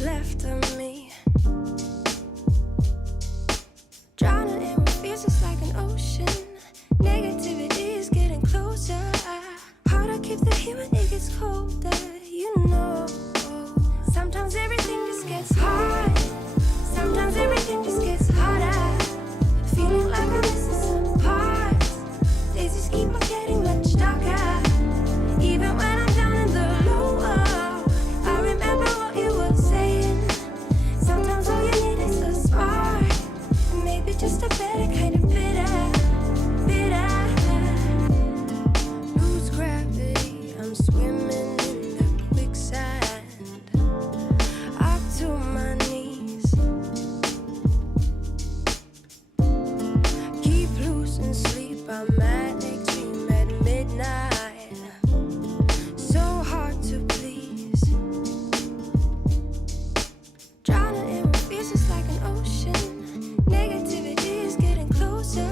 what's left of me. Drowning in what feels just like an ocean. Negativity is getting closer. Hard to keep the heat when it gets colder. You know, sometimes everything just gets hard. Sometimes everything just gets harder. Feeling like I'm missing some parts. Days just keep on getting much darker. Even when I'm down in the lower, I remember what you were saying. Sometimes all you need is a spark, and maybe just a better kind of bitter, bitter. Lose gravity, I'm swimming in the quicksand. Up to my knees. Keep losing sleep, I'm at extreme at midnight. So hard to please. Drowning in what feels just like an ocean. Negativity is getting closer.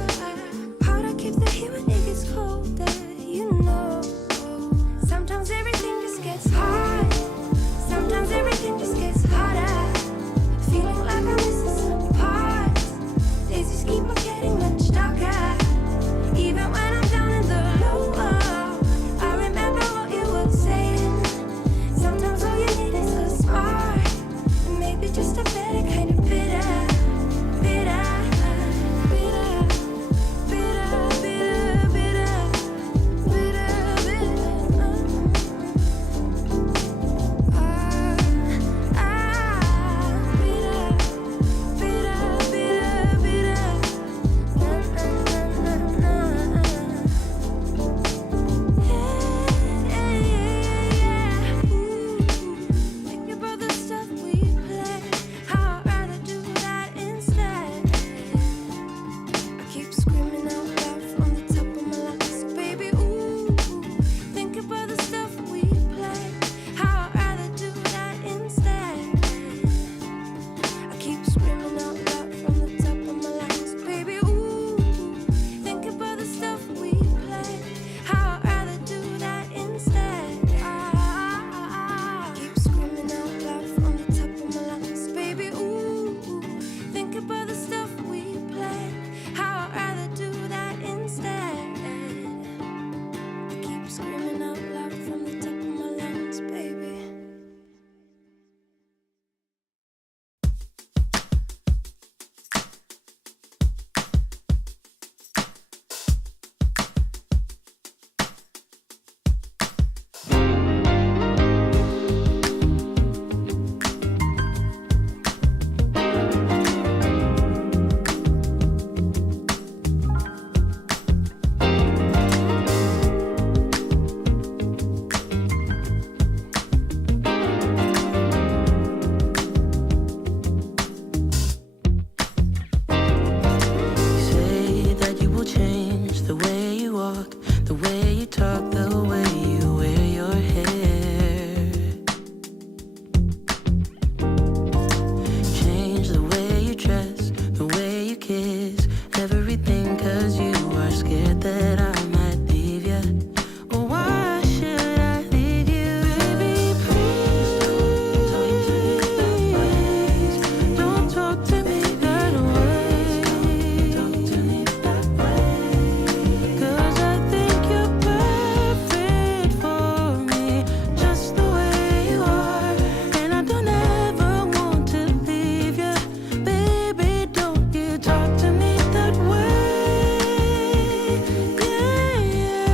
Hard to keep the heat when it gets colder. You know, sometimes everything just gets hard. Sometimes everything just gets harder. Feeling like I'm missing some parts. Days just keep on getting much darker. Even when I'm down in the lower, I remember what you were saying. Sometimes all you need is a spark, and maybe just a better kind of bitter, bitter, bitter, bitter, bitter, bitter, bitter, think about the stuff we play. How I'd rather do that instead. I keep screaming out loud from the top of my lungs, baby. Ooh, think about the stuff we play. How I'd rather do that instead. I keep screaming out loud from the top of my lungs, baby. Ooh, think about the stuff we play. How I'd rather do that instead. I keep screaming out loud from the top of my lungs, baby. Ooh, think about the stuff we play. How I'd rather do that instead. I keep screaming out loud from the top of my lungs, baby. You say that you will change the way you walk, the way you talk, the way you wear your hair. Change the way you dress, the way you kiss, everything 'cause you are scared that I might leave you. Well, why should I leave you? Baby, please don't talk to me that way. Don't talk to me that way. 'Cause I think you're perfect for me, just the way you are. And I don't ever want to leave you. Baby, don't you talk to me that way. Yeah, yeah,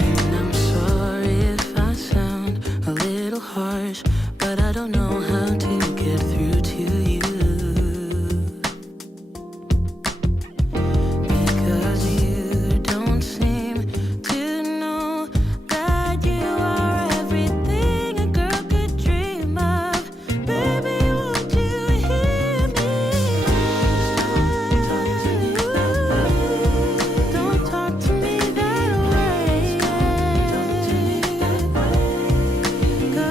And I'm sorry if I sound a little harsh, but I don't know how to get through to you. Because you don't seem to know that you are everything a girl could dream of. Baby, would you hear me? Don't talk to me that way. 'Cause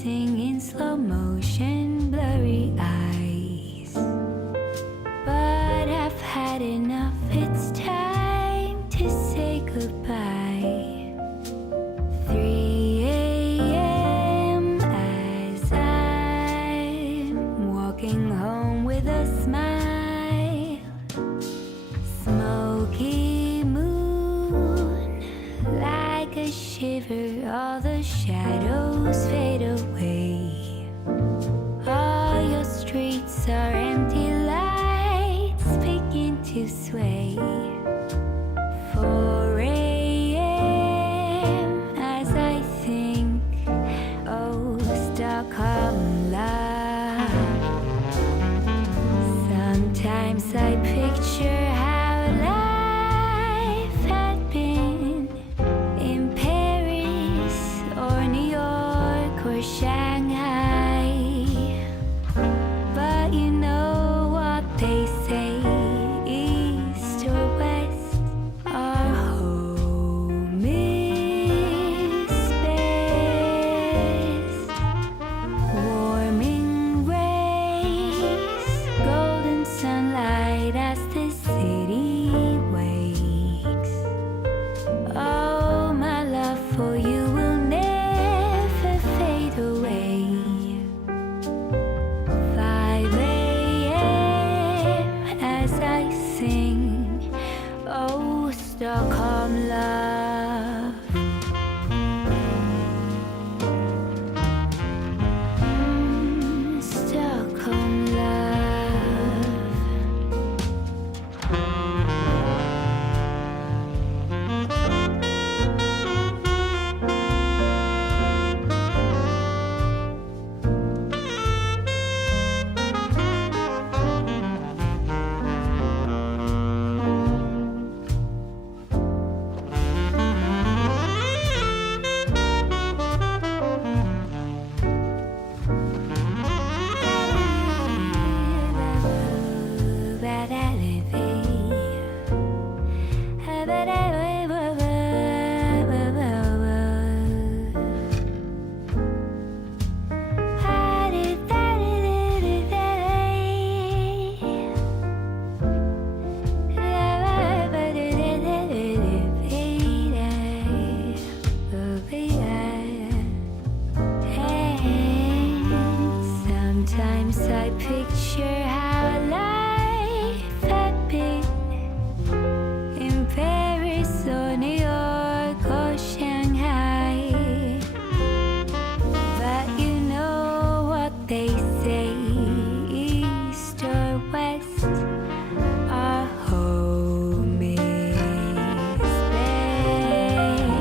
dancing in slow motion, blurry eyes. But I've had enough, it's time to say goodbye. 3 a.m. as I'm walking home with a smile. Smoky moon, like a shiver, all the shadows fade away. All your streets are empty, lights begin to sway. 4 a.m. as I think, oh, Stockholm love. Sometimes I picture how life had been in Paris or New York or Shanghai. But you know what they say, east or west, our home is best. Warming rays, golden sunlight as the city wakes. Oh, my love for you will never fade away. 5 a.m. as I sing, oh, Stockholm love. Stockholm love. Sometimes I picture how life had been in Paris or New York or Shanghai. But you know what they say, east or west, our home is best.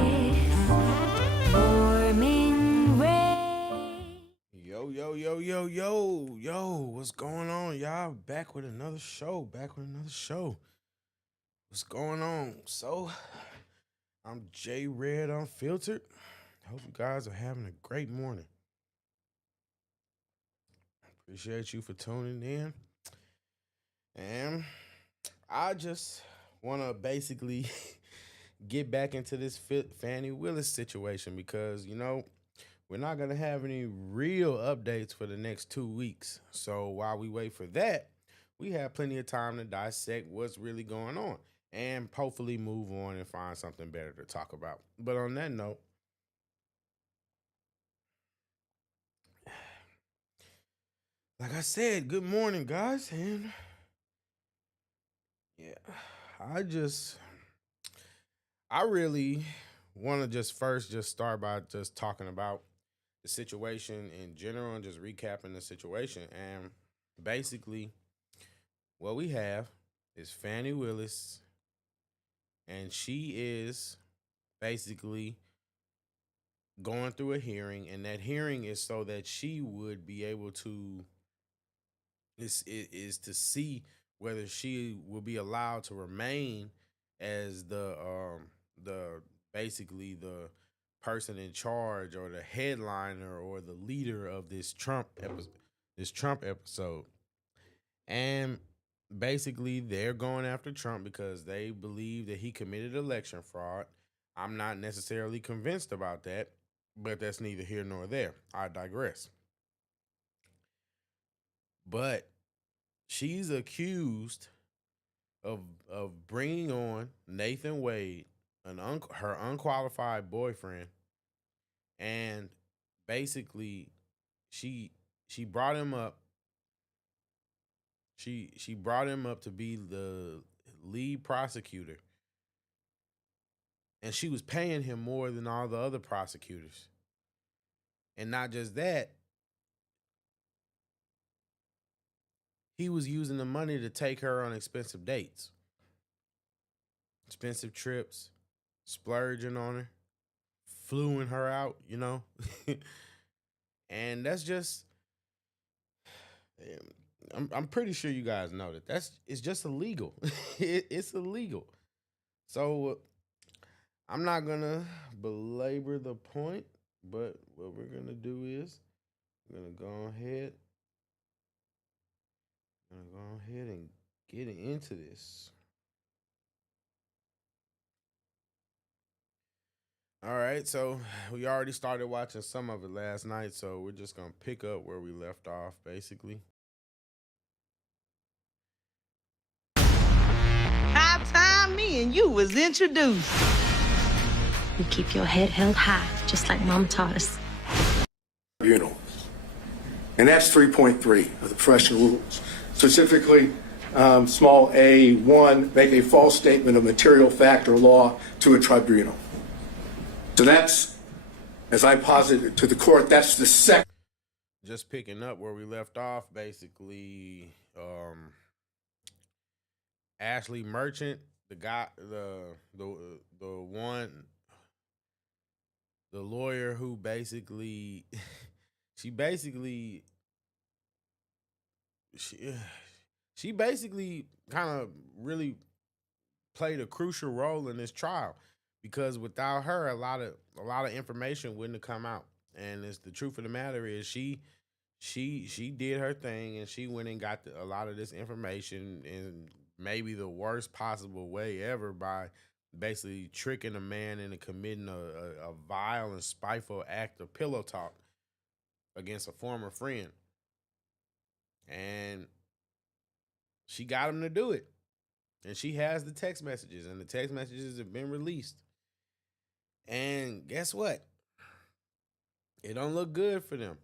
Warming rain. Yo, what's going on, y'all? Back with another show. What's going on? So, I'm J Red Unfiltered. Hope you guys are having a great morning. Appreciate you for tuning in. And I just want to basically get back into this Fani Willis situation because, we're not going to have any real updates for the next 2 weeks. So while we wait for that, we have plenty of time to dissect what's really going on and hopefully move on and find something better to talk about. But on that note, like I said, good morning, guys. And yeah, I really want to just first just start by just talking about the situation in general and just recapping the situation. And basically, what we have is Fani Willis, and she is basically going through a hearing, and that hearing is so that she would be able to is to see whether she will be allowed to remain as the basically the person in charge or the headliner or the leader of this Trump episode. And basically they're going after Trump because they believe that he committed election fraud. I'm not necessarily convinced about that, But that's neither here nor there. I digress. But she's accused of bringing on Nathan Wade, her unqualified boyfriend, and basically she brought him up. She brought him up to be the lead prosecutor, and she was paying him more than all the other prosecutors. And not just that, he was using the money to take her on expensive dates, expensive trips, splurging on her, fluing her out, you know? And that's just, I'm pretty sure you guys know that it's just illegal. It's illegal. So I'm not gonna belabor the point, but what we're gonna do is we're gonna go ahead and get into this. All right, so we already started watching some of it last night, so we're just gonna pick up where we left off, basically. High time me and you was introduced. You keep your head held high, just like Mom taught us. Tribunal. And that's 3.3 of the professional rules. Specifically, small a1, make a false statement of material fact or law to a tribunal. So that's, as I posited to the court, that's the second. Just picking up where we left off, basically, Ashley Merchant, the guy, the lawyer who basically, she basically kind of really played a crucial role in this trial, because without her, a lot of information wouldn't have come out. And it's the truth of the matter is she did her thing, and she went and got a lot of this information in maybe the worst possible way ever, by basically tricking a man into committing a vile and spiteful act of pillow talk against a former friend. And she got him to do it. And she has the text messages, and the text messages have been released. And guess what? It don't look good for them.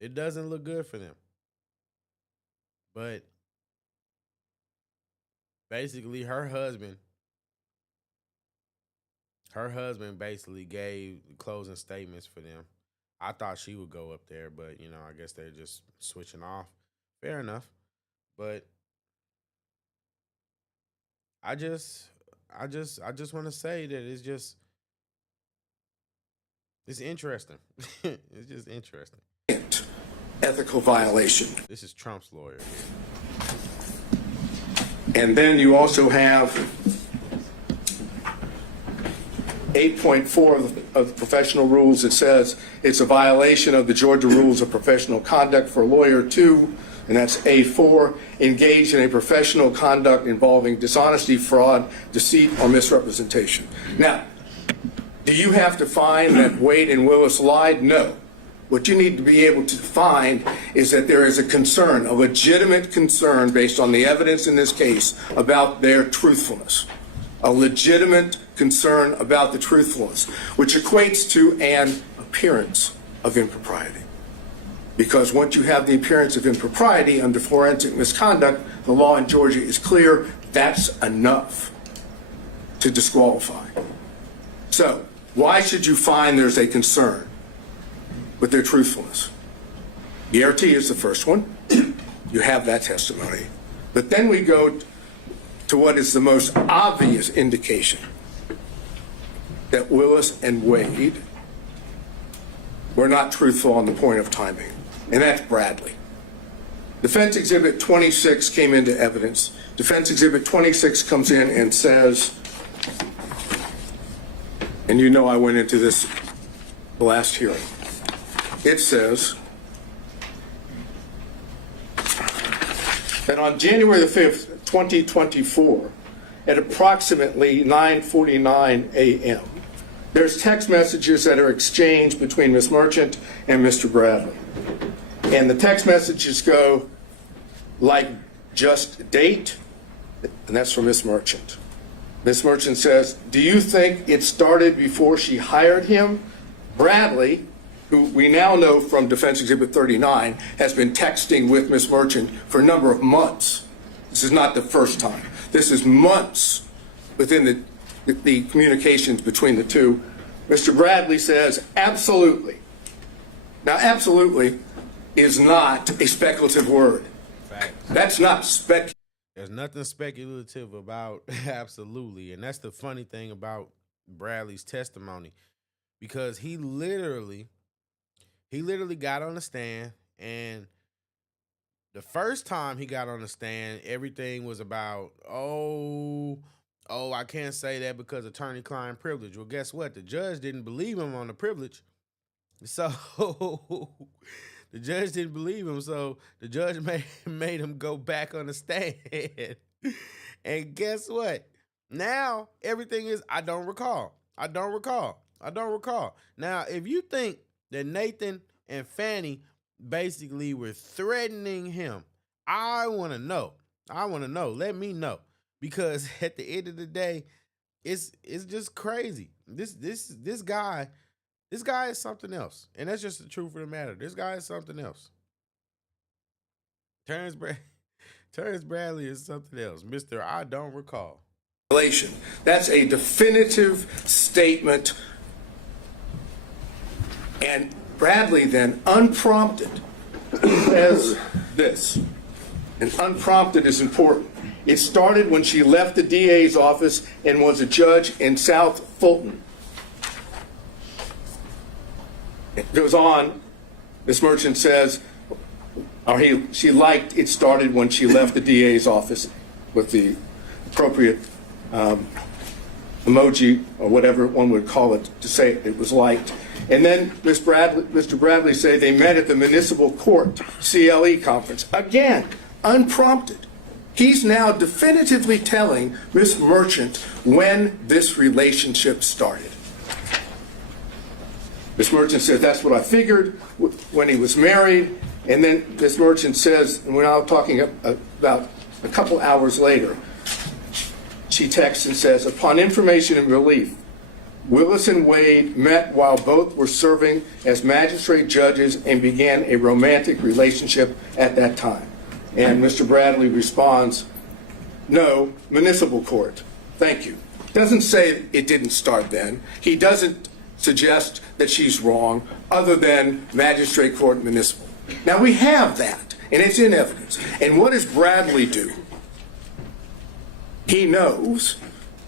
It doesn't look good for them. But basically her husband basically gave closing statements for them. I thought she would go up there, but, you know, I guess they're just switching off. Fair enough. But I just want to say that it's interesting. It's just interesting. Ethical violation. This is Trump's lawyer. And then you also have 8.4 of the professional rules. It says it's a violation of the Georgia Rules of Professional Conduct for a lawyer to, and that's A4, engage in a professional conduct involving dishonesty, fraud, deceit, or misrepresentation. Now, do you have to find that Wade and Willis lied? No. What you need to be able to find is that there is a concern, a legitimate concern based on the evidence in this case about their truthfulness. A legitimate concern about the truthfulness, which equates to an appearance of impropriety. Because once you have the appearance of impropriety under forensic misconduct, the law in Georgia is clear, that's enough to disqualify. So, why should you find there's a concern with their truthfulness? ERT is the first one. You have that testimony. But then we go to what is the most obvious indication that Willis and Wade were not truthful on the point of timing, and that's Bradley. Defense Exhibit 26 came into evidence. Defense Exhibit 26 comes in and says, and you know I went into this the last hearing. It says that on January the 5th, 2024, at approximately 9:49 a.m., there's text messages that are exchanged between Ms. Merchant and Mr. Bradley. And the text messages go like, just date, and that's from Ms. Merchant. Ms. Merchant says, do you think it started before she hired him? Bradley, who we now know from Defense Exhibit 39, has been texting with Ms. Merchant for a number of months. This is not the first time. This is months within the communications between the two. Mr. Bradley says, absolutely. Now, absolutely is not a speculative word. Fact. That's not speculative. There's nothing speculative about absolutely. And that's the funny thing about Bradley's testimony, because he literally got on the stand, and the first time he got on the stand, everything was about, oh, I can't say that because attorney-client privilege. Well, guess what? The judge didn't believe him on the privilege. So the judge didn't believe him. So the judge made him go back on the stand. And guess what? Now everything is, I don't recall. Now, if you think that Nathan and Fani basically were threatening him, I want to know. Let me know. Because at the end of the day, it's just crazy. This guy is something else. And that's just the truth of the matter. This guy is something else. Terrence Bradley is something else. Mr. I don't recall. That's a definitive statement. And Bradley then, unprompted, says this. And unprompted is important. It started when she left the DA's office and was a judge in South Fulton. It goes on, Ms. Merchant says, she liked it started when she left the DA's office, with the appropriate emoji or whatever one would call it to say it was liked. And then Mr. Bradley say they met at the municipal court CLE conference. Again, unprompted. He's now definitively telling Ms. Merchant when this relationship started. Ms. Merchant says, that's what I figured when he was married. And then Ms. Merchant says, and we're now talking about a couple hours later, she texts and says, upon information and relief, Willis and Wade met while both were serving as magistrate judges and began a romantic relationship at that time. And Mr. Bradley responds, no, municipal court. Thank you. Doesn't say it didn't start then. He doesn't suggest that she's wrong, other than magistrate court municipal. Now we have that, and it's in evidence. And what does Bradley do? He knows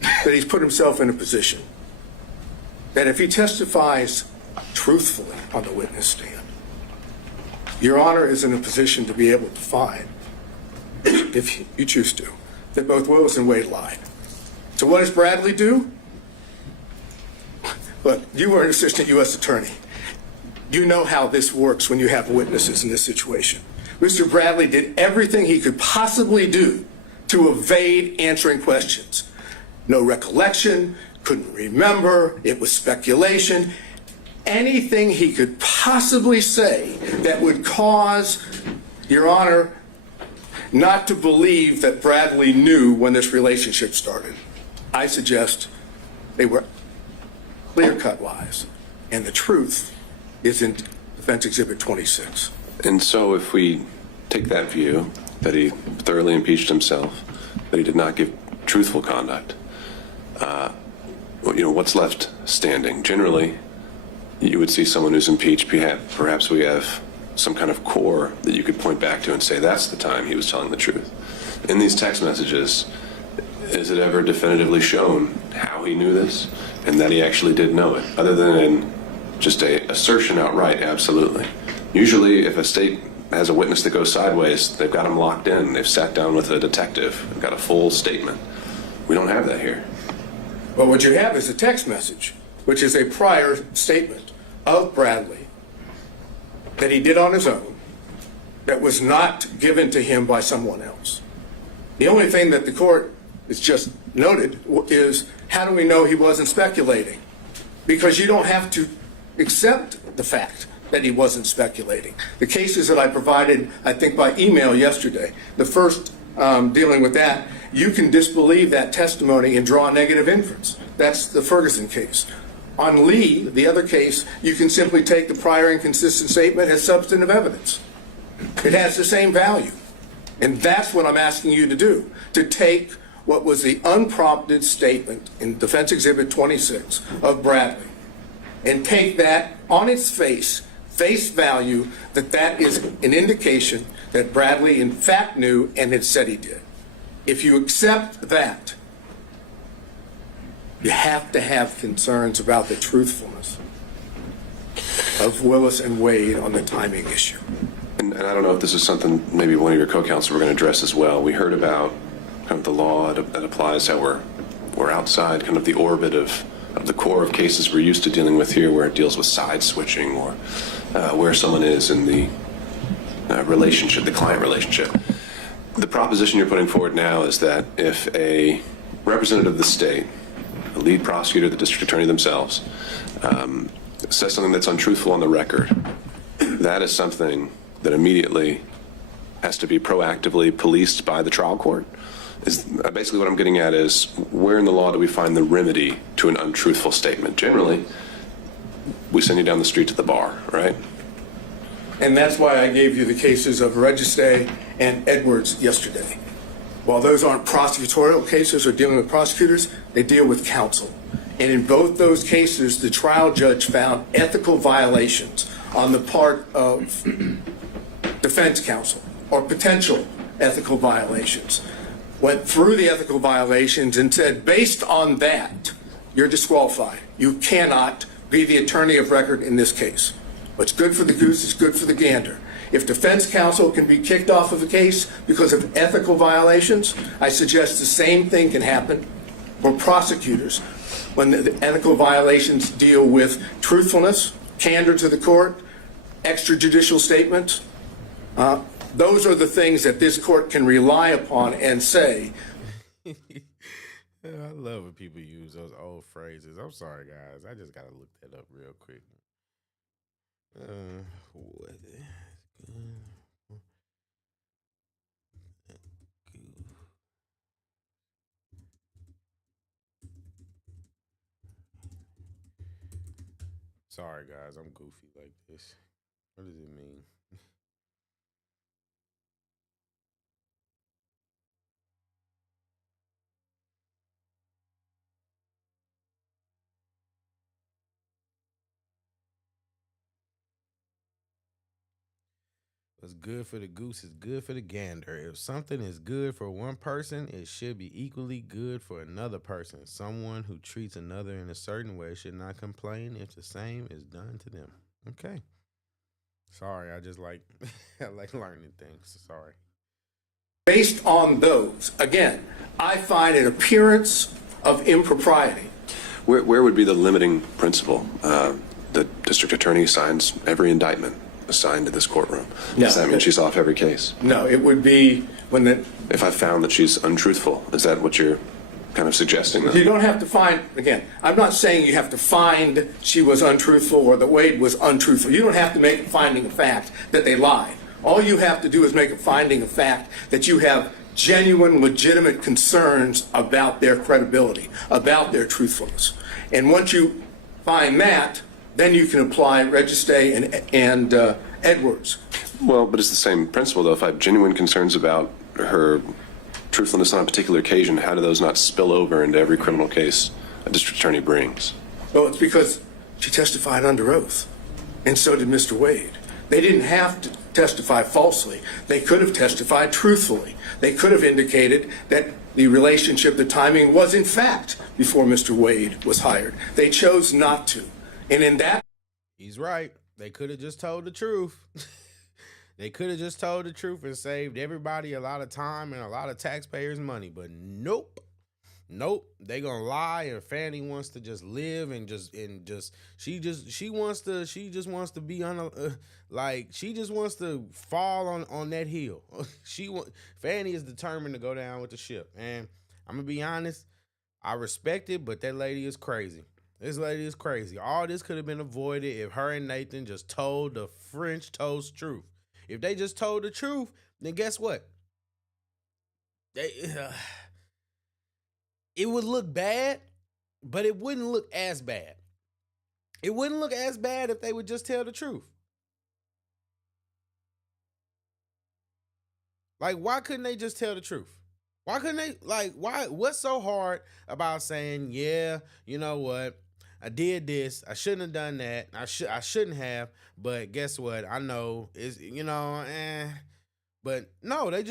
that he's put himself in a position that if he testifies truthfully on the witness stand, Your Honor is in a position to be able to find, if you choose to, that both Willis and Wade lied. So what does Bradley do? Look, you were an assistant U.S. attorney. You know how this works when you have witnesses in this situation. Mr. Bradley did everything he could possibly do to evade answering questions. No recollection, couldn't remember, it was speculation. Anything he could possibly say that would cause Your Honor not to believe that Bradley knew when this relationship started. I suggest they were clear-cut lies, and the truth is in Defense Exhibit 26. And so if we take that view, that he thoroughly impeached himself, that he did not give truthful conduct, what's left standing? Generally, you would see someone who's impeached, perhaps we have some kind of core that you could point back to and say that's the time he was telling the truth. In these text messages, is it ever definitively shown how he knew this and that he actually did know it, other than in just a assertion outright? Absolutely. Usually, if a state has a witness that goes sideways, they've got him locked in. They've sat down with a detective. They've got a full statement. We don't have that here. Well, what you have is a text message, which is a prior statement of Bradley that he did on his own, that was not given to him by someone else. The only thing that the court has just noted is, how do we know he wasn't speculating? because you don't have to accept the fact that he wasn't speculating. The cases that I provided, I think by email yesterday, the first dealing with that, you can disbelieve that testimony and draw a negative inference. That's the Ferguson case. On Lee, the other case, you can simply take the prior inconsistent statement as substantive evidence. It has the same value. And that's what I'm asking you to do, to take what was the unprompted statement in Defense Exhibit 26 of Bradley, and take that on its face value, that is an indication that Bradley in fact knew and had said he did. If you accept that, you have to have concerns about the truthfulness of Willis and Wade on the timing issue. And I don't know if this is something maybe one of your co-counsel were going to address as well. We heard about kind of the law that applies, how we're outside kind of the orbit of the core of cases we're used to dealing with here, where it deals with side switching or where someone is in the relationship, the client relationship. The proposition you're putting forward now is that if a representative of the state, a lead prosecutor, the district attorney themselves, says something that's untruthful on the record, that is something that immediately has to be proactively policed by the trial court. Is basically what I'm getting at is, where in the law do we find the remedy to an untruthful statement? Generally, we send you down the street to the bar, right? And that's why I gave you the cases of Registe and Edwards yesterday. While those aren't prosecutorial cases or dealing with prosecutors, they deal with counsel. And in both those cases, the trial judge found ethical violations on the part of defense counsel, or potential ethical violations. Went through the ethical violations and said, based on that, you're disqualified. You cannot be the attorney of record in this case. What's good for the goose is good for the gander. If defense counsel can be kicked off of a case because of ethical violations, I suggest the same thing can happen for prosecutors when the ethical violations deal with truthfulness, candor to the court, extrajudicial statements. Those are the things that this court can rely upon and say. I love when people use those old phrases. I'm sorry, guys. I just got to look that up real quick. What? Sorry, guys. I'm goofy like this. What does it mean? What's good for the goose is good for the gander. If something is good for one person, it should be equally good for another person. Someone who treats another in a certain way should not complain if the same is done to them. Okay. Sorry, I just like I like learning things. Sorry. Based on those, again, I find an appearance of impropriety. Where would be the limiting principle? The district attorney signs every indictment assigned to this courtroom. No. Does that mean she's off every case? No, it would be when the... If I found that she's untruthful, is that what you're kind of suggesting? You don't have to find, again, I'm not saying you have to find she was untruthful or that Wade was untruthful. You don't have to make a finding of fact that they lied. All you have to do is make a finding of fact that you have genuine, legitimate concerns about their credibility, about their truthfulness. And once you find that, then you can apply Registe and Edwards. Well, but it's the same principle, though. If I have genuine concerns about her truthfulness on a particular occasion, how do those not spill over into every criminal case a district attorney brings? Well, it's because she testified under oath, and so did Mr. Wade. They didn't have to testify falsely. They could have testified truthfully. They could have indicated that the relationship, the timing was in fact before Mr. Wade was hired. They chose not to. And in that... He's right. They could have just told the truth. They could have just told the truth and saved everybody a lot of time and a lot of taxpayers' money. But nope. Nope. They gonna lie, and Fani wants to just live and she just wants to be on she just wants to fall on that hill. Fani is determined to go down with the ship. And I'm gonna be honest, I respect it, but that lady is crazy. This lady is crazy. All this could have been avoided if her and Nathan just told the French toast truth. If they just told the truth, then guess what? It would look bad, but it wouldn't look as bad. It wouldn't look as bad if they would just tell the truth. Like, why couldn't they just tell the truth? Why couldn't they, like, why, what's so hard about saying, yeah, you know what? I did this. I shouldn't have done that. I shouldn't have, but guess what? I know it's, But no, they're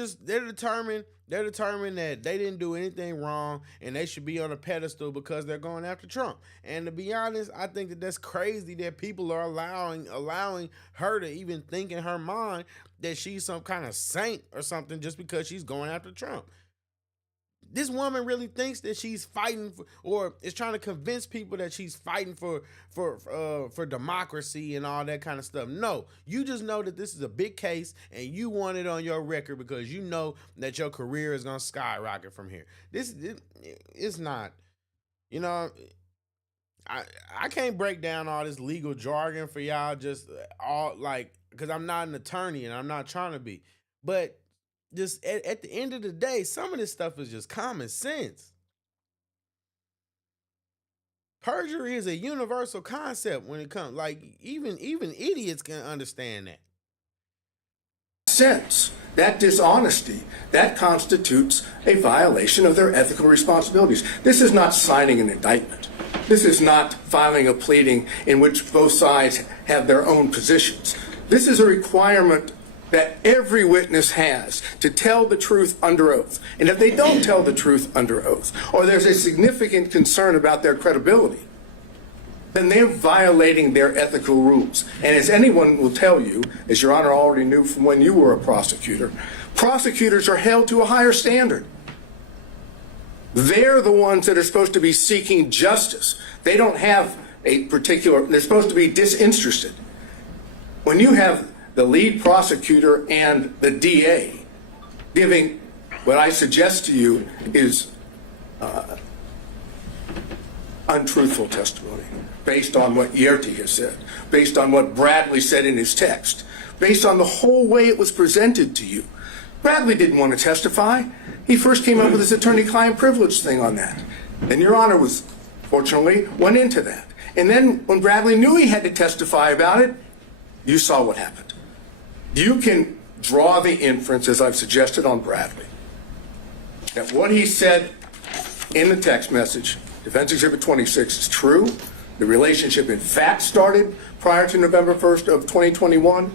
determined that they didn't do anything wrong and they should be on a pedestal because they're going after Trump. And to be honest, I think that that's crazy that people are allowing her to even think in her mind that she's some kind of saint or something just because she's going after Trump. This woman really thinks that she's fighting for, or is trying to convince people that she's fighting for democracy and all that kind of stuff. No, you just know that this is a big case and you want it on your record because you know that your career is gonna skyrocket from here. It's not, I can't break down all this legal jargon for y'all just all like, because I'm not an attorney and I'm not trying to be, but just at the end of the day, some of this stuff is just common sense. Perjury is a universal concept when it comes, like even idiots can understand that. Sense, that dishonesty, that constitutes a violation of their ethical responsibilities. This is not signing an indictment. This is not filing a pleading in which both sides have their own positions. This is a requirement that every witness has to tell the truth under oath. And if they don't tell the truth under oath, or there's a significant concern about their credibility, then they're violating their ethical rules. And as anyone will tell you, as Your Honor already knew from when you were a prosecutor, prosecutors are held to a higher standard. They're the ones that are supposed to be seeking justice. They don't have a particular, they're supposed to be disinterested. When you have the lead prosecutor and the DA giving what I suggest to you is untruthful testimony based on what Yerti has said, based on what Bradley said in his text, based on the whole way it was presented to you. Bradley didn't want to testify. He first came up with this attorney-client privilege thing on that. And Your Honor was, fortunately, went into that. And then when Bradley knew he had to testify about it, you saw what happened. You can draw the inference, as I've suggested on Bradley, that what he said in the text message, Defense Exhibit 26, is true. The relationship, in fact, started prior to November 1st of 2021.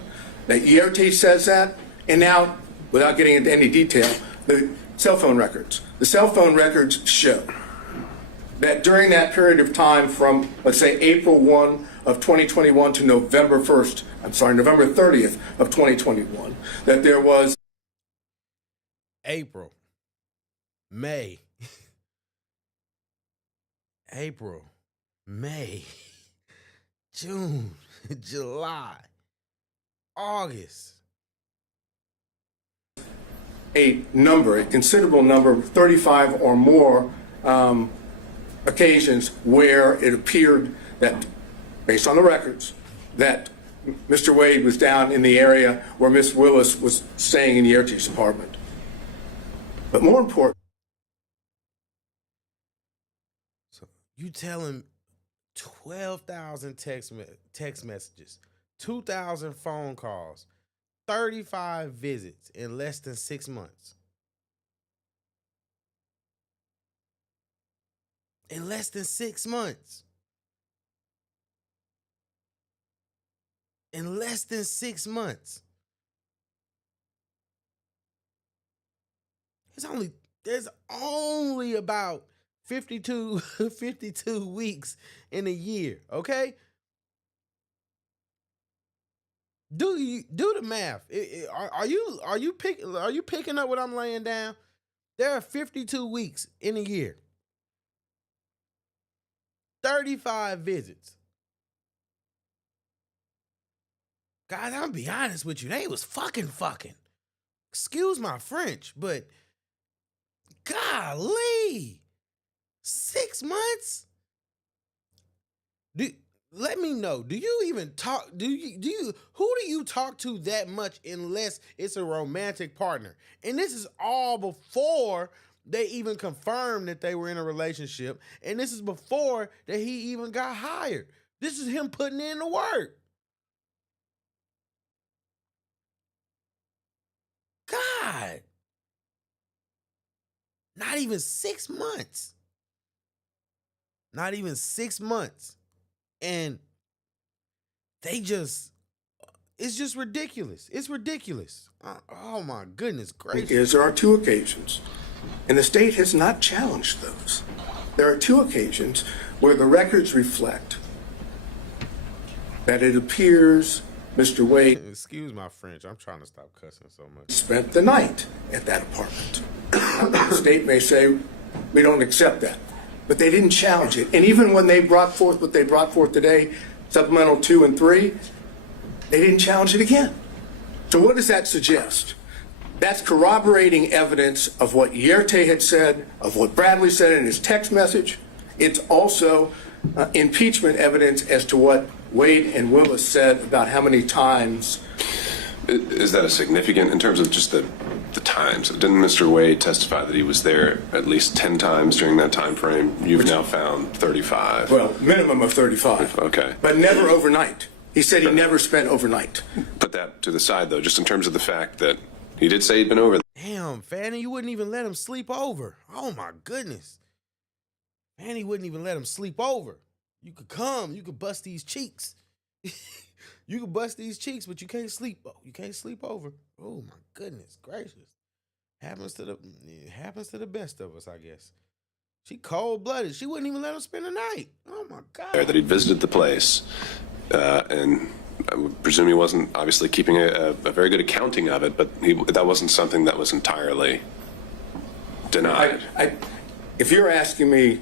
That Yerti says that. And now, without getting into any detail, the cell phone records. The cell phone records show that during that period of time from, let's say, April 1 of 2021 to November 30th of 2021, that there was April, May, April, May, June, July, August. a considerable number, 35 or more occasions where it appeared that, based on the records, that Mr. Wade was down in the area where Miss Willis was staying in Yerti's apartment. But more important, So you tell him 12,000 text messages, 2,000 phone calls, 35 visits in less than 6 months. In less than 6 months. In less than 6 months. There's only about 52 weeks in a year, okay? Do the math. Are you picking up what I'm laying down? There are 52 weeks in a year. 35 visits. Guys, I'm gonna be honest with you. They was fucking. Excuse my French, but golly, 6 months? Let me know. Do you even talk? Who do you talk to that much unless it's a romantic partner? And this is all before they even confirmed that they were in a relationship. And this is before that he even got hired. This is him putting in the work. God. Not even 6 months. Not even 6 months. And it's just ridiculous. It's ridiculous. Oh my goodness gracious. There are two occasions, and the state has not challenged those. There are two occasions where the records reflect that it appears Mr. Wade, Excuse my French, I'm trying to stop cussing so much. spent the night at that apartment. Now, the state may say, we don't accept that. But they didn't challenge it. And even when they brought forth what they brought forth today, supplemental 2 and 3, they didn't challenge it again. So what does that suggest? That's corroborating evidence of what Yerte had said, of what Bradley said in his text message. It's also impeachment evidence as to what Wade and Willis said about how many times. Is that a significant, in terms of just the times? Didn't Mr. Wade testify that he was there at least 10 times during that time frame? You've now found 35. Well, minimum of 35. Okay. But never overnight. He said he never spent overnight. Put that to the side, though, just in terms of the fact that he did say he'd been over there. Damn, Fanny, you wouldn't even let him sleep over. Oh my goodness. Fanny wouldn't even let him sleep over. You could come, you could bust these cheeks. You can bust these cheeks, but you can't sleep. You can't sleep over. Oh my goodness gracious! Happens to the best of us, I guess. She cold-blooded. She wouldn't even let him spend the night. Oh my God! That he'd visited the place, and I would presume he wasn't obviously keeping a very good accounting of it, but that wasn't something that was entirely denied. If you're asking me,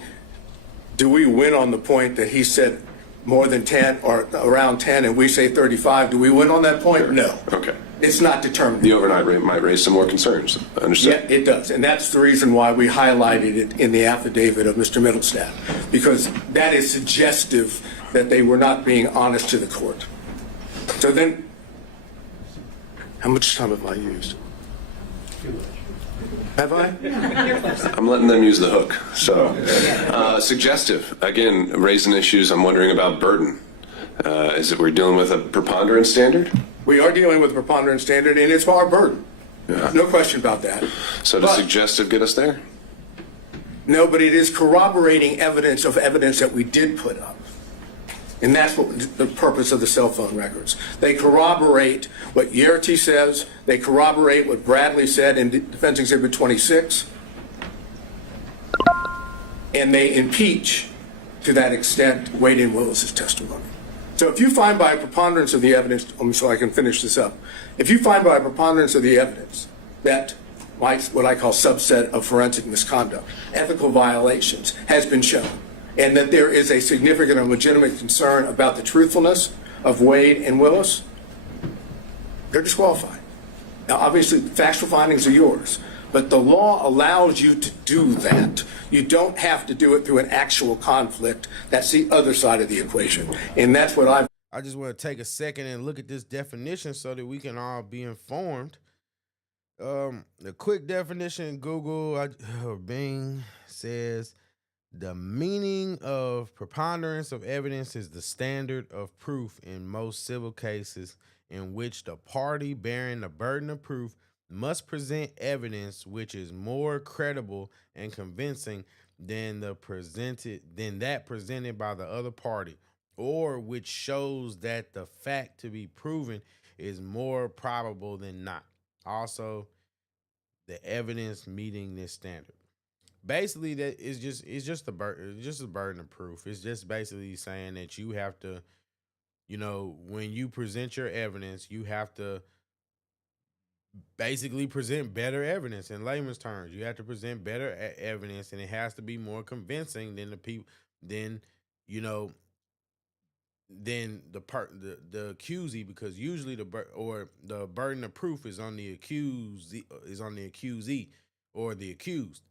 do we win on the point that he said more than 10 or around 10 and we say 35, do we win on that point? No. Okay. It's not determined. The overnight rate might raise some more concerns. Understood? Yeah, it does. And that's the reason why we highlighted it in the affidavit of Mr. Middlestaff, because that is suggestive that they were not being honest to the court. So then, how much time have I used? Have I? I'm letting them use the hook. So, suggestive. Again, raising issues I'm wondering about burden. Is it we're dealing with a preponderance standard? We are dealing with a preponderance standard, and it's our burden. Yeah. No question about that. So does suggestive get us there? No, but it is corroborating evidence that we did put up. And that's what the purpose of the cell phone records. They corroborate what Yerte says. They corroborate what Bradley said in Defense Exhibit 26. And they impeach, to that extent, Wade and Willis's testimony. So if you find by a preponderance of the evidence, so I can finish this up, if you find by a preponderance of the evidence that what I call subset of forensic misconduct, ethical violations, has been shown, and that there is a significant and legitimate concern about the truthfulness of Wade and Willis, they're disqualified. Now, obviously, factual findings are yours, but the law allows you to do that. You don't have to do it through an actual conflict. That's the other side of the equation, and that's what I just want to take a second and look at this definition so that we can all be informed. The quick definition, Google or Bing says, the meaning of preponderance of evidence is the standard of proof in most civil cases in which the party bearing the burden of proof must present evidence which is more credible and convincing than that presented by the other party, or which shows that the fact to be proven is more probable than not. Also, the evidence meeting this standard. Basically, that is just a burden of proof. It's just basically saying that you have to, when you present your evidence, you have to basically present better evidence. In layman's terms, you have to present better evidence, and it has to be more convincing than the accusee, because usually the burden of proof is on the accusee or the accused.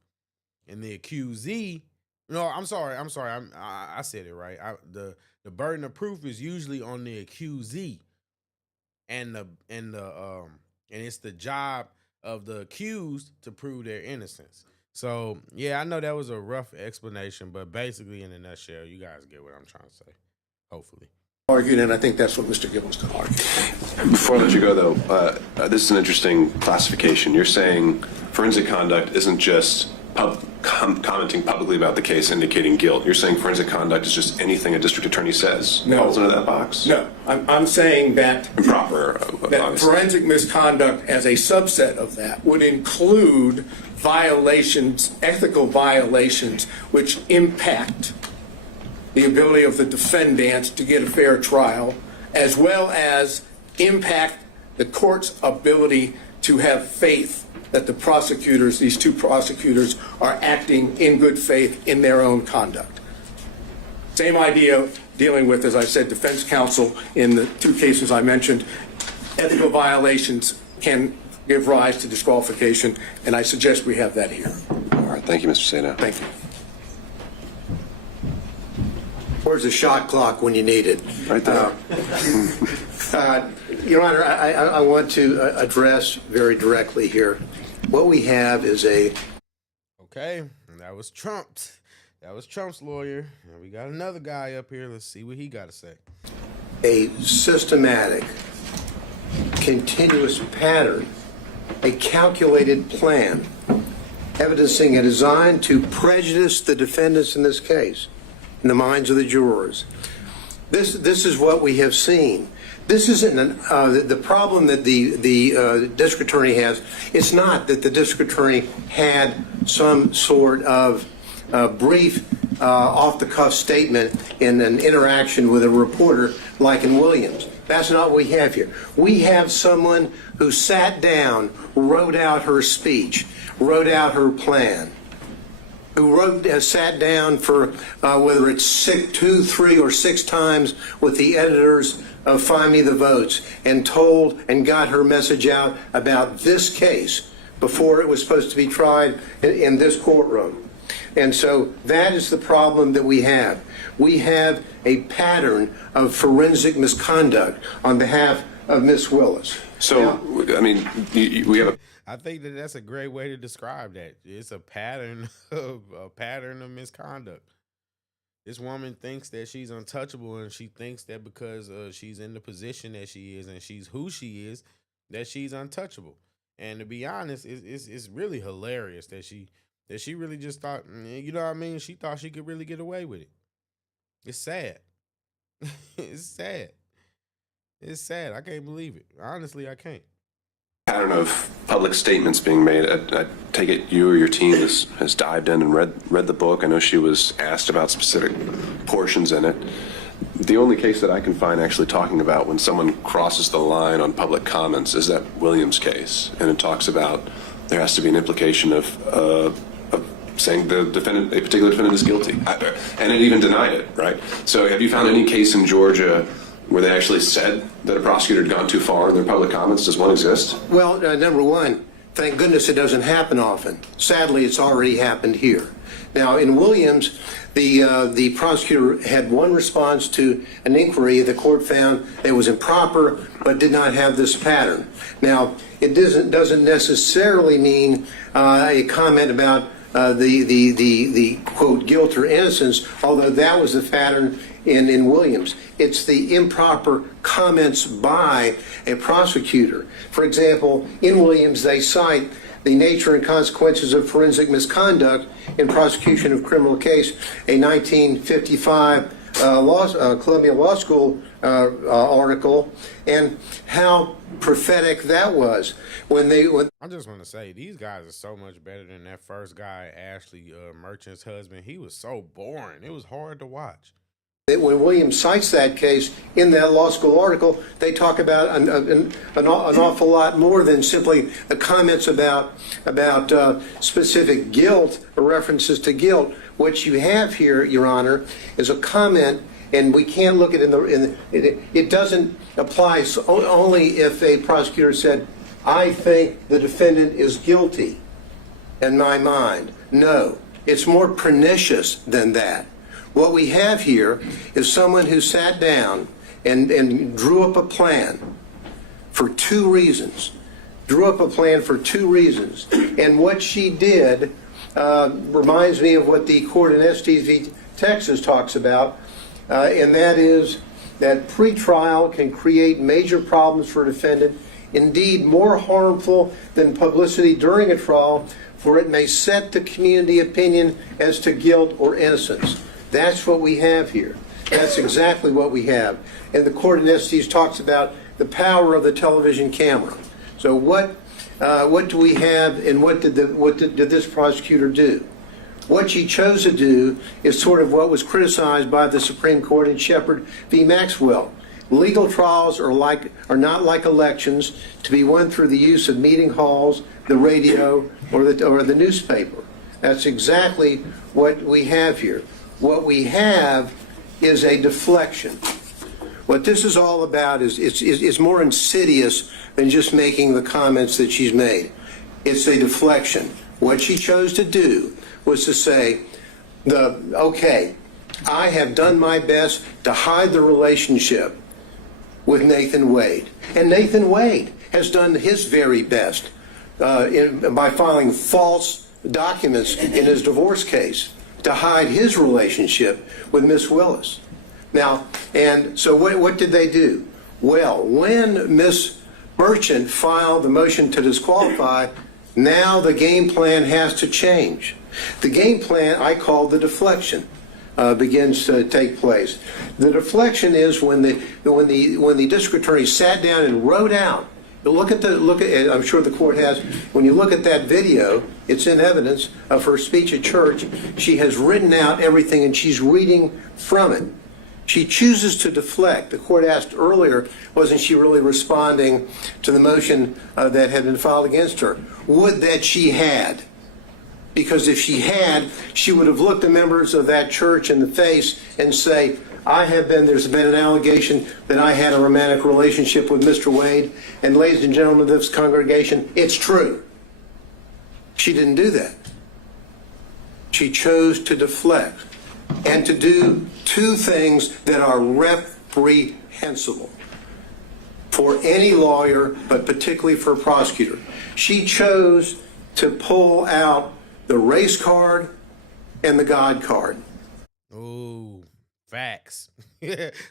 And the accusee No, I'm sorry. I said it right. The burden of proof is usually on the accusee, and it's the job of the accused to prove their innocence. So yeah, I know that was a rough explanation, but basically in a nutshell, you guys get what I'm trying to say. Hopefully. Argued, and I think that's what Mr. Gibbons going to argue. Before I let you go, though, this is an interesting classification. You're saying forensic conduct isn't just commenting publicly about the case indicating guilt. You're saying forensic conduct is just anything a district attorney says falls into that box? No, I'm saying that improper. That forensic misconduct as a subset of that would include violations, ethical violations, which impact the ability of the defendant to get a fair trial, as well as impact the court's ability to have faith that the prosecutors, these two prosecutors, are acting in good faith in their own conduct. Same idea dealing with, as I said, defense counsel in the two cases I mentioned. Ethical violations can give rise to disqualification, and I suggest we have that here. All right, thank you, Mr. Sato. Thank you. Where's the shot clock when you need it? Right there. Your Honor, I want to address very directly here. What we have is Okay, that was Trump's. That was Trump's lawyer. And we got another guy up here. Let's see what he got to say. a systematic, continuous pattern, a calculated plan, evidencing a design to prejudice the defendants in this case, in the minds of the jurors. This is what we have seen. This isn't the problem that the district attorney has. It's not that the district attorney had some sort of brief, off-the-cuff statement in an interaction with a reporter like in Williams. That's not what we have here. We have someone who sat down, wrote out her speech, wrote out her plan, who sat down for whether it's 2, 3, or 6 times with the editors of Find Me the Votes and told and got her message out about this case before it was supposed to be tried in this courtroom. And so that is the problem that we have. We have a pattern of forensic misconduct on behalf of Miss Willis. So, now, I mean, we have a... I think that's a great way to describe that. It's a pattern of misconduct. This woman thinks that she's untouchable, and she thinks that because she's in the position that she is and she's who she is, that she's untouchable. And to be honest, it's really hilarious that she really just thought, you know what I mean? She thought she could really get away with it. It's sad. It's sad. It's sad. I can't believe it. Honestly, I can't. Pattern of public statements being made. I take it you or your team has dived in and read the book. I know she was asked about specific portions in it. The only case that I can find actually talking about when someone crosses the line on public comments is that Williams case, and it talks about there has to be an implication of saying the defendant, a particular defendant, is guilty, and it even denied it. Right. So, have you found any case in Georgia where they actually said that a prosecutor had gone too far in their public comments? Does one exist? Well, number one, thank goodness it doesn't happen often. Sadly, it's already happened here. Now, in Williams, the prosecutor had one response to an inquiry the court found it was improper, but did not have this pattern. Now, it doesn't necessarily mean a comment about the quote guilt or innocence, although that was the pattern in Williams. It's the improper comments by a prosecutor. For example, in Williams, they cite the nature and consequences of forensic misconduct in prosecution of criminal case, a 1955 Columbia Law School article, and how prophetic that was. I just want to say, these guys are so much better than that first guy, Ashley Merchant's husband. He was so boring. It was hard to watch. When Williams cites that case in that law school article, they talk about an awful lot more than simply the comments about specific guilt or references to guilt. What you have here, Your Honor, is a comment, and we can't look at it it doesn't apply only if a prosecutor said, "I think the defendant is guilty in my mind." No. It's more pernicious than that. What we have here is someone who sat down and drew up a plan for two reasons. And what she did reminds me of what the court in Estes v. Texas talks about, and that is that pretrial can create major problems for a defendant, indeed more harmful than publicity during a trial, for it may set the community opinion as to guilt or innocence. That's what we have here. That's exactly what we have. And the court in Estes talks about the power of the television camera. So what do we have, and what did this prosecutor do? What she chose to do is sort of what was criticized by the Supreme Court in Shepard v. Maxwell. Legal trials are not like elections to be won through the use of meeting halls, the radio, or the newspaper. That's exactly what we have here. What we have is a deflection. What this is all about is more insidious than just making the comments that she's made. It's a deflection. What she chose to do was to say, okay, I have done my best to hide the relationship with Nathan Wade. And Nathan Wade has done his very best by filing false documents in his divorce case to hide his relationship with Miss Willis. Now, and so what did they do? Well, when Miss Merchant filed the motion to disqualify, now the game plan has to change. The game plan I call the deflection begins to take place. The deflection is when the district attorney sat down and wrote out. I'm sure the court has. When you look at that video, it's in evidence of her speech at church. She has written out everything and she's reading from it. She chooses to deflect. The court asked earlier, wasn't she really responding to the motion that had been filed against her? Would that she had. Because if she had, she would have looked the members of that church in the face and say, there's been an allegation that I had a romantic relationship with Mr. Wade, and ladies and gentlemen of this congregation, it's true. She didn't do that. She chose to deflect and to do two things that are reprehensible for any lawyer, but particularly for a prosecutor. She chose to pull out the race card and the God card. Ooh, facts.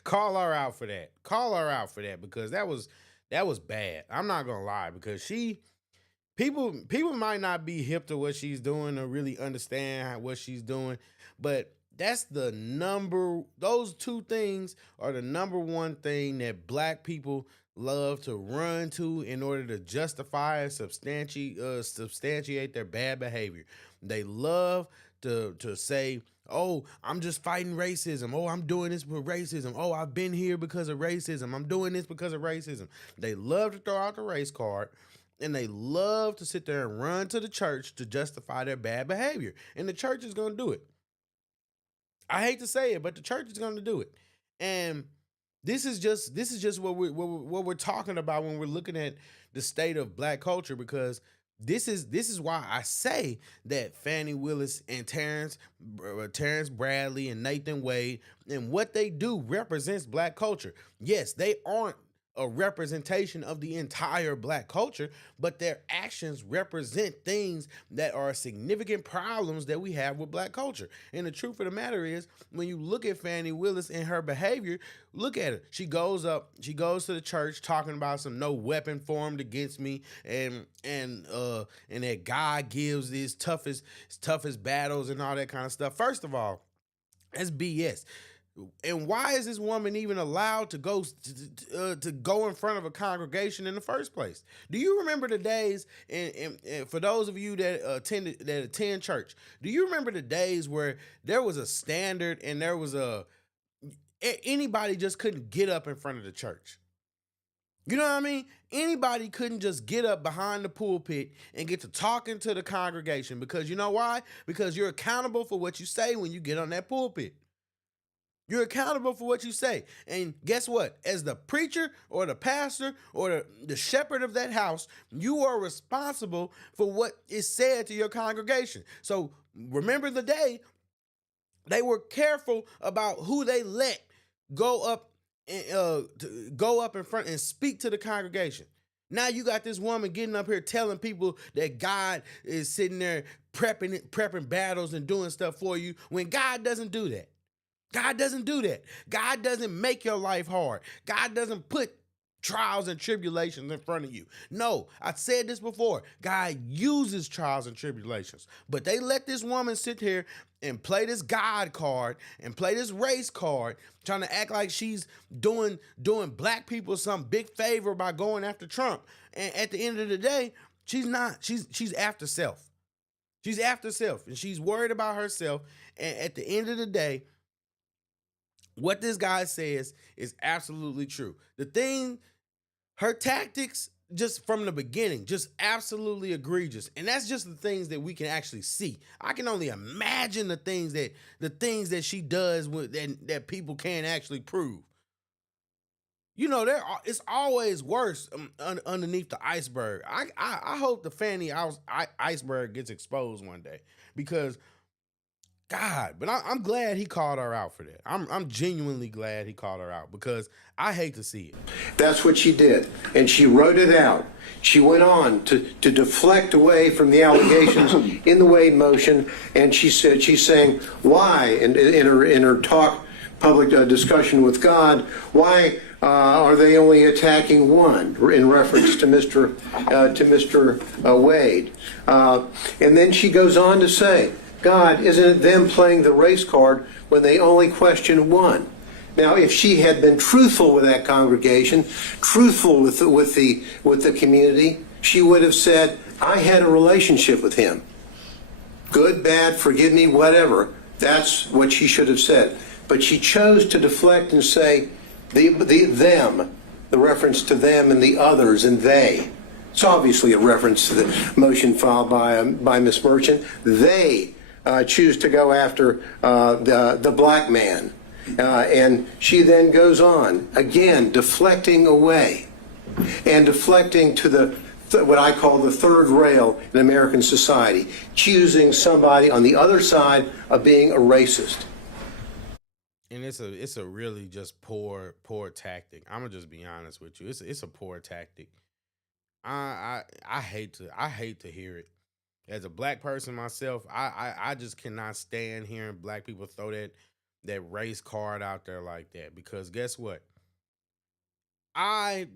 Call her out for that. Call her out for that, because that was bad. I'm not gonna lie, because people might not be hip to what she's doing or really understand what she's doing, but those two things are the number one thing that black people love to run to in order to justify and substantiate their bad behavior. They love to say, oh, I'm just fighting racism. Oh, I'm doing this with racism. Oh, I've been here because of racism. I'm doing this because of racism. They love to throw out the race card, and they love to sit there and run to the church to justify their bad behavior. And the church is going to do it. I hate to say it, but the church is going to do it. And this is just what we're talking about when we're looking at the state of black culture, because this is why I say that Fani Willis and Terrence Bradley and Nathan Wade and what they do represents black culture. Yes, they aren't a representation of the entire black culture, but their actions represent things that are significant problems that we have with black culture. And the truth of the matter is, when you look at Fani Willis and her behavior, look at her. She goes to the church talking about some no weapon formed against me, and that God gives his toughest battles and all that kind of stuff. First of all, that's BS. And why is this woman even allowed to go in front of a congregation in the first place? Do you remember the days, and for those of you that attend church, do you remember the days where there was a standard and there was anybody just couldn't get up in front of the church? You know what I mean? Anybody couldn't just get up behind the pulpit and get to talking to the congregation, because you know why? Because you're accountable for what you say when you get on that pulpit. You're accountable for what you say. And guess what? As the preacher or the pastor or the shepherd of that house, you are responsible for what is said to your congregation. So remember the day they were careful about who they let go up in front and speak to the congregation. Now you got this woman getting up here telling people that God is sitting there prepping battles and doing stuff for you when God doesn't do that. God doesn't do that. God doesn't make your life hard. God doesn't put trials and tribulations in front of you. No, I said this before. God uses trials and tribulations. But they let this woman sit here and play this God card and play this race card, trying to act like she's doing black people some big favor by going after Trump. And at the end of the day, she's not. She's after self. She's after self, and she's worried about herself. And at the end of the day, what this guy says is absolutely true. Her tactics just from the beginning, just absolutely egregious. And that's just the things that we can actually see. I can only imagine the things that she does that people can't actually prove. You know, it's always worse underneath the iceberg. I hope the Fani iceberg gets exposed one day, because God, but I'm glad he called her out for that. I'm genuinely glad he called her out, because I hate to see it. That's what she did, and she wrote it out. She went on to deflect away from the allegations in the Wade motion, and she's saying why in her talk, public discussion with God, why are they only attacking one, in reference to Mr. Wade, and then she goes on to say, God, isn't it them playing the race card when they only question one? Now, if she had been truthful with that congregation, truthful with the community, she would have said, I had a relationship with him. Good, bad, forgive me, whatever. That's what she should have said. But she chose to deflect and say them, the reference to them and the others and they. It's obviously a reference to the motion filed by Ms. Merchant. They choose to go after the black man. And she then goes on, again, deflecting away and deflecting to what I call the third rail in American society, choosing somebody on the other side of being a racist. And it's a really just poor tactic. I'm gonna just be honest with you. It's a poor tactic. I hate to hear it. As a black person myself, I just cannot stand hearing black people throw that race card out there like that, because guess what? I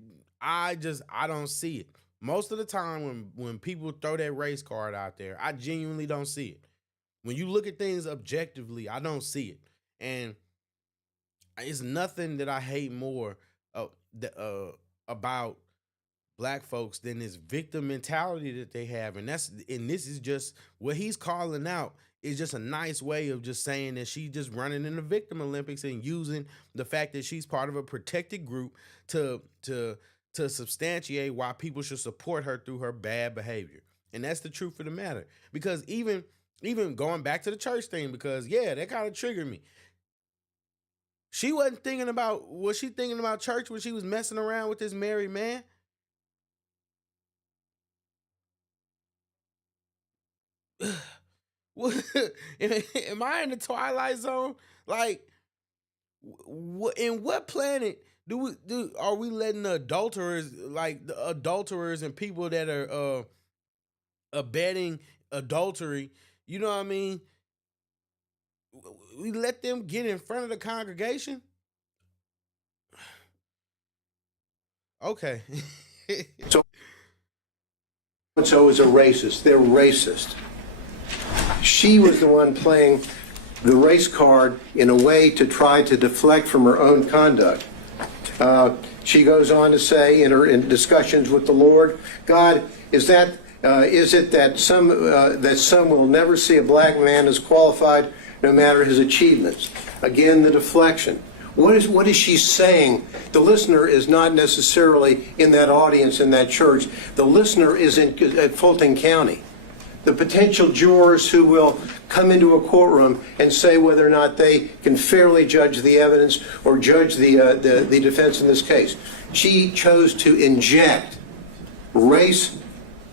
don't see it. Most of the time when people throw that race card out there, I genuinely don't see it. When you look at things objectively, I don't see it. And it's nothing that I hate more about black folks than this victim mentality that they have. And this is just what he's calling out is just a nice way of just saying that she's just running in the victim Olympics and using the fact that she's part of a protected group to substantiate why people should support her through her bad behavior. And that's the truth of the matter. Because even going back to the church thing, because yeah, that kind of triggered me. Was she thinking about church when she was messing around with this married man? Am I in the Twilight Zone? Like, in what planet are we letting the adulterers and people that are abetting adultery, you know what I mean? We let them get in front of the congregation? Okay. So is a racist. They're racist. She was the one playing the race card in a way to try to deflect from her own conduct. She goes on to say in discussions with the Lord, God, is it that some will never see a black man as qualified no matter his achievements? Again, the deflection. What is she saying? The listener is not necessarily in that audience in that church. The listener is at Fulton County. the potential jurors who will come into a courtroom and say whether or not they can fairly judge the evidence or judge the defense in this case. She chose to inject race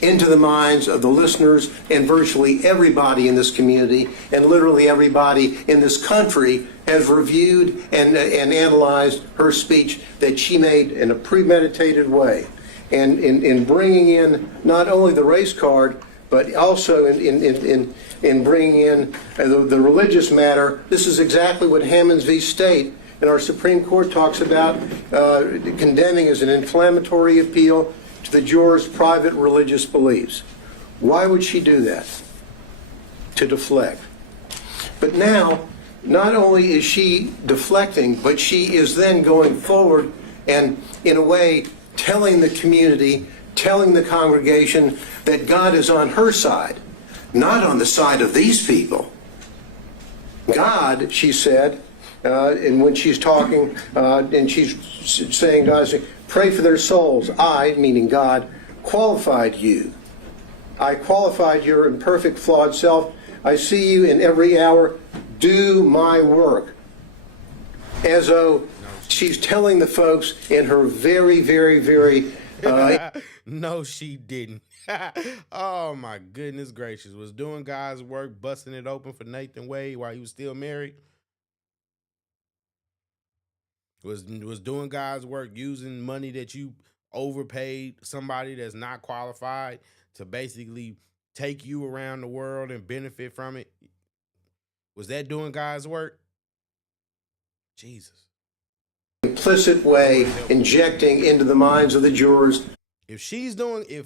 into the minds of the listeners and virtually everybody in this community, and literally everybody in this country has reviewed and analyzed her speech that she made in a premeditated way. And in bringing in not only the race card, but also in bringing in the religious matter, this is exactly what Hammonds v. State in our Supreme Court talks about, condemning as an inflammatory appeal to the jurors' private religious beliefs. Why would she do that? To deflect. But now, not only is she deflecting, but she is then going forward and, in a way, telling the community, telling the congregation that God is on her side, not on the side of these people. God, she said, and when she's talking, and she's saying, God, pray for their souls. I, meaning God, qualified you. I qualified your imperfect, flawed self. I see you in every hour. Do my work. As though she's telling the folks in her very, very, very... No, she didn't. Oh, my goodness gracious. Was doing God's work, busting it open for Nathan Wade while he was still married. Was doing God's work, using money that you overpaid somebody that's not qualified to basically take you around the world and benefit from it. Was that doing God's work? Jesus. Implicit way injecting into the minds of the jurors. If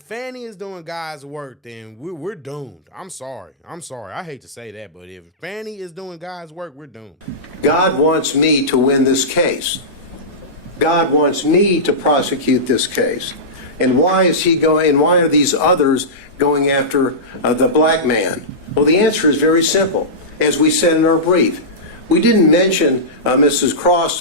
Fani is doing God's work, then we're doomed. I'm sorry. I hate to say that, but if Fani is doing God's work, we're doomed. God wants me to win this case. God wants me to prosecute this case. And why is he going, and why are these others going after the black man? Well, the answer is very simple. As we said in our brief, we didn't mention Mr. Cross,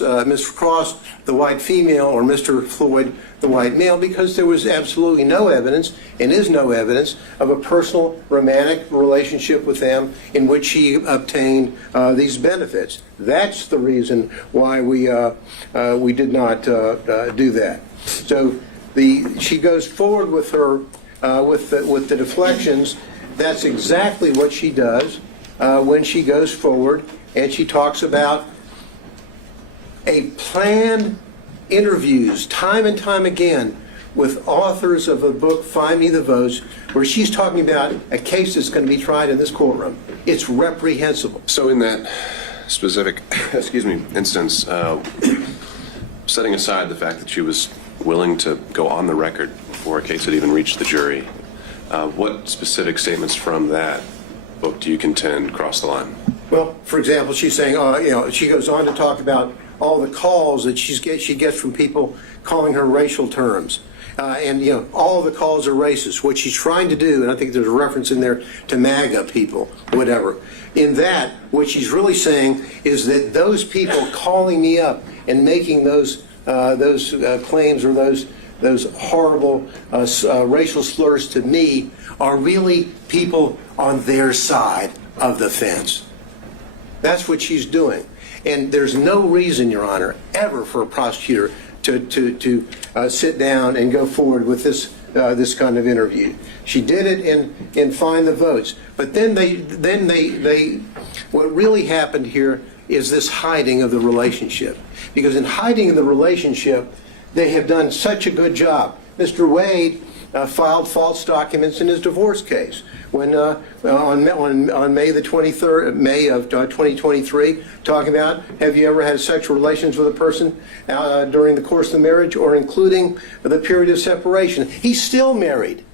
the white female, or Mr. Floyd, the white male, because there was absolutely no evidence, and is no evidence, of a personal romantic relationship with them in which he obtained these benefits. That's the reason why we did not do that. So she goes forward with her with the deflections. That's exactly what she does when she goes forward. And she talks about a planned interviews time and time again with authors of the book Find Me the Votes, where she's talking about a case that's going to be tried in this courtroom. It's reprehensible. So in that specific, instance, setting aside the fact that she was willing to go on the record before a case had even reached the jury, what specific statements from that book do you contend cross the line? Well, for example, she's saying, she goes on to talk about all the calls that she gets from people calling her racial terms. And all the calls are racist. What she's trying to do, and I think there's a reference in there to MAGA people, whatever. In that, what she's really saying is that those people calling me up and making those claims or those horrible racial slurs to me are really people on their side of the fence. That's what she's doing. And there's no reason, Your Honor, ever for a prosecutor to sit down and go forward with this kind of interview. She did it in Find the Votes. But then they what really happened here is this hiding of the relationship. Because in hiding the relationship, they have done such a good job. Mr. Wade filed false documents in his divorce case. When on May the 23rd, May of 2023, talking about, have you ever had sexual relations with a person during the course of the marriage or including the period of separation? He's still married.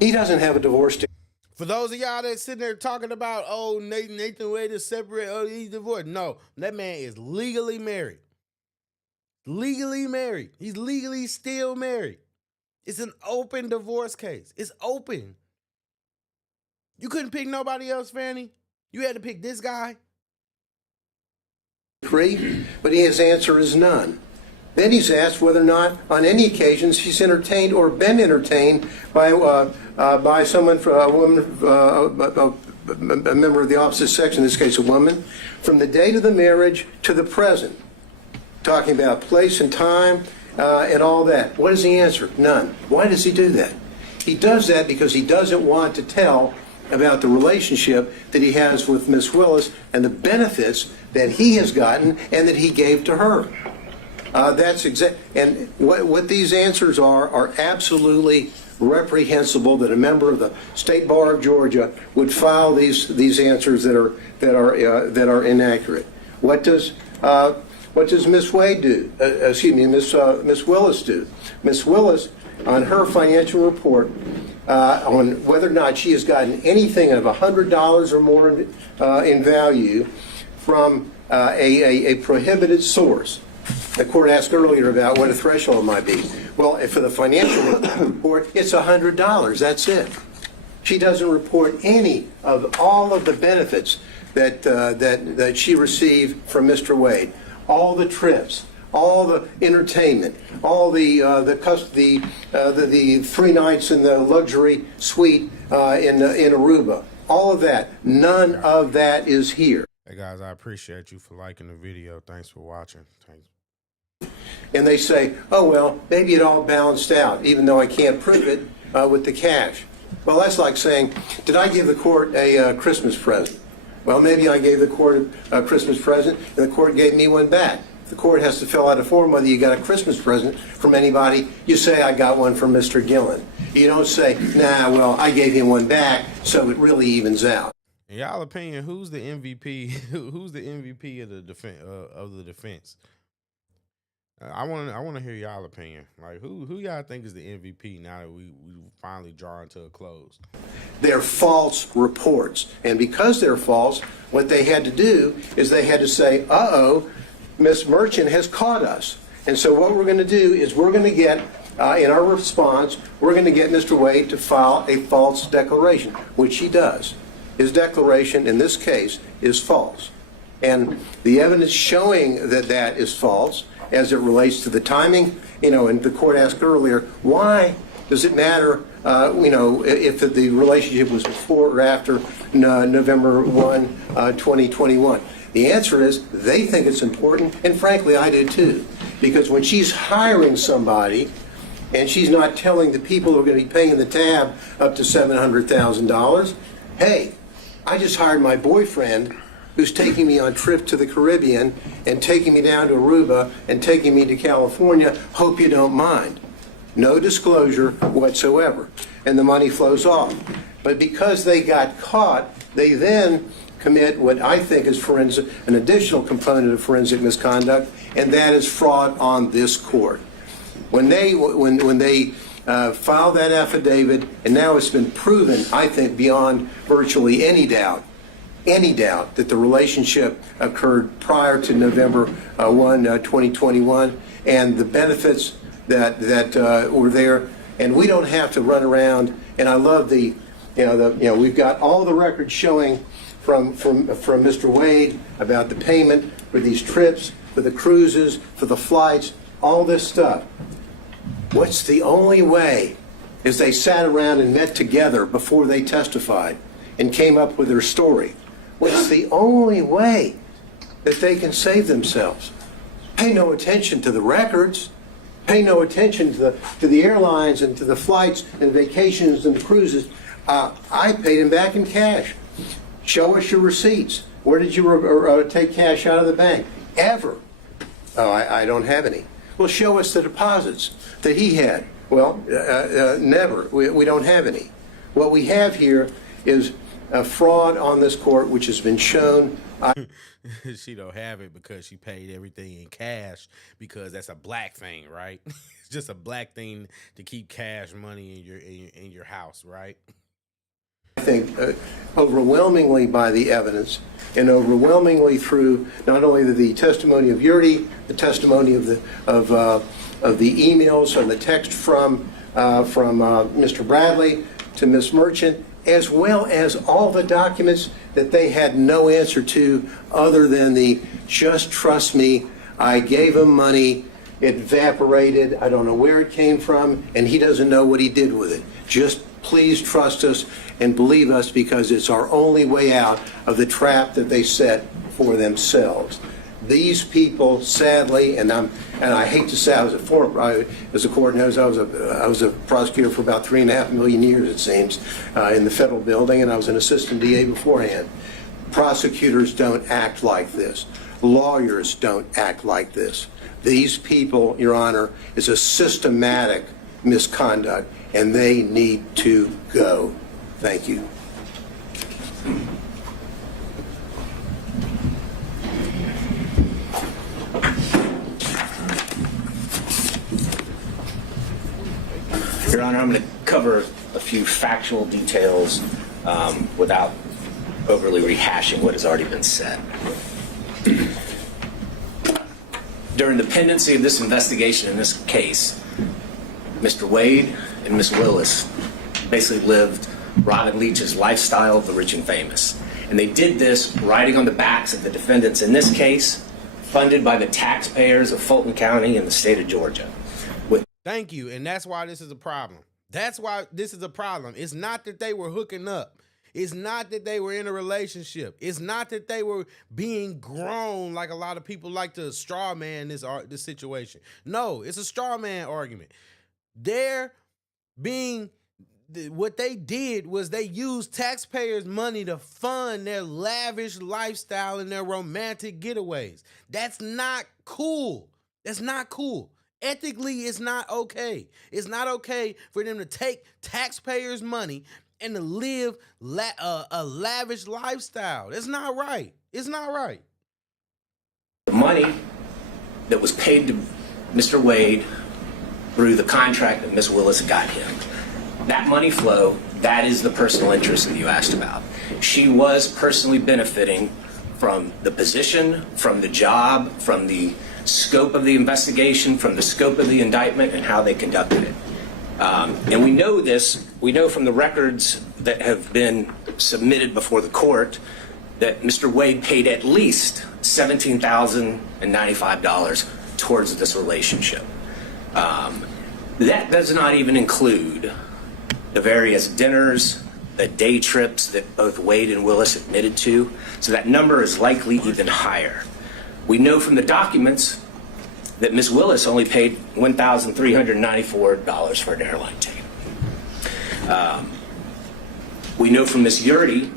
He doesn't have a divorce decree. For those of y'all that's sitting there talking about, oh, Nathan Wade is separate, oh, he's divorced. No, that man is legally married. Legally married. He's legally still married. It's an open divorce case. It's open. You couldn't pick nobody else, Fani. You had to pick this guy. But his answer is none. Then he's asked whether or not, on any occasions, he's entertained or been entertained by someone, a woman, a member of the opposite sex, in this case a woman, from the date of the marriage to the present, talking about place and time and all that. What is the answer? None. Why does he do that? He does that because he doesn't want to tell about the relationship that he has with Miss Willis and the benefits that he has gotten and that he gave to her. That's exact. And what these answers are absolutely reprehensible. That a member of the State Bar of Georgia would file these answers that are inaccurate. What does Miss Wade do? Miss Willis do? Miss Willis, on her financial report, on whether or not she has gotten anything of $100 or more in value from a prohibited source. The court asked earlier about what a threshold might be. Well, for the financial report, it's $100. That's it. She doesn't report any of all of the benefits that she received from Mr. Wade. All the trips, all the entertainment, all the 3 nights in the luxury suite in Aruba. All of that. None of that is here. Hey guys, I appreciate you for liking the video. Thanks for watching. Thanks. And they say, oh, well, maybe it all balanced out, even though I can't prove it with the cash. Well, that's like saying, did I give the court a Christmas present? Well, maybe I gave the court a Christmas present, and the court gave me one back. The court has to fill out a form whether you got a Christmas present from anybody. You say, I got one from Mr. Gillen. You don't say, nah, well, I gave him one back, so it really evens out. In y'all opinion, who's the MVP? Who's the MVP of the defense? I want to hear y'all opinion. Like, who y'all think is the MVP now that we finally drawing to a close? They're false reports, and because they're false, what they had to do is they had to say, uh-oh, Miss Merchant has caught us. And so what we're going to do is we're going to get, in our response, we're going to get Mr. Wade to file a false declaration, which he does. His declaration in this case is false. And the evidence showing that that is false as it relates to the timing, and the court asked earlier, why does it matter, if the relationship was before or after November 1, 2021? The answer is they think it's important, and frankly, I do too. Because when she's hiring somebody, and she's not telling the people who are going to be paying the tab up to $700,000, hey, I just hired my boyfriend who's taking me on trip to the Caribbean and taking me down to Aruba and taking me to California. Hope you don't mind. No disclosure whatsoever. And the money flows off. But because they got caught, they then commit what I think is an additional component of forensic misconduct, and that is fraud on this court. When they filed that affidavit, and now it's been proven, I think, beyond virtually any doubt that the relationship occurred prior to November 1, 2021, and the benefits that were there, and we don't have to run around. And I love we've got all the records showing from Mr. Wade about the payment for these trips, for the cruises, for the flights, all this stuff. What's the only way is they sat around and met together before they testified and came up with their story. What's the only way that they can save themselves? Pay no attention to the records. Pay no attention to the airlines and to the flights and vacations and the cruises. I paid him back in cash. Show us your receipts. Where did you take cash out of the bank? Ever? Oh, I don't have any. Well, show us the deposits that he had. Well, never. We don't have any. What we have here is a fraud on this court, which has been shown. She don't have it because she paid everything in cash, because that's a black thing, right? It's just a black thing to keep cash money in your house, right? I think overwhelmingly by the evidence, and overwhelmingly through not only the testimony of Yurdi, the testimony of the emails and the text from Mr. Bradley to Ms. Merchant, as well as all the documents that they had no answer to other than the just trust me, I gave him money, It evaporated. I don't know where it came from, and he doesn't know what he did with it. Just please trust us and believe us, because it's our only way out of the trap that they set for themselves. These people, sadly, and I hate to say, as the court knows, I was a prosecutor for about 3.5 million years, it seems, in the federal building, and I was an assistant DA beforehand. Prosecutors don't act like this. Lawyers don't act like this. These people, Your Honor, is a systematic misconduct, and they need to go. Thank you. Your Honor, I'm going to cover a few factual details without overly rehashing what has already been said. During the pendency of this investigation in this case, Mr. Wade and Ms. Willis basically lived Robin Leach's lifestyle of the rich and famous. And they did this riding on the backs of the defendants in this case, funded by the taxpayers of Fulton County and the state of Georgia. Thank you. And that's why this is a problem. That's why this is a problem. It's not that they were hooking up. It's not that they were in a relationship. It's not that they were being grown like a lot of people like to straw man this situation. No, it's a straw man argument. What they did was they used taxpayers' money to fund their lavish lifestyle and their romantic getaways. That's not cool. That's not cool. Ethically, it's not okay. It's not okay for them to take taxpayers' money and to live a lavish lifestyle. That's not right. It's not right. The money that was paid to Mr. Wade through the contract that Ms. Willis got him, that money flow, that is the personal interest that you asked about. She was personally benefiting from the position, from the job, from the scope of the investigation, from the scope of the indictment, and how they conducted it. And we know this, we know from the records that have been submitted before the court that Mr. Wade paid at least $17,095 towards this relationship. That does not even include the various dinners, the day trips that both Wade and Willis admitted to, so that number is likely even higher. We know from the documents that Ms. Willis only paid $1,394 for an airline ticket. We know from Ms. Yurdy,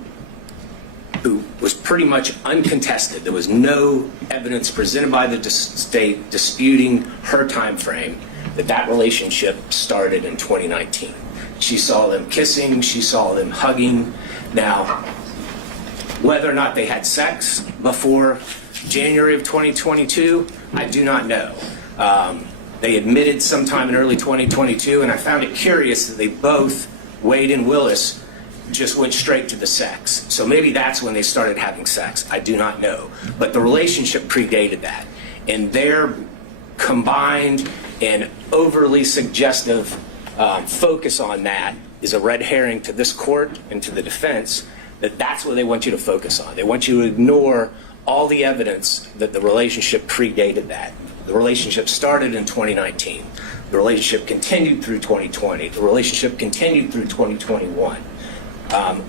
who was pretty much uncontested, there was no evidence presented by the state disputing her time frame, that relationship started in 2019. She saw them kissing, she saw them hugging. Now, whether or not they had sex before January of 2022, I do not know. They admitted sometime in early 2022, and I found it curious that they both, Wade and Willis, just went straight to the sex. So maybe that's when they started having sex. I do not know. But the relationship predated that. And their combined and overly suggestive focus on that is a red herring to this court and to the defense, that that's what they want you to focus on. They want you to ignore all the evidence that the relationship predated that. The relationship started in 2019. The relationship continued through 2020. The relationship continued through 2021.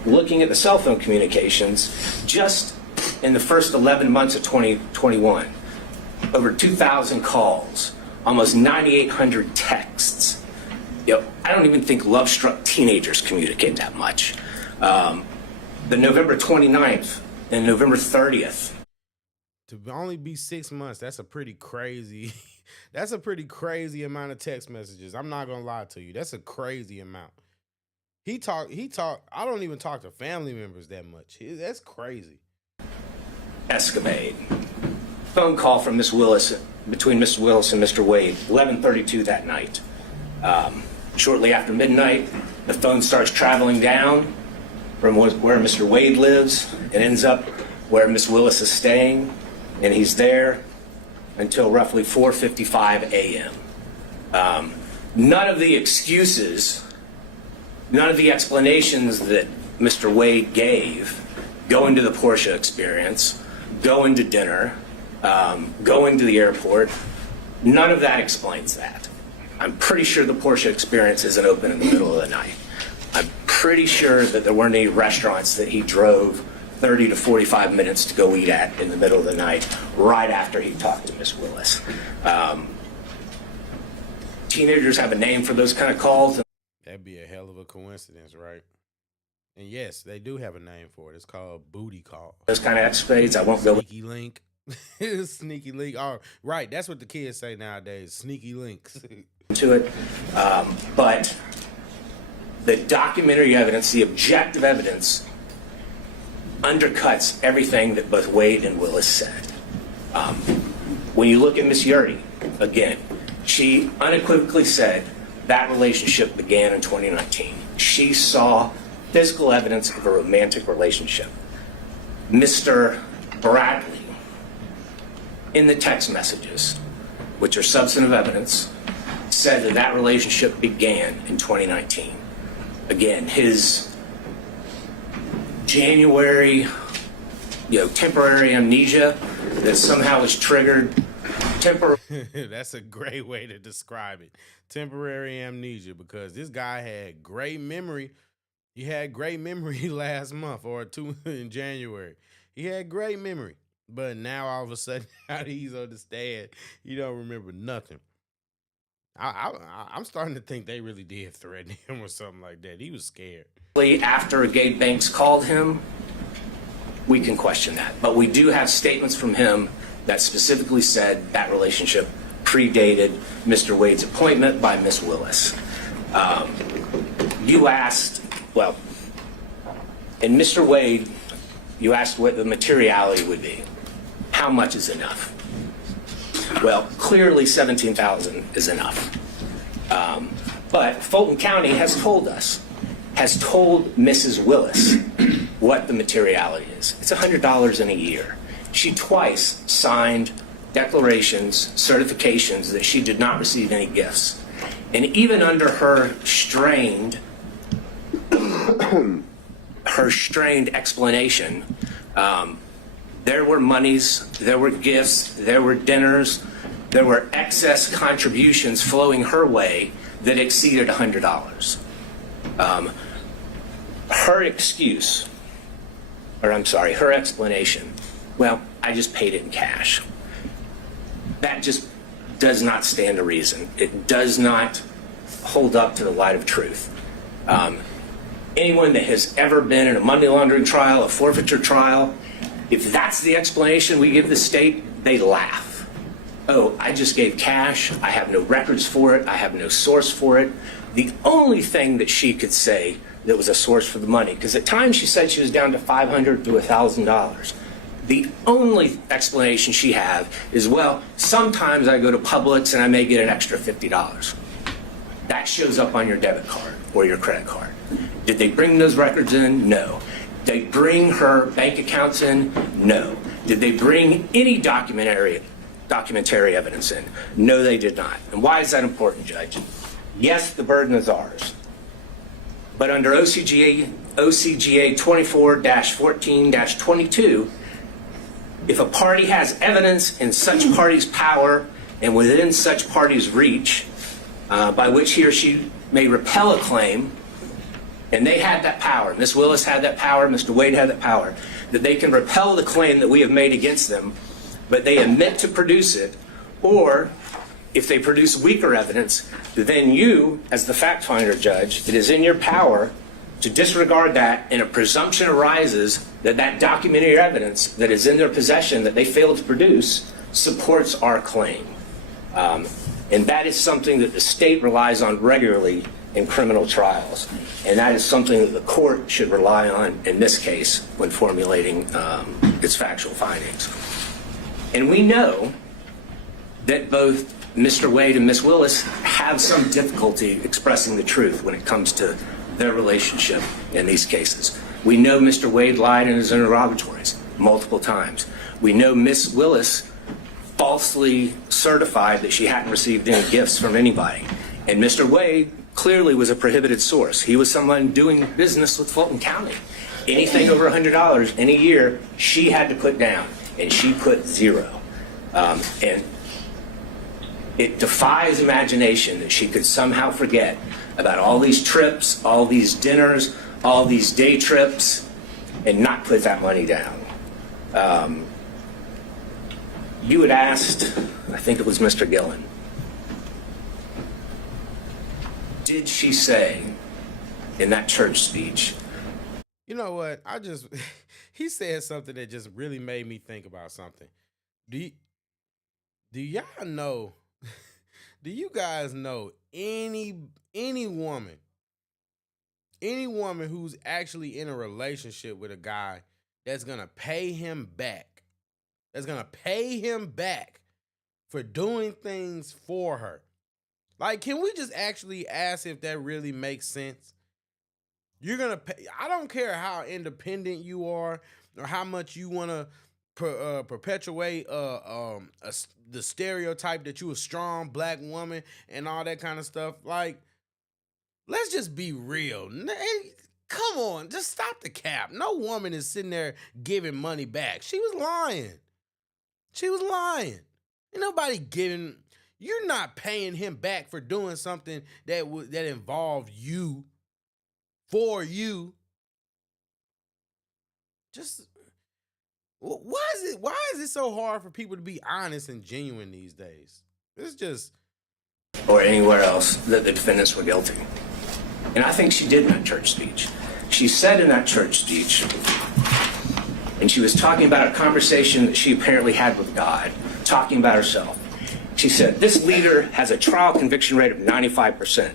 Looking at the cell phone communications, just in the first 11 months of 2021, over 2,000 calls, almost 9,800 texts. You know, I don't even think love-struck teenagers communicate that much. The November 29th and November 30th. To only be 6 months, that's a pretty crazy, that's a pretty crazy amount of text messages. I'm not gonna lie to you. That's a crazy amount. He talked, I don't even talk to family members that much. That's crazy. Escapade. Phone call from Miss Willis, between Mr. Willis and Mr. Wade, 11:32 that night. Shortly after midnight, the phone starts traveling down from where Mr. Wade lives and ends up where Miss Willis is staying, and he's there until roughly 4:55 a.m. None of the excuses, none of the explanations that Mr. Wade gave, going to the Porsche experience, going to dinner, going to the airport, None of that explains that. I'm pretty sure the Porsche experience isn't open in the middle of the night. I'm pretty sure that there weren't any restaurants that he drove 30 to 45 minutes to go eat at in the middle of the night right after he talked to Miss Willis. Teenagers have a name for those kind of calls. That'd be a hell of a coincidence, right? And yes, they do have a name for it. It's called booty call. Those kind of escapades, I won't go. Sneaky link. Sneaky link. Oh, right. That's what the kids say nowadays. Sneaky links. To it. But the documentary evidence, the objective evidence, undercuts everything that both Wade and Willis said. When you look at Miss Yurdy, again, she unequivocally said that relationship began in 2019. She saw physical evidence of a romantic relationship. Mr. Bradley, in the text messages, which are substantive evidence, said that that relationship began in 2019. Again, his January, temporary amnesia that somehow was triggered. That's a great way to describe it. Temporary amnesia, because this guy had great memory. He had great memory last month or two in January. He had great memory. But now all of a sudden, how he's on the stand, you don't remember nothing. I'm starting to think they really did threaten him or something like that. He was scared. After Gabe Banks called him, we can question that. But we do have statements from him that specifically said that relationship predated Mr. Wade's appointment by Miss Willis. You asked, well, in Mr. Wade, you asked what the materiality would be. How much is enough? Well, clearly $17,000 is enough. But Fulton County has told Mrs. Willis what the materiality is. It's $100 in a year. She twice signed declarations, certifications that she did not receive any gifts. And even under her strained explanation, there were monies, there were gifts, there were dinners, there were excess contributions flowing her way that exceeded $100. Her explanation, well, I just paid it in cash. That just does not stand to reason. It does not hold up to the light of truth. Anyone that has ever been in a money laundering trial, a forfeiture trial, if that's the explanation we give the state, they laugh. Oh, I just gave cash. I have no records for it. I have no source for it. The only thing that she could say that was a source for the money, because at times she said she was down to $500 to $1,000. The only explanation she had is, well, sometimes I go to Publix and I may get an extra $50. That shows up on your debit card or your credit card. Did they bring those records in? No. Did they bring her bank accounts in? No. Did they bring any documentary evidence in? No, they did not. And why is that important, Judge? Yes, the burden is ours. But under OCGA 24-14-22, if a party has evidence in such party's power and within such party's reach, by which he or she may repel a claim, and they had that power, Ms. Willis had that power, Mr. Wade had that power, that they can repel the claim that we have made against them, but they admit to produce it, or if they produce weaker evidence, then you, as the fact finder, Judge, it is in your power to disregard that, and a presumption arises that that documentary evidence that is in their possession that they failed to produce supports our claim. And that is something that the state relies on regularly in criminal trials. And that is something that the court should rely on in this case when formulating its factual findings. And we know that both Mr. Wade and Ms. Willis have some difficulty expressing the truth when it comes to their relationship in these cases. We know Mr. Wade lied in his interrogatories multiple times. We know Ms. Willis falsely certified that she hadn't received any gifts from anybody. And Mr. Wade clearly was a prohibited source. He was someone doing business with Fulton County. Anything over $100 in a year, she had to put down, and she put zero. And It defies imagination that she could somehow forget about all these trips, all these dinners, all these day trips, and not put that money down. You had asked, I think it was Mr. Gillen, did she say in that church speech? You know what? He said something that just really made me think about something. Do y'all know, do you guys know any woman who's actually in a relationship with a guy that's going to pay him back? That's going to pay him back for doing things for her. Like, can we just actually ask if that really makes sense? You're going to pay. I don't care how independent you are or how much you want to perpetuate the stereotype that you a strong black woman and all that kind of stuff. Like, let's just be real. Come on, just stop the cap. No woman is sitting there giving money back. She was lying. Ain't nobody giving. You're not paying him back for doing something that involved you, for you. Just why is it so hard for people to be honest and genuine these days? It's just. Or anywhere else that the defendants were guilty. And I think she did in that church speech. She said in that church speech, and she was talking about a conversation that she apparently had with God, talking about herself. She said, this leader has a trial conviction rate of 95%.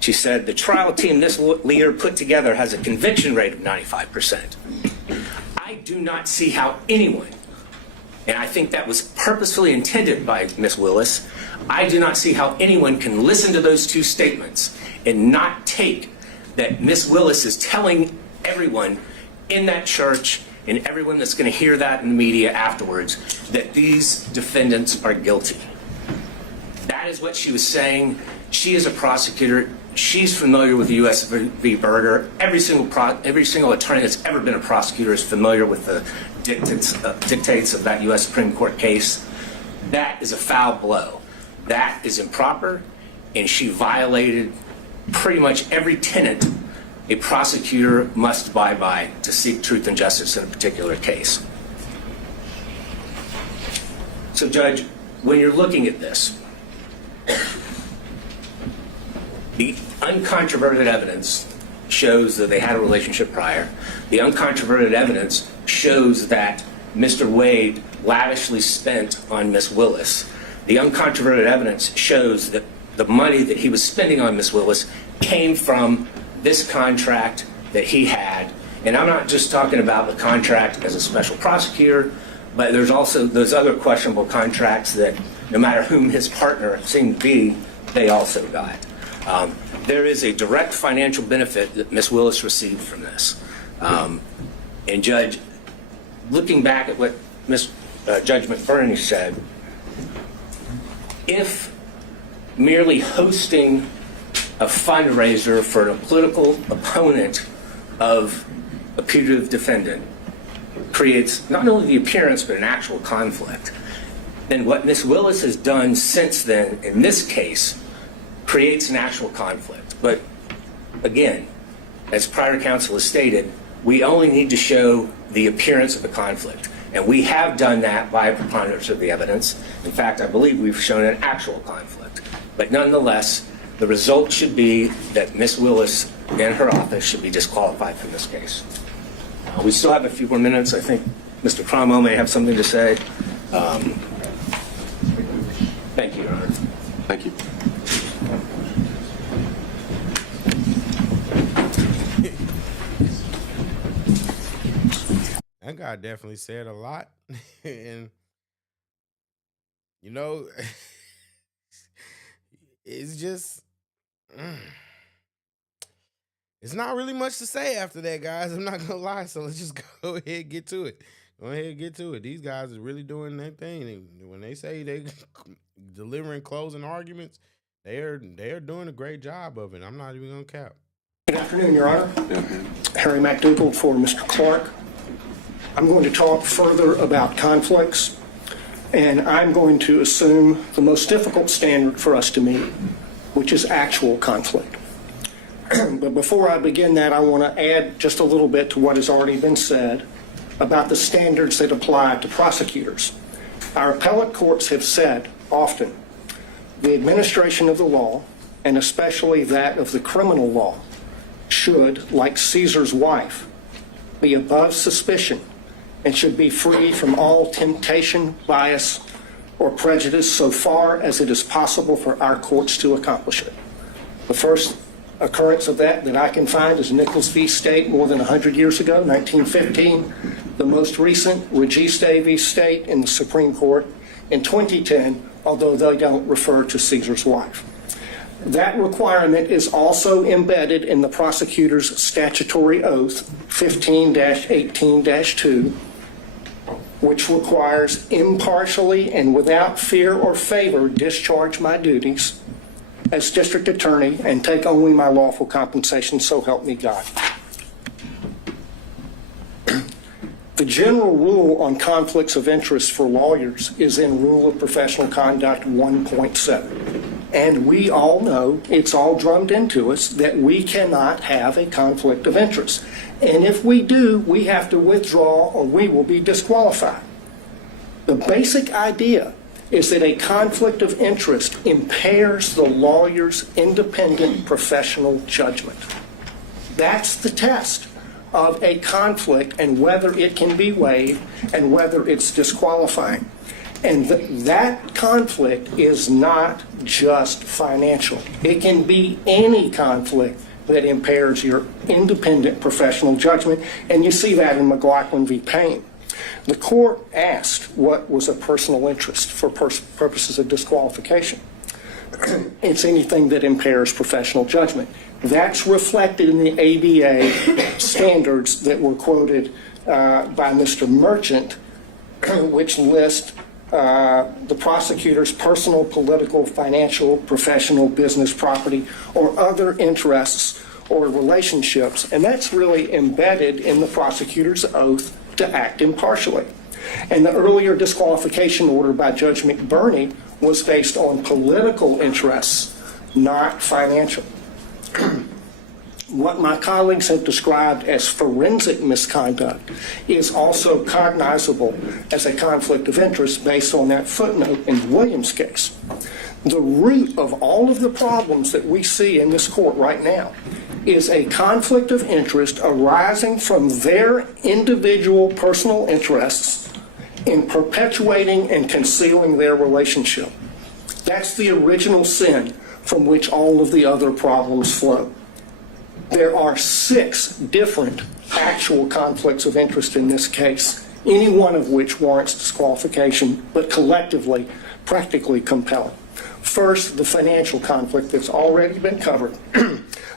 She said, the trial team this leader put together has a conviction rate of 95%. I do not see how anyone, and I think that was purposefully intended by Ms. Willis, I do not see how anyone can listen to those two statements and not take that Ms. Willis is telling everyone in that church and everyone that's going to hear that in the media afterwards that these defendants are guilty. That is what she was saying. She is a prosecutor. She's familiar with the U.S. v. Berger. Every single attorney that's ever been a prosecutor is familiar with the dictates of that U.S. Supreme Court case. That is a foul blow. That is improper, and she violated pretty much every tenet a prosecutor must abide by to seek truth and justice in a particular case. So, Judge, when you're looking at this, the uncontroverted evidence shows that they had a relationship prior. The uncontroverted evidence shows that Mr. Wade lavishly spent on Ms. Willis. The uncontroverted evidence shows that the money that he was spending on Ms. Willis came from this contract that he had. And I'm not just talking about the contract as a special prosecutor, but there's also those other questionable contracts that no matter whom his partner seemed to be, they also got. There is a direct financial benefit that Ms. Willis received from this. And Judge, looking back at what Judge McBurney said, if merely hosting a fundraiser for a political opponent of a putative defendant creates not only the appearance but an actual conflict, then what Ms. Willis has done since then in this case creates an actual conflict. But again, as prior counsel has stated, we only need to show the appearance of a conflict. And we have done that by a preponderance of the evidence. In fact, I believe we've shown an actual conflict. But nonetheless, the result should be that Ms. Willis and her office should be disqualified from this case. We still have a few more minutes. I think Mr. Cromwell may have something to say. Thank you, Your Honor. Thank you. That guy definitely said a lot. And, you know, it's just, it's not really much to say after that, guys. I'm not going to lie. So let's just go ahead and get to it. Go ahead and get to it. These guys are really doing their thing. And when they say they delivering closing arguments, they're doing a great job of it. I'm not even going to cap. Good afternoon, Your Honor. Harry McDougall for Mr. Clark. I'm going to talk further about conflicts And I'm going to assume the most difficult standard for us to meet, which is actual conflict. But before I begin that, I want to add just a little bit to what has already been said about the standards that apply to prosecutors. Our appellate courts have said often the administration of the law, and especially that of the criminal law, should, like Caesar's wife, be above suspicion and should be free from all temptation, bias, or prejudice so far as it is possible for our courts to accomplish it. The first occurrence of that I can find is Nichols v. State more than 100 years ago, 1915. The most recent, Registe v. State in the Supreme Court in 2010, although they don't refer to Caesar's wife. That requirement is also embedded in the prosecutor's statutory oath, 15-18-2, which requires impartially and without fear or favor discharge my duties as district attorney and take only my lawful compensation, so help me God. The general rule on conflicts of interest for lawyers is in Rule of Professional Conduct 1.7. And we all know, it's all drummed into us, that we cannot have a conflict of interest. And if we do, we have to withdraw or we will be disqualified. The basic idea is that a conflict of interest impairs the lawyer's independent professional judgment. That's the test of a conflict and whether it can be waived and whether it's disqualifying. And that conflict is not just financial. It can be any conflict that impairs your independent professional judgment, and you see that in McLaughlin v. Payne. The court asked what was a personal interest for purposes of disqualification. It's anything that impairs professional judgment. That's reflected in the ABA standards that were quoted by Mr. Merchant, which list the prosecutor's personal, political, financial, professional, business, property, or other interests or relationships. And that's really embedded in the prosecutor's oath to act impartially. And the earlier disqualification order by Judge McBurney was based on political interests, not financial. What my colleagues have described as forensic misconduct is also cognizable as a conflict of interest based on that footnote in the Williams case. The root of all of the problems that we see in this court right now is a conflict of interest arising from their individual personal interests in perpetuating and concealing their relationship. That's the original sin from which all of the other problems flow. There are 6 different actual conflicts of interest in this case, any one of which warrants disqualification, but collectively, practically compelling. First, the financial conflict that's already been covered.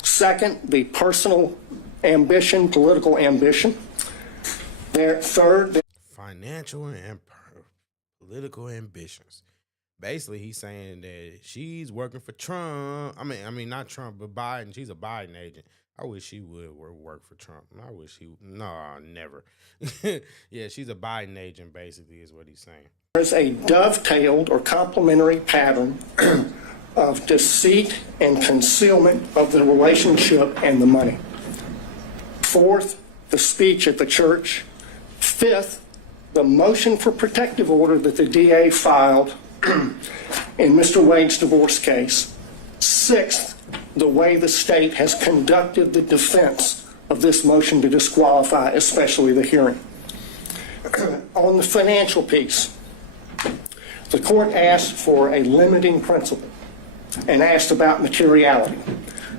Second, the personal ambition, political ambition. Third, financial and political ambitions. Basically, he's saying that she's working for Trump. I mean, not Trump, but Biden. She's a Biden agent. I wish she would work for Trump. I wish he would. No, never. Yeah, she's a Biden agent, basically, is what he's saying. There's a dovetailed or complementary pattern of deceit and concealment of the relationship and the money. Fourth, the speech at the church. Fifth, the motion for protective order that the DA filed in Mr. Wade's divorce case. Sixth, the way the state has conducted the defense of this motion to disqualify, especially the hearing. On the financial piece, the court asked for a limiting principle and asked about materiality.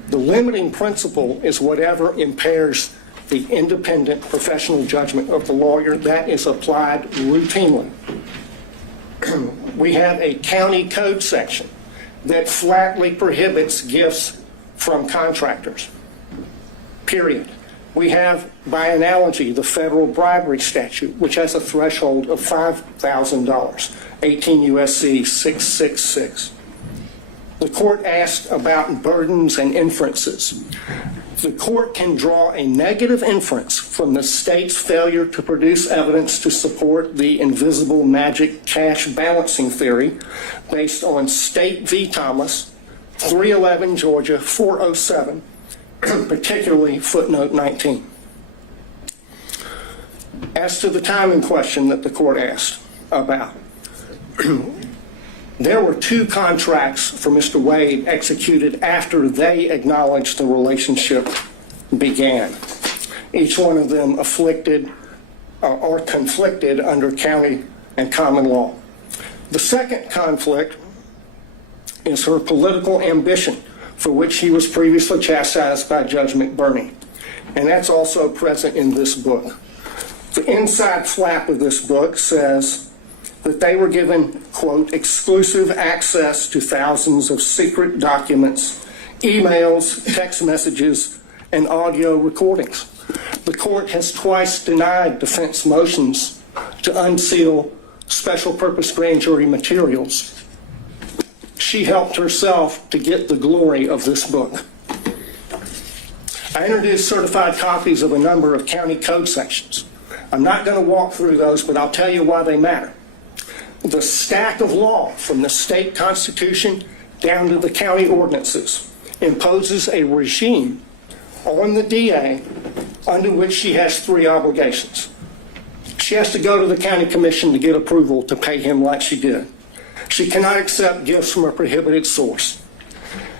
The limiting principle is whatever impairs the independent professional judgment of the lawyer. That is applied routinely. We have a county code section that flatly prohibits gifts from contractors, period. We have, by analogy, the federal bribery statute, which has a threshold of $5,000, 18 U.S.C. 666. The court asked about burdens and inferences. The court can draw a negative inference from the state's failure to produce evidence to support the invisible magic cash balancing theory based on State v. Thomas, 311 Georgia 407, particularly footnote 19. As to the timing question that the court asked about, there were 2 contracts for Mr. Wade executed after they acknowledged the relationship began. Each one of them afflicted or conflicted under county and common law. The second conflict is her political ambition, for which he was previously chastised by Judge McBurney. And that's also present in this book. The inside flap of this book says that they were given, quote, exclusive access to thousands of secret documents, emails, text messages, and audio recordings. The court has twice denied defense motions to unseal special purpose grand jury materials. She helped herself to get the glory of this book. I introduced certified copies of a number of county code sections. I'm not going to walk through those, but I'll tell you why they matter. The stack of law from the state constitution down to the county ordinances imposes a regime on the DA under which she has 3 obligations. She has to go to the county commission to get approval to pay him like she did. She cannot accept gifts from a prohibited source.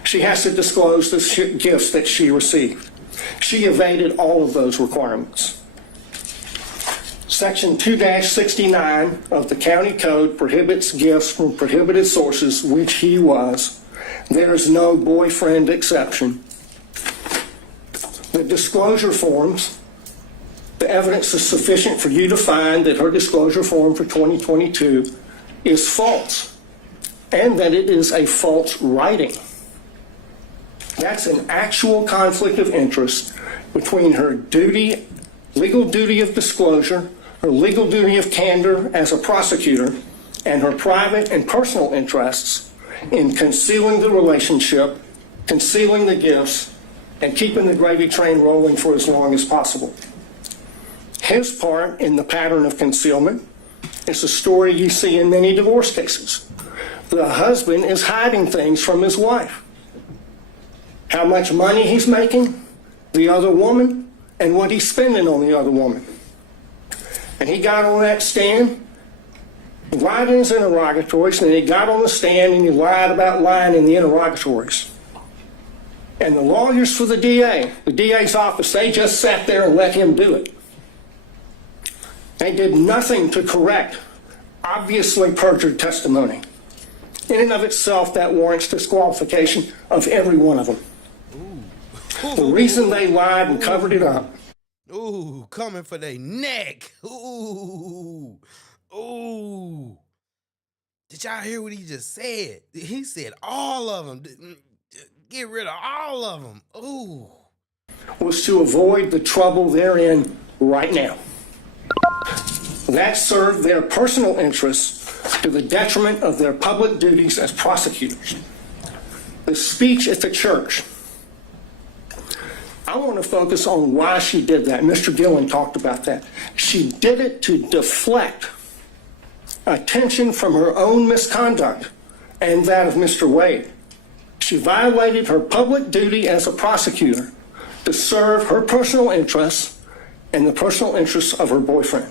She has to disclose the gifts that she received. She evaded all of those requirements. Section 2-69 of the county code prohibits gifts from prohibited sources, which he was. There is no boyfriend exception. The disclosure forms, the evidence is sufficient for you to find that her disclosure form for 2022 is false and that it is a false writing. That's an actual conflict of interest between her duty, legal duty of disclosure, her legal duty of candor as a prosecutor, and her private and personal interests in concealing the relationship, concealing the gifts, and keeping the gravy train rolling for as long as possible. His part in the pattern of concealment is a story you see in many divorce cases. The husband is hiding things from his wife. How much money he's making, the other woman, and what he's spending on the other woman. And he got on that stand, lied in his interrogatories, and then he got on the stand and he lied about lying in the interrogatories. And the lawyers for the DA's office, they just sat there and let him do it. They did nothing to correct obviously perjured testimony. In and of itself, that warrants disqualification of every one of them. The reason they lied and covered it up. Ooh, coming for their neck. Ooh. Did y'all hear what he just said? He said all of them. Get rid of all of them. Ooh. Was to avoid the trouble they're in right now. That served their personal interests to the detriment of their public duties as prosecutors. The speech at the church. I want to focus on why she did that. Mr. Gillen talked about that. She did it to deflect attention from her own misconduct and that of Mr. Wade. She violated her public duty as a prosecutor to serve her personal interests and the personal interests of her boyfriend.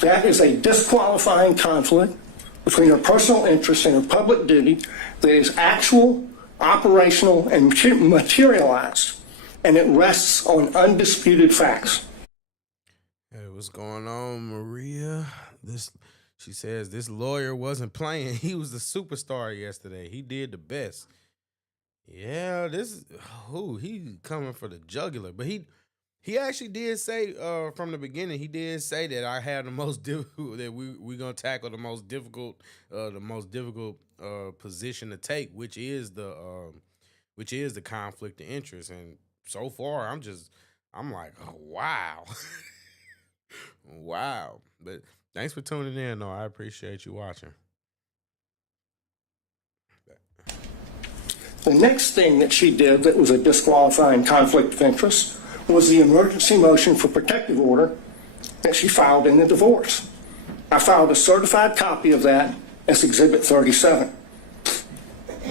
That is a disqualifying conflict between her personal interests and her public duty that is actual, operational, and materialized. And it rests on undisputed facts. Hey, what's going on, Maria? She says this lawyer wasn't playing. He was the superstar yesterday. He did the best. Yeah, he coming for the jugular. But he actually did say from the beginning, he did say that I had the most difficult, that we're gonna tackle the most difficult position to take, which is the conflict of interest. And so far, I'm like, oh, wow. Wow. But thanks for tuning in, though. I appreciate you watching. The next thing that she did that was a disqualifying conflict of interest was the emergency motion for protective order that she filed in the divorce. I filed a certified copy of that as Exhibit 37.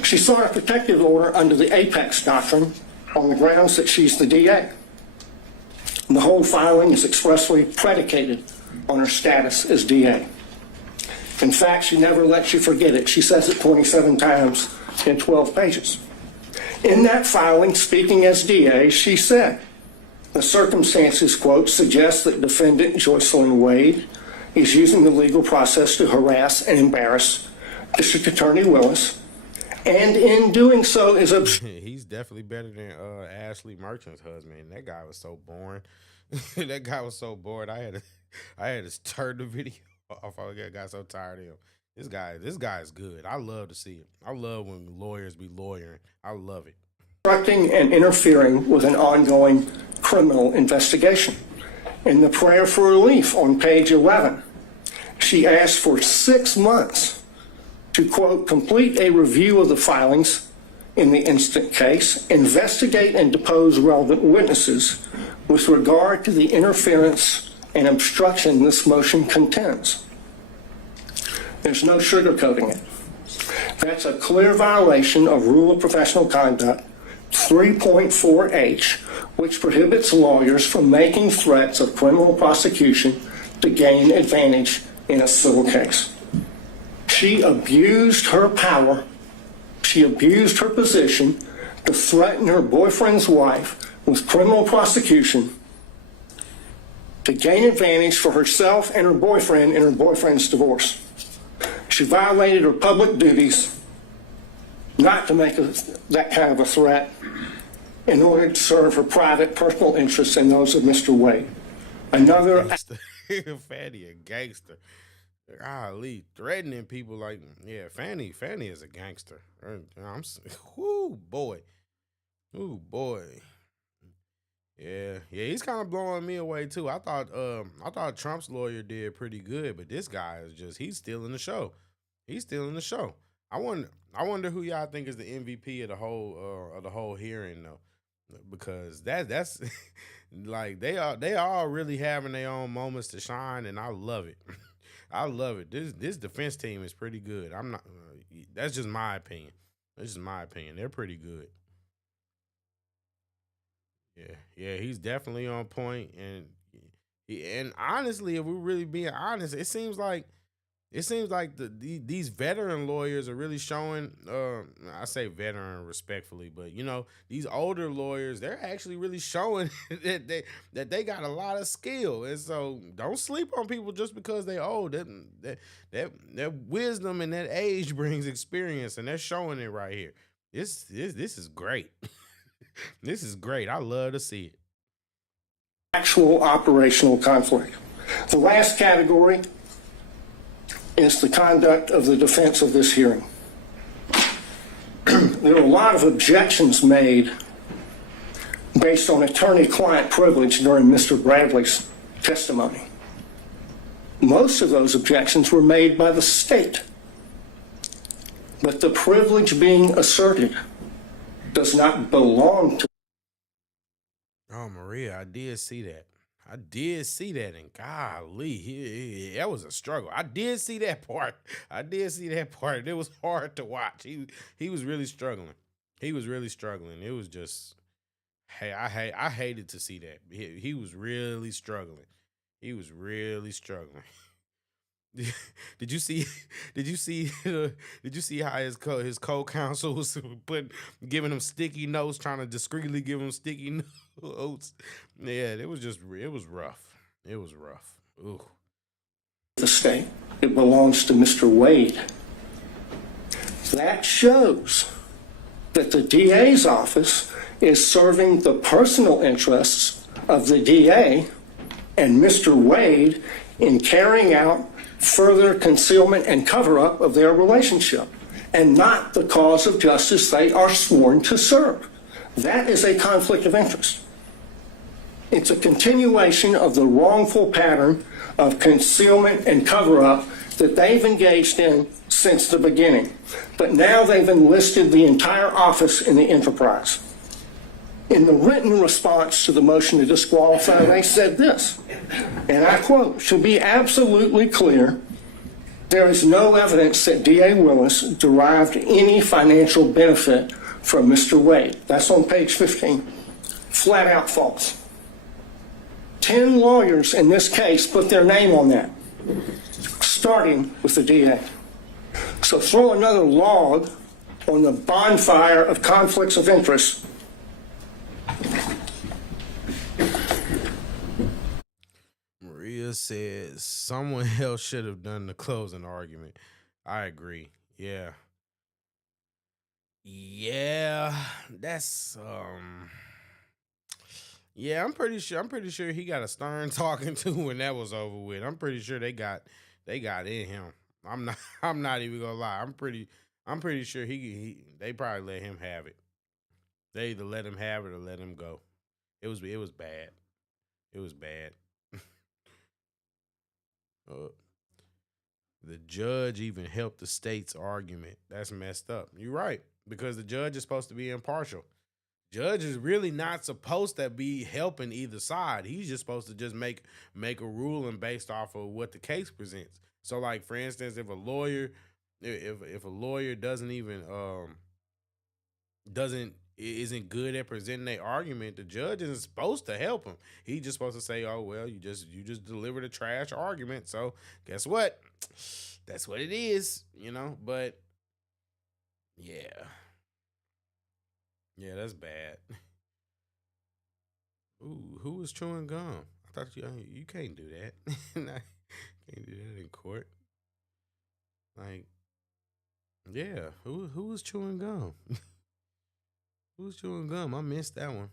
She sought a protective order under the Apex Doctrine on the grounds that she's the DA. The whole filing is expressly predicated on her status as DA. In fact, she never lets you forget it. She says it 27 times in 12 pages. In that filing, speaking as DA, she said, the circumstances, quote, suggest that defendant Joycelyn Wade is using the legal process to harass and embarrass District Attorney Willis, and in doing so is He's definitely better than Ashley Merchant's husband. That guy was so boring. That guy was so bored. I had to turn the video off. I got so tired of him. This guy is good. I love to see it. I love when lawyers be lawyering. I love it. Obstructing and interfering with an ongoing criminal investigation. In the prayer for relief on page 11, she asked for 6 months to, quote, complete a review of the filings in the instant case, investigate and depose relevant witnesses with regard to the interference and obstruction this motion contends. There's no sugarcoating it. That's a clear violation of Rule of Professional Conduct 3.4H, which prohibits lawyers from making threats of criminal prosecution to gain advantage in a civil case. She abused her power. She abused her position to threaten her boyfriend's wife with criminal prosecution to gain advantage for herself and her boyfriend in her boyfriend's divorce. She violated her public duties not to make that kind of a threat in order to serve her private personal interests and those of Mr. Wade. Another Fani a gangster. Golly, threatening people like, yeah, Fani is a gangster. Ooh boy. Yeah, he's kind of blowing me away too. I thought Trump's lawyer did pretty good, but this guy is he's stealing the show. He's stealing the show. I wonder who y'all think is the MVP of the whole hearing though, because that's like they are really having their own moments to shine, and I love it. I love it. This defense team is pretty good. I'm not. That's just my opinion. That's just my opinion. They're pretty good. Yeah, he's definitely on point, and honestly, if we're really being honest, it seems like these veteran lawyers are really showing. I say veteran respectfully, but you know, these older lawyers, they're actually really showing that they got a lot of skill, and so don't sleep on people just because they old. That wisdom and that age brings experience, and they're showing it right here. This is great. This is great. I love to see it. Actual operational conflict. The last category is the conduct of the defense of this hearing. There were a lot of objections made based on attorney-client privilege during Mr. Bradley's testimony. Most of those objections were made by the state, but the privilege being asserted does not belong to. Oh, Maria, I did see that. And golly, that was a struggle. I did see that part. It was hard to watch. He was really struggling. It was just, hey, I hated to see that. He was really struggling. Did you see how his co-counsel was giving him sticky notes, trying to discreetly give him sticky notes? Yeah, it was rough. Ooh. The state, it belongs to Mr. Wade. That shows that the DA's office is serving the personal interests of the DA and Mr. Wade in carrying out further concealment and cover-up of their relationship, and not the cause of justice they are sworn to serve. That is a conflict of interest. It's a continuation of the wrongful pattern of concealment and cover-up that they've engaged in since the beginning, but now they've enlisted the entire office in the enterprise. In the written response to the motion to disqualify, they said this, and I quote, "To be absolutely clear, there is no evidence that D.A. Willis derived any financial benefit from Mr. Wade." That's on page 15. Flat out false. 10 lawyers in this case put their name on that, starting with the DA. So throw another log on the bonfire of conflicts of interest. Maria says someone else should have done the closing argument. I agree. Yeah. That's yeah, I'm pretty sure he got a stern talking to when that was over with. I'm pretty sure they got in him. I'm not even gonna lie. I'm pretty sure they probably let him have it. They either let him have it or let him go. It was bad. It was bad. The judge even helped the state's argument. That's messed up. You're right, because the judge is supposed to be impartial. Judge is really not supposed to be helping either side. He's just supposed to just make a ruling based off of what the case presents. So, like, for instance, if a lawyer doesn't even isn't good at presenting their argument, the judge isn't supposed to help him. He's just supposed to say, "Oh well, you just delivered a trash argument. So guess what? That's what it is, you know." But yeah, that's bad. Ooh, who was chewing gum? I thought you can't do that. Can't do that in court. Like, yeah, who was chewing gum? Who's chewing gum? I missed that one.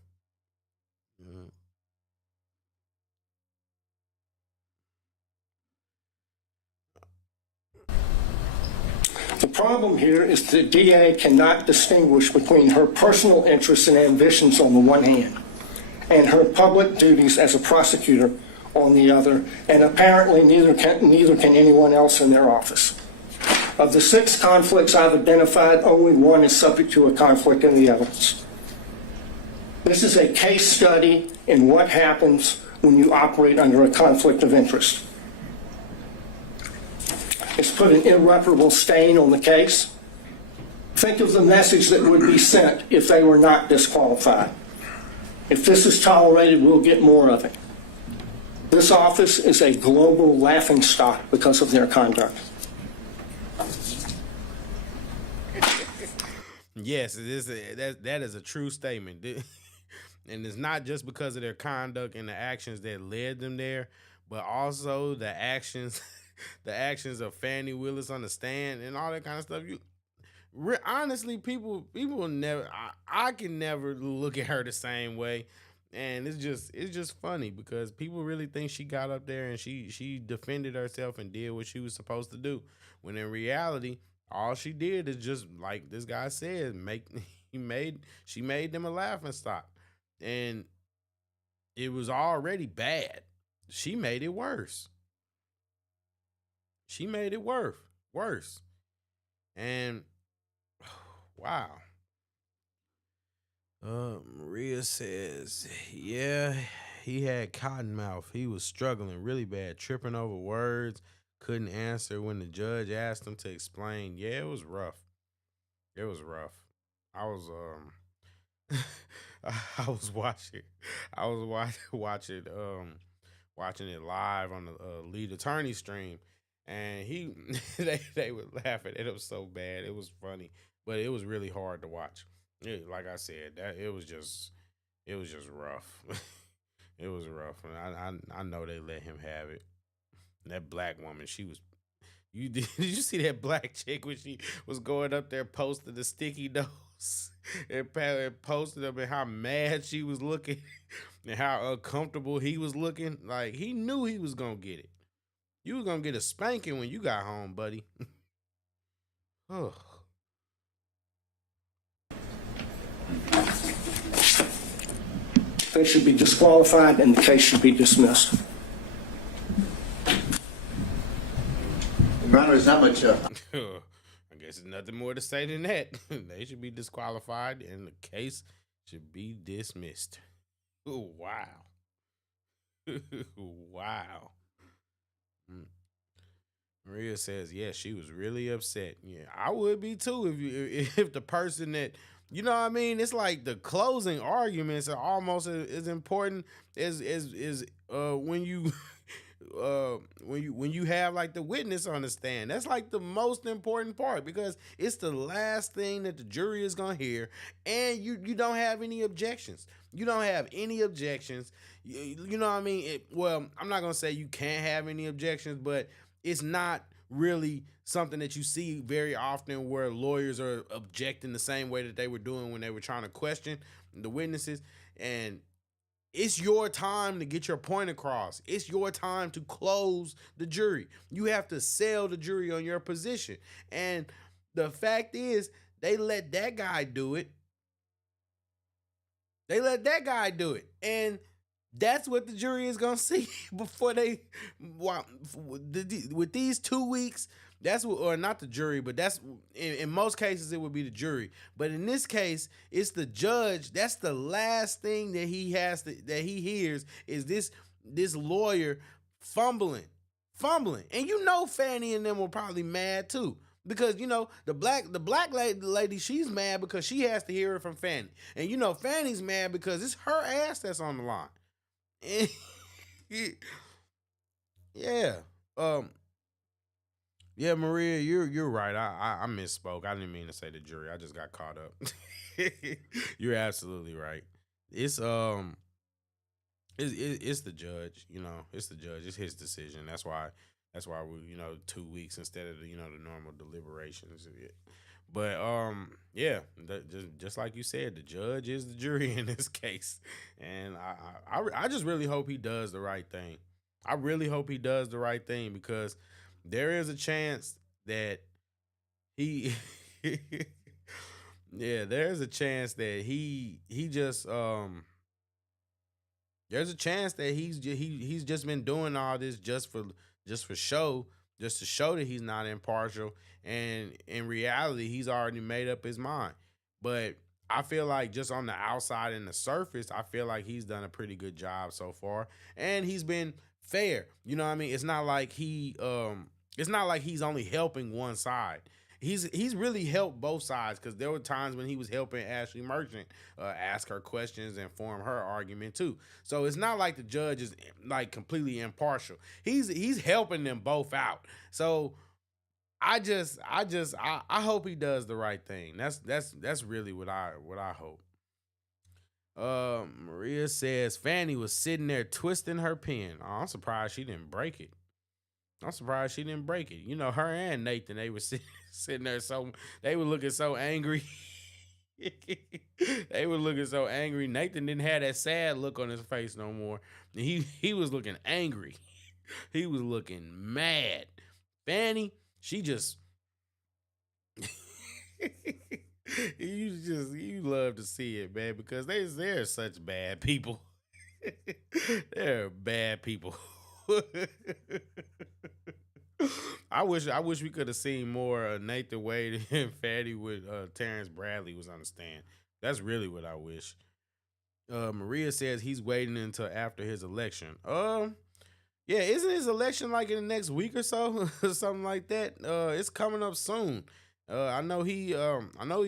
The problem here is that DA cannot distinguish between her personal interests and ambitions on the one hand, and her public duties as a prosecutor on the other, and apparently neither can anyone else in their office. Of the 6 conflicts I've identified, only one is subject to a conflict in the evidence. This is a case study in what happens when you operate under a conflict of interest. It's put an irreparable stain on the case. Think of the message that would be sent if they were not disqualified. If this is tolerated, we'll get more of it. This office is a global laughingstock because of their conduct. Yes, it is. That is a true statement. And it's not just because of their conduct and the actions that led them there, but also the actions of Fani Willis on the stand and all that kind of stuff. Honestly, people never. I can never look at her the same way, and it's just funny because people really think she got up there and she defended herself and did what she was supposed to do, when in reality, all she did is just, like this guy said, she made them a laughingstock. And it was already bad. She made it worse. Worse. And wow. Maria says, yeah, he had cotton mouth. He was struggling really bad, tripping over words, couldn't answer when the judge asked him to explain. Yeah, it was rough. I was watching it live on the lead attorney stream, and they were laughing. It was so bad. It was funny, but it was really hard to watch. Like I said, it was just rough. It was rough, and I know they let him have it. And that black woman, did you see that black chick when she was going up there posting the sticky notes and posted up and how mad she was looking and how uncomfortable he was looking? Like, he knew he was gonna get it. You was gonna get a spanking when you got home, buddy. Oh. They should be disqualified and the case should be dismissed. Your Honor, there's not much. guess there's nothing more to say than that. They should be disqualified and the case should be dismissed. Oh, wow. Wow. Maria says, yeah, she was really upset. Yeah, I would be too if the person that, you know what I mean? It's like the closing arguments are almost as important as when you when you have like the witness on the stand. That's like the most important part because it's the last thing that the jury is gonna hear, and you don't have any objections. You don't have any objections. You know what I mean? Well, I'm not gonna say you can't have any objections, but it's not really something that you see very often where lawyers are objecting the same way that they were doing when they were trying to question the witnesses. And it's your time to get your point across. It's your time to close the jury. You have to sell the jury on your position. And the fact is, they let that guy do it. They let that guy do it. And that's what the jury is going to see before they, with these 2 weeks, that's what, or not the jury, but that's, in most cases, it would be the jury. But in this case, it's the judge. That's the last thing that he has to, that he hears is this lawyer fumbling. And you know Fani and them were probably mad too. Because, you know, the black lady, she's mad because she has to hear it from Fani. And, you know, Fanny's mad because it's her ass that's on the line. Yeah. Yeah, Maria, you're right. I misspoke. I didn't mean to say the jury. I just got caught up. You're absolutely right. It's the judge, you know. It's the judge. It's his decision. That's why we, you know, 2 weeks instead of the, you know, the normal deliberations. But yeah, just like you said, the judge is the jury in this case, and I just really hope he does the right thing. I really hope he does the right thing because there is a chance that he, yeah, there's a chance that he just there's a chance that he's just been doing all this just for show. Just to show that he's not impartial, and in reality, he's already made up his mind. But I feel like just on the outside and the surface, I feel like he's done a pretty good job so far, and he's been fair. You know what I mean? It's not like he's only helping one side. He's really helped both sides because there were times when he was helping Ashley Merchant ask her questions and form her argument too. So it's not like the judge is like completely impartial. He's helping them both out. So I hope he does the right thing. That's really what I hope. Maria says Fani was sitting there twisting her pen. Oh, I'm surprised she didn't break it. You know, her and Nathan, they were sitting there they were looking so angry. They were looking so angry. Nathan didn't have that sad look on his face no more. He was looking angry. He was looking mad. Fani, she just you love to see it, man, because they're such bad people. They're bad people. I wish we could have seen more Nathan Wade and Fani with Terrence Bradley was on the stand. That's really what I wish. Maria says he's waiting until after his election. Yeah, isn't his election like in the next week or so? Something like that. It's coming up soon. I know he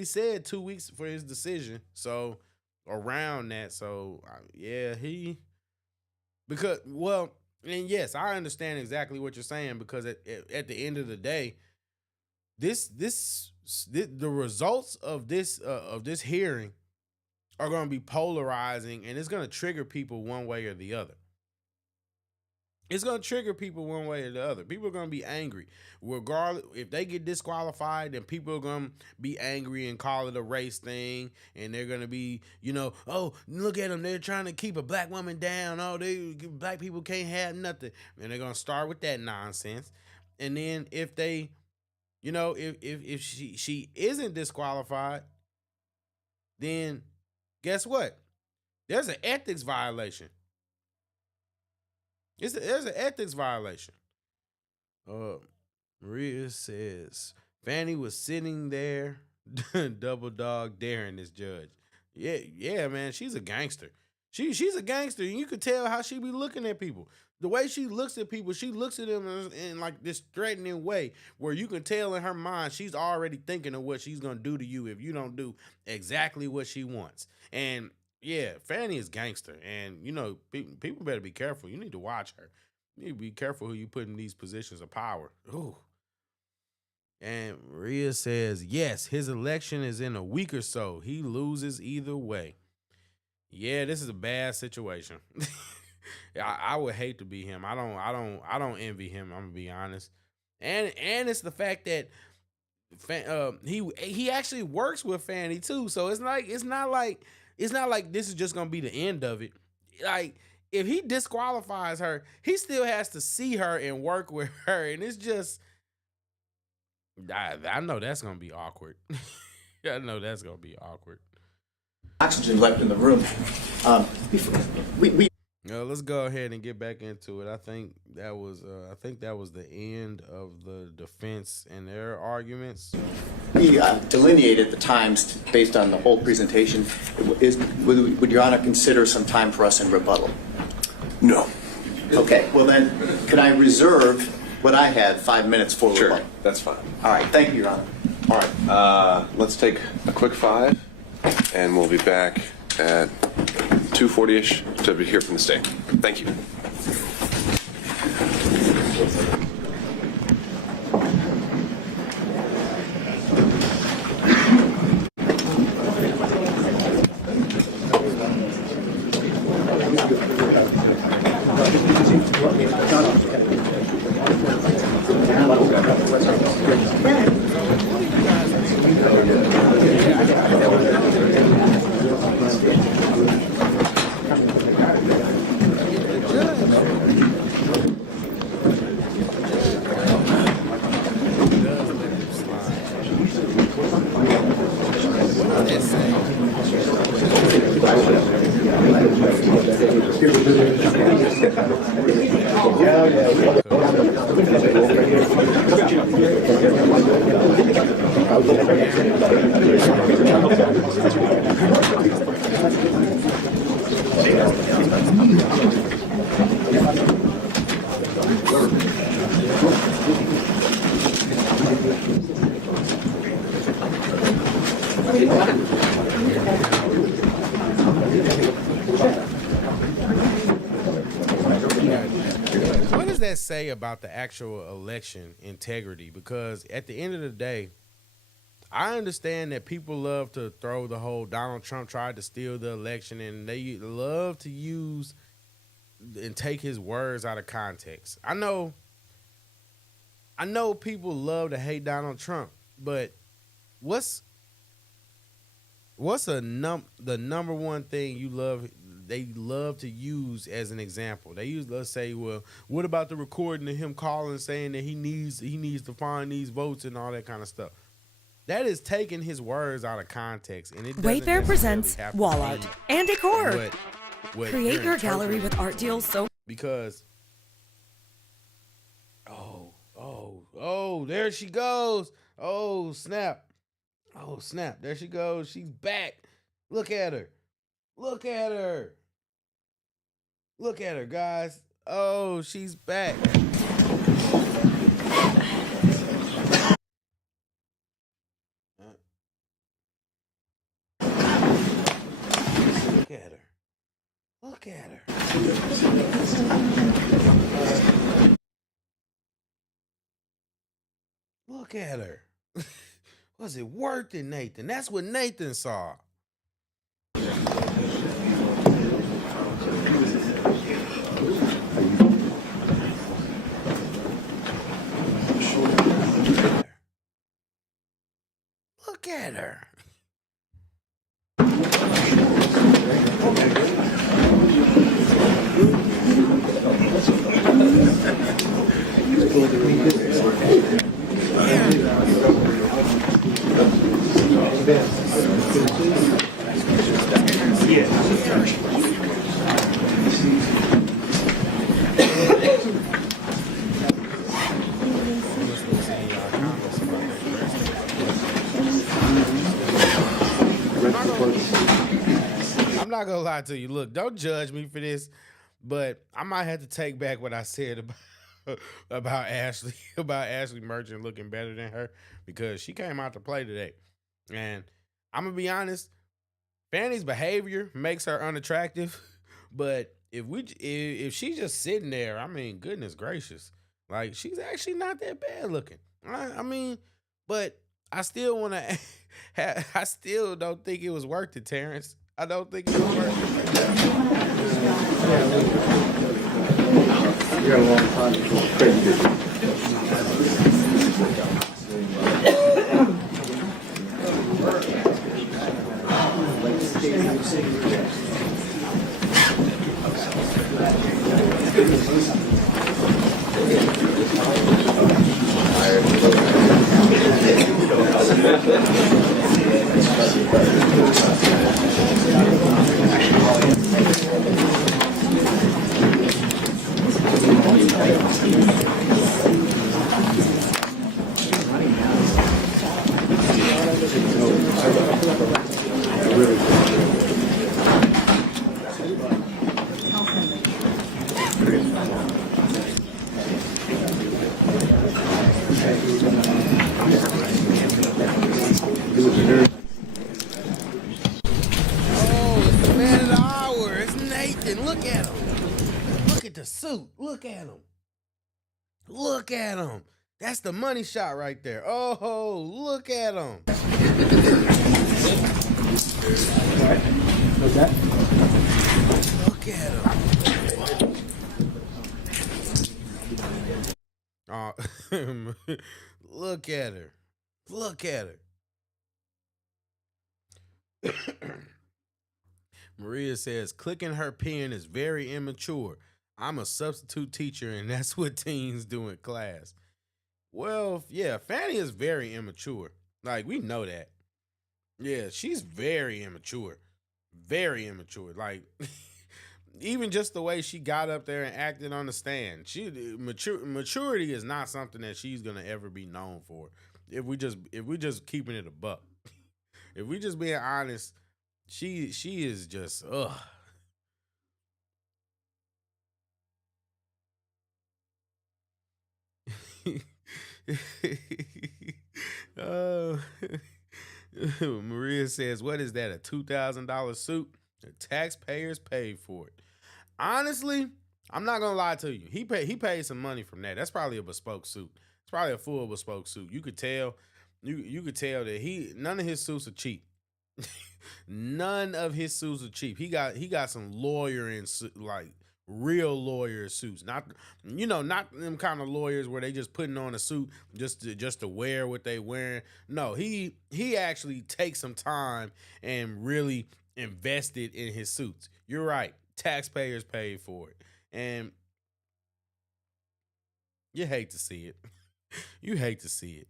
said 2 weeks for his decision. So around that. So yeah, and yes, I understand exactly what you're saying because at the end of the day, the results of this hearing are going to be polarizing, and it's going to trigger people one way or the other. It's going to trigger people one way or the other. People are going to be angry. Regardless, if they get disqualified, then people are going to be angry and call it a race thing. And they're going to be, you know, oh, look at them. They're trying to keep a black woman down. Oh, black people can't have nothing. And they're going to start with that nonsense. And then if they, you know, if she isn't disqualified, then guess what? There's an ethics violation. There's an ethics violation. Maria says Fani was sitting there, double dog daring this judge. Yeah, man, she's a gangster. She's a gangster, and you could tell how she be looking at people. The way she looks at people, she looks at them in like this threatening way where you can tell in her mind she's already thinking of what she's gonna do to you if you don't do exactly what she wants. And yeah, Fani is gangster, and you know people better be careful. You need to watch her. You need to be careful who you put in these positions of power. Ooh. And Rhea says, yes, his election is in a week or so. He loses either way. Yeah, this is a bad situation. I would hate to be him. I don't envy him. I'm gonna be honest. And it's the fact that he actually works with Fani too. So it's not like this is just gonna be the end of it. Like if he disqualifies her, he still has to see her and work with her, and it's just. I know that's gonna be awkward. I know that's gonna be awkward. Oxygen left in the room. Let's go ahead and get back into it. I think that was the end of the defense and their arguments. We delineated the times based on the whole presentation. Would Your Honor consider some time for us in rebuttal? No. Okay. Well then, can I reserve what I had 5 minutes for Sure, rebuttal? that's fine. All right. Thank you, Your Honor. All right. Let's take a quick 5, and we'll be back at 2:40-ish to hear from the state. Thank you. What does that say about the actual election integrity? Because at the end of the day, I understand that people love to throw the whole Donald Trump tried to steal the election, and they love to use and take his words out of context. I know people love to hate Donald Trump, but what's the number one thing they love to use as an example? Let's say, well, what about the recording of him calling saying that he needs to find these votes and all that kind of stuff? That is taking his words out of context, and it doesn't Wayfair presents have to wall be art and decor. what Create you're your gallery interpreting. with art deals so. Because there she goes. Oh snap, there she goes. She's back. Look at her, guys. Oh, she's back. Look at her. Look at her. Was it worth it, Nathan? That's what Nathan saw. Look at her. gonna lie to you. Look, don't judge me for this, but I might have to take back what I said about Ashley Merchant looking better than her, because she came out to play today. And I'm gonna be honest, Fanny's behavior makes her unattractive, but if she's just sitting there, I mean, goodness gracious, like, she's actually not that bad looking. I mean, but I still want to. I still don't think it was worth it, Terrence. I don't think it was worth it. You got a long time to go crazy. Look at him. That's the money shot right there. Oh, look at him. What's that? Look at him. Look at her. Look at her. Maria says, clicking her pen is very immature. I'm a substitute teacher, and that's what teens do in class. Well, yeah, Fanny is very immature. Like, we know that. Yeah, she's very immature. Very immature. Like, even just the way she got up there and acted on the stand. Maturity is not something that she's gonna ever be known for. If we just keeping it a buck. If we just being honest, she is just Maria says, what is that, a $2,000 suit? The taxpayers paid for it. Honestly, I'm not gonna lie to you. He paid some money from that. That's probably a bespoke suit. It's probably a full bespoke suit. You could tell that none of his suits are cheap. None of his suits are cheap. He got some lawyer in, like, real lawyer suits, not them kind of lawyers where they just putting on a suit just to wear what they wearing. No, he actually takes some time and really invested in his suits. You're right. Taxpayers paid for it. And you hate to see it. You hate to see it.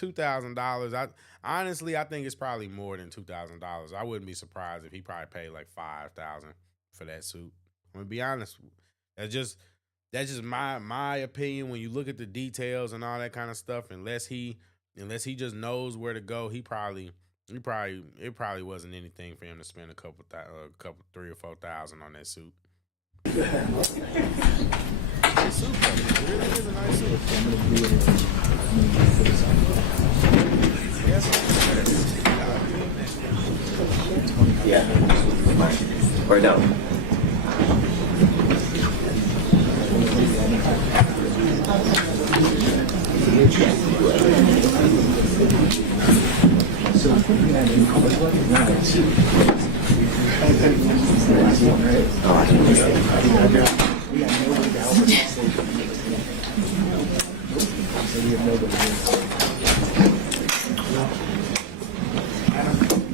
$2,000. Honestly, I think it's probably more than $2,000. I wouldn't be surprised if he probably paid like $5,000 for that suit. I'm gonna be honest. That's just my opinion. When you look at the details and all that kind of stuff, unless he just knows where to go, it probably wasn't anything for him to spend a couple $3,000 or $4,000 on that suit. The suit, it really is a nice suit. Yeah. Right now.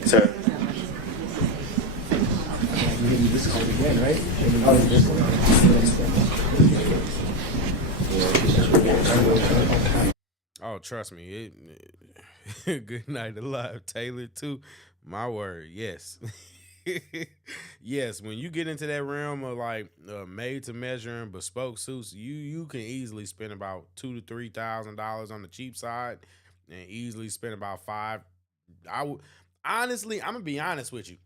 Sir. Oh, trust me. Good night alive, Taylor, too. My word, yes. Yes, when you get into that realm of like made to measure and bespoke suits, you can easily spend about $2,000 to $3,000 on the cheap side, and easily spend about $5,000. Honestly, I'm gonna be honest with you.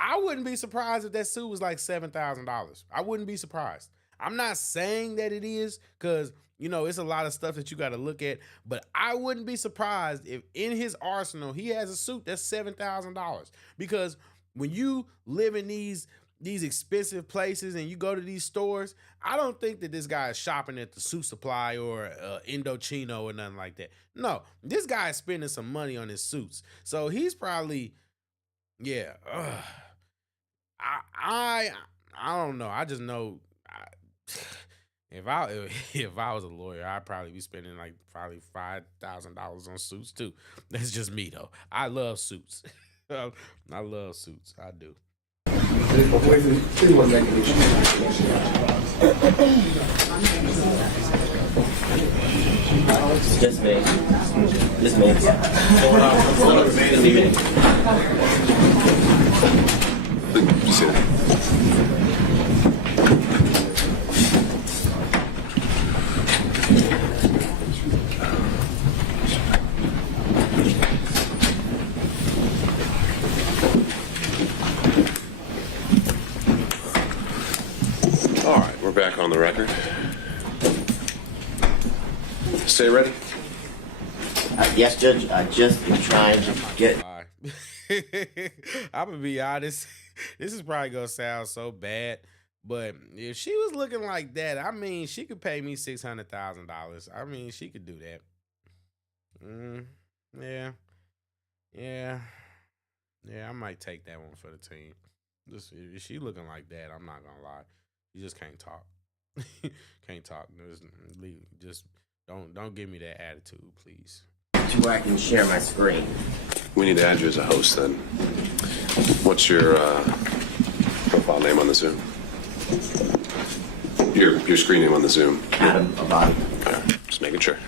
I wouldn't be surprised if that suit was like $7,000. I wouldn't be surprised. I'm not saying that it is, because you know it's a lot of stuff that you got to look at, but I wouldn't be surprised if in his arsenal he has a suit that's $7,000. Because when you live in these expensive places and you go to these stores, I don't think that this guy is shopping at the Suit Supply or Indochino or nothing like that. No, this guy is spending some money on his suits, so he's probably, yeah. I don't know. I just know if I was a lawyer, I'd probably be spending like probably $5,000 on suits too. That's just me though. I love suits. I love suits. I do. Just me. Just me. You see that? All right, we're back on the record. Stay ready? Yes, Judge. I just been trying to get. I'm gonna be honest. This is probably gonna sound so bad, but if she was looking like that, I mean, she could pay me $600,000. I mean, she could do that. Yeah. I might take that one for the team. Just if she looking like that, I'm not gonna lie. You just can't talk. Can't talk. Just don't give me that attitude, please. To where I can share my screen. We need to add you as a host then. What's your profile name on the Zoom? Your screen name on the Zoom. Adam Abadi. All right, just making sure.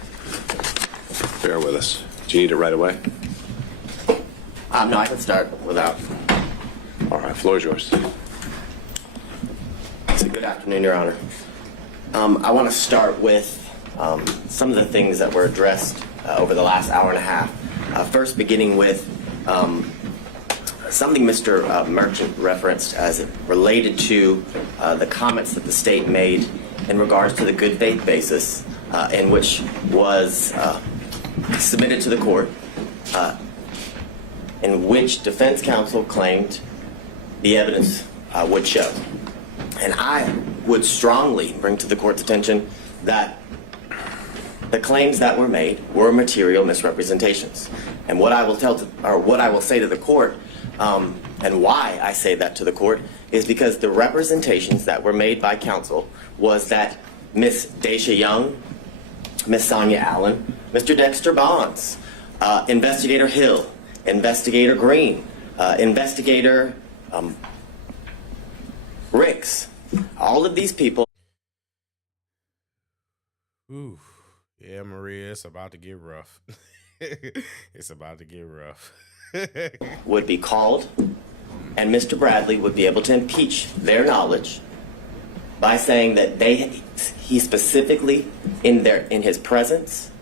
Bear with us. Do you need it right away? No, I can start without. All right, floor is yours. Good afternoon, Your Honor. I want to start with some of the things that were addressed over the last hour and a half. First, beginning with something Mr. Merchant referenced as it related to the comments that the state made in regards to the good faith basis in which was submitted to the court, in which defense counsel claimed the evidence would show. And I would strongly bring to the court's attention that the claims that were made were material misrepresentations. And what I will say to the court, and why I say that to the court, is because the representations that were made by counsel was that Miss Daisha Young, Miss Sonia Allen, Mr. Dexter Bonds, Investigator Hill, Investigator Green, Investigator Ricks, all of these people. Ooh. Yeah, Maria, it's about to get rough. It's about to get rough. Would be called, and Mr. Bradley would be able to impeach their knowledge by saying that he specifically, in his presence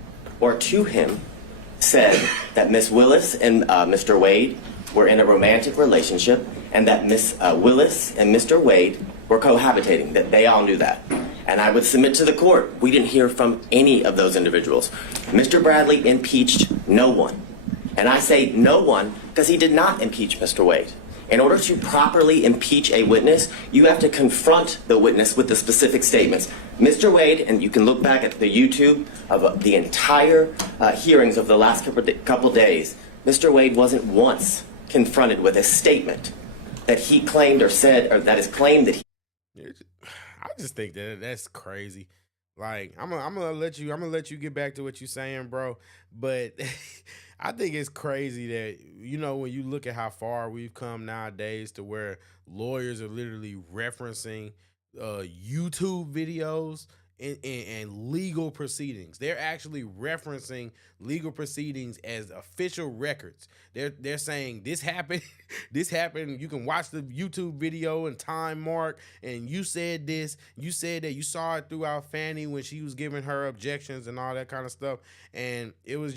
or to him, said that Miss Willis and Mr. Wade were in a romantic relationship, and that Miss Willis and Mr. Wade were cohabitating, that they all knew that. And I would submit to the court, we didn't hear from any of those individuals. Mr. Bradley impeached no one. And I say no one because he did not impeach Mr. Wade. In order to properly impeach a witness, you have to confront the witness with the specific statements. Mr. Wade, and you can look back at the YouTube of the entire hearings of the last couple days, Mr. Wade wasn't once confronted with a statement that he claimed or said, or that is claimed that he... I just think that's crazy. Like, I'm gonna let you get back to what you're saying, bro. But I think it's crazy that, you know, when you look at how far we've come nowadays to where lawyers are literally referencing YouTube videos and legal proceedings. They're actually referencing legal proceedings as official records. They're saying this happened, this happened. You can watch the YouTube video and time mark, and you said this. You said that you saw it throughout Fani when she was giving her objections and all that kind of stuff. And it was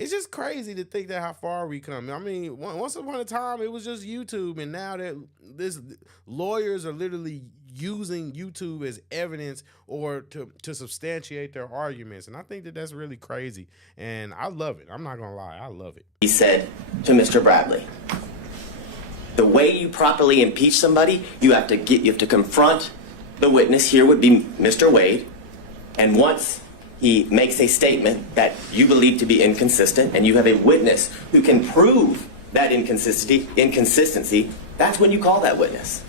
it's just crazy to think that how far we come. I mean, once upon a time, it was just YouTube, and now that lawyers are literally using YouTube as evidence or to substantiate their arguments, and I think that that's really crazy, and I love it. I'm not gonna lie, I love it. He said to Mr. Bradley, the way you properly impeach somebody, you have to confront the witness. Here would be Mr. Wade, and once he makes a statement that you believe to be inconsistent, and you have a witness who can prove that inconsistency, that's when you call that witness.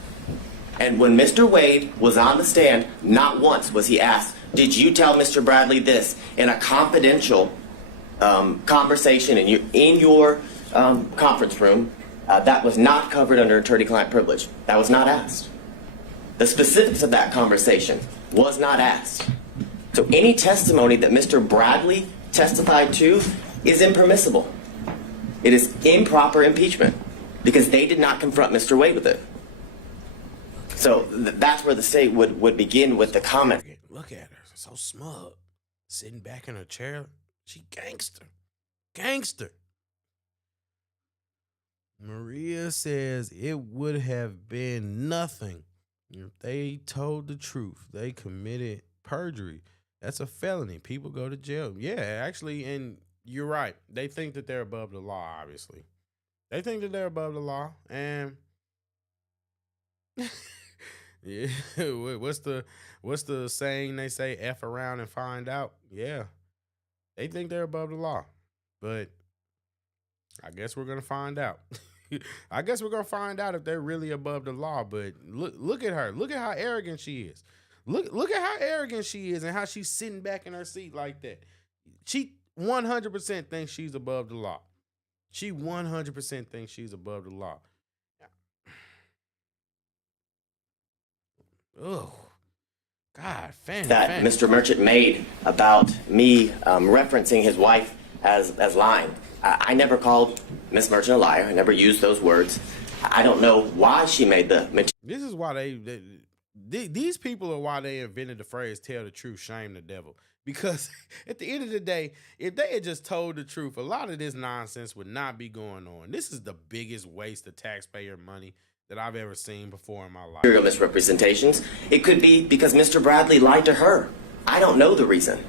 And when Mr. Wade was on the stand, not once was he asked, did you tell Mr. Bradley this in a confidential conversation in your conference room that was not covered under attorney-client privilege? That was not asked. The specifics of that conversation was not asked. So any testimony that Mr. Bradley testified to is impermissible. It is improper impeachment because they did not confront Mr. Wade with it. So that's where the state would begin with the comment. Look at her, so smug, sitting back in her chair. She gangster. Maria says it would have been nothing if they told the truth. They committed perjury. That's a felony. People go to jail. Yeah, actually, and you're right. They think that they're above the law, obviously. They think that they're above the law. And yeah, what's the saying they say? F around and find out. Yeah, they think they're above the law. But I guess we're going to find out. I guess we're going to find out if they're really above the law. But look at her. Look at how arrogant she is. Look at how arrogant she is and how she's sitting back in her seat like that. She 100% thinks she's above the law. She 100% thinks she's above the law. Oh, God, Fani. Mr. Merchant made about me referencing his wife as lying. I never called Miss Merchant a liar. I never used those words. I don't know why she made the material. This is why these people are why they invented the phrase "tell the truth, shame the devil." Because at the end of the day, if they had just told the truth, a lot of this nonsense would not be going on. This is the biggest waste of taxpayer money that I've ever seen before in my life. Material misrepresentations. It could be because Mr. Bradley lied to her. I don't know the reason.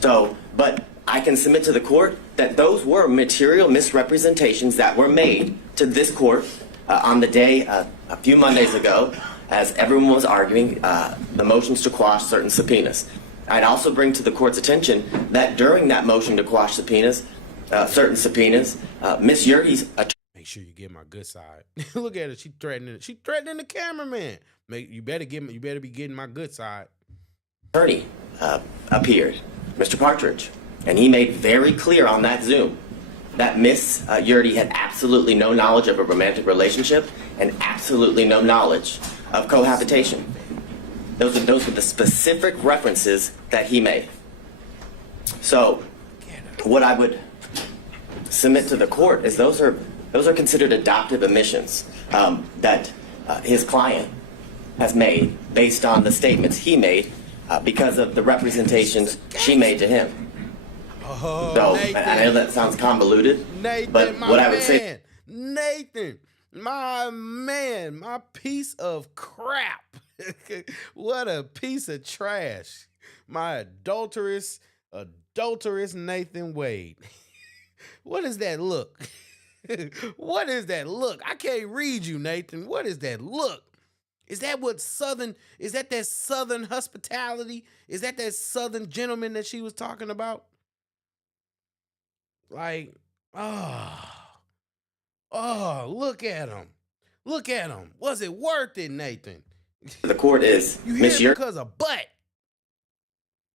So, but I can submit to the court that those were material misrepresentations that were made to this court on the day a few Mondays ago, as everyone was arguing the motions to quash certain subpoenas. I'd also bring to the court's attention that during that motion to quash subpoenas, certain subpoenas, Miss Yurt's attorney. Make sure you get my good side. Look at her. She threatening the cameraman. You better be getting my good side. Attorney appeared, Mr. Partridge, and he made very clear on that Zoom that Miss Yurte had absolutely no knowledge of a romantic relationship and absolutely no knowledge of cohabitation. Those were the specific references that he made. So, what I would submit to the court is those are considered adoptive admissions that his client has made based on the statements he made because of the representations she made to him. Oh, so Nathan. I know that sounds convoluted, Nathan, but what I would say, Nathan, my man, my piece of crap. What a piece of trash. My adulterous Nathan Wade. What is that look? What is that look? I can't read you, Nathan. What is that look? Is that that Southern hospitality? Is that Southern gentleman that she was talking about? Like, look at him. Look at him. Was it worth it, Nathan? the court is You Miss here Yurte. because of butt.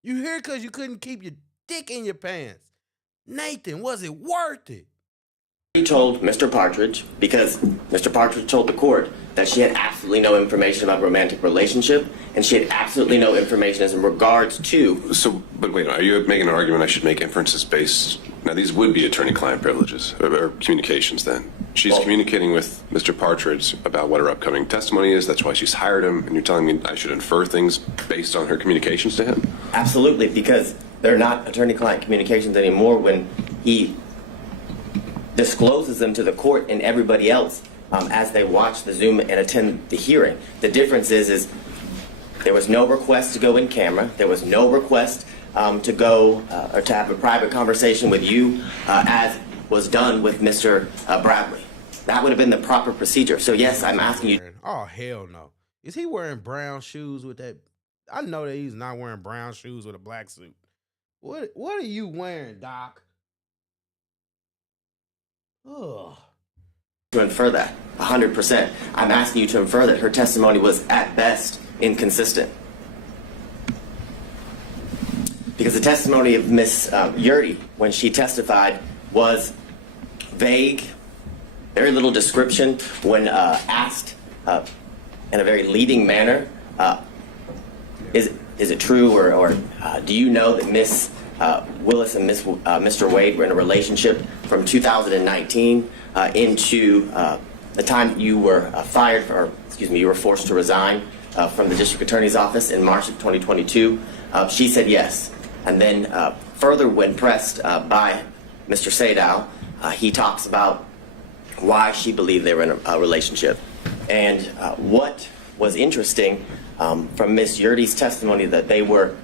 You here because you couldn't keep your dick in your pants. Nathan, was it worth it? He told Mr. Partridge, because Mr. Partridge told the court that she had absolutely no information about romantic relationship, and she had absolutely no information as in regards to. So, but wait, are you making an argument I should make inferences based? Now, these would be attorney-client privileges, or communications then. She's communicating with Mr. Partridge about what her upcoming testimony is. That's why she's hired him, and you're telling me I should infer things based on her communications to him? Absolutely, because they're not attorney-client communications anymore when he discloses them to the court and everybody else as they watch the Zoom and attend the hearing. The difference is there was no request to go in camera. There was no request to go or to have a private conversation with you as was done with Mr. Bradley. That would have been the proper procedure. So yes, I'm asking you. Oh, hell no. Is he wearing brown shoes with that? I know that he's not wearing brown shoes with a black suit. What are you wearing, Doc? Ugh. To infer that 100%. I'm asking you to infer that her testimony was at best inconsistent. Because the testimony of Ms. Yurdi, when she testified, was vague, very little description. When asked in a very leading manner, is it true, or do you know that Ms. Willis and Mr. Wade were in a relationship from 2019 into the time you were fired, or excuse me, you were forced to resign from the district attorney's office in March of 2022? She said yes. And then further, when pressed by Mr. Sadow, he talks about why she believed they were in a relationship. And what was interesting from Ms. Yurdi's testimony, that they were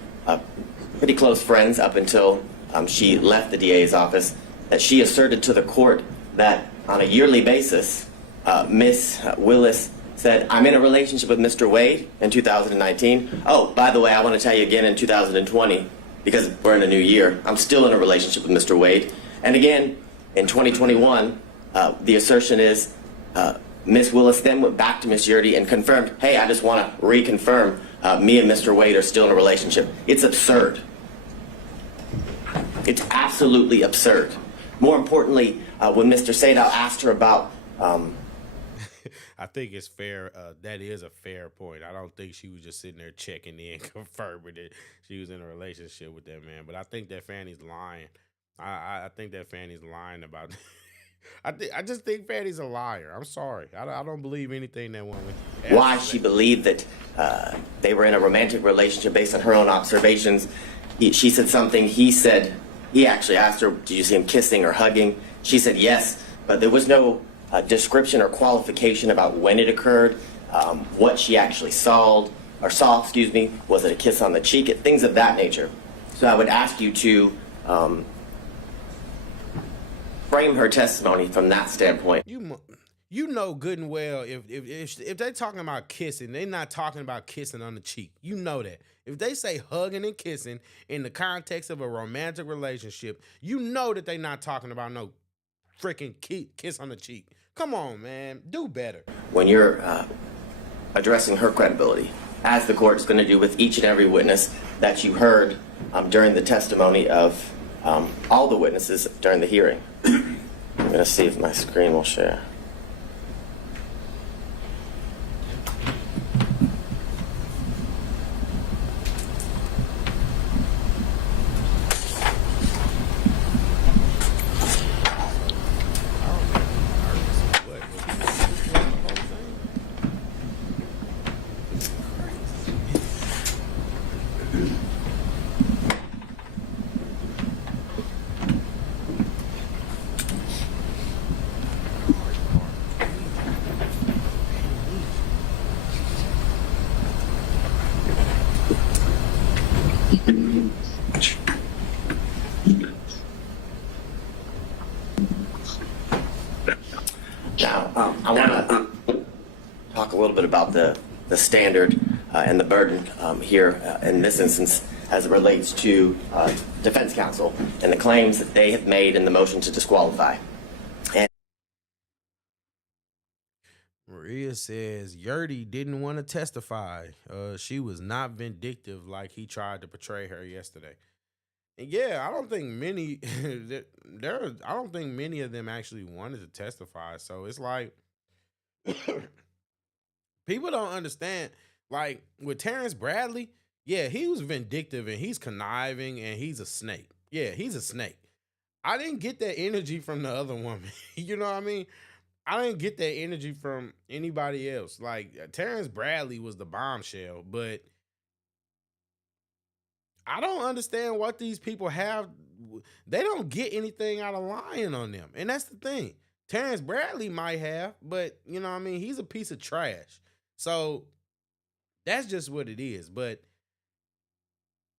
pretty close friends up until she left the DA's office, that she asserted to the court that on a yearly basis, Ms. Willis said, I'm in a relationship with Mr. Wade in 2019. Oh, by the way, I want to tell you again in 2020, because we're in a new year, I'm still in a relationship with Mr. Wade. And again, in 2021, the assertion is Ms. Willis then went back to Ms. Yurdi and confirmed, hey, I just want to reconfirm me and Mr. Wade are still in a relationship. It's absurd. It's absolutely absurd. More importantly, when Mr. Sadow asked her about... I think it's fair. That is a fair point. I don't think she was just sitting there checking in, confirming that she was in a relationship with that man. But I think that Fanny's lying. I think that Fanny's lying about... I just think Fanny's a liar. I'm sorry. I don't believe anything that woman. Why she believed that they were in a romantic relationship based on her own observations. She said something. He actually asked her, did you see him kissing or hugging? She said yes, but there was no description or qualification about when it occurred, what she actually saw, excuse me, was it a kiss on the cheek, things of that nature. So I would ask you to frame her testimony from that standpoint. You know good and well if they're talking about kissing, they're not talking about kissing on the cheek. You know that. If they say hugging and kissing in the context of a romantic relationship, you know that they're not talking about no freaking kiss on the cheek. Come on, man. Do better. When you're addressing her credibility, as the court is going to do with each and every witness that you heard during the testimony of all the witnesses during the hearing. I'm going to see if my screen will share. Now, I want to talk a little bit about the standard and the burden here in this instance as it relates to defense counsel and the claims that they have made in the motion to disqualify. And Maria says Yurdi didn't want to testify. She was not vindictive like he tried to portray her yesterday. And yeah, I don't think many I don't think many of them actually wanted to testify. So it's like people don't understand. Like with Terrence Bradley, yeah, he was vindictive and he's conniving and he's a snake. Yeah, he's a snake. I didn't get that energy from the other woman. You know what I mean? I didn't get that energy from anybody else. Like Terrence Bradley was the bombshell, but I don't understand what these people have they don't get anything out of lying on them. And that's the thing. Terrence Bradley might have, but you know what I mean? He's a piece of trash. So that's just what it is. But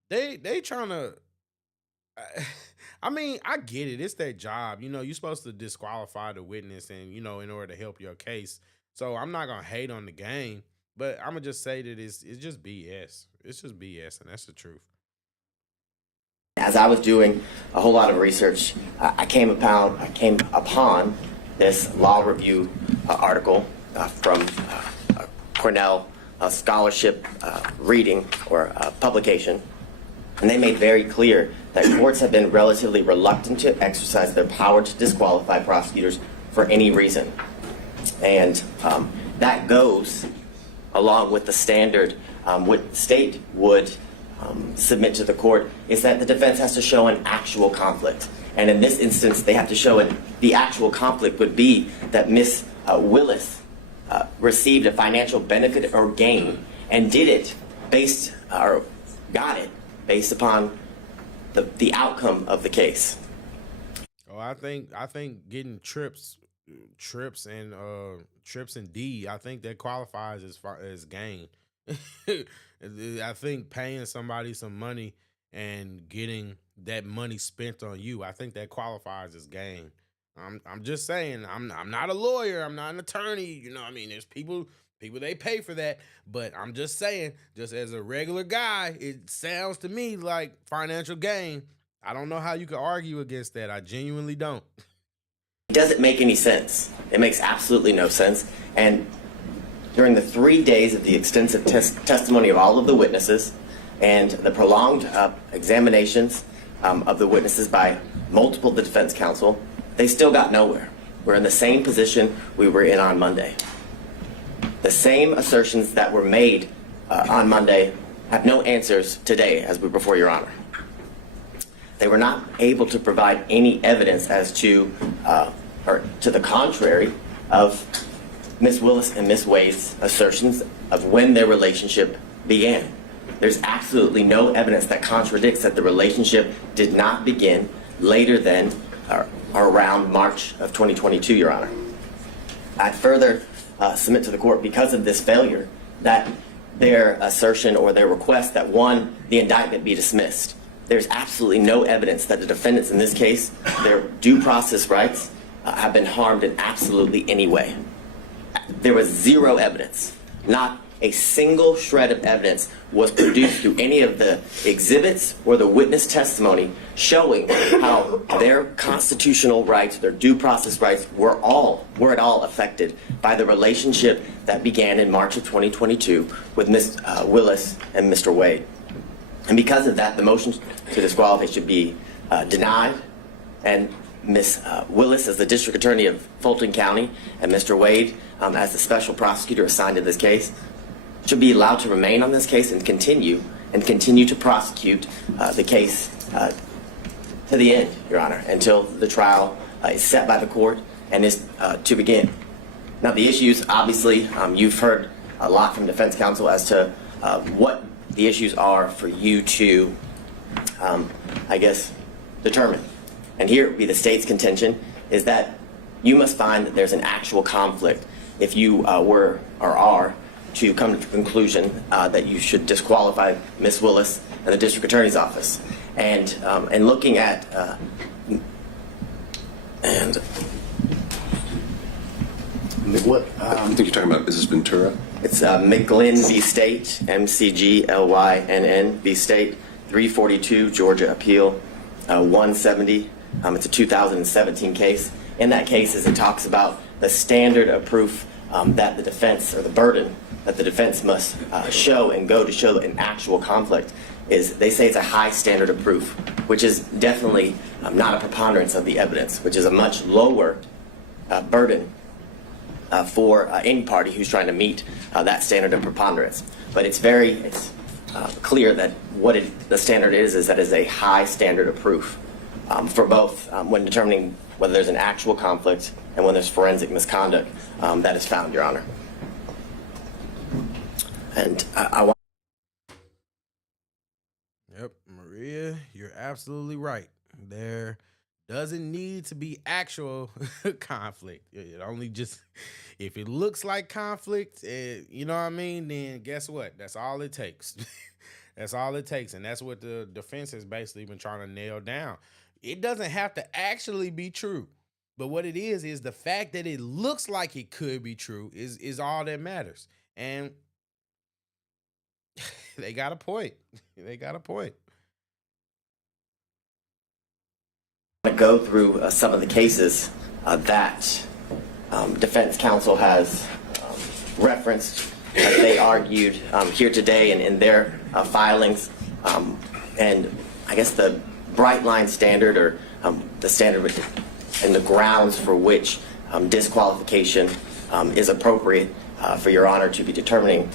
they trying to, I mean, I get it. It's their job. You know, you're supposed to disqualify the witness and, you know, in order to help your case. So I'm not going to hate on the game, but I'm going to just say that it's just BS. It's just BS, and that's the truth. As I was doing a whole lot of research, I came upon this law review article from Cornell scholarship reading or publication, and they made very clear that courts have been relatively reluctant to exercise their power to disqualify prosecutors for any reason. And that goes along with the standard what the state would submit to the court is that the defense has to show an actual conflict. And in this instance, they have to show the actual conflict would be that Ms. Willis received a financial benefit or gain and did it got it based upon the outcome of the case. Oh, I think getting trips and D, I think that qualifies as gain. I think paying somebody some money and getting that money spent on you, I think that qualifies as gain. I'm just saying, I'm not a lawyer, I'm not an attorney, you know what I mean? There's people they pay for that, but I'm just saying, just as a regular guy, it sounds to me like financial gain. I don't know how you could argue against that. I genuinely don't. It doesn't make any sense. It makes absolutely no sense. And during the 3 days of the extensive testimony of all of the witnesses and the prolonged examinations of the witnesses by multiple defense counsel, they still got nowhere. We're in the same position we were in on Monday. The same assertions that were made on Monday have no answers today as we're before Your Honor. They were not able to provide any evidence as to, or to the contrary of Ms. Willis and Ms. Wade's assertions of when their relationship began. There's absolutely no evidence that contradicts that the relationship did not begin later than or around March of 2022, Your Honor. I'd further submit to the court, because of this failure, that their assertion or their request that, one, the indictment be dismissed. There's absolutely no evidence that the defendants in this case, their due process rights, have been harmed in absolutely any way. There was zero evidence. Not a single shred of evidence was produced through any of the exhibits or the witness testimony showing how their constitutional rights, their due process rights, were at all affected by the relationship that began in March of 2022 with Ms. Willis and Mr. Wade. And because of that, the motion to disqualify should be denied, and Ms. Willis, as the District Attorney of Fulton County, and Mr. Wade, as the Special Prosecutor assigned to this case, should be allowed to remain on this case and continue to prosecute the case to the end, Your Honor, until the trial is set by the court and is to begin. Now, the issues, obviously, you've heard a lot from defense counsel as to what the issues are for you to, I guess, determine. And here would be the state's contention, is that you must find that there's an actual conflict if you were or are to come to the conclusion that you should disqualify Ms. Willis and the District Attorney's Office. And looking at what I think you're talking about, is this Ventura? It's McGlynn v. State, McGlynn v. State, 342 Georgia Appeal 170. It's a 2017 case. In that case, as it talks about the standard of proof that the defense, or the burden that the defense must show and go to show an actual conflict, is they say it's a high standard of proof, which is definitely not a preponderance of the evidence, which is a much lower burden for any party who's trying to meet that standard of preponderance. But it's clear that what the standard is that it's a high standard of proof for both when determining whether there's an actual conflict and when there's forensic misconduct that is found, Your Honor. And I want. Yep, Maria, you're absolutely right. There doesn't need to be actual conflict. It only just, if it looks like conflict, you know what I mean, then guess what? That's all it takes. That's all it takes. And that's what the defense has basically been trying to nail down. It doesn't have to actually be true. But what it is the fact that it looks like it could be true is all that matters. And they got a point. They got a point. To go through some of the cases that defense counsel has referenced, as they argued here today and in their filings, and I guess the bright line standard, or the standard and the grounds for which disqualification is appropriate for Your Honor to be determining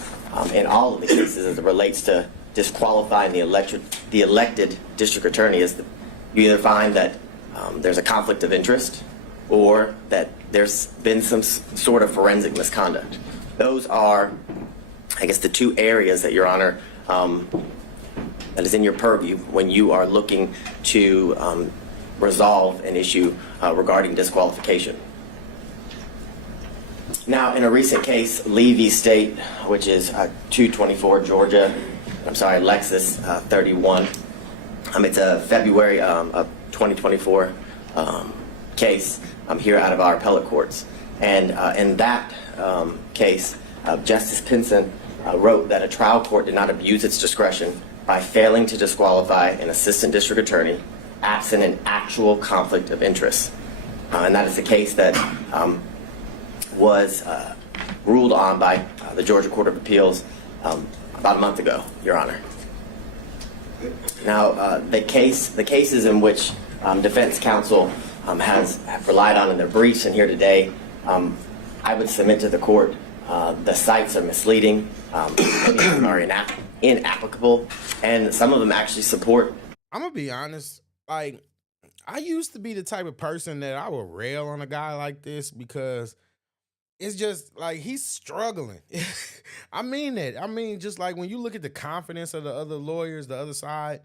in all of the cases as it relates to disqualifying the elected district attorney, is that you either find that there's a conflict of interest, or that there's been some sort of forensic misconduct. Those are, I guess, the two areas that Your Honor, that is in your purview when you are looking to resolve an issue regarding disqualification. Now, in a recent case, Levy State, which is 224 Georgia, Lexus 31, it's a February of 2024 case here out of our appellate courts. And in that case, Justice Pinson wrote that a trial court did not abuse its discretion by failing to disqualify an assistant district attorney absent an actual conflict of interest. And that is the case that was ruled on by the Georgia Court of Appeals about a month ago, Your Honor. Now, the cases in which defense counsel has relied on in their briefs and here today, I would submit to the court the cites are misleading, are inapplicable, and some of them actually support. I'm gonna be honest, like, I used to be the type of person that I would rail on a guy like this because it's just like he's struggling. I mean that. I mean, just like when you look at the confidence of the other lawyers, the other side,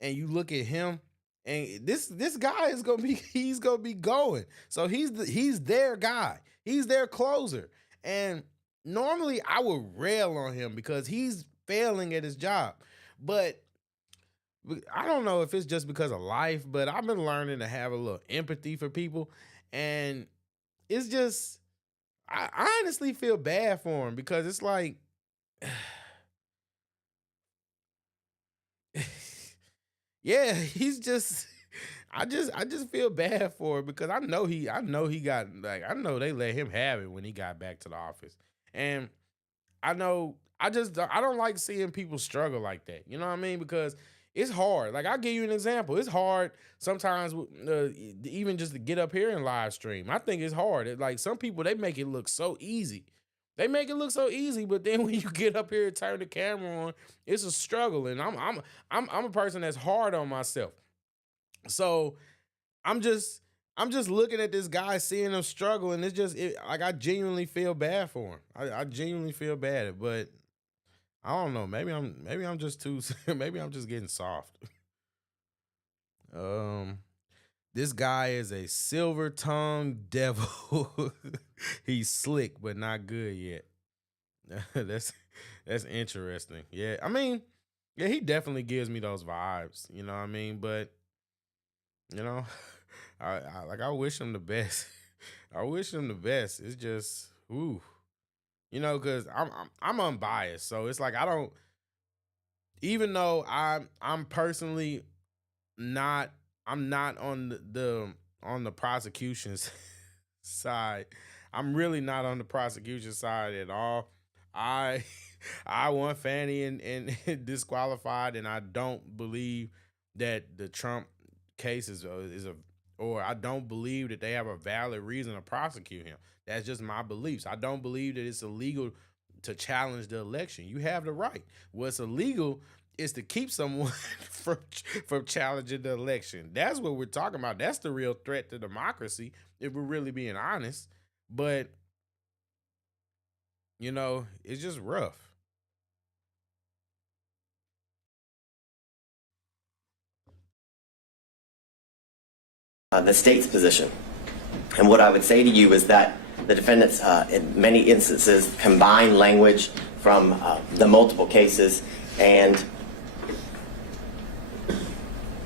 and you look at him, and this guy is gonna be going. So he's their guy. He's their closer. And normally I would rail on him because he's failing at his job. But I don't know if it's just because of life, but I've been learning to have a little empathy for people. And it's just, I honestly feel bad for him because it's like, yeah, he's just, I just feel bad for him because I know he got, like, I know they let him have it when he got back to the office. And I don't like seeing people struggle like that. You know what I mean? Because it's hard. Like, I'll give you an example. It's hard sometimes even just to get up here and live stream. I think it's hard. Like, some people, they make it look so easy. They make it look so easy, but then when you get up here and turn the camera on, it's a struggle. And I'm a person that's hard on myself. So I'm just looking at this guy, seeing him struggle, and like, I genuinely feel bad for him. I genuinely feel bad, but I don't know. Maybe I'm just too. Maybe I'm just getting soft. This guy is a silver-tongued devil. He's slick, but not good yet. That's interesting. Yeah, I mean, yeah, he definitely gives me those vibes. You know what I mean? But you know, I wish him the best. I wish him the best. It's just, ooh. You know, because I'm unbiased, so it's like I don't. Even though I'm personally not, I'm not on the prosecution's side. I'm really not on the prosecution side at all. I want Fani and disqualified, and I don't believe that the Trump case or I don't believe that they have a valid reason to prosecute him. That's just my beliefs. I don't believe that it's illegal to challenge the election. You have the right. What's illegal is to keep someone from challenging the election. That's what we're talking about. That's the real threat to democracy, if we're really being honest. But, you know, it's just rough. the state's position. And what I would say to you is that the defendants, in many instances, combine language from the multiple cases and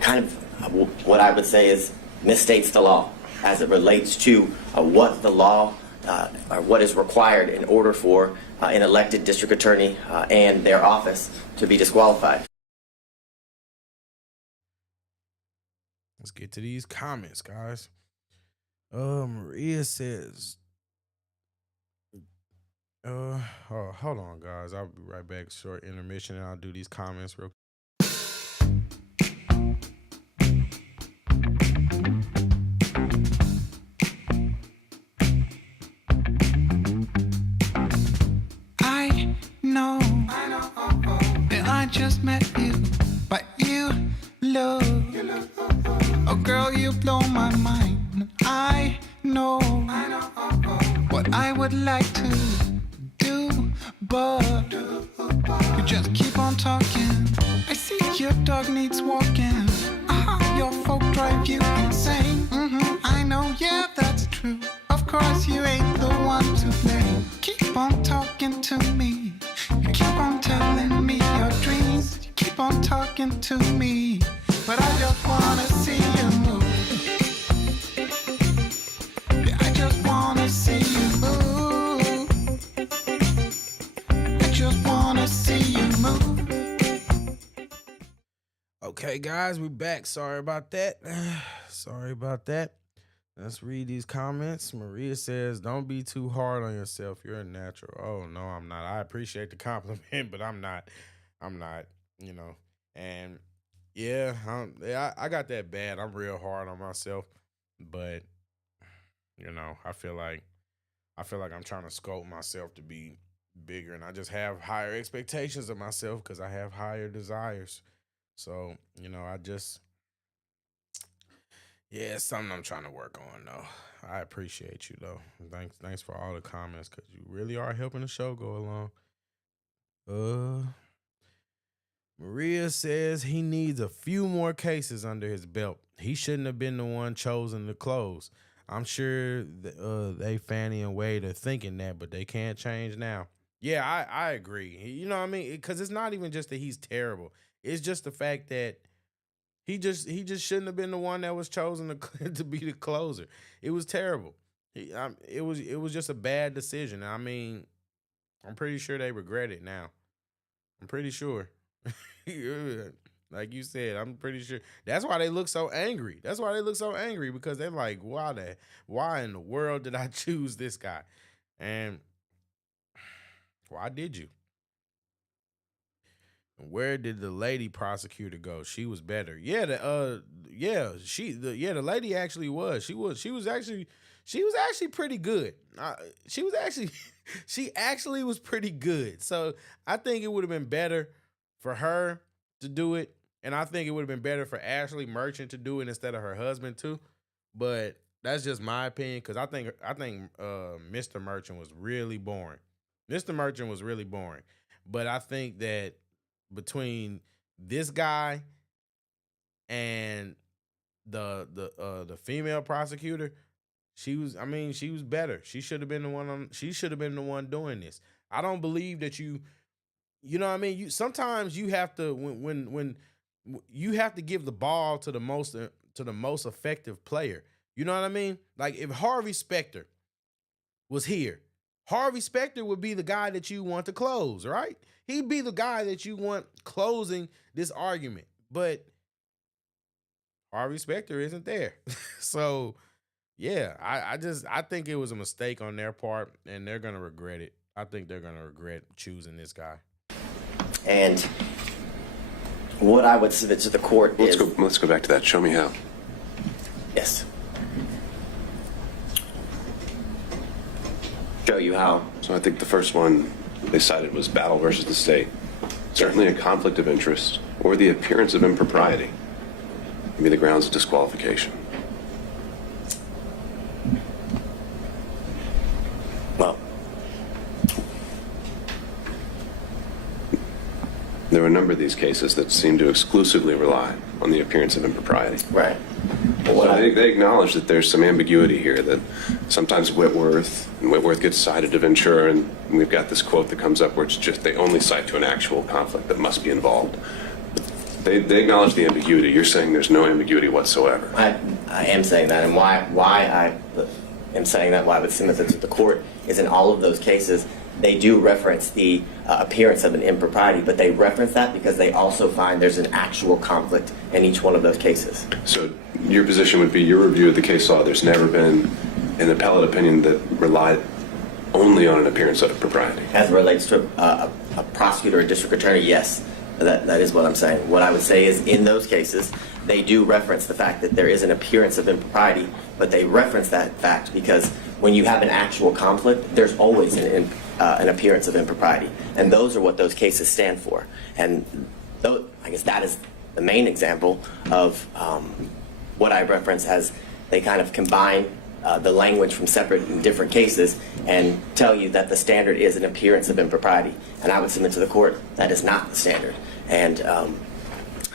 kind of what I would say is misstates the law as it relates to what the law or what is required in order for an elected district attorney and their office to be disqualified. Let's get to these comments, guys. Maria says, oh, hold on, guys. I'll be right back. Short intermission, and I'll do these comments real quick. I know that I just met you, but you look, oh girl, you blow my mind. I know what I would like to do, but you just keep on talking. I see your dog needs walking. Your folk drive you insane. I know, yeah, that's true. Of course, you ain't the one to blame. Keep on talking to me. You keep on telling me your dreams. You keep on talking to me. But I just wanna see you move. Yeah, I just wanna see you move. I just wanna see you move. Okay, guys, we're back. Sorry about that. Sorry about that. Let's read these comments. Maria says, don't be too hard on yourself. You're a natural. Oh, no, I'm not. I appreciate the compliment, but I'm not, you know. And, yeah, I got that bad. I'm real hard on myself. But, you know, I feel like I'm trying to sculpt myself to be bigger. And I just have higher expectations of myself because I have higher desires. So, you know, yeah, it's something I'm trying to work on, though. I appreciate you, though. Thanks for all the comments, because you really are helping the show go along. Maria says he needs a few more cases under his belt. He shouldn't have been the one chosen to close. I'm sure they, Fani and Wade, are thinking that, but they can't change now. Yeah, I agree. You know what I mean? Because it's not even just that he's terrible. It's just the fact that he just shouldn't have been the one that was chosen to be the closer. It was terrible. It was just a bad decision. I mean, I'm pretty sure they regret it now. I'm pretty sure. Like you said, I'm pretty sure. That's why they look so angry. Because they're like, why in the world did I choose this guy? And why did you? Where did the lady prosecutor go? She was better. Yeah, the lady actually was. She was actually pretty good. She actually was pretty good. So I think it would have been better for her to do it, and I think it would have been better for Ashley Merchant to do it instead of her husband too. But that's just my opinion, because I think Mr. Merchant was really boring. But I think that between this guy and the female prosecutor, she was better. She should have been the one doing this. I don't believe that you know what I mean? Sometimes you have to when you have to give the ball to the most effective player. You know what I mean? Like if Harvey Specter was here, Harvey Specter would be the guy that you want to close, right? He'd be the guy that you want closing this argument. But Harvey Specter isn't there. So, yeah, I think it was a mistake on their part, and they're going to regret it. I think they're going to regret choosing this guy. And what I would submit to the court Let's go back to that. Show me how. Yes. Show you how. So I think the first one they cited was battle versus the state. Certainly a conflict of interest or the appearance of impropriety can be the grounds of disqualification. Well, there were a number of these cases that seem to exclusively rely on the appearance of impropriety. Right. So they acknowledge that there's some ambiguity here, that sometimes Whitworth gets cited to Ventura, and we've got this quote that comes up where it's just they only cite to an actual conflict that must be involved. They acknowledge the ambiguity. You're saying there's no ambiguity whatsoever. I am saying that, and why I am saying that, why I would submit that to the court, is in all of those cases, they do reference the appearance of an impropriety, but they reference that because they also find there's an actual conflict in each one of those cases. So your position would be, your review of the case law, there's never been an appellate opinion that relied only on an appearance of propriety? As it relates to a prosecutor or district attorney, yes. That is what I'm saying. What I would say is, in those cases, they do reference the fact that there is an appearance of impropriety, but they reference that fact because when you have an actual conflict, there's always an appearance of impropriety. And those are what those cases stand for. And I guess that is the main example of what I reference as they kind of combine the language from separate and different cases and tell you that the standard is an appearance of impropriety. And I would submit to the court that is not the standard. And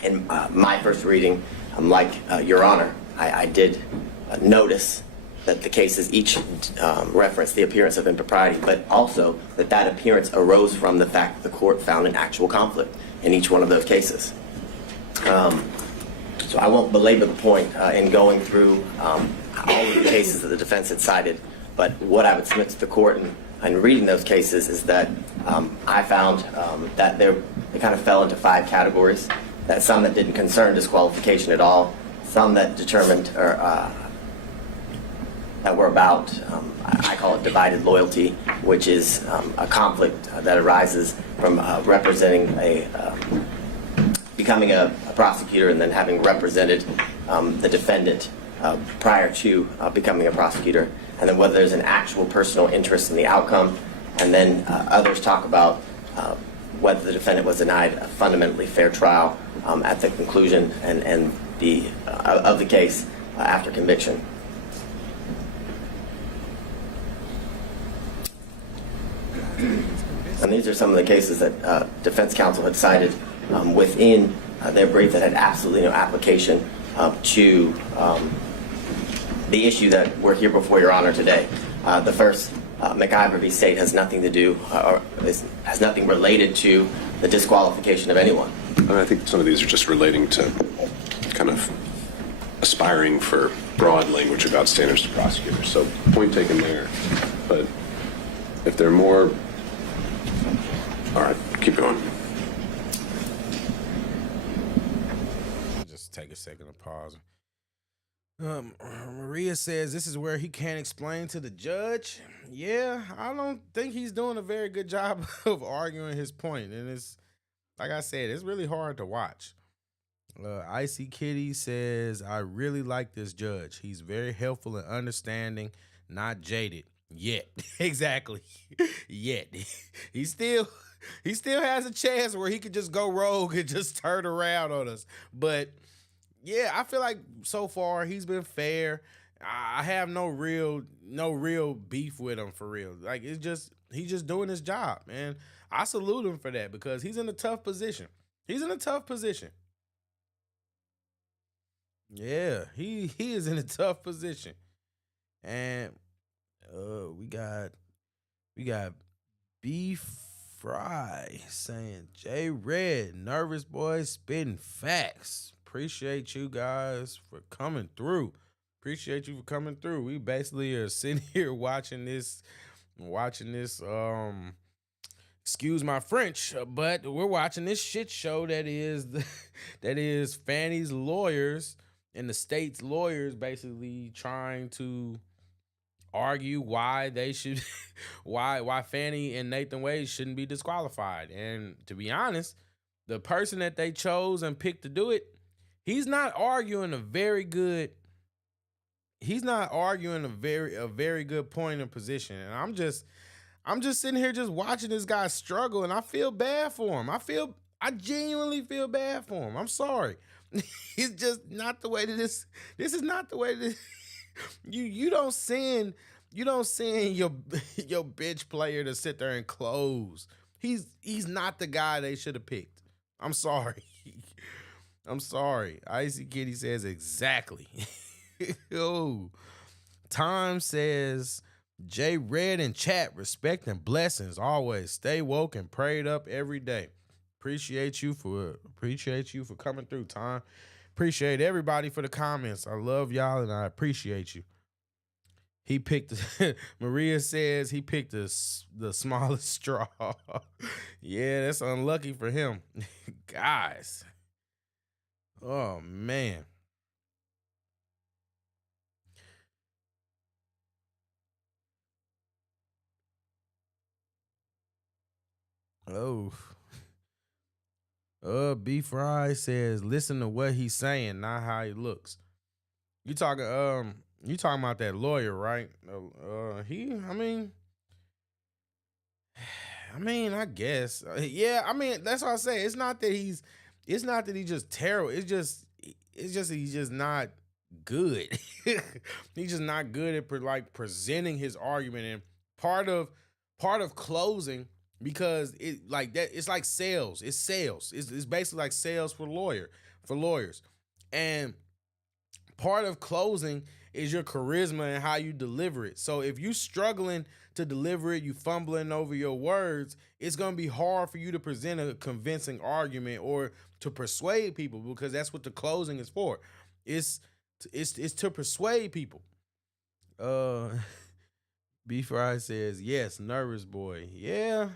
in my first reading, like Your Honor, I did notice that the cases each reference the appearance of impropriety, but also that appearance arose from the fact that the court found an actual conflict in each one of those cases. So I won't belabor the point in going through all of the cases that the defense had cited, but what I would submit to the court in reading those cases is that I found that they kind of fell into 5 categories. That some that didn't concern disqualification at all, some that determined or that were about, I call it divided loyalty, which is a conflict that arises from representing becoming a prosecutor and then having represented the defendant prior to becoming a prosecutor, and then whether there's an actual personal interest in the outcome, and then others talk about whether the defendant was denied a fundamentally fair trial at the conclusion and of the case after conviction. And these are some of the cases that defense counsel had cited within their brief that had absolutely no application to the issue that we're here before Your Honor today. The first, McIver v. State, has nothing to do, or has nothing related to the disqualification of anyone. I think some of these are just relating to kind of aspiring for broad language about standards to prosecutors. So point taken there. But if there are more, all right, keep going. Just take a second to pause. Maria says this is where he can't explain to the judge. Yeah, I don't think he's doing a very good job of arguing his point. And it's, like I said, it's really hard to watch. Icy Kitty says, I really like this judge. He's very helpful and understanding, not jaded. Yet. Exactly. Yet. He still has a chance where he could just go rogue and just turn around on us. But yeah, I feel like so far he's been fair. I have no real beef with him, for real. Like, he's just doing his job, man. I salute him for that because he's in a tough position. Yeah, he is in a tough position. And we got B Fry saying, J Red, nervous boy, spitting facts. Appreciate you guys for coming through. We basically are sitting here watching this, excuse my French, but we're watching this shit show that is Fanny's lawyers and the state's lawyers basically trying to argue why they should, why Fani and Nathan Wade shouldn't be disqualified. And to be honest, the person that they chose and picked to do it, he's not arguing a very good point of position. And I'm just sitting here just watching this guy struggle, and I feel bad for him. I genuinely feel bad for him. I'm sorry. It's just not the way that this is not the way that you don't send your bench player to sit there and close. He's not the guy they should have picked. I'm sorry. I'm sorry. Icy Kitty says exactly. Oh, Time says J Red in chat, respect and blessings always. Stay woke and prayed up every day. Appreciate you for coming through, Time. Appreciate everybody for the comments. I love y'all and I appreciate you. He picked Maria says he picked the smallest straw. Yeah, that's unlucky for him. Guys. Oh man. Oh. B Fry says, listen to what he's saying, not how he looks. You talking about that lawyer, right? I guess. Yeah, I mean, that's what I say. It's not that he's just terrible. It's just he's just not good. He's just not good at presenting his argument. And part of closing, because it like that, it's like sales. It's sales. It's basically like sales for lawyers. And part of closing is your charisma and how you deliver it. So if you're struggling to deliver it, you fumbling over your words, it's going to be hard for you to present a convincing argument or to persuade people, because that's what the closing is for. It's to persuade people. B Fry says, yes, nervous boy. Yeah.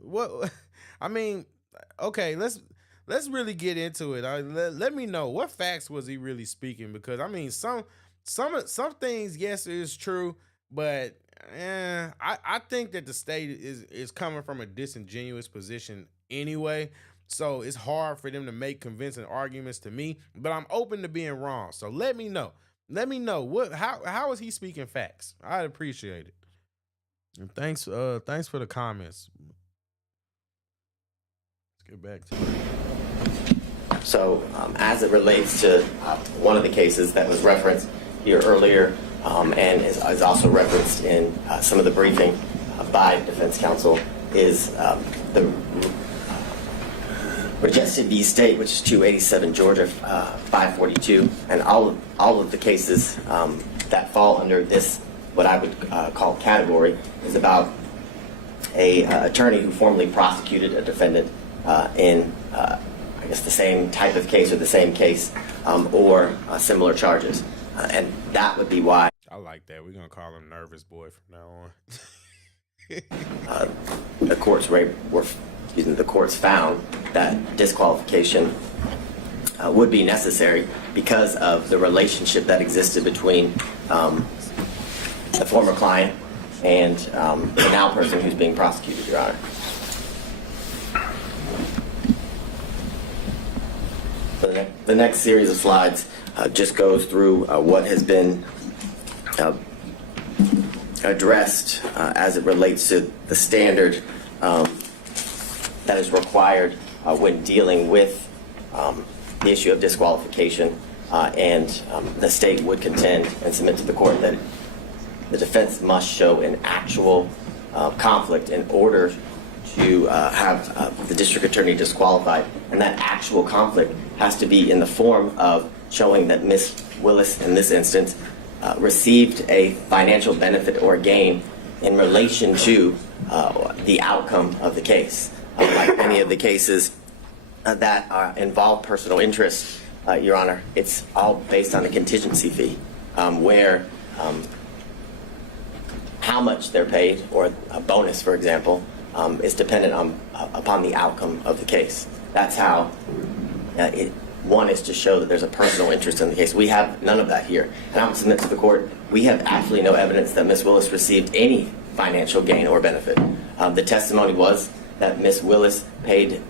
What I mean, okay, let's really get into it. Let me know, what facts was he really speaking? Because I mean, some things, yes, it is true, but I think that the state is coming from a disingenuous position anyway. So it's hard for them to make convincing arguments to me, but I'm open to being wrong. So let me know. Let me know how is he speaking facts? I'd appreciate it. And thanks for the comments. Let's get back to it. So as it relates to one of the cases that was referenced here earlier, and is also referenced in some of the briefing by defense counsel, is the Regency v. State, which is 287 Georgia 542, and all of the cases that fall under this, what I would call category, is about a attorney who formerly prosecuted a defendant in I guess the same type of case or the same case or similar charges, and that would be why. I like that. We're gonna call him Nervous Boy from now on. The courts found that disqualification would be necessary because of the relationship that existed between the former client and the now person who's being prosecuted, Your Honor. The next series of slides just goes through what has been addressed as it relates to the standard that is required when dealing with the issue of disqualification, and the state would contend and submit to the court that the defense must show an actual conflict in order to have the district attorney disqualified, and that actual conflict has to be in the form of showing that Ms. Willis, in this instance, received a financial benefit or gain in relation to the outcome of the case. Like many of the cases that involve personal interest, Your Honor, it's all based on a contingency fee, where how much they're paid, or a bonus, for example, is dependent upon the outcome of the case. That's how one is to show that there's a personal interest in the case. We have none of that here. And I would submit to the court, we have absolutely no evidence that Ms. Willis received any financial gain or benefit. The testimony was that Ms. Willis paid...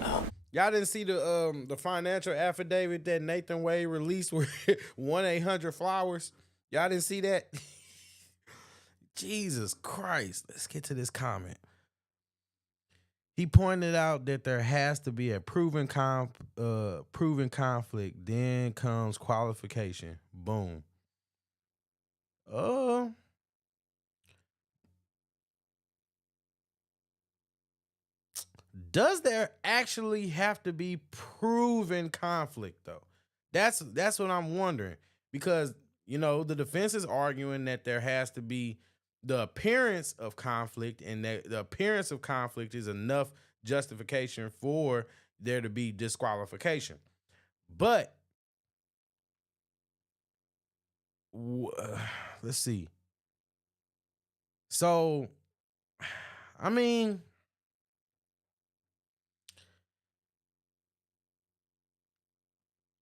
Y'all didn't see the financial affidavit that Nathan Wade released with 1-800-Flowers? Y'all didn't see that? Jesus Christ. Let's get to this comment. He pointed out that there has to be a proven conflict, then comes qualification. Boom. Does there actually have to be proven conflict though? That's what I'm wondering because the defense is arguing that there has to be the appearance of conflict, and that the appearance of conflict is enough justification for there to be disqualification. But let's see. So, I mean,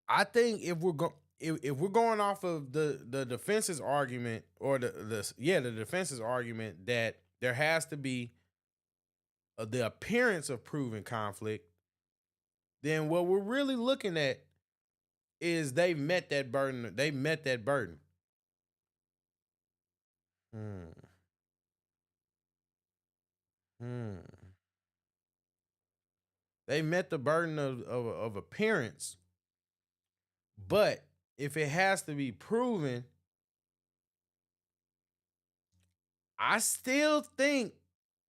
I think if we're going off of the defense's argument, or the defense's argument that there has to be the appearance of proven conflict, then what we're really looking at is they met that burden. They met that burden. Hmm. Hmm. They met the burden of appearance, but if it has to be proven, I still think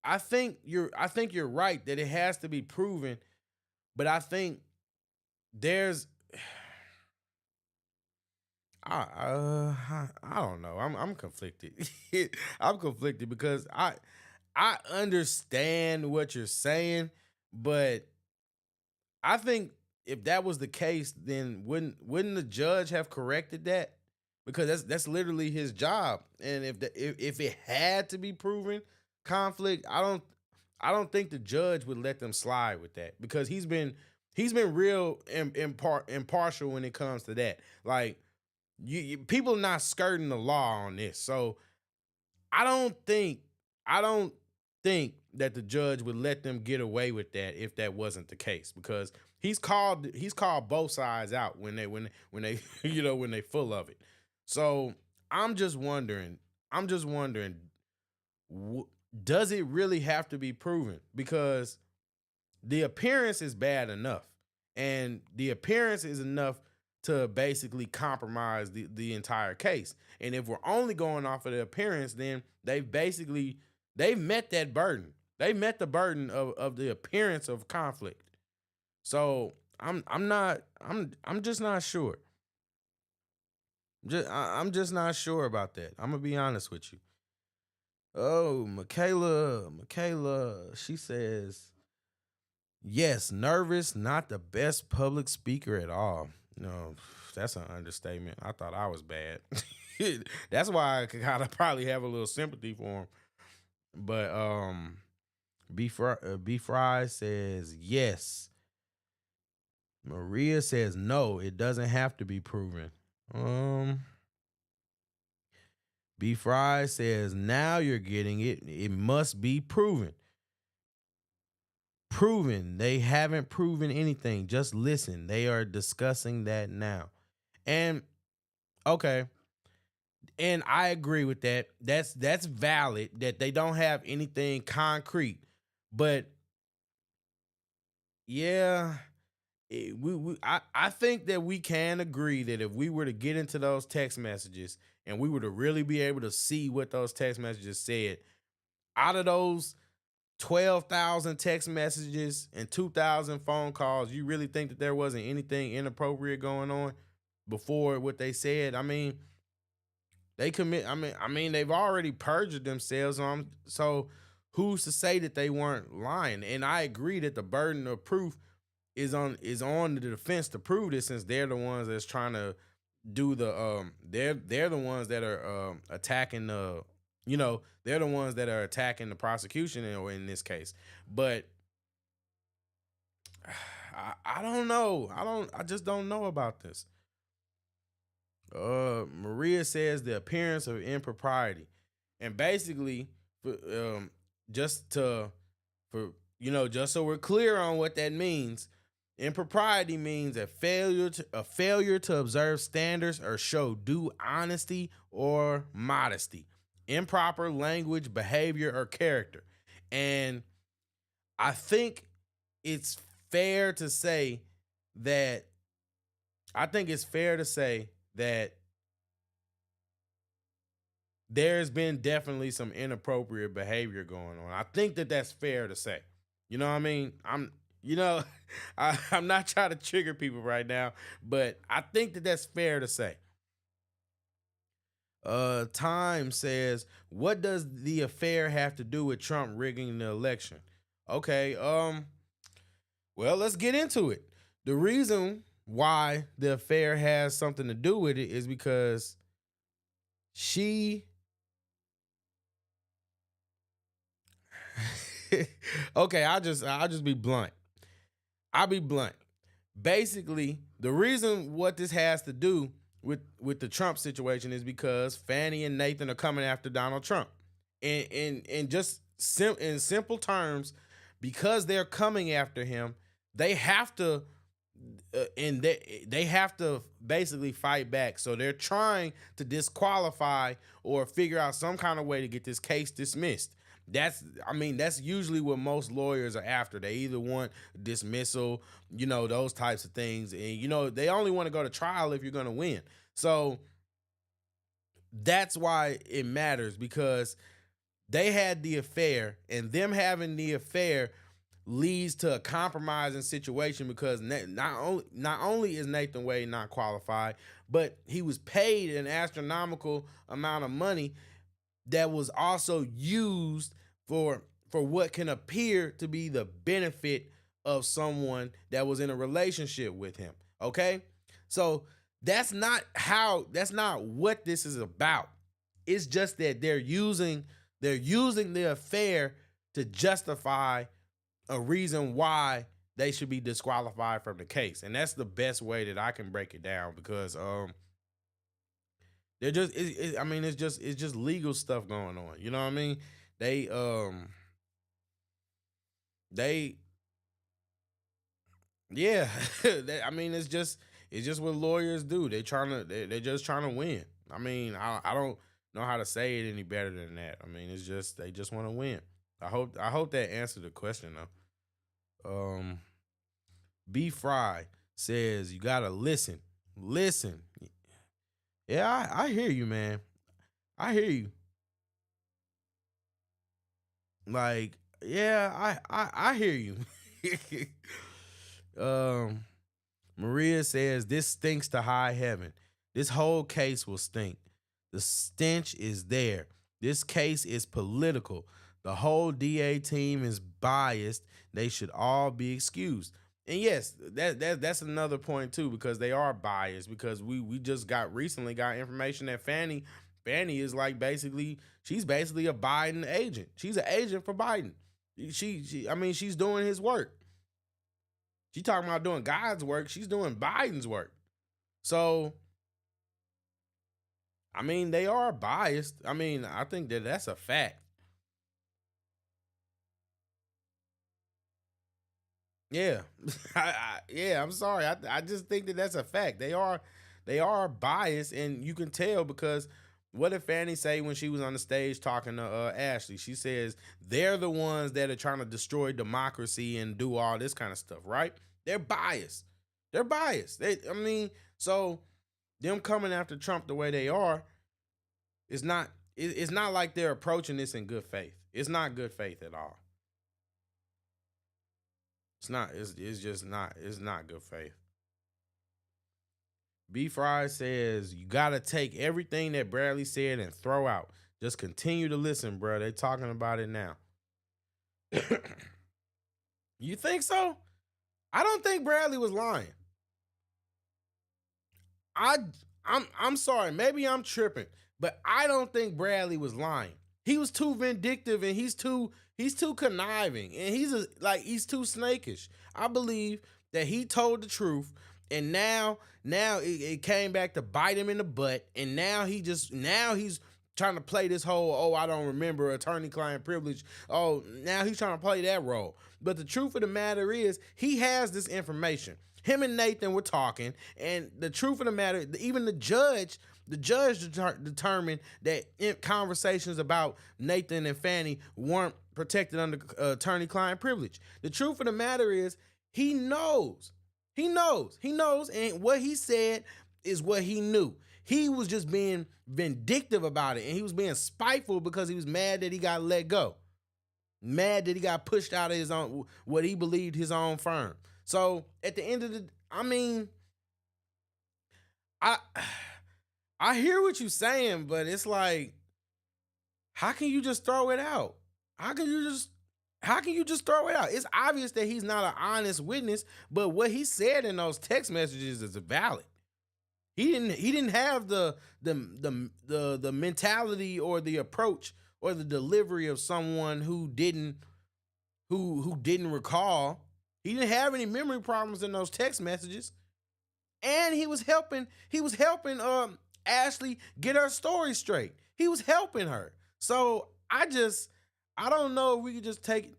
I think you're right that it has to be proven, but I think there's I don't know. I'm conflicted. I'm conflicted because I understand what you're saying, but I think if that was the case, then wouldn't the judge have corrected that? Because that's literally his job. And if it had to be proven conflict, I don't think the judge would let them slide with that, because he's been real impartial when it comes to that. Like people are not skirting the law on this. So I don't think that the judge would let them get away with that if that wasn't the case, because he's called both sides out when they when they full of it. So I'm just wondering, does it really have to be proven? Because the appearance is bad enough, and the appearance is enough to basically compromise the entire case. And if we're only going off of the appearance, then they've met that burden. They met the burden of the appearance of conflict. So I'm just not sure. I'm just not sure about that. I'm gonna be honest with you. Oh, Michaela, she says, yes, nervous, not the best public speaker at all. No, that's an understatement. I thought I was bad. That's why I could kind of probably have a little sympathy for him. But B Fry says yes. Maria says no, it doesn't have to be proven. B Fry says now you're getting it. It must be proven. Proven. They haven't proven anything. Just listen. They are discussing that now. And okay. And I agree with that. That's valid that they don't have anything concrete. But yeah, I think that we can agree that if we were to get into those text messages and we were to really be able to see what those text messages said, out of those 12,000 text messages and 2,000 phone calls, you really think that there wasn't anything inappropriate going on before what they said? I mean, they commit. I mean, they've already perjured themselves. So who's to say that they weren't lying? And I agree that the burden of proof is on the defense to prove this, since they're the ones that's trying to do the they're the ones that are attacking the they're the ones that are attacking the prosecution in this case. But I don't know. I just don't know about this. Maria says the appearance of impropriety, and basically, just so we're clear on what that means, impropriety means a failure to observe standards or show due honesty or modesty, improper language, behavior, or character. And I think it's fair to say that there's been definitely some inappropriate behavior going on. I think that that's fair to say. You know what I mean? I'm not trying to trigger people right now, but I think that that's fair to say. Time says, what does the affair have to do with Trump rigging the election? Okay, well, let's get into it. The reason why the affair has something to do with it is because she okay, I'll just be blunt. I'll be blunt. Basically, the reason what this has to do with the Trump situation is because Fani and Nathan are coming after Donald Trump. In just in simple terms, because they're coming after him, they have to and they have to basically fight back. So they're trying to disqualify or figure out some kind of way to get this case dismissed. That's usually what most lawyers are after. They either want dismissal, those types of things. And, they only want to go to trial if you're going to win. So that's why it matters, because they had the affair, and them having the affair leads to a compromising situation, because not only is Nathan Wade not qualified, but he was paid an astronomical amount of money that was also used for what can appear to be the benefit of someone that was in a relationship with him. Okay? So that's not what this is about. It's just that they're using the affair to justify a reason why they should be disqualified from the case. And that's the best way that I can break it down, because they're just it's just legal stuff going on. You know what I mean? They it's just what lawyers do. They're just trying to win. I mean, I don't know how to say it any better than that. I mean, it's just they just want to win. I hope that answered the question though. B Fry says you gotta listen. Yeah, I hear you, man. I hear you. Like, yeah, I hear you. Maria says this stinks to high heaven. This whole case will stink. The stench is there. This case is political. The whole DA team is biased. They should all be excused. And yes, that's another point too, because they are biased, because we just recently got information that Fani is she's basically a Biden agent. She's an agent for Biden. She's doing his work. She talking about doing God's work. She's doing Biden's work. So, they are biased. I think that's a fact. Yeah, I'm sorry. I just think that's a fact. They are biased, and you can tell, because what did Fani say when she was on the stage talking to Ashley? She says they're the ones that are trying to destroy democracy and do all this kind of stuff, right? They're biased. So them coming after Trump the way they are, it's not like they're approaching this in good faith. It's not good faith at all. It's not. It's just not. It's not good faith. B Fry says you gotta take everything that Bradley said and throw out. Just continue to listen, bro. They're talking about it now. You think so? I don't think Bradley was lying. I'm sorry. Maybe I'm tripping, but I don't think Bradley was lying. He was too vindictive, and he's too conniving, and he's too snakish. I believe that he told the truth, and now it came back to bite him in the butt, and now he's trying to play this whole, I don't remember, attorney-client privilege. Oh, now he's trying to play that role. But the truth of the matter is, he has this information. Him and Nathan were talking, and the truth of the matter, even the judge determined that conversations about Nathan and Fani weren't protected under attorney-client privilege. The truth of the matter is, he knows. And what he said is what he knew. He was just being vindictive about it, and he was being spiteful because he was mad that he got let go. Mad that he got pushed out of his own, what he believed his own firm. So at the end of the, I mean, I hear what you're saying, but it's like, how can you just throw it out? How can you just throw it out? It's obvious that he's not an honest witness, but what he said in those text messages is valid. He didn't have the mentality or the approach or the delivery of someone who didn't recall. He didn't have any memory problems in those text messages. And he was helping Ashley get her story straight. He was helping her. So I don't know if we could just take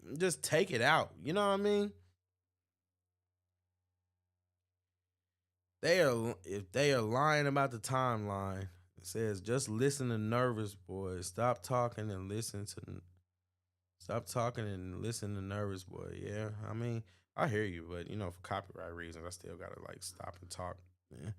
it out. You know what I mean? If they are lying about the timeline, it says just listen to Nervous Boy. Stop talking and listen to Nervous Boy. Yeah, I mean, I hear you, but for copyright reasons, I still gotta stop and talk. Yeah.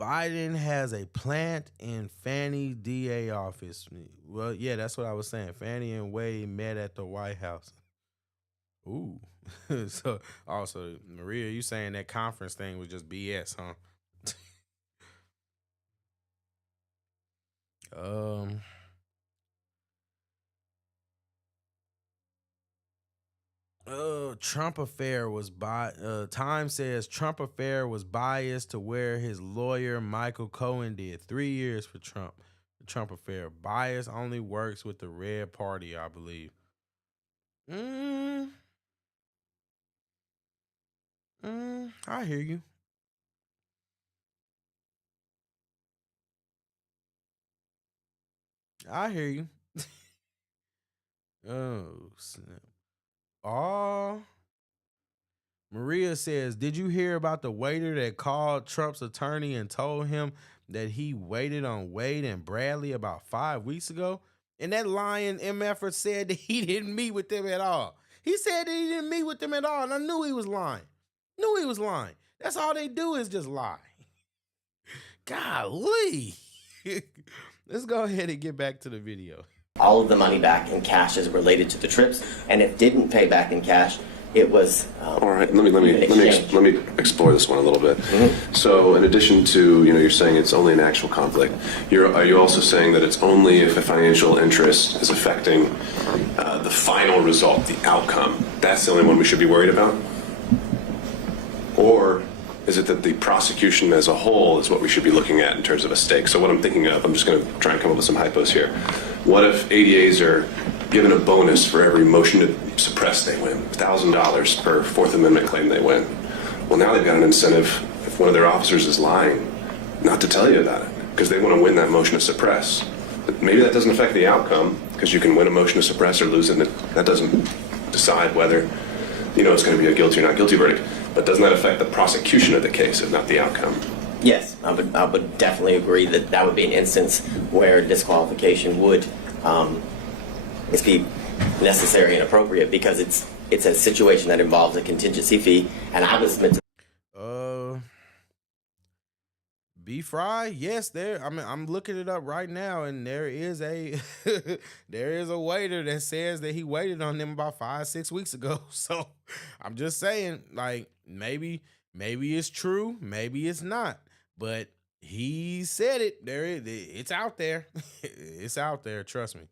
Biden has a plant in Fani DA office. Well, yeah, that's what I was saying. Fani and Wade met at the White House. Ooh. So also, Maria, you saying that conference thing was just BS, huh? Trump affair was Time says Trump affair was biased to where his lawyer Michael Cohen did 3 years for Trump. The Trump affair bias only works with the red party, I believe. I hear you. I hear you. Oh, snap. Oh, Maria says, did you hear about the waiter that called Trump's attorney and told him that he waited on Wade and Bradley about 5 weeks ago? And that lying MFer said that he didn't meet with them at all. He said that he didn't meet with them at all, and I knew he was lying. That's all they do is just lie. Golly. Let's go ahead and get back to the video. All of the money back in cash is related to the trips, and if didn't pay back in cash, it was all right. Let me explore this one a little bit. Mm-hmm. So, in addition to you're saying it's only an actual conflict. Are you also saying that it's only if a financial interest is affecting the final result, the outcome? That's the only one we should be worried about, or is it that the prosecution as a whole is what we should be looking at in terms of a stake? So what I'm thinking of, I'm just going to try and come up with some hypos here. What if ADAs are given a bonus for every motion to suppress they win, $1,000 per Fourth Amendment claim they win? Well, now they've got an incentive, if one of their officers is lying, not to tell you about it, because they want to win that motion to suppress. But maybe that doesn't affect the outcome, because you can win a motion to suppress or lose it, and that doesn't decide whether it's going to be a guilty or not guilty verdict. But doesn't that affect the prosecution of the case, if not the outcome? Yes, I would definitely agree that would be an instance where disqualification would be necessary and appropriate, because it's a situation that involves a contingency fee, and I was meant to. B Fry, yes, there. I mean, I'm looking it up right now, and there is a waiter that says that he waited on them about 5-6 weeks ago. So I'm just saying, maybe it's true, maybe it's not, but he said it. It's out there. It's out there. Trust me.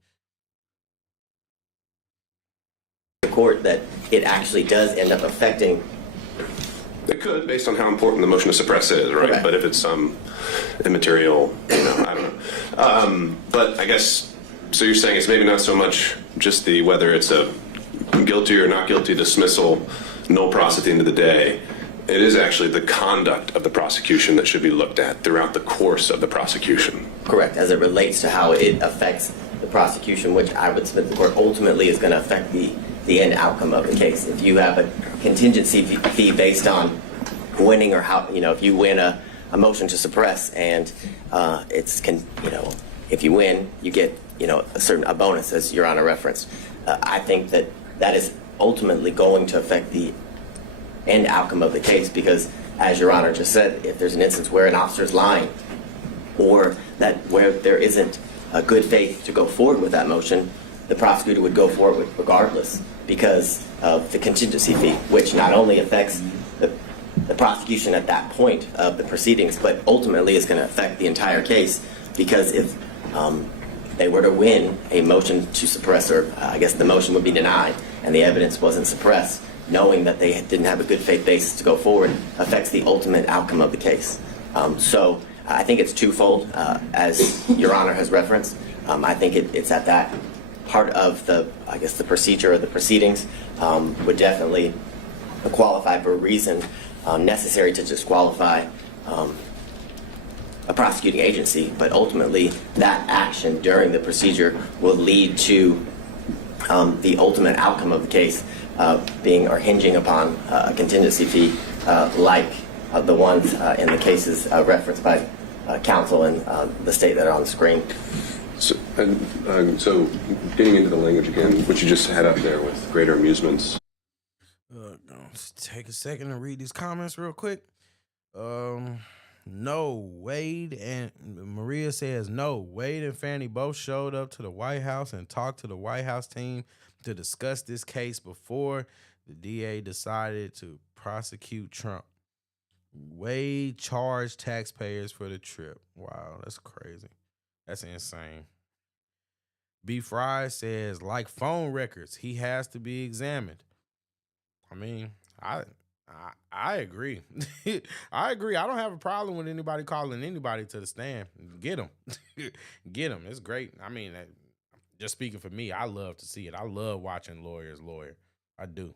The court that it actually does end up affecting. It could, based on how important the motion to suppress is, right? Okay. But if it's some immaterial, I don't know. But I guess, so you're saying it's maybe not so much just whether it's a guilty or not guilty dismissal, no pros at the end of the day. It is actually the conduct of the prosecution that should be looked at throughout the course of the prosecution. Correct, as it relates to how it affects the prosecution, which I would submit the court ultimately is going to affect the end outcome of the case. If you have a contingency fee based on winning, or how, if you win a motion to suppress and if you win, you get, a bonus, as Your Honor referenced. I think that is ultimately going to affect the end outcome of the case, because, as Your Honor just said, if there's an instance where an officer is lying, or that where there isn't good faith to go forward with that motion, the prosecutor would go forward with regardless because of the contingency fee, which not only affects the prosecution at that point of the proceedings, but ultimately is going to affect the entire case, because if they were to win a motion to suppress, or I guess the motion would be denied and the evidence wasn't suppressed, knowing that they didn't have a good faith basis to go forward affects the ultimate outcome of the case. So I think it's twofold, as Your Honor has referenced. I think it's at that part of the procedure or the proceedings would definitely qualify for a reason necessary to disqualify a prosecuting agency, but ultimately that action during the procedure will lead to the ultimate outcome of the case being or hinging upon a contingency fee like the ones in the cases referenced by counsel and the state that are on the screen. So getting into the language again, what you just had up there with greater amusements. Just take a second to read these comments real quick. No, Wade and Maria says no. Wade and Fani both showed up to the White House and talked to the White House team to discuss this case before the DA decided to prosecute Trump. Wade charged taxpayers for the trip. Wow, that's crazy. That's insane. B. Fry says, like phone records, he has to be examined. I mean, I agree. I agree. I don't have a problem with anybody calling anybody to the stand. Get them. Get them. It's great. I mean, just speaking for me, I love to see it. I love watching lawyers lawyer. I do.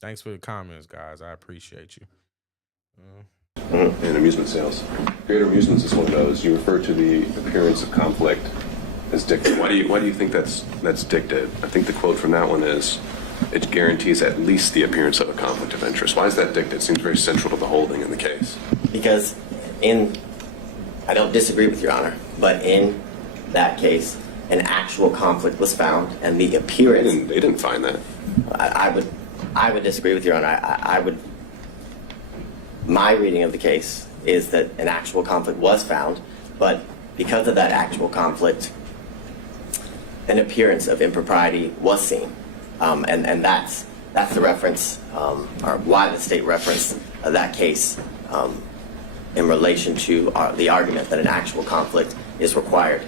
Thanks for the comments, guys. I appreciate you. And amusement sales. Greater amusements is one of those. You refer to the appearance of conflict as dicta. Why do you think that's dicta? I think the quote from that one is, it guarantees at least the appearance of a conflict of interest. Why is that dicta? It seems very central to the holding in the case. Because I don't disagree with Your Honor, but in that case, an actual conflict was found, and the appearance. They didn't find that. I would disagree with Your Honor. My reading of the case is that an actual conflict was found, but because of that actual conflict, an appearance of impropriety was seen. And that's the reference, or why the state referenced that case in relation to the argument that an actual conflict is required.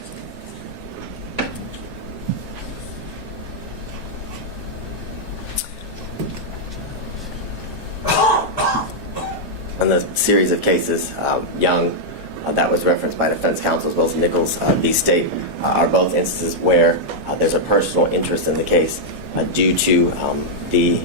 On the series of cases, Young, that was referenced by defense counsel, as well as Nichols v. State, are both instances where there's a personal interest in the case due to the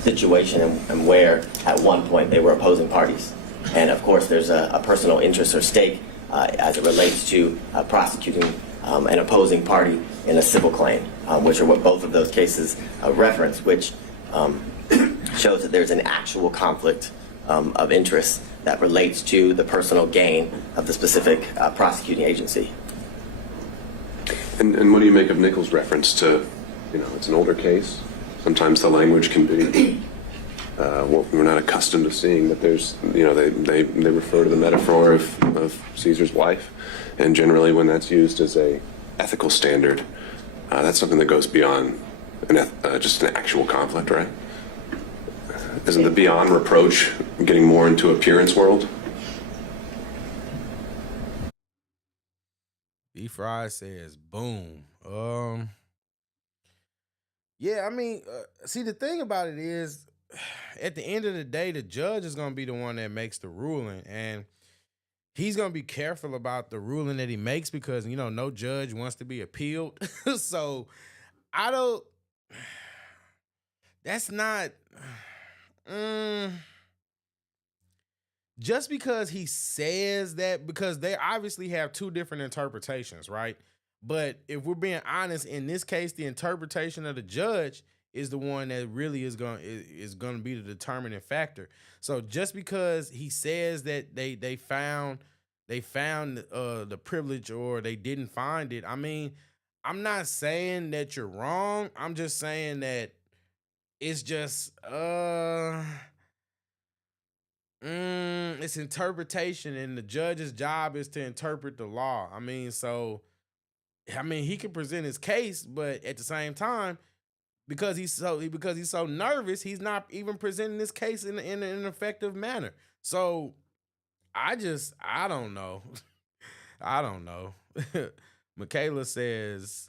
situation and where at one point they were opposing parties. And of course there's a personal interest or stake as it relates to prosecuting an opposing party in a civil claim, which are what both of those cases reference, which shows that there's an actual conflict of interest that relates to the personal gain of the specific prosecuting agency. And what do you make of Nichols' reference to, it's an older case. Sometimes the language can be what we're not accustomed to seeing, but there's, they refer to the metaphor of Caesar's wife, and generally when that's used as a ethical standard, that's something that goes beyond just an actual conflict, right? Isn't the beyond reproach getting more into appearance world? B. Fry says, boom. Yeah, I mean, see, the thing about it is, at the end of the day, the judge is going to be the one that makes the ruling, and he's going to be careful about the ruling that he makes because, no judge wants to be appealed. So that's not, just because he says that, because they obviously have two different interpretations, right? But if we're being honest, in this case, the interpretation of the judge is the one that really is going to be the determining factor. So just because he says that they found the privilege or they didn't find it, I mean, I'm not saying that you're wrong. I'm just saying that it's just It's interpretation, and the judge's job is to interpret the law. I mean, he can present his case, but at the same time, because he's so nervous, he's not even presenting his case in an effective manner. So I don't know. I don't know. Michaela says,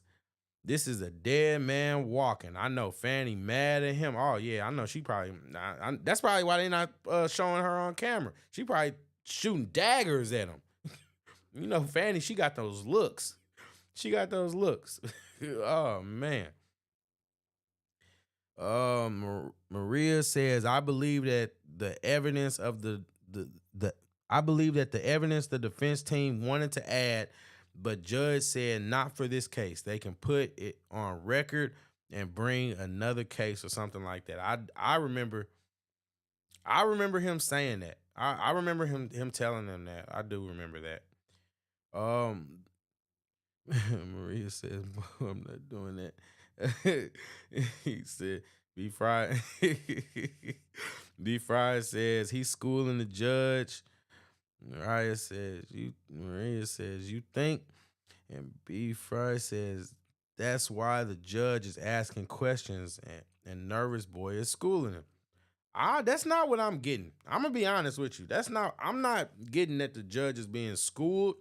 this is a dead man walking. I know Fani mad at him. Oh, yeah, I know she probably, that's probably why they're not showing her on camera. She probably shooting daggers at him. You know, Fani, she got those looks. Oh, man. Maria says, I believe that the evidence the defense team wanted to add, but judge said not for this case. They can put it on record and bring another case or something like that. I remember him saying that. I remember him telling them that. I do remember that. Maria says, I'm not doing that. He said, B. Fry says he's schooling the judge. Maria says, you think? And B. Fry says, that's why the judge is asking questions and nervous boy is schooling him. That's not what I'm getting. I'm gonna be honest with you. I'm not getting that the judge is being schooled.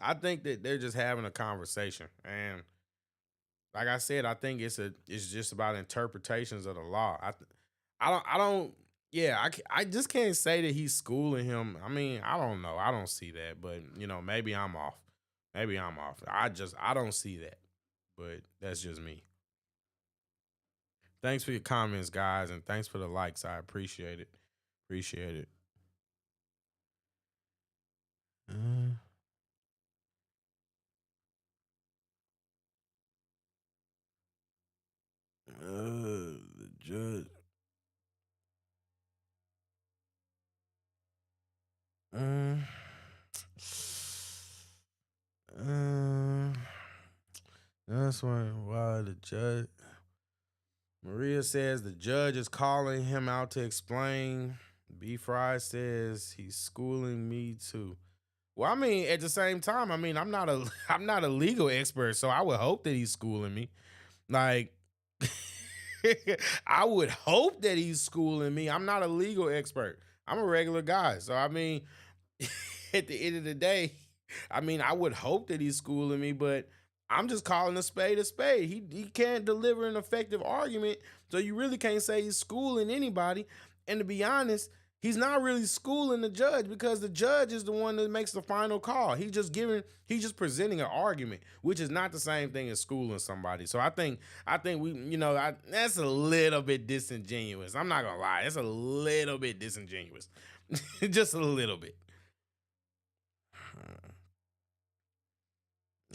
I think that they're just having a conversation. And like I said, I think it's just about interpretations of the law. I just can't say that he's schooling him. I mean, I don't know. I don't see that, but you know, maybe I'm off. I don't see that, but that's just me. Thanks for your comments, guys, and thanks for the likes. I appreciate it. The judge. That's why the judge. Maria says the judge is calling him out to explain. B. Fry says he's schooling me too. Well, I mean, at the same time, I mean, I'm not a legal expert, so I would hope that he's schooling me. Like, I would hope that he's schooling me. I'm not a legal expert. I'm a regular guy. So, I mean, at the end of the day, I mean, I would hope that he's schooling me, but I'm just calling a spade a spade. He can't deliver an effective argument, so you really can't say he's schooling anybody. And to be honest, he's not really schooling the judge because the judge is the one that makes the final call. He's just presenting an argument, which is not the same thing as schooling somebody. So I think that's a little bit disingenuous. I'm not gonna lie, it's a little bit disingenuous, just a little bit.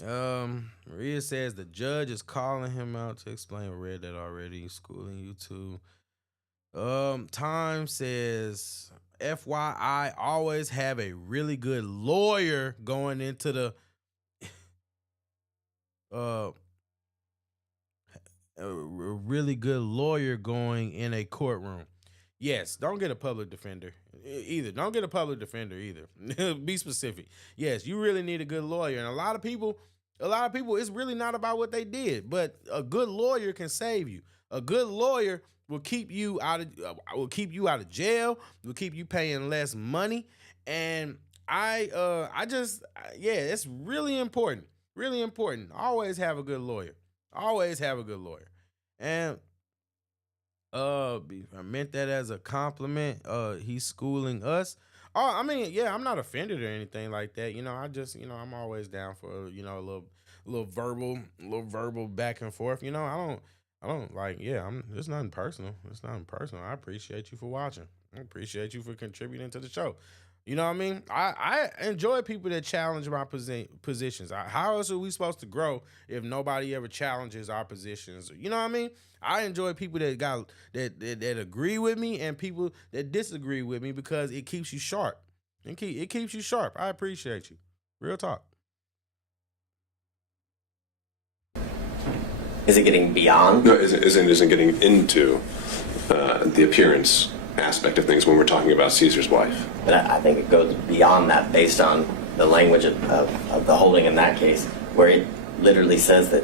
Maria says the judge is calling him out to explain. I read that already. Schooling you too. Time says, FYI, always have a really good lawyer going into the a really good lawyer going in a courtroom. Yes, don't get a public defender either. Don't get a public defender either. Be specific. Yes, you really need a good lawyer. And a lot of people, it's really not about what they did, but a good lawyer can save you. A good lawyer will keep you out of jail, will keep you paying less money. And it's really important. Really important. Always have a good lawyer. Always have a good lawyer. And I meant that as a compliment. He's schooling us. Oh, I mean, yeah, I'm not offended or anything like that. You know, I'm always down for, a little verbal back and forth. You know, I don't like, it's nothing personal. It's nothing personal. I appreciate you for watching. I appreciate you for contributing to the show. You know what I mean? I enjoy people that challenge my positions. How else are we supposed to grow if nobody ever challenges our positions? You know what I mean? I enjoy people that agree with me and people that disagree with me because it keeps you sharp. It keeps you sharp. I appreciate you. Real talk. Is it getting beyond? No, isn't getting into the appearance aspect of things when we're talking about Caesar's wife. And I think it goes beyond that based on the language of the holding in that case, where it literally says that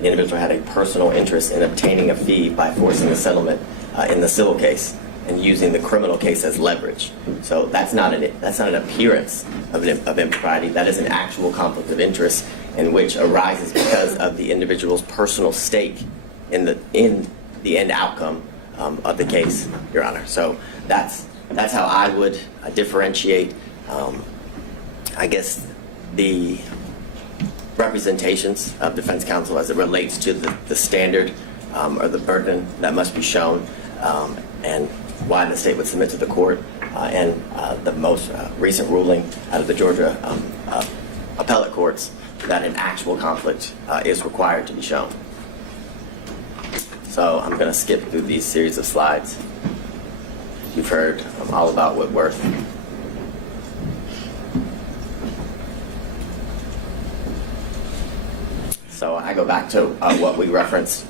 the individual had a personal interest in obtaining a fee by forcing a settlement in the civil case and using the criminal case as leverage. So that's not an appearance of impropriety. That is an actual conflict of interest in which arises because of the individual's personal stake in the end outcome of the case, Your Honor. So that's how I would differentiate, I guess, the representations of defense counsel as it relates to the standard or the burden that must be shown, and why the state would submit to the court, and the most recent ruling out of the Georgia appellate courts that an actual conflict is required to be shown. So I'm going to skip through these series of slides. You've heard all about Whitworth. So I go back to what we referenced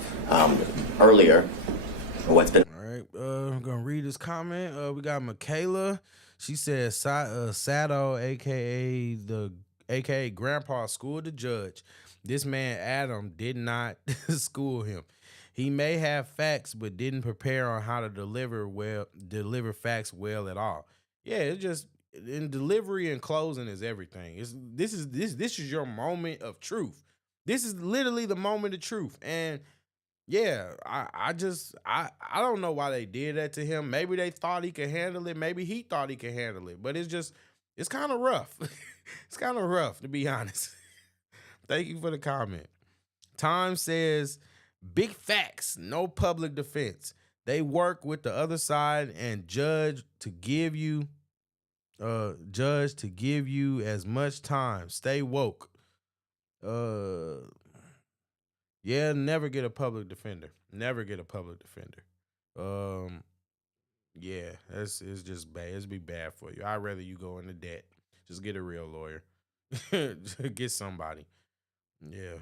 earlier, what's been... All right, I'm going to read this comment. We got Michaela. She says, Sato, a.k.a. Grandpa, schooled the judge. This man, Adam, did not school him. He may have facts, but didn't prepare on how to deliver facts well at all. Yeah, it's just in delivery and closing is everything. This is your moment of truth. This is literally the moment of truth. And yeah, I don't know why they did that to him. Maybe they thought he could handle it. Maybe he thought he could handle it. But it's kind of rough. It's kind of rough, to be honest. Thank you for the comment. Time says, big facts, no public defense. They work with the other side and judge to give you as much time. Stay woke. Yeah, never get a public defender. Never get a public defender. Yeah, it's just bad. It's be bad for you. I'd rather you go into debt. Just get a real lawyer. Get somebody. Yeah.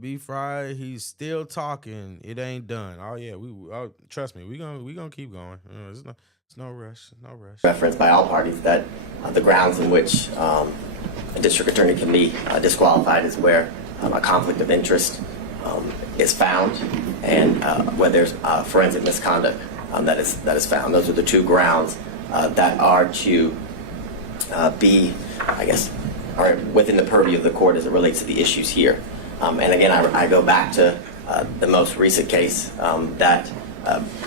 B Fry, he's still talking. It ain't done. Oh yeah, trust me, we gonna keep going. It's no rush. No rush. Referenced by all parties that the grounds in which a district attorney can be disqualified is where a conflict of interest is found, and where there's forensic misconduct that is found. Those are the two grounds that are to be, I guess, are within the purview of the court as it relates to the issues here. And again, I go back to the most recent case that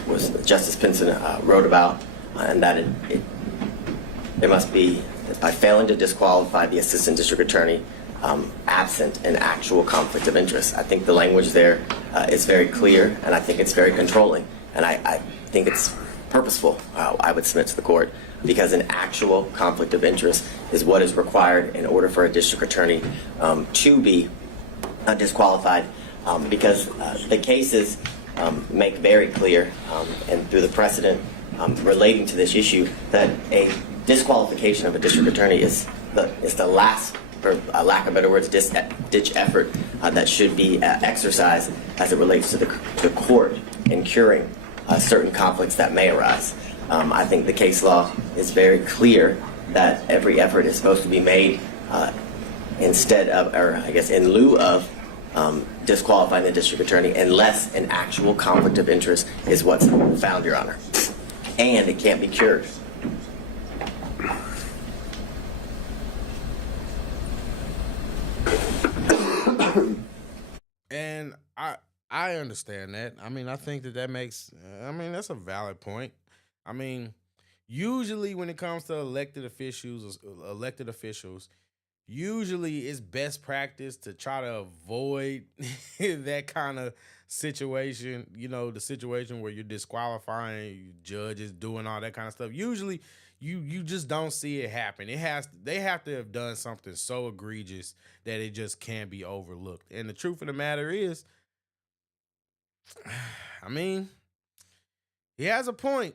was Justice Pinson wrote about, and that there must be, by failing to disqualify the assistant district attorney, absent an actual conflict of interest. I think the language there is very clear, and I think it's very controlling, and I think it's purposeful, I would submit to the court, because an actual conflict of interest is what is required in order for a district attorney to be disqualified, because the cases make very clear, and through the precedent relating to this issue, that a disqualification of a district attorney is the last, for lack of better words, ditch effort that should be exercised as it relates to the court in curing certain conflicts that may arise. I think the case law is very clear that every effort is supposed to be made instead of, or I guess in lieu of, disqualifying the district attorney unless an actual conflict of interest is what's found, Your Honor. And it can't be cured. And I understand that. I mean, I think that makes, that's a valid point. I mean, usually when it comes to elected officials, usually it's best practice to try to avoid that kind of situation, the situation where you're disqualifying judges, doing all that kind of stuff. Usually you just don't see it happen. They have to have done something so egregious that it just can't be overlooked. And the truth of the matter is, he has a point.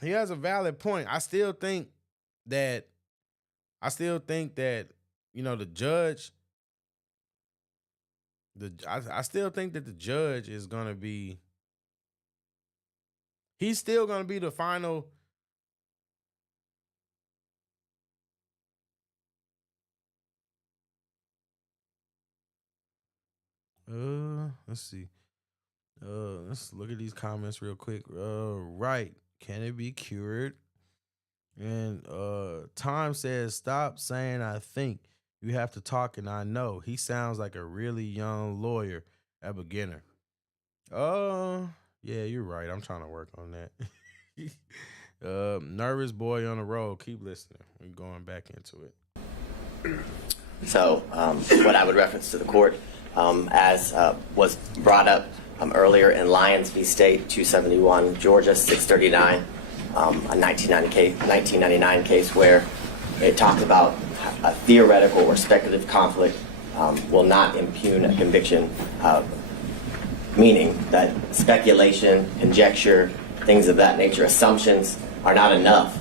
He has a valid point. I still think that, the judge, I still think that the judge is going to be He's still gonna be the final. Let's see. Let's look at these comments real quick. Right. Can it be cured? And Time says, stop saying I think. You have to talk and I know. He sounds like a really young lawyer, a beginner. Yeah, you're right. I'm trying to work on that. Nervous boy on the road. Keep listening. We're going back into it. So what I would reference to the court, as was brought up earlier in Lyons v. State, 271, Georgia, 639, a 1999 case where it talks about a theoretical or speculative conflict will not impugn a conviction, meaning that speculation, conjecture, things of that nature, assumptions are not enough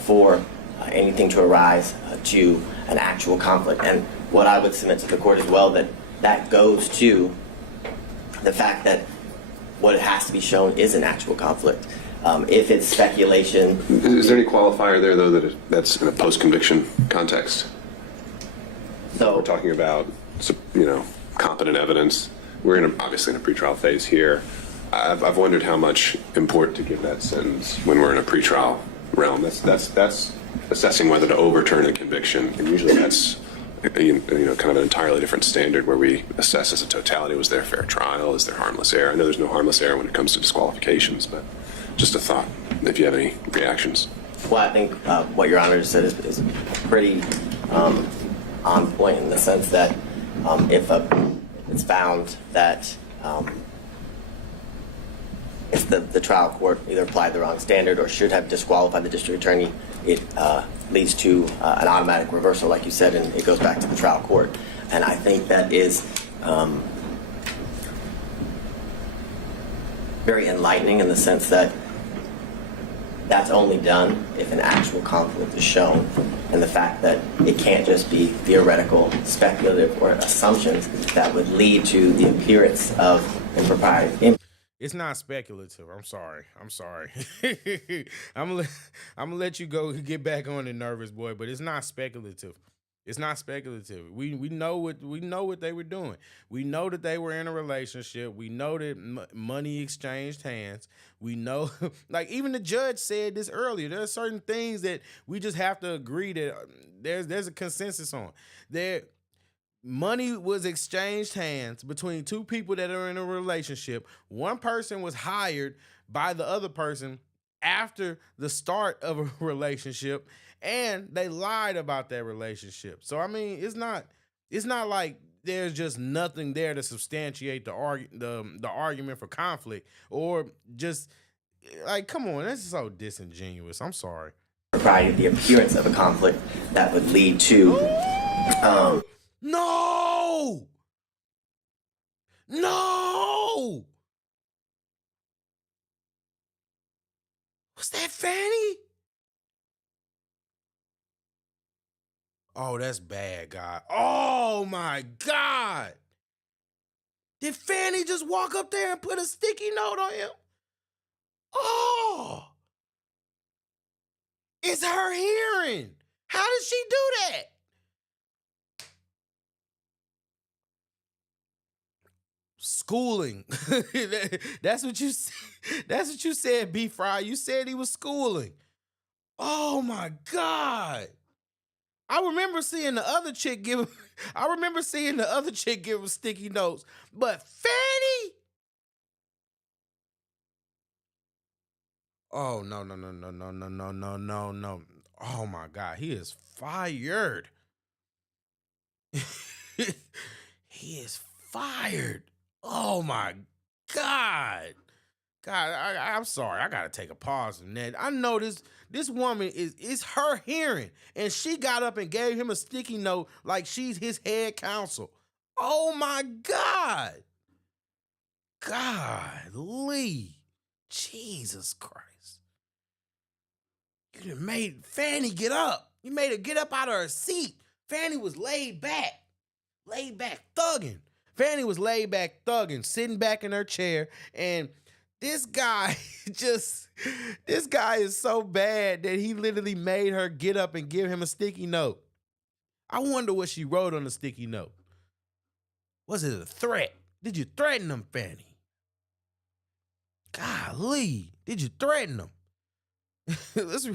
for anything to arise to an actual conflict. And what I would submit to the court as well, that goes to the fact that what has to be shown is an actual conflict. If it's speculation. Is there any qualifier there, though, that's in a post-conviction context? So we're talking about, competent evidence. We're obviously in a pretrial phase here. I've wondered how much import to give that sentence when we're in a pretrial realm. That's assessing whether to overturn a conviction, and usually that's kind of an entirely different standard where we assess as a totality: was there a fair trial? Is there harmless error? I know there's no harmless error when it comes to disqualifications, but just a thought. If you have any reactions. Well, I think what Your Honor said is pretty on point in the sense that if it's found that if the trial court either applied the wrong standard or should have disqualified the district attorney, it leads to an automatic reversal, like you said, and it goes back to the trial court. And I think that is very enlightening in the sense that that's only done if an actual conflict is shown, and the fact that it can't just be theoretical, speculative, or assumptions that would lead to the appearance of impropriety. It's not speculative. I'm sorry. I'm gonna let you go get back on it, nervous boy. But it's not speculative. It's not speculative. We know what they were doing. We know that they were in a relationship. We know that money exchanged hands. We know, like even the judge said this earlier. There are certain things that we just have to agree that there's a consensus on. There, money was exchanged hands between two people that are in a relationship. One person was hired by the other person after the start of a relationship, and they lied about that relationship. So I mean, it's not like there's just nothing there to substantiate the argument for conflict, or just like, come on, that's so disingenuous. I'm sorry. Provided the appearance of a conflict that would lead to No! Was that Fani? Oh, that's bad, God. Oh, my God. Did Fani just walk up there and put a sticky note on him? Oh. It's her hearing. How did she do that? Schooling. That's what you said, B Fry. You said he was schooling. Oh my God. I remember seeing the other chick give him sticky notes, but Fani? Oh no. Oh my God, he is fired. He is fired. Oh my God. I'm sorry. I gotta take a pause from that. I know this woman is her hearing, and she got up and gave him a sticky note like she's his head counsel. Oh my God. Golly. Jesus Christ. You done made Fani get up. You made her get up out of her seat. Fani was laid back thugging. Fani was laid back thugging, sitting back in her chair, and This guy this guy is so bad that he literally made her get up and give him a sticky note. I wonder what she wrote on the sticky note. Was it a threat? Did you threaten him, Fanny? Golly, did you threaten him? let's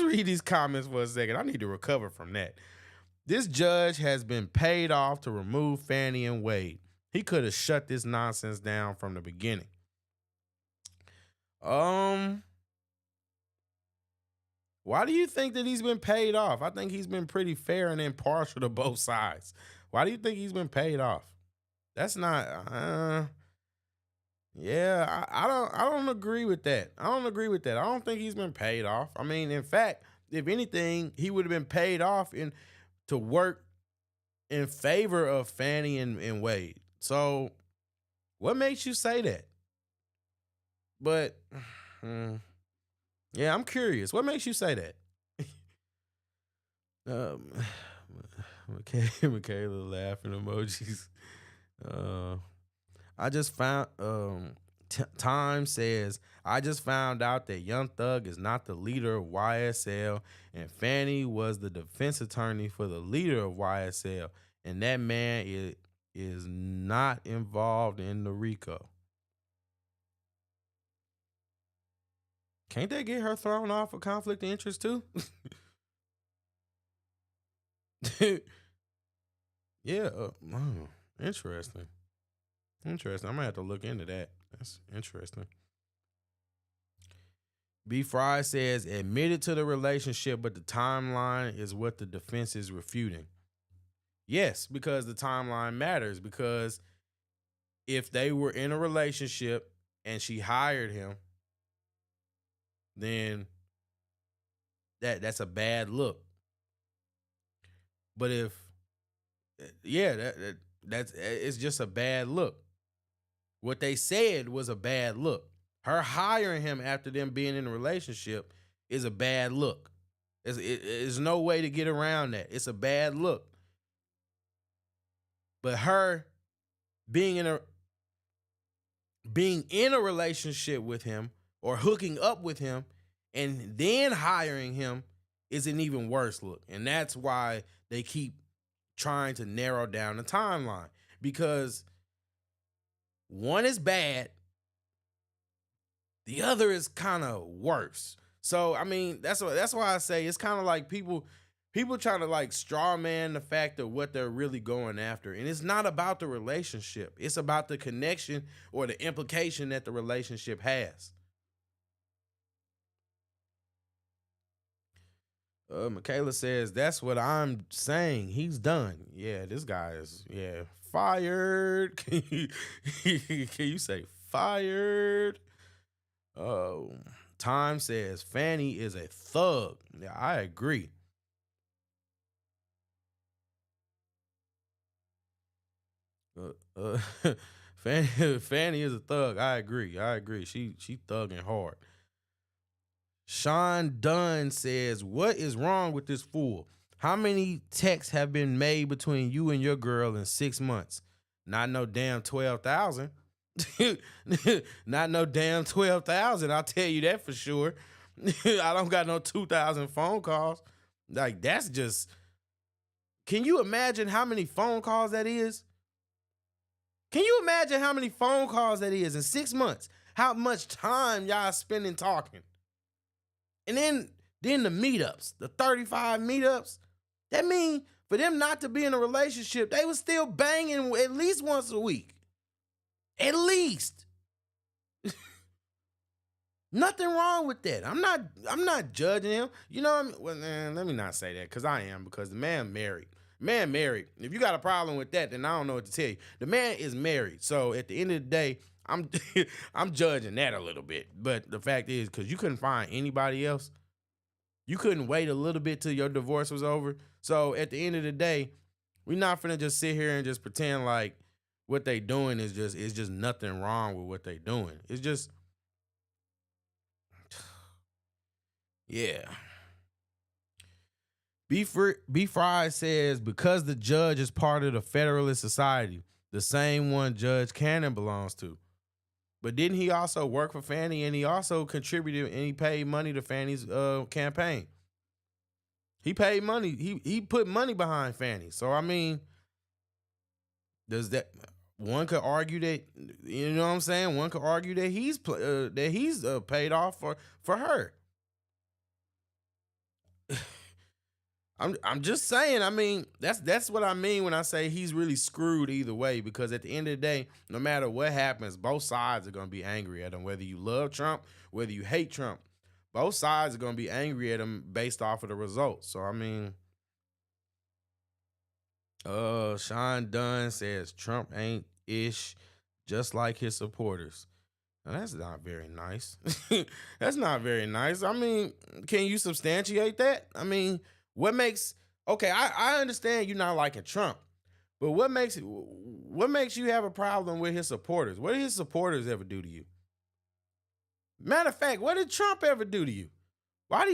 read these comments for a second. I need to recover from that. This judge has been paid off to remove Fanny and Wade. He could have shut this nonsense down from the beginning. Why do you think that he's been paid off? I think he's been pretty fair and impartial to both sides. Why do you think he's been paid off? That's not I don't agree with that. I don't think he's been paid off. I mean, in fact, if anything, he would have been paid off to work in favor of Fanny and Wade. So what makes you say that? But yeah, I'm curious. What makes you say that? Michaela laughing emojis. I just found Time says, I just found out that Young Thug is not the leader of YSL, and Fanny was the defense attorney for the leader of YSL, and that man is not involved in the RICO. Can't they get her thrown off of conflict of interest too? Yeah. Interesting. I'm gonna have to look into that. That's interesting. B. Fry says, admitted to the relationship, but the timeline is what the defense is refuting. Yes, because the timeline matters. Because if they were in a relationship and she hired him, then that's a bad look. But if, that's it's just a bad look. What they said was a bad look. Her hiring him after them being in a relationship is a bad look. There's no way to get around that. It's a bad look. But her being in a relationship with him or hooking up with him and then hiring him is an even worse look. And that's why they keep trying to narrow down the timeline, because one is bad, the other is kind of worse. So, I mean, that's why I say it's kind of like people trying to like straw man the fact of what they're really going after. And it's not about the relationship. It's about the connection or the implication that the relationship has. Michaela says, that's what I'm saying. He's done. Yeah, this guy is, fired. Can you say fired? Time says, Fanny is a thug. Yeah, I agree. Fanny is a thug. I agree. She thugging hard. Sean Dunn says, what is wrong with this fool? How many texts have been made between you and your girl in 6 months? Not no damn 12,000. Not no damn 12,000. I'll tell you that for sure. I don't got no 2,000 phone calls. Like, that's just, can you imagine how many phone calls that is? Can you imagine how many phone calls that is in 6 months? How much time y'all spending talking? And then the meetups, the 35 meetups, that mean for them not to be in a relationship, they was still banging at least once a week. At least. Nothing wrong with that. I'm not judging him. You know what I mean? Well, let me not say that, because I am, because the man married. Man married. If you got a problem with that, then I don't know what to tell you. The man is married. So at the end of the day, I'm judging that a little bit. But the fact is, because you couldn't find anybody else, you couldn't wait a little bit till your divorce was over. So at the end of the day, we're not finna just sit here and just pretend like what they doing is just nothing wrong with what they doing. It's just, yeah. B. Fry says, because the judge is part of the Federalist Society, the same one Judge Cannon belongs to. But didn't he also work for Fani, and he also contributed and he paid money to Fani's campaign? He paid money. He put money behind Fani. So I mean, does that one could argue that, you know what I'm saying? One could argue that he's paid off for her. I'm just saying. I mean, that's what I mean when I say he's really screwed either way, because at the end of the day, no matter what happens, both sides are gonna be angry at him. Whether you love Trump, whether you hate Trump, both sides are gonna be angry at him based off of the results. So I mean, Sean Dunn says Trump ain't ish, just like his supporters. Now, that's not very nice. That's not very nice. I mean, can you substantiate that? I mean, what makes, okay, I understand you not liking Trump, but what makes you have a problem with his supporters? What did his supporters ever do to you? Matter of fact, what did Trump ever do to you? What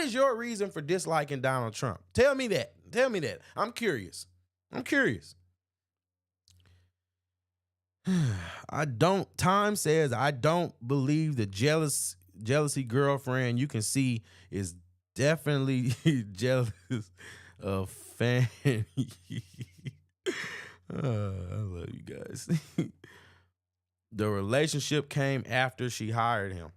is your reason for disliking Donald Trump? Tell me that. Tell me that. I'm curious. Time says, I don't believe the jealousy girlfriend you can see is definitely jealous of Fani. I love you guys. The relationship came after she hired him.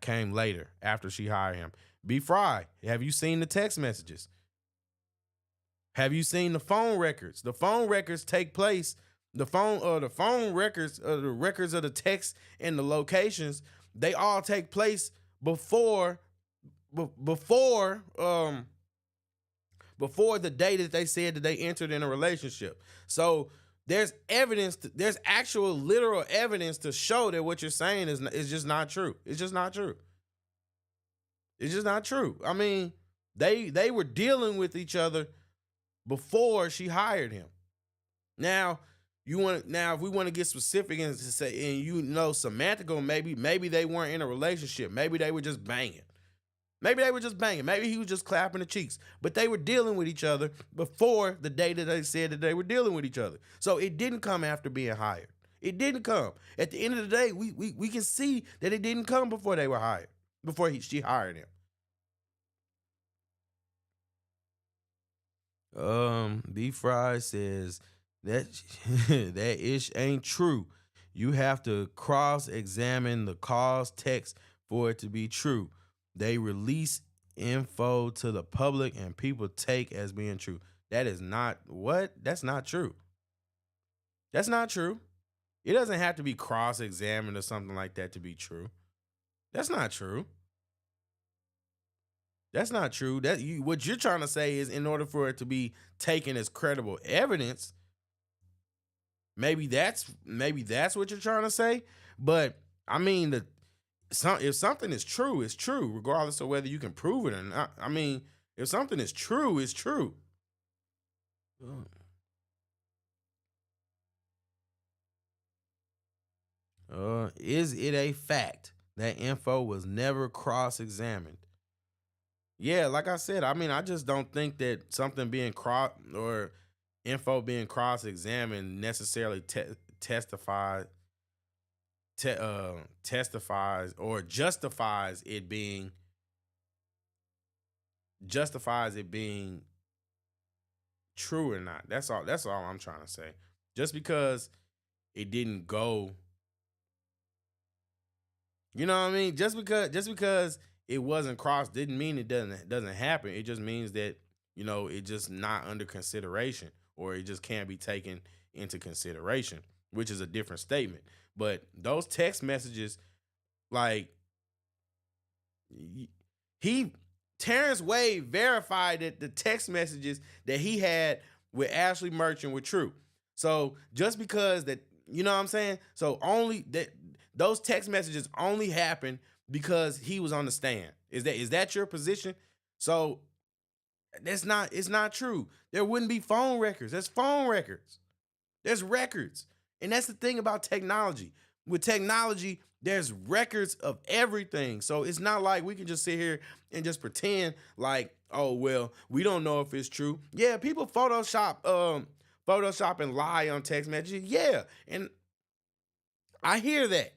Came later, after she hired him. B. Fry, have you seen the text messages? Have you seen the phone records? The phone records take place. The records of the text and the locations, they all take place before the day that they said that they entered in a relationship. So there's evidence, there's actual literal evidence to show that what you're saying is just not true. It's just not true. It's just not true. I mean, they were dealing with each other before she hired him. Now, if we want to get specific and say, and you know, semantical, maybe they weren't in a relationship. Maybe they were just banging. Maybe he was just clapping the cheeks. But they were dealing with each other before the day that they said that they were dealing with each other. So it didn't come after being hired. It didn't come. At the end of the day, we can see that it didn't come before they were hired. Before she hired him. B. Fry says that that ish ain't true. You have to cross-examine the cause text for it to be true. They release info to the public and people take as being true. That is not what? That's not true. That's not true. It doesn't have to be cross-examined or something like that to be true. That's not true. That's not true. What you're trying to say is, in order for it to be taken as credible evidence, maybe that's what you're trying to say. But I mean, if something is true, it's true, regardless of whether you can prove it or not. I mean, if something is true, it's true. Is it a fact that info was never cross-examined? Yeah, like I said, I mean, I just don't think that something being or info being cross-examined necessarily testifies or justifies it being true or not. That's all I'm trying to say. Just because it didn't go, you know what I mean? Just because it wasn't crossed didn't mean it doesn't happen. It just means that, you know, it's just not under consideration, or it just can't be taken into consideration, which is a different statement. But those text messages, like, Terrence Wade verified that the text messages that he had with Ashley Merchant were true. So just because that, you know what I'm saying? So only that those text messages only happened because he was on the stand. Is that your position? So it's not true. There wouldn't be phone records. There's phone records. There's records. And that's the thing about technology. With technology, there's records of everything. So it's not like we can just sit here and just pretend like, oh, well, we don't know if it's true. Yeah, people Photoshop and lie on text messages. Yeah. And I hear that.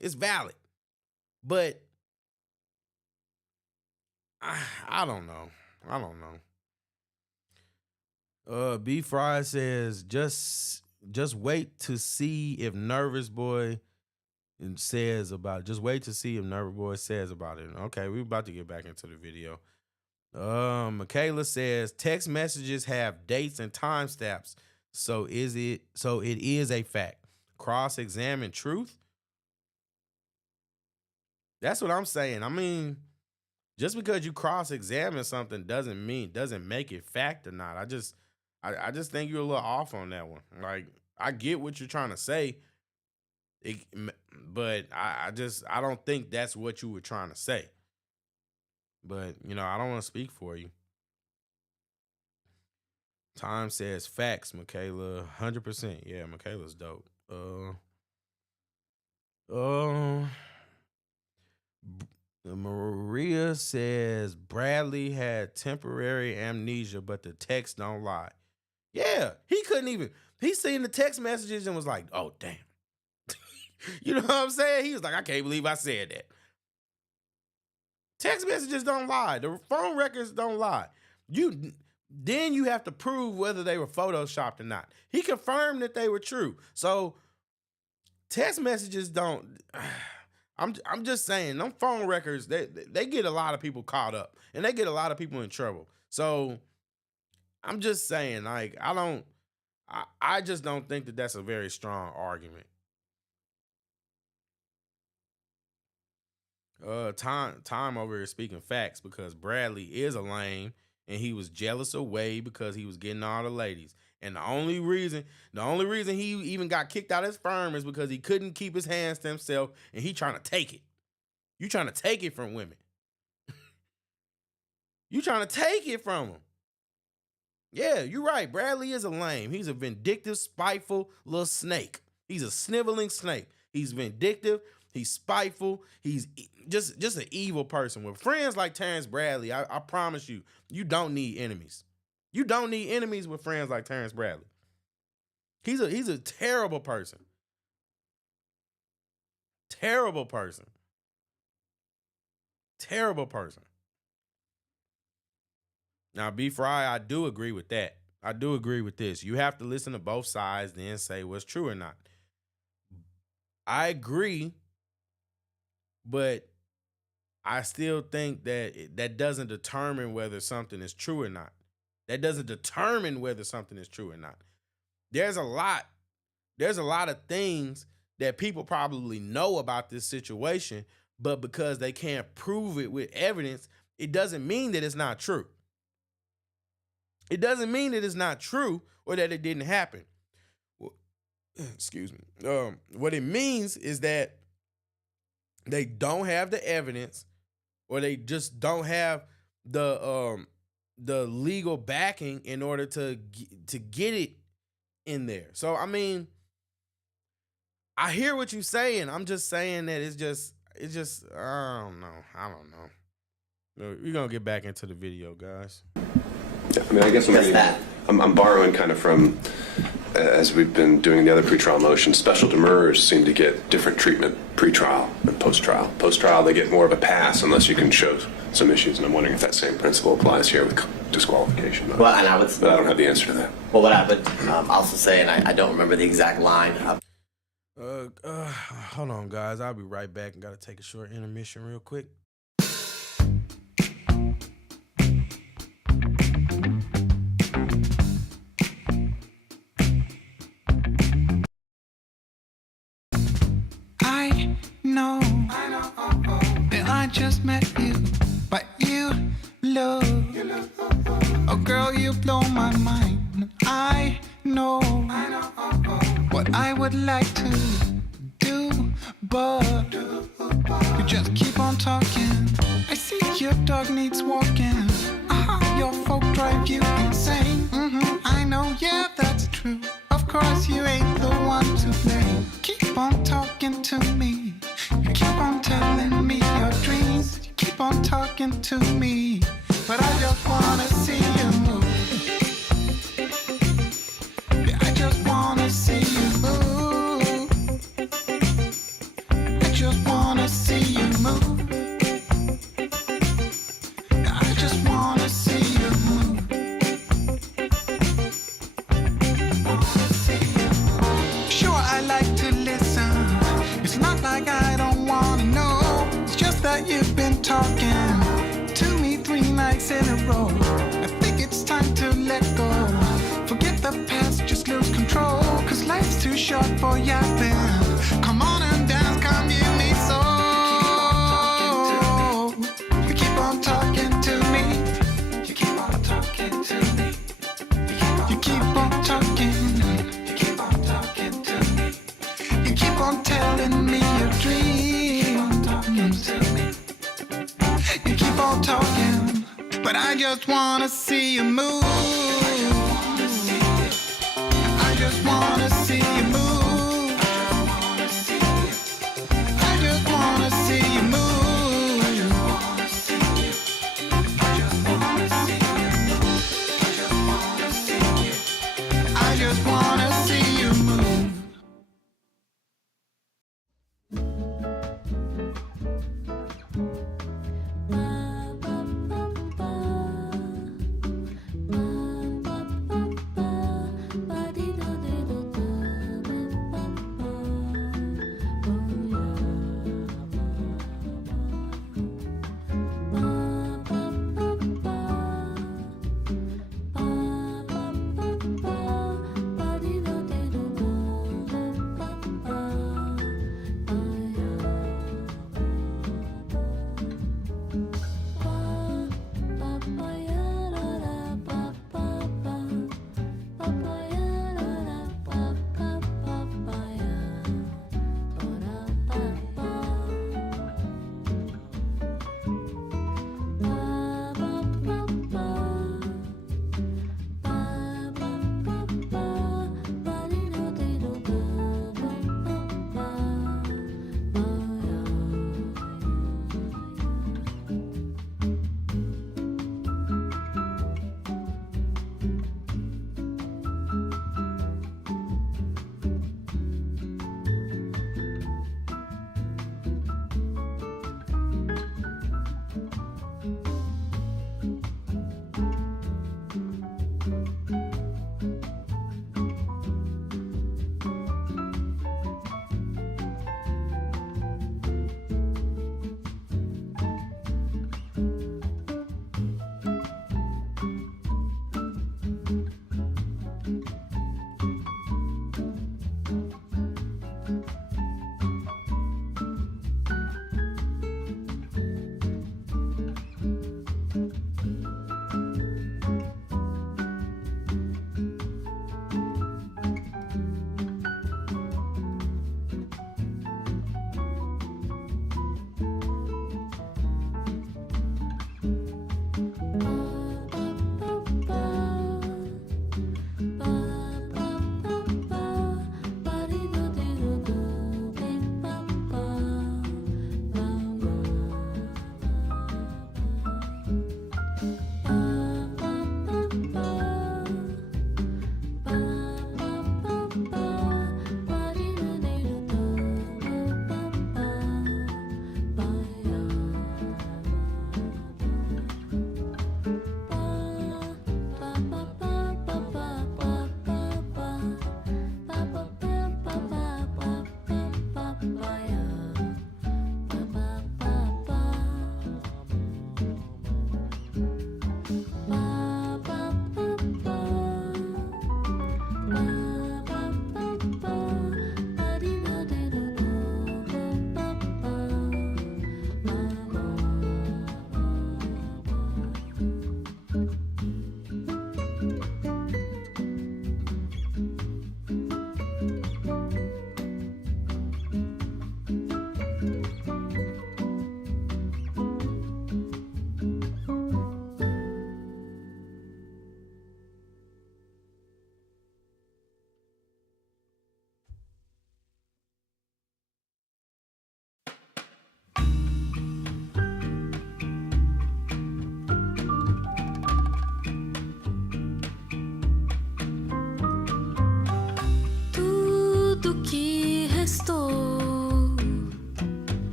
It's valid. But I don't know. B Fry says just wait to see if Nervous Boy says about it. Just wait to see if Nervous Boy says about it. Okay, we're about to get back into the video. Michaela says text messages have dates and timestamps. So it is a fact. Cross-examine truth. That's what I'm saying. I mean, just because you cross-examine something doesn't make it fact or not. I just think you're a little off on that one. Like, I get what you're trying to say, but I don't think that's what you were trying to say. But, you know, I don't want to speak for you. Time says facts, Michaela. 100%. Yeah, Michaela's dope. Maria says Bradley had temporary amnesia, but the text don't lie. Yeah, he seen the text messages and was like, oh, damn. You know what I'm saying? He was like, I can't believe I said that. Text messages don't lie. The phone records don't lie. Then you have to prove whether they were photoshopped or not. He confirmed that they were true. So text messages don't. I'm just saying, them phone records, they get a lot of people caught up and they get a lot of people in trouble. So I'm just saying, like, I just don't think that that's a very strong argument. Time over here speaking facts because Bradley is a lame and he was jealous of Wade because he was getting all the ladies. And the only reason he even got kicked out of his firm is because he couldn't keep his hands to himself and he trying to take it. You trying to take it from women. You trying to take it from them. Yeah, you're right. Bradley is a lame. He's a vindictive, spiteful little snake. He's a sniveling snake. He's vindictive. He's spiteful. He's just an evil person. With friends like Terrence Bradley, I promise you, you don't need enemies. You don't need enemies with friends like Terrence Bradley. He's a terrible person. Terrible person. Terrible person. Now, B. Fry, I do agree with that. I do agree with this. You have to listen to both sides, then say what's true or not. I agree, but I still think that doesn't determine whether something is true or not. That doesn't determine whether something is true or not. There's a lot of things that people probably know about this situation, but because they can't prove it with evidence, it doesn't mean that it's not true. It doesn't mean that it's not true or that it didn't happen. Well, excuse me. What it means is that they don't have the evidence, or they just don't have the legal backing in order to get it in there. So I mean, I hear what you're saying. I'm just saying that it's just I don't know. We're gonna get back into the video, guys. Yeah, I mean, I guess I'm borrowing kind of from, as we've been doing the other pretrial motions, special demurrers seem to get different treatment pre-trial and post-trial. Post-trial, they get more of a pass unless you can show some issues, and I'm wondering if that same principle applies here with disqualification. Well, and but I don't have the answer to that. Well, what I would also say, and I don't remember the exact line. Hold on, guys. I'll be right back. I gotta take a short intermission real quick. I know that I just met you, but you look, oh girl, you blow my mind. I know what I would like to do, but you just keep on talking. I see your dog needs walking. Your folk drive you insane. I know, yeah, that's true. Of course, you ain't the one to blame. Keep on talking to me. You keep on telling me your dreams. You keep on talking to me. But I just wanna see you move. Yeah, I just wanna see you move. road. I think it's time to let go. Forget the past, just lose control. Cause life's too short for yapping. Come on and dance, come give me soul. You keep on talking to me. You keep on talking to me. You keep on talking. You keep on talking to me. You keep on telling me your dreams. You keep on talking, but I just wanna see you move. I just wanna see you move. I just wanna see you move. I just wanna see you move.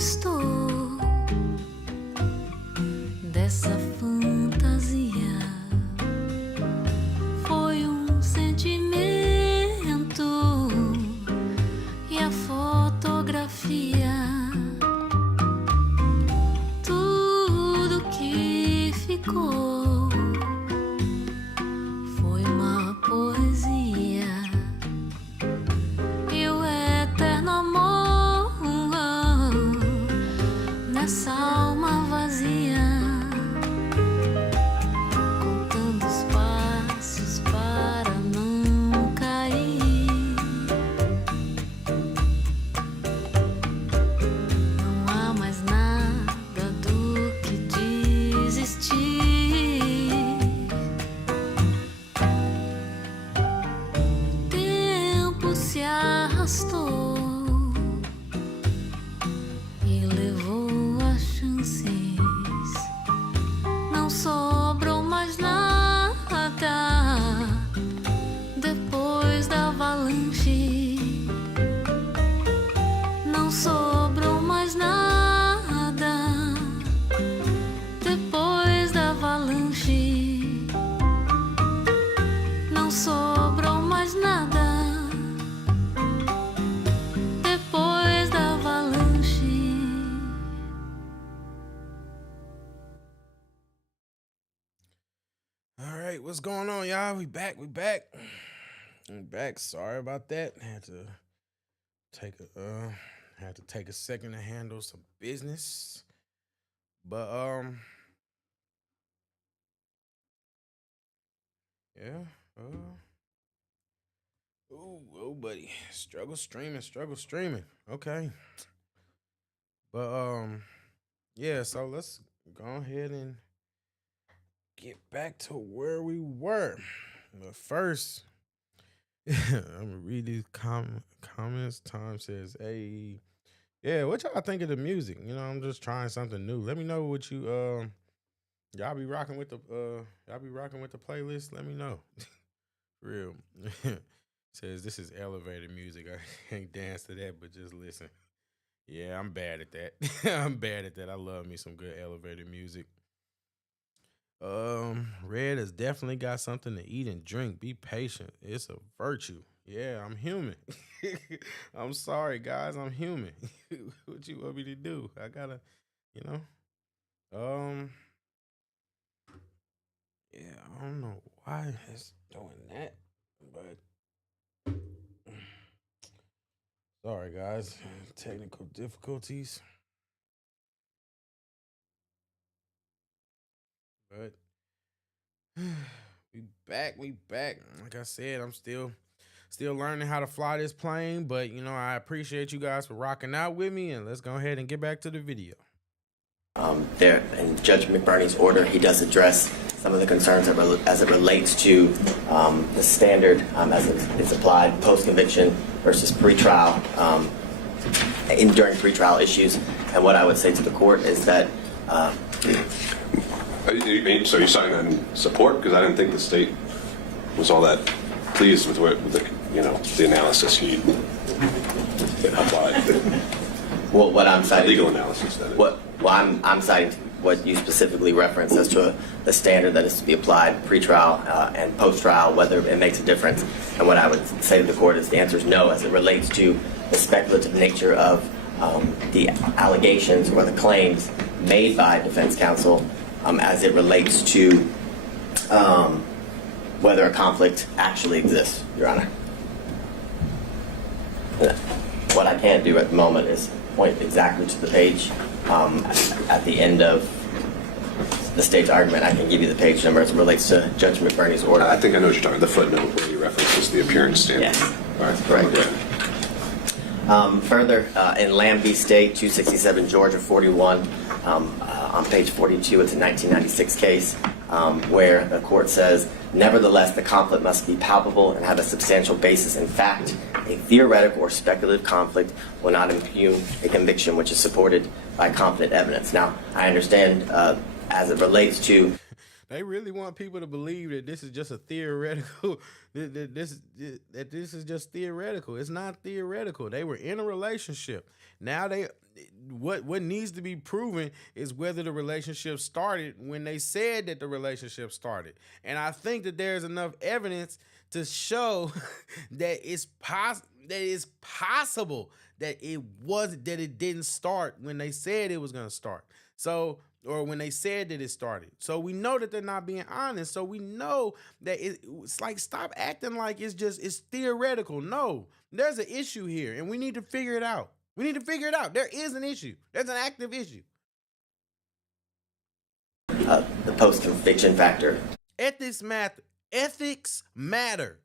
restou dessa fantasia. Foi sentimento e a fotografia. Tudo que ficou foi uma poesia e o eterno amor nessa alma vazia, contando os passos para não cair. Não há mais nada do que desistir. Tempo se arrastou e levou as chances. Não sobrou mais nada depois da avalanche. Não sobrou mais nada depois da avalanche. Não sobrou mais nada depois da avalanche. All right, what's going on, y'all? We back. We back. Sorry about that. Had to take a second to handle some business. But yeah. Oh buddy. Struggle streaming. Okay. But yeah, so let's go ahead and get back to where we were. But first, I'm gonna read these comments. Tom says, "Hey, yeah, what y'all think of the music? You know, I'm just trying something new. Let me know what you y'all be rocking with the playlist. Let me know. Real." Says this is elevator music. I can't dance to that, but just listen. Yeah, I'm bad at that. I love me some good elevator music. Red has definitely got something to eat and drink. Be patient. It's a virtue. Yeah, I'm human. I'm sorry, guys. I'm human. What you want me to do? I gotta, you know. Yeah, I don't know why it's doing that, but sorry, guys. Technical difficulties. But we back. Like I said, I'm still learning how to fly this plane, but you know, I appreciate you guys for rocking out with me, and let's go ahead and get back to the video. There, in Judge McBurney's order, he does address some of the concerns as it relates to the standard as it's applied post-conviction versus pretrial, during pretrial issues. And what I would say to the court is that so you're citing that in support? Because I didn't think the state was all that pleased with the analysis he applied. Well, what I'm citing, legal analysis. I'm citing what you specifically referenced as to the standard that is to be applied pre-trial and post-trial, whether it makes a difference. And what I would say to the court is the answer is no, as it relates to the speculative nature of the allegations or the claims made by defense counsel as it relates to whether a conflict actually exists, Your Honor. What I can't do at the moment is point exactly to the page. At the end of the state's argument, I can give you the page number as it relates to Judge McBurney's order. I think I know what you're talking about. The footnote where you references the appearance standard. Yes. All right. Correct. Further, in Lamb v. State, 267 Georgia 41, on page 42, it's a 1996 case where the court says, nevertheless, the conflict must be palpable and have a substantial basis in fact. A theoretical or speculative conflict will not impugn a conviction which is supported by competent evidence. Now, I understand as it relates to... They really want people to believe that this is just a theoretical, that this is just theoretical. It's not theoretical. They were in a relationship. Now what needs to be proven is whether the relationship started when they said that the relationship started. And I think that there's enough evidence to show that it's possible that it didn't start when they said it was going to start. So, or when they said that it started. So we know that they're not being honest. So we know that it's like, stop acting like it's theoretical. No, there's an issue here and we need to figure it out. We need to figure it out. There is an issue. There's an active issue. The post-conviction factor. Ethics matter. Ethics matter.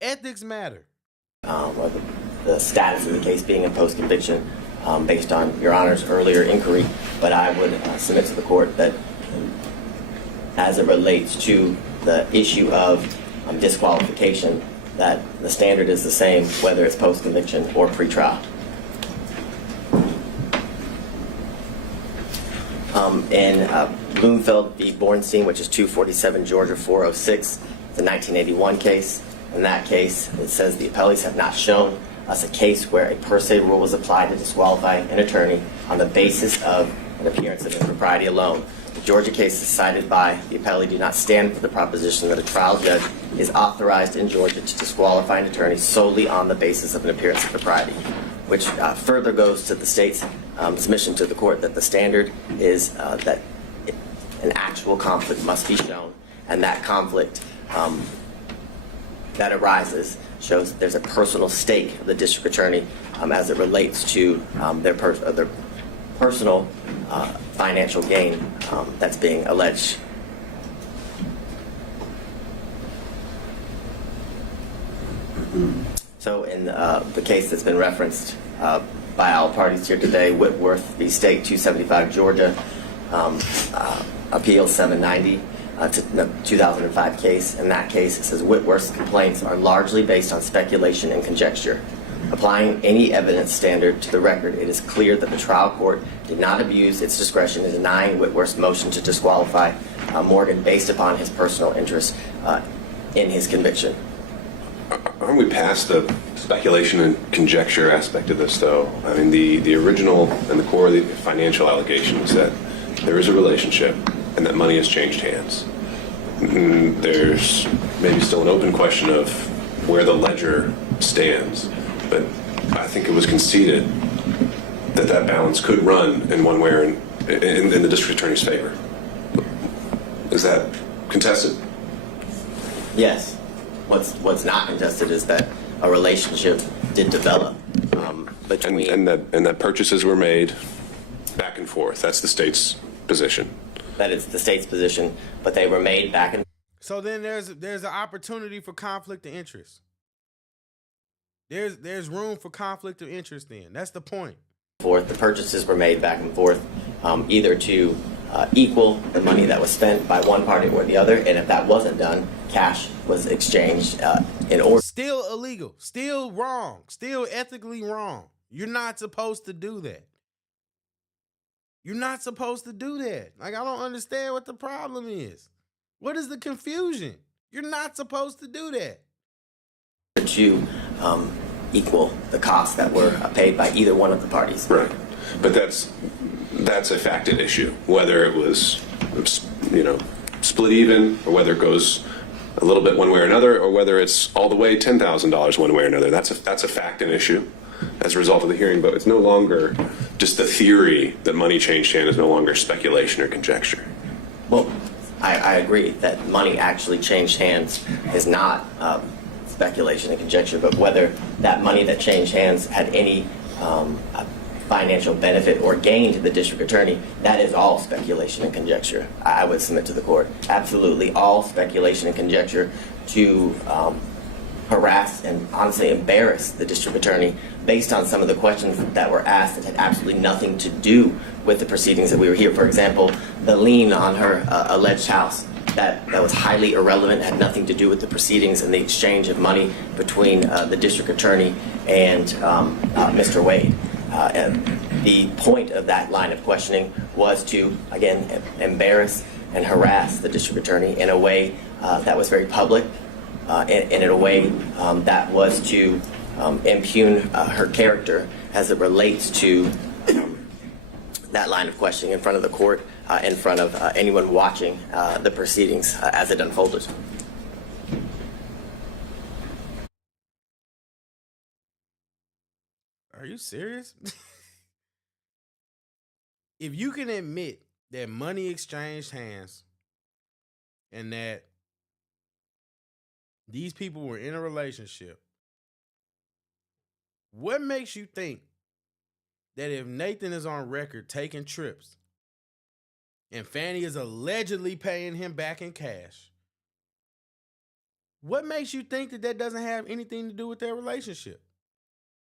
Ethics matter. Or the status of the case being in post-conviction based on Your Honor's earlier inquiry. But I would submit to the court that as it relates to the issue of disqualification, that the standard is the same whether it's post-conviction or pre-trial. In Bloomfield v. Bornstein, which is 247 Georgia 406, the 1981 case. In that case, it says the appellees have not shown us a case where a per se rule was applied to disqualify an attorney on the basis of an appearance of impropriety alone. The Georgia cases cited by the appellee do not stand for the proposition that a trial judge is authorized in Georgia to disqualify an attorney solely on the basis of an appearance of propriety, which further goes to the state's submission to the court that the standard is that an actual conflict must be shown, and that conflict that arises shows that there's a personal stake of the district attorney as it relates to their personal financial gain that's being alleged. So in the case that's been referenced by all parties here today, Whitworth v. State 275 Georgia, Appeal 790 to the 2005 case. In that case, it says Whitworth's complaints are largely based on speculation and conjecture. Applying any evidence standard to the record, it is clear that the trial court did not abuse its discretion in denying Whitworth's motion to disqualify Morgan based upon his personal interest in his conviction. Aren't we past the speculation and conjecture aspect of this, though? I mean, the original and the core of the financial allegation is that there is a relationship and that money has changed hands. There's maybe still an open question of where the ledger stands, but I think it was conceded that that balance could run in one way or in the district attorney's favor. Is that contested? Yes. What's not contested is that a relationship did develop between and that purchases were made back and forth. That's the state's position. That is the state's position, but they were made back and. So then there's an opportunity for conflict of interest. There's room for conflict of interest. Then that's the point. Forth, the purchases were made back and forth, either to equal the money that was spent by one party or the other, and if that wasn't done, cash was exchanged in order. Still illegal, still wrong, still ethically wrong. You're not supposed to do that. You're not supposed to do that. Like, I don't understand what the problem is. What is the confusion? You're not supposed to do that. To equal the costs that were paid by either one of the parties. Right, but that's a facted issue. Whether it was, split even, or whether it goes a little bit one way or another, or whether it's all the way $10,000 one way or another. That's a facted issue as a result of the hearing. But it's no longer just the theory that money changed hands is no longer speculation or conjecture. Well, I agree that money actually changed hands is not speculation and conjecture, but whether that money that changed hands had any financial benefit or gain to the district attorney, that is all speculation and conjecture. I would submit to the court. Absolutely all speculation and conjecture to harass and honestly embarrass the district attorney based on some of the questions that were asked that had absolutely nothing to do with the proceedings that we were here. For example, the lien on her alleged house. That was highly irrelevant, had nothing to do with the proceedings and the exchange of money between the district attorney and Mr. Wade. And the point of that line of questioning was to, again, embarrass and harass the district attorney in a way that was very public, and in a way that was to impugn her character as it relates to that line of questioning in front of the court, in front of anyone watching the proceedings as it unfolded. Are you serious? If you can admit that money exchanged hands and that these people were in a relationship, what makes you think that if Nathan is on record taking trips and Fani is allegedly paying him back in cash, what makes you think that that doesn't have anything to do with their relationship?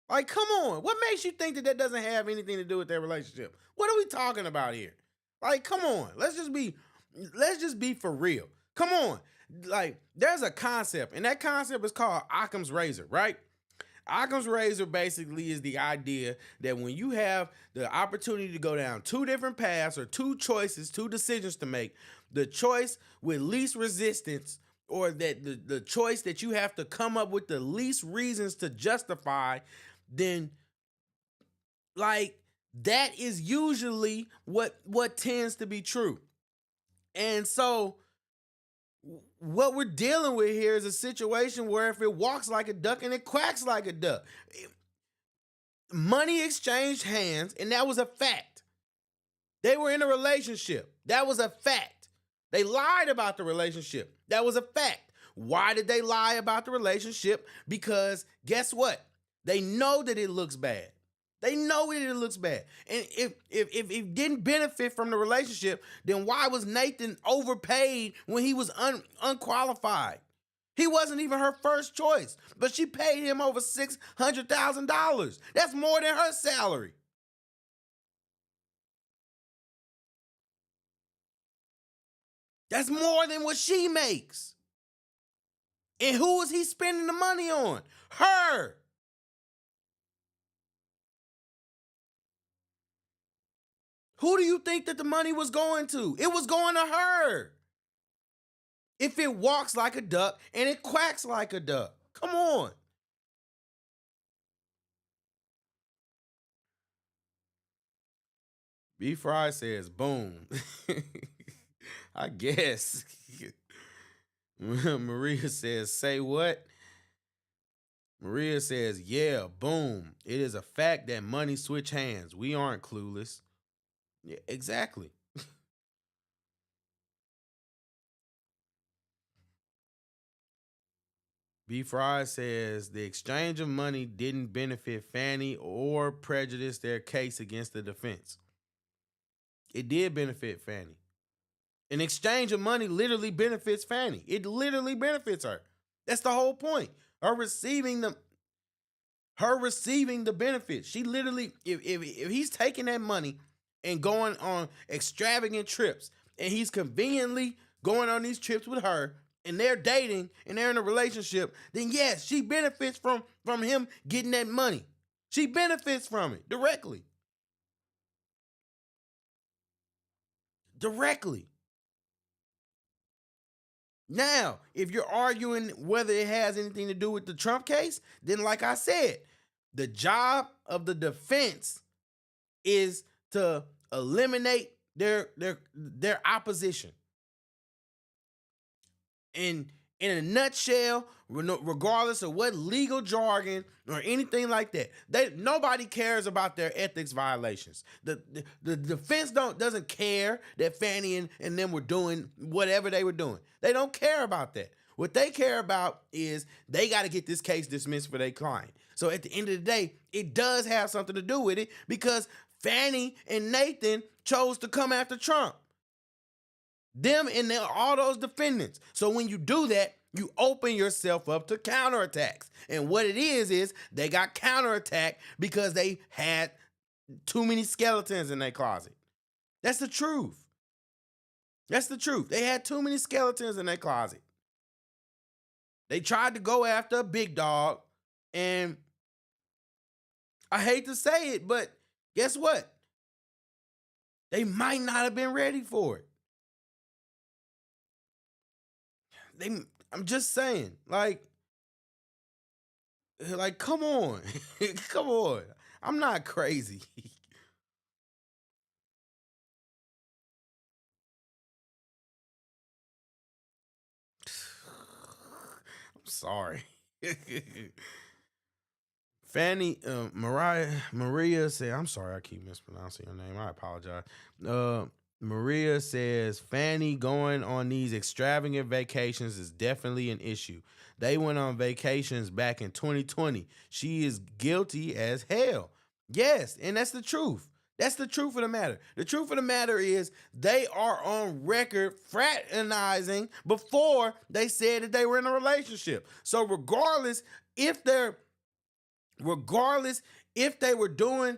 Like, come on. What makes you think that that doesn't have anything to do with their relationship? What are we talking about here? Like, come on. Let's just be for real. Come on. Like, there's a concept, and that concept is called Occam's razor, right? Occam's razor basically is the idea that when you have the opportunity to go down two different paths or two choices, two decisions to make, the choice with least resistance, or that the choice that you have to come up with the least reasons to justify, then like that is usually what tends to be true. And so what we're dealing with here is a situation where if it walks like a duck and it quacks like a duck, money exchanged hands, and that was a fact. They were in a relationship. That was a fact. They lied about the relationship. That was a fact. Why did they lie about the relationship? Because guess what? They know that it looks bad. They know that it looks bad. And if it didn't benefit from the relationship, then why was Nathan overpaid when he was unqualified? He wasn't even her first choice, but she paid him over $600,000. That's more than her salary. That's more than what she makes. And who is he spending the money on? Her. Who do you think that the money was going to? It was going to her. If it walks like a duck and it quacks like a duck. Come on. B. Fry says, boom. I guess. Maria says, say what? Maria says, yeah, boom. It is a fact that money switch hands. We aren't clueless. Yeah, exactly. B. Fry says the exchange of money didn't benefit Fani or prejudice their case against the defense. It did benefit Fani. An exchange of money literally benefits Fani. It literally benefits her. That's the whole point. Her receiving the benefit. She literally, if he's taking that money and going on extravagant trips, and he's conveniently going on these trips with her, and they're dating and they're in a relationship, then yes, she benefits from him getting that money. She benefits from it directly. Directly. Now, if you're arguing whether it has anything to do with the Trump case, then like I said, the job of the defense is to eliminate their opposition. And in a nutshell, regardless of what legal jargon or anything like that, nobody cares about their ethics violations. The defense doesn't care that Fani and them were doing whatever they were doing. They don't care about that. What they care about is they got to get this case dismissed for their client. So at the end of the day, it does have something to do with it because Fani and Nathan chose to come after Trump. Them and all those defendants. So when you do that, you open yourself up to counterattacks. And what it is they got counterattacked because they had too many skeletons in their closet. That's the truth. That's the truth. They had too many skeletons in their closet. They tried to go after a big dog, and I hate to say it, but guess what? They might not have been ready for it. I'm just saying, like, come on. Come on. I'm not crazy. I'm sorry. Maria said, I'm sorry, I keep mispronouncing your name. I apologize. Maria says, Fanny going on these extravagant vacations is definitely an issue. They went on vacations back in 2020. She is guilty as hell. Yes, and that's the truth. That's the truth of the matter. The truth of the matter is they are on record fraternizing before they said that they were in a relationship. So regardless if they were doing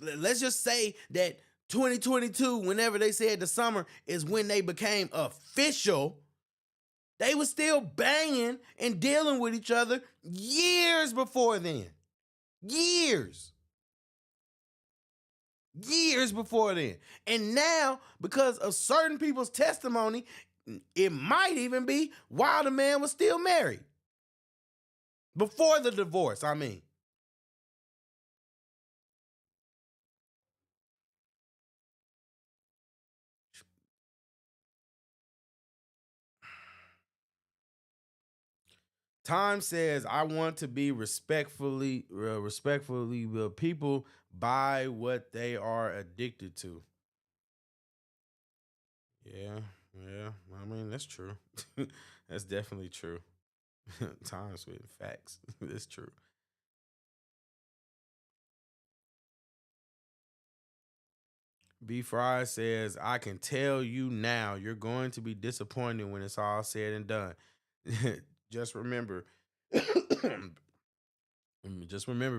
let's just say that 2022, whenever they said the summer is when they became official, they were still banging and dealing with each other years before then. Years before then. And now, because of certain people's testimony, it might even be while the man was still married. Before the divorce, I mean. Time says, I want to be respectfully people buy what they are addicted to. Yeah. I mean, that's true. That's definitely true. Time spitting facts. It's true. B Fry says, I can tell you now, you're going to be disappointed when it's all said and done. Just remember,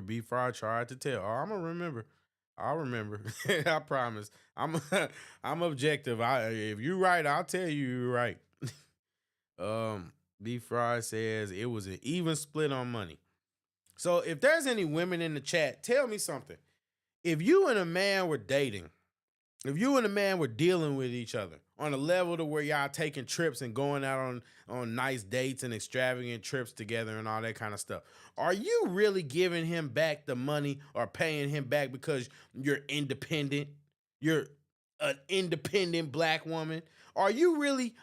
B Fry tried to tell. Oh, I'm gonna remember. I'll remember. I promise. I'm objective. If you're right, I'll tell you you're right. B Fry says it was an even split on money. So if there's any women in the chat, tell me something. If you and a man were dating, if you and a man were dealing with each other on a level to where y'all taking trips and going out on nice dates and extravagant trips together and all that kind of stuff, are you really giving him back the money or paying him back because you're independent? You're an independent black woman. Are you really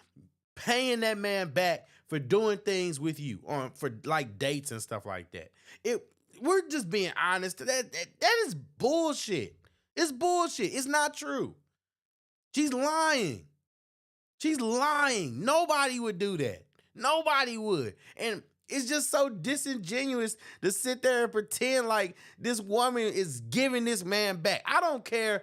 paying that man back for doing things with you for like dates and stuff like that? We're just being honest. That is bullshit. It's bullshit. It's not true. She's lying. She's lying. Nobody would do that. Nobody would. And it's just so disingenuous to sit there and pretend like this woman is giving this man back. I don't care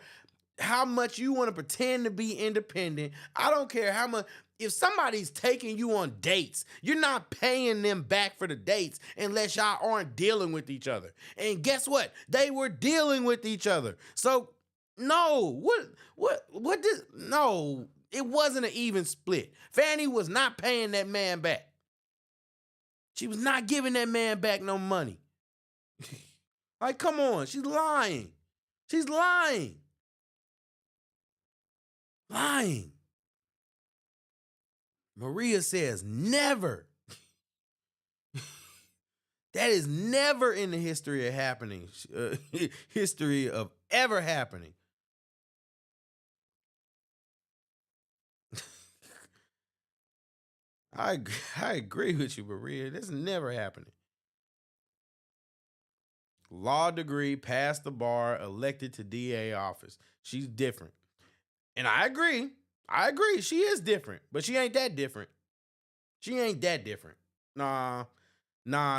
how much you want to pretend to be independent. I don't care how much. If somebody's taking you on dates, you're not paying them back for the dates unless y'all aren't dealing with each other. And guess what? They were dealing with each other. So no, no, it wasn't an even split. Fanny was not paying that man back. She was not giving that man back no money. Like, come on, she's lying. She's lying. Lying. Maria says never. That is never in the history of happening. History of ever happening. I agree with you, Maria. That's never happening. Law degree, passed the bar, elected to DA office. She's different. And I agree. She is different, but she ain't that different. She ain't that different. Nah,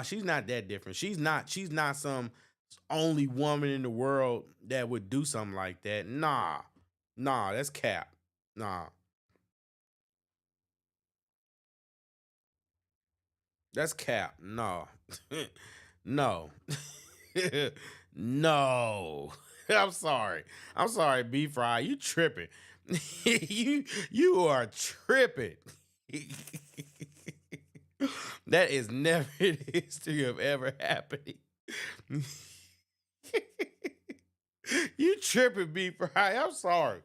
she's not that different. She's not some only woman in the world that would do something like that. Nah, that's cap. Nah. That's cap. No. No. No. I'm sorry, B Fry. You tripping. you are tripping. That is never in the history of ever happening. You tripping, B Fry. I'm sorry.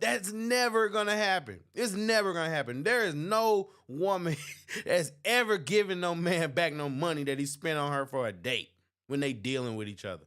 That's never gonna happen. It's never gonna happen. There is no woman that's ever given no man back no money that he spent on her for a date when they dealing with each other.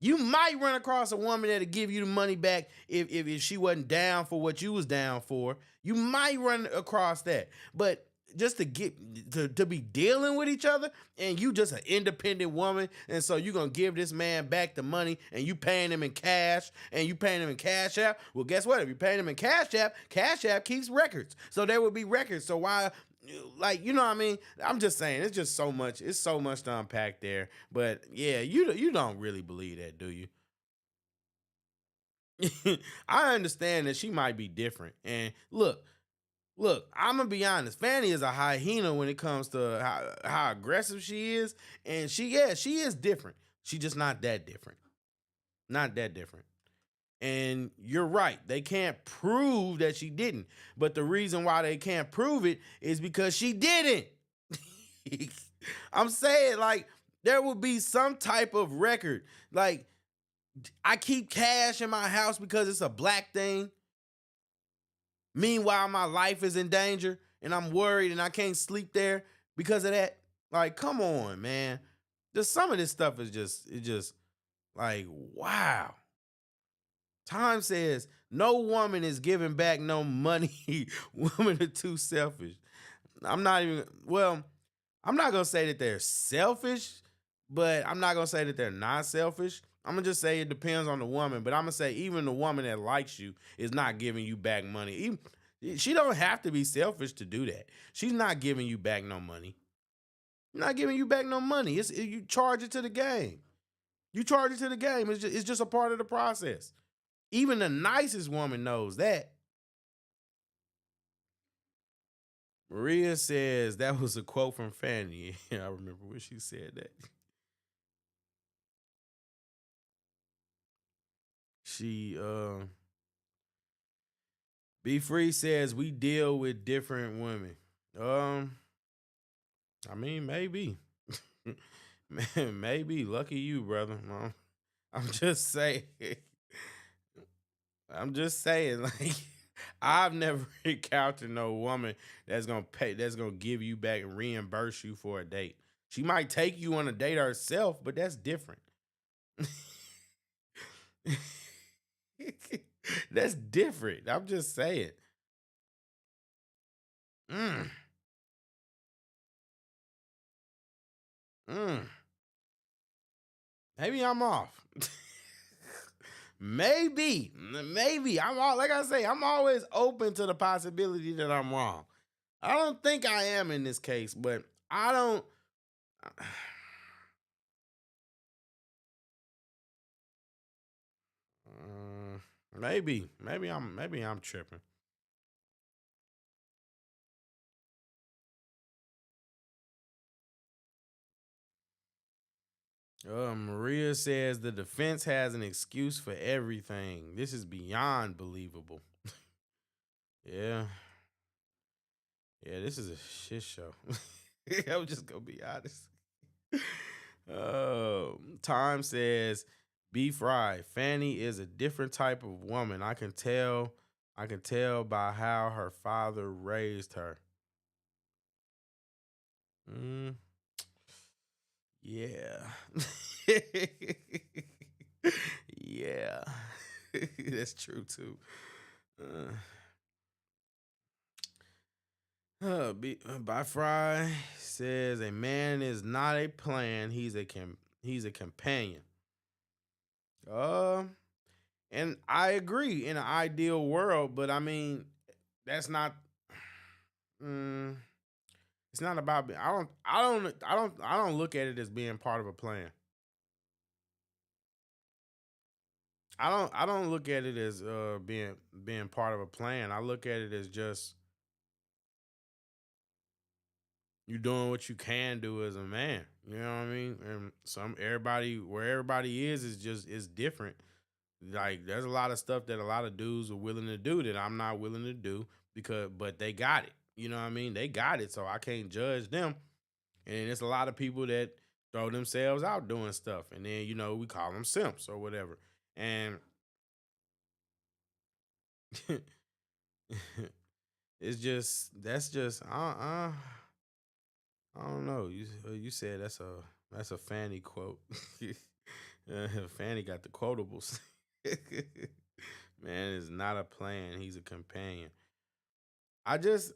You might run across a woman that'll give you the money back if she wasn't down for what you was down for. You might run across that. But just to get to be dealing with each other, and you just an independent woman, and so you're gonna give this man back the money, and you paying him in cash, and you paying him in Cash App. Well, guess what? If you're paying him in Cash App keeps records. So there would be records. So why, like, you know what I mean? I'm just saying, it's just so much. It's so much to unpack there. But yeah, you don't really believe that, do you? I understand that she might be different. And look, I'm gonna be honest. Fanny is a hyena when it comes to how aggressive she is, and she is different. She just not that different. Not that different. And you're right. They can't prove that she didn't. But the reason why they can't prove it is because she didn't. I'm saying, like, there will be some type of record. Like, I keep cash in my house because it's a black thing. Meanwhile, my life is in danger and I'm worried and I can't sleep there because of that. Like, come on, man. Just some of this stuff is just like, wow. Time says no woman is giving back no money. Women are too selfish. I'm not going to say that they're selfish, but I'm not going to say that they're not selfish. I'm going to just say it depends on the woman, but I'm going to say even the woman that likes you is not giving you back money. She don't have to be selfish to do that. She's not giving you back no money. Not giving you back no money. You charge it to the game. You charge it to the game. It's just a part of the process. Even the nicest woman knows that. Maria says that was a quote from Fanny. I remember when she said that. Be Free says we deal with different women. I mean, maybe. Maybe. Lucky you, brother. I'm just saying. Like, I've never encountered no woman that's gonna give you back and reimburse you for a date. She might take you on a date herself, but that's different. That's different. I'm just saying. Maybe I'm off. Maybe. Like I say, I'm always open to the possibility that I'm wrong. I don't think I am in this case, but I don't. Maybe I'm tripping. Maria says the defense has an excuse for everything. This is beyond believable. Yeah, this is a shit show. I'm just gonna be honest. Time says, be fried. Fanny is a different type of woman. I can tell by how her father raised her. Yeah. Yeah. That's true too. By Fry says a man is not a plan, he's a companion. And I agree in an ideal world, but I mean, that's not it's not about I don't look at it as being part of a plan. I don't look at it as being part of a plan. I look at it as just you doing what you can do as a man. You know what I mean? And where everybody is different. Like, there's a lot of stuff that a lot of dudes are willing to do that I'm not willing to do but they got it. You know what I mean? They got it, so I can't judge them. And there's a lot of people that throw themselves out doing stuff, and then, you know, we call them simps or whatever. And that's just I don't know. You said that's a Fanny quote. Fanny got the quotables. Man, it's not a plan. He's a companion. I just,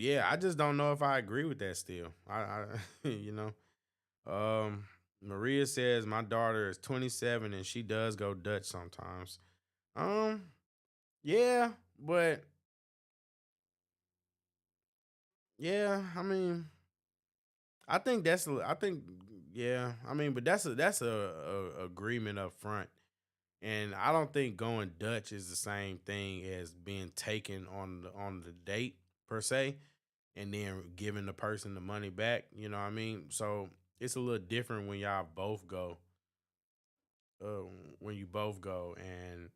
I just don't know if I agree with that still. You know. Maria says my daughter is 27 and she does go Dutch sometimes. Um, yeah, but yeah, I mean, I think I think, yeah, I mean, but that's a agreement up front. And I don't think going Dutch is the same thing as being taken on the date per se, and then giving the person the money back. You know what I mean? So it's a little different when y'all both go. Uh, when you both go, and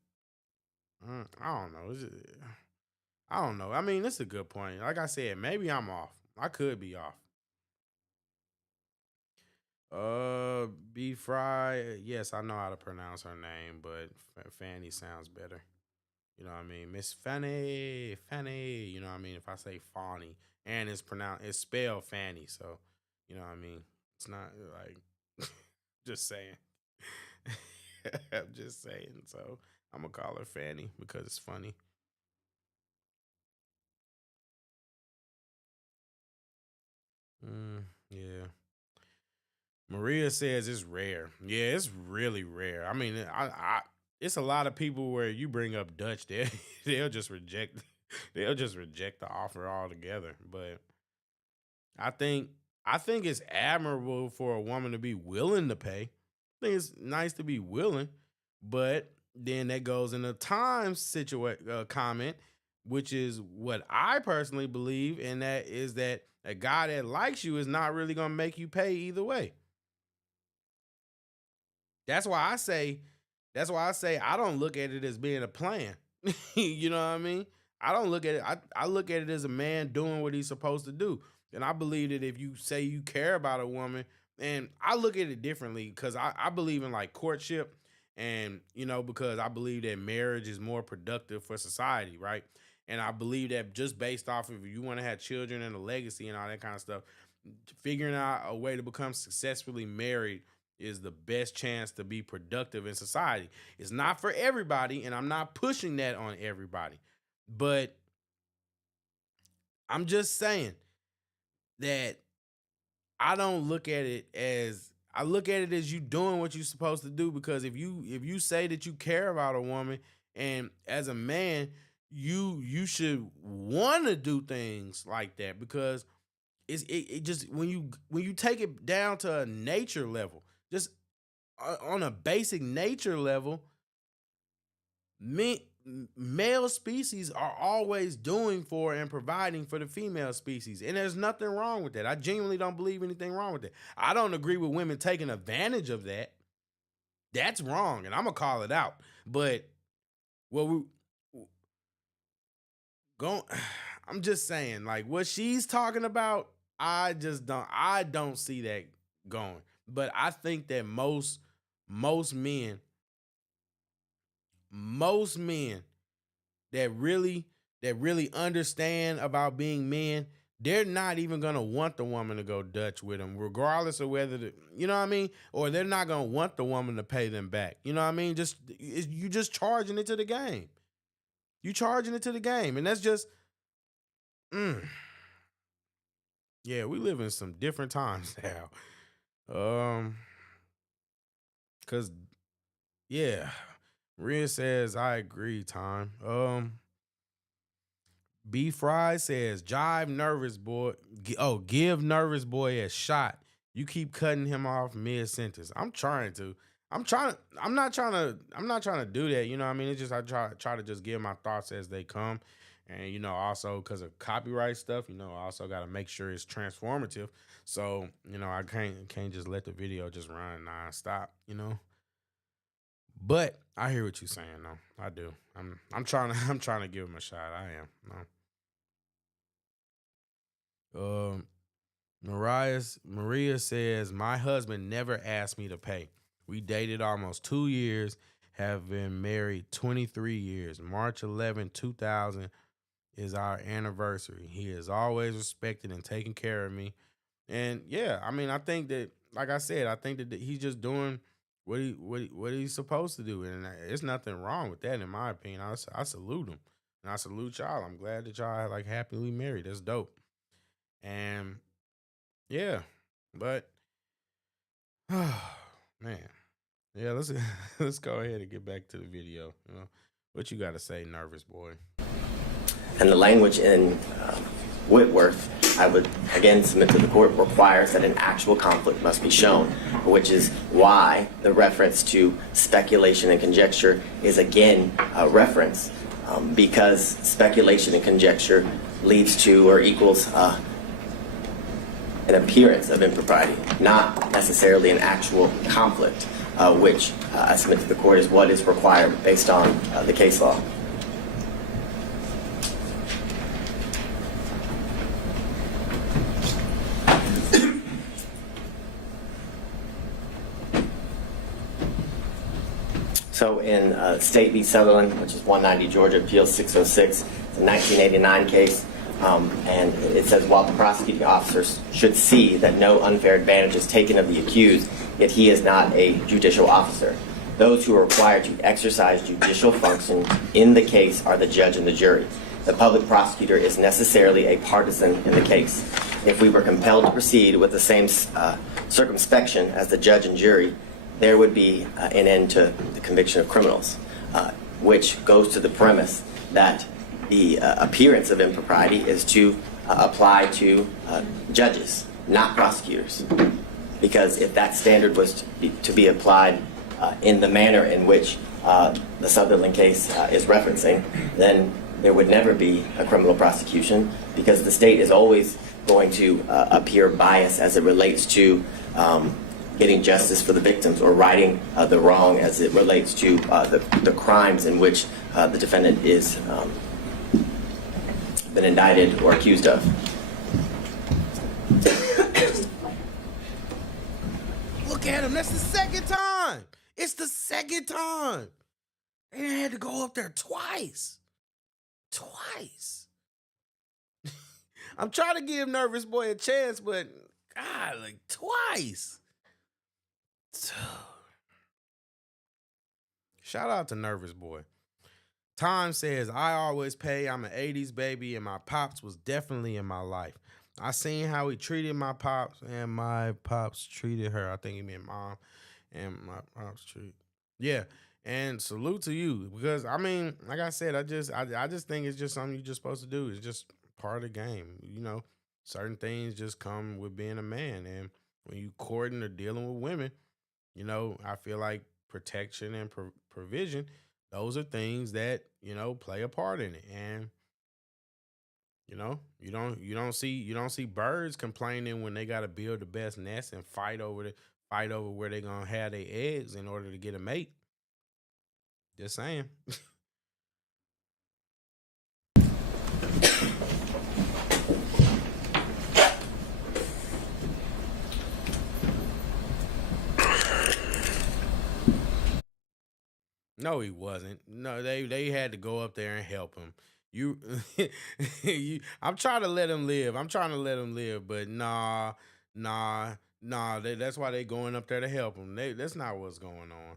I don't know. I don't know. I mean, that's a good point. Like I said, maybe I'm off. I could be off. B Fry. Yes, I know how to pronounce her name, but Fanny sounds better. You know what I mean? Miss Fanny, Fanny. You know what I mean? If I say Fawny, and it's spelled Fanny, so you know what I mean? It's not like just saying. I'm just saying. So I'm gonna call her Fanny because it's funny. Yeah. Maria says it's rare. Yeah, it's really rare. I mean, it's a lot of people where you bring up Dutch, they'll just reject they'll just reject the offer altogether. But I think I think it's admirable for a woman to be willing to pay. I think it's nice to be willing, but then that goes in the time comment, which is what I personally believe, and that is that a guy that likes you is not really gonna make you pay either way. That's why I say, that's why I say I don't look at it as being a plan. You know what I mean? I don't look at it. I look at it as a man doing what he's supposed to do. And I believe that if you say you care about a woman, and I look at it differently because I believe in like courtship, and because I believe that marriage is more productive for society, right? And I believe that just based off of if you want to have children and a legacy and all that kind of stuff, figuring out a way to become successfully married is the best chance to be productive in society. It's not for everybody, and I'm not pushing that on everybody. But I'm just saying that I don't look at it as I look at it as you doing what you're supposed to do, because if you say that you care about a woman, and as a man, you should want to do things like that, because it just when you take it down to a nature level, just on a basic nature level, me, male species are always doing for and providing for the female species. And there's nothing wrong with that. I genuinely don't believe anything wrong with that. I don't agree with women taking advantage of that. That's wrong, and I'm gonna call it out. But what we go I'm just saying, like, what she's talking about, I don't see that going. But I think that most men most men that really understand about being men, they're not even gonna want the woman to go Dutch with them, regardless of whether you know what I mean, or they're not gonna want the woman to pay them back. You know what I mean? You just charging it to the game. You charging it to the game, and that's just, mm, yeah. We live in some different times now. Cause yeah, Maria says I agree. Time. B Fry says, jive nervous boy. Give nervous boy a shot. You keep cutting him off mid sentence. I'm trying to. I'm not trying to. I'm not trying to do that. You know what I mean? It's just I try to just give my thoughts as they come, and also because of copyright stuff. I also got to make sure it's transformative. So I can't just let the video just run nonstop. But I hear what you're saying. though. I do. I'm trying to. I'm trying to give him a shot. I am. No. Maria says, my husband never asked me to pay. We dated almost 2 years, have been married 23 years. March 11, 2000 is our anniversary. He has always respected and taken care of me. And yeah, I mean, I think that, like I said, I think that he's just doing what he's supposed to do, and there's nothing wrong with that in my opinion. I salute him, and I salute y'all. I'm glad that y'all like happily married. That's dope. And yeah, but man, yeah, let's go ahead and get back to the video. You know, what you got to say, nervous boy? And the language in Whitworth, I would again submit to the court, requires that an actual conflict must be shown, which is why the reference to speculation and conjecture is again a reference, because speculation and conjecture leads to or equals an appearance of impropriety, not necessarily an actual conflict, which I submit to the court is what is required based on the case law. So in State v. Sutherland, which is 190 Georgia Appeals 606, it's a 1989 case, and it says, while the prosecuting officers should see that no unfair advantage is taken of the accused, yet he is not a judicial officer. Those who are required to exercise judicial function in the case are the judge and the jury. The public prosecutor is necessarily a partisan in the case. If we were compelled to proceed with the same circumspection as the judge and jury, there would be an end to the conviction of criminals, which goes to the premise that the appearance of impropriety is to apply to judges, not prosecutors. Because if that standard was to be applied in the manner in which the Sutherland case is referencing, then there would never be a criminal prosecution, because the state is always going to appear biased as it relates to getting justice for the victims or righting the wrong as it relates to the crimes in which the defendant is been indicted or accused of. Look at him. That's the second time. It's the second time. They had to go up there twice. I'm trying to give Nervous Boy a chance, but God, like twice. Shout out to Nervous Boy. Time says, I always pay. I'm an 80s baby, and my pops was definitely in my life. I seen how he treated my pops, and my pops treated her. I think he meant mom, and my pops treated. Yeah, and salute to you, because I mean, like I said, I just think it's just something you're just supposed to do. It's just part of the game. You know, certain things just come with being a man, and when you courting or dealing with women, you know, I feel like protection and provision, those are things that, you know, play a part in it. And, you know, you don't see birds complaining when they got to build the best nest and fight over where they're going to have their eggs in order to get a mate. Just saying. No, he wasn't. No, they had to go up there and help him. I'm trying to let him live. But nah. That's why they going up there to help him. That's not what's going on.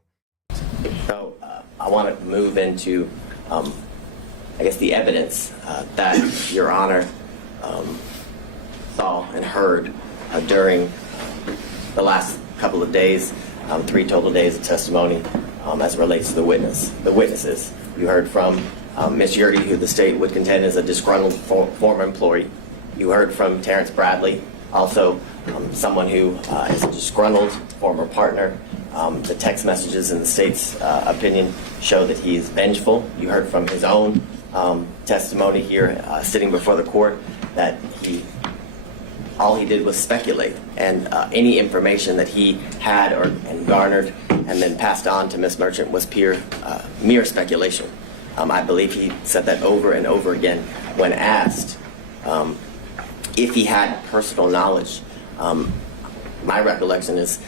So I want to move into, I guess, the evidence that Your Honor saw and heard during the last couple of days, 3 total days of testimony. As it relates to the witnesses. You heard from Ms. Yurdy, who the state would contend is a disgruntled former employee. You heard from Terrence Bradley, also someone who is a disgruntled former partner. The text messages in the state's opinion show that he is vengeful. You heard from his own testimony here, sitting before the court, that all he did was speculate, and any information that he had and garnered and then passed on to Ms. Merchant was mere speculation. I believe he said that over and over again when asked if he had personal knowledge. My recollection is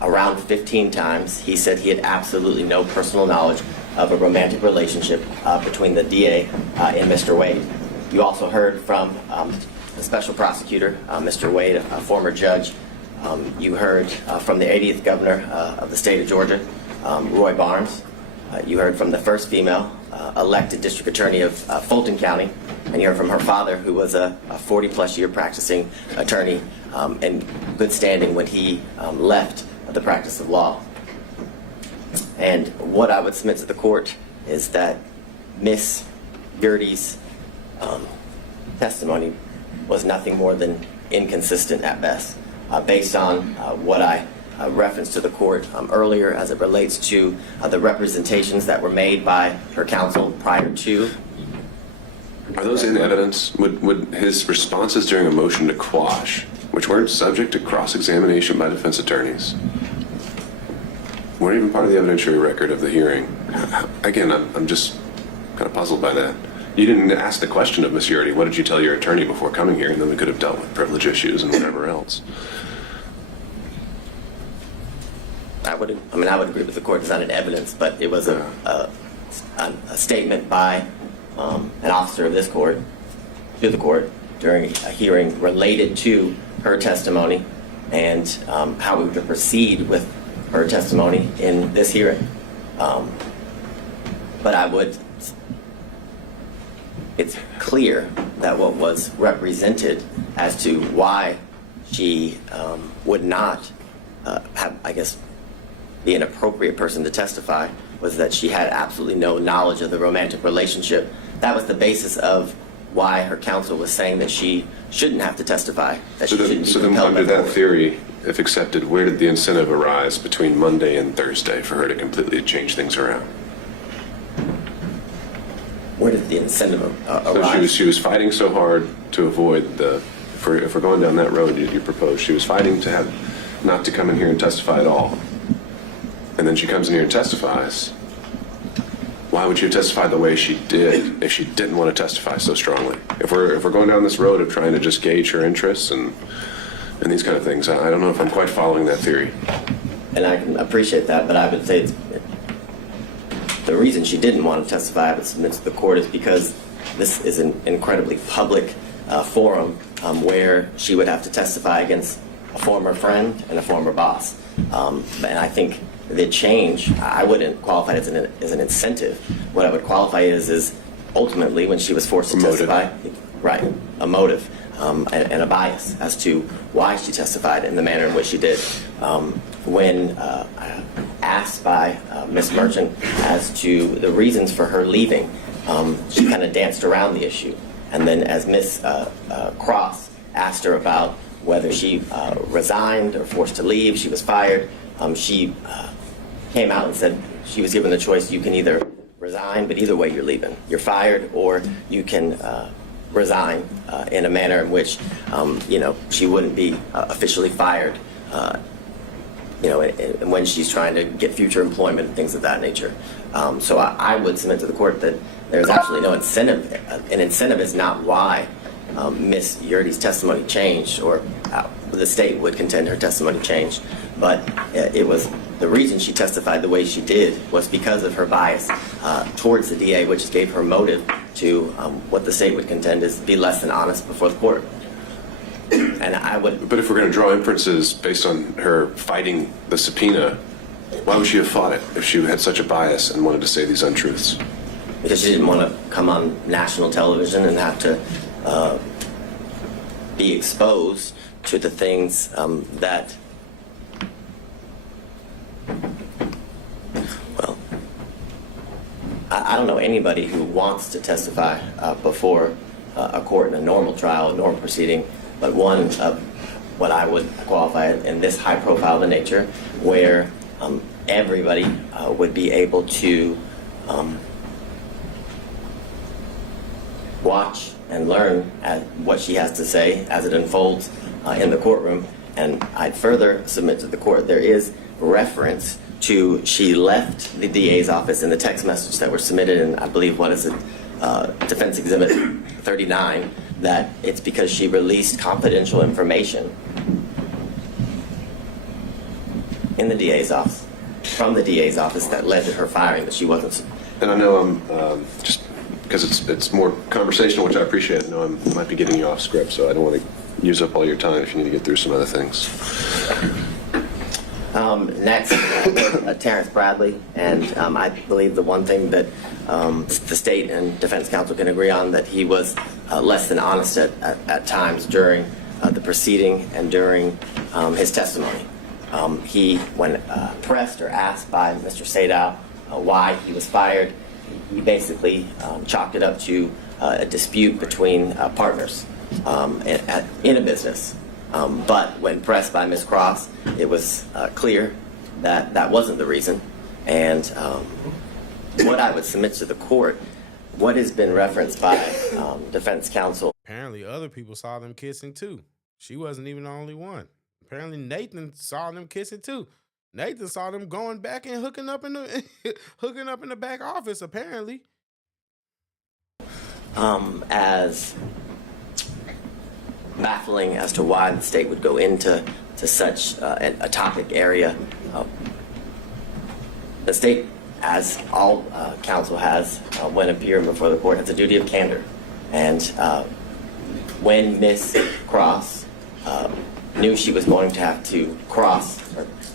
around 15 times he said he had absolutely no personal knowledge of a romantic relationship between the DA and Mr. Wade. You also heard from the special prosecutor, Mr. Wade, a former judge, You heard from the 80th governor of the state of Georgia, Roy Barnes. You heard from the first female elected district attorney of Fulton County, and you heard from her father, who was a 40-plus year practicing attorney in good standing when he left the practice of law. And what I would submit to the court is that Miss Yurdy's testimony was nothing more than inconsistent at best, based on what I referenced to the court earlier as it relates to the representations that were made by her counsel prior to. Are those in evidence? Would his responses during a motion to quash, which weren't subject to cross-examination by defense attorneys, weren't even part of the evidentiary record of the hearing? Again, I'm just kind of puzzled by that. You didn't ask the question of Ms. Yurdy, what did you tell your attorney before coming here, and then we could have dealt with privilege issues and whatever else. I would agree with the court. It's not an evidence, but it was a statement by an officer of this court to the court during a hearing related to her testimony and how we would proceed with her testimony in this hearing. But it's clear that what was represented as to why she would not have, I guess, be an appropriate person to testify was that she had absolutely no knowledge of the romantic relationship. That was the basis of why her counsel was saying that she shouldn't have to testify. That So then under that theory, if accepted, where did the incentive arise between Monday and Thursday for her to completely change things around? Where did the incentive arise? So she was fighting so hard to avoid the, if we're going down that road you proposed, she was fighting to have not to come in here and testify at all. And then she comes in here and testifies. Why would she testify the way she did if she didn't want to testify so strongly? If we're going down this road of trying to just gauge her interests and these kind of things, I don't know if I'm quite following that theory. And I can appreciate that, but I would say the reason she didn't want to testify, I would submit to the court, is because this is an incredibly public forum where she would have to testify against a former friend and a former boss. And I think the change, I wouldn't qualify it as an incentive. What I would qualify it is ultimately when she was forced to testify, right, a motive and a bias as to why she testified in the manner in which she did. When asked by Ms. Merchant as to the reasons for her leaving, she kind of danced around the issue. And then as Ms. Cross asked her about whether she resigned or forced to leave, she was fired, she came out and said she was given the choice: you can either resign, but either way you're leaving. You're fired, or you can resign in a manner in which she wouldn't be officially fired, and when she's trying to get future employment and things of that nature. So I would submit to the court that there's absolutely no incentive. An incentive is not why Ms. Yurdy's testimony changed, or the state would contend her testimony changed, but it was the reason she testified the way she did was because of her bias towards the DA, which gave her motive to what the state would contend is be less than honest before the court. And I would. But if we're going to draw inferences based on her fighting the subpoena, why would she have fought it if she had such a bias and wanted to say these untruths? Because she didn't want to come on national television and have to be exposed to the things that, well, I don't know anybody who wants to testify before a court in a normal trial, a normal proceeding, but one of what I would qualify in this high profile of nature, where everybody would be able to watch and learn at what she has to say as it unfolds in the courtroom. And I'd further submit to the court there is reference to she left the DA's office in the text message that were submitted in, I believe, what is it, Defense Exhibit 39, that it's because she released confidential information in the DA's office, from the DA's office, that led to her firing, that she wasn't. And I know I'm just because it's more conversational, which I appreciate. I know I might be getting you off script, so I don't want to use up all your time if you need to get through some other things. Next, Terrence Bradley, and I believe the one thing that the state and defense counsel can agree on, that he was less than honest at times during the proceeding and during his testimony. He, when pressed or asked by Mr. Sadow why he was fired, he basically chalked it up to a dispute between partners in a business. But when pressed by Ms. Cross, it was clear that that wasn't the reason. And what I would submit to the court, what has been referenced by defense counsel. Apparently other people saw them kissing too. She wasn't even the only one. Apparently Nathan saw them kissing too. Nathan saw them going back and hooking up in the back office, apparently. As baffling as to why the state would go into such a topic area. The state, as all counsel has when appearing before the court, has a duty of candor. And when Ms. Cross knew she was going to have to cross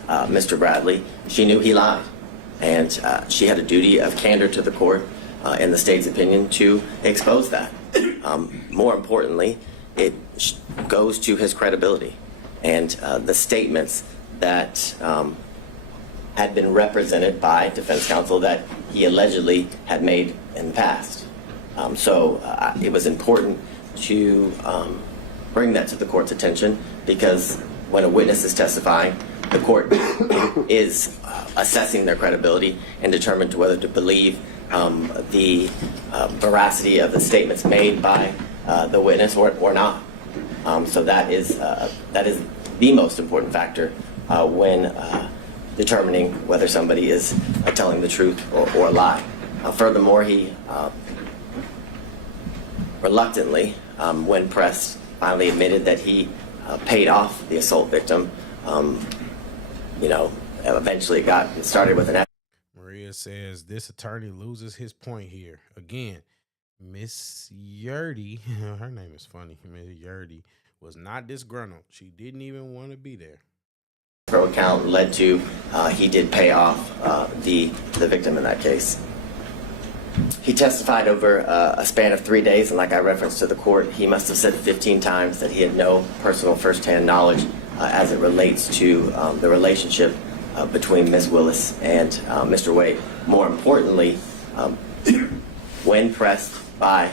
Mr. Bradley, she knew he lied. And she had a duty of candor to the court, in the state's opinion, to expose that. More importantly, it goes to his credibility and the statements that had been represented by defense counsel that he allegedly had made in the past. So it was important to bring that to the court's attention, because when a witness is testifying, the court is assessing their credibility and determined whether to believe the veracity of the statements made by the witness or not. So that is the most important factor when determining whether somebody is telling the truth or a lie. Furthermore, he reluctantly, when pressed, finally admitted that he paid off the assault victim. Eventually it got started with an. Maria says this attorney loses his point here. Again, Miss Yurdy, her name is funny, Miss Yurdy, was not disgruntled. She didn't even want to be there. Pro account led to he did pay off the victim in that case. He testified over a span of 3 days, and like I referenced to the court, he must have said 15 times that he had no personal firsthand knowledge as it relates to the relationship between Ms. Willis and Mr. Wade. More importantly, when pressed by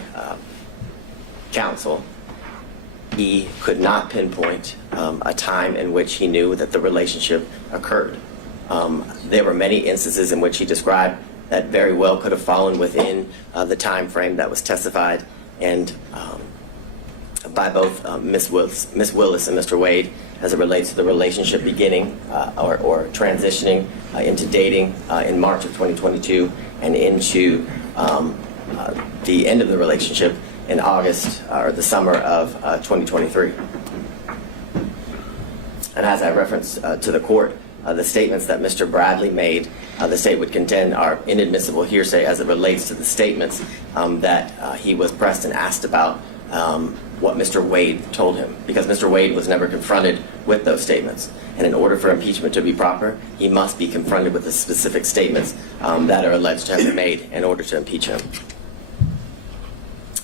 counsel, he could not pinpoint a time in which he knew that the relationship occurred. There were many instances in which he described that very well could have fallen within the time frame that was testified and by both Ms. Willis and Mr. Wade as it relates to the relationship beginning or transitioning into dating in March of 2022 and into the end of the relationship in August or the summer of 2023. And as I referenced to the court, the statements that Mr. Bradley made, the state would contend are inadmissible hearsay as it relates to the statements that he was pressed and asked about what Mr. Wade told him, because Mr. Wade was never confronted with those statements. And in order for impeachment to be proper, he must be confronted with the specific statements that are alleged to have been made in order to impeach him.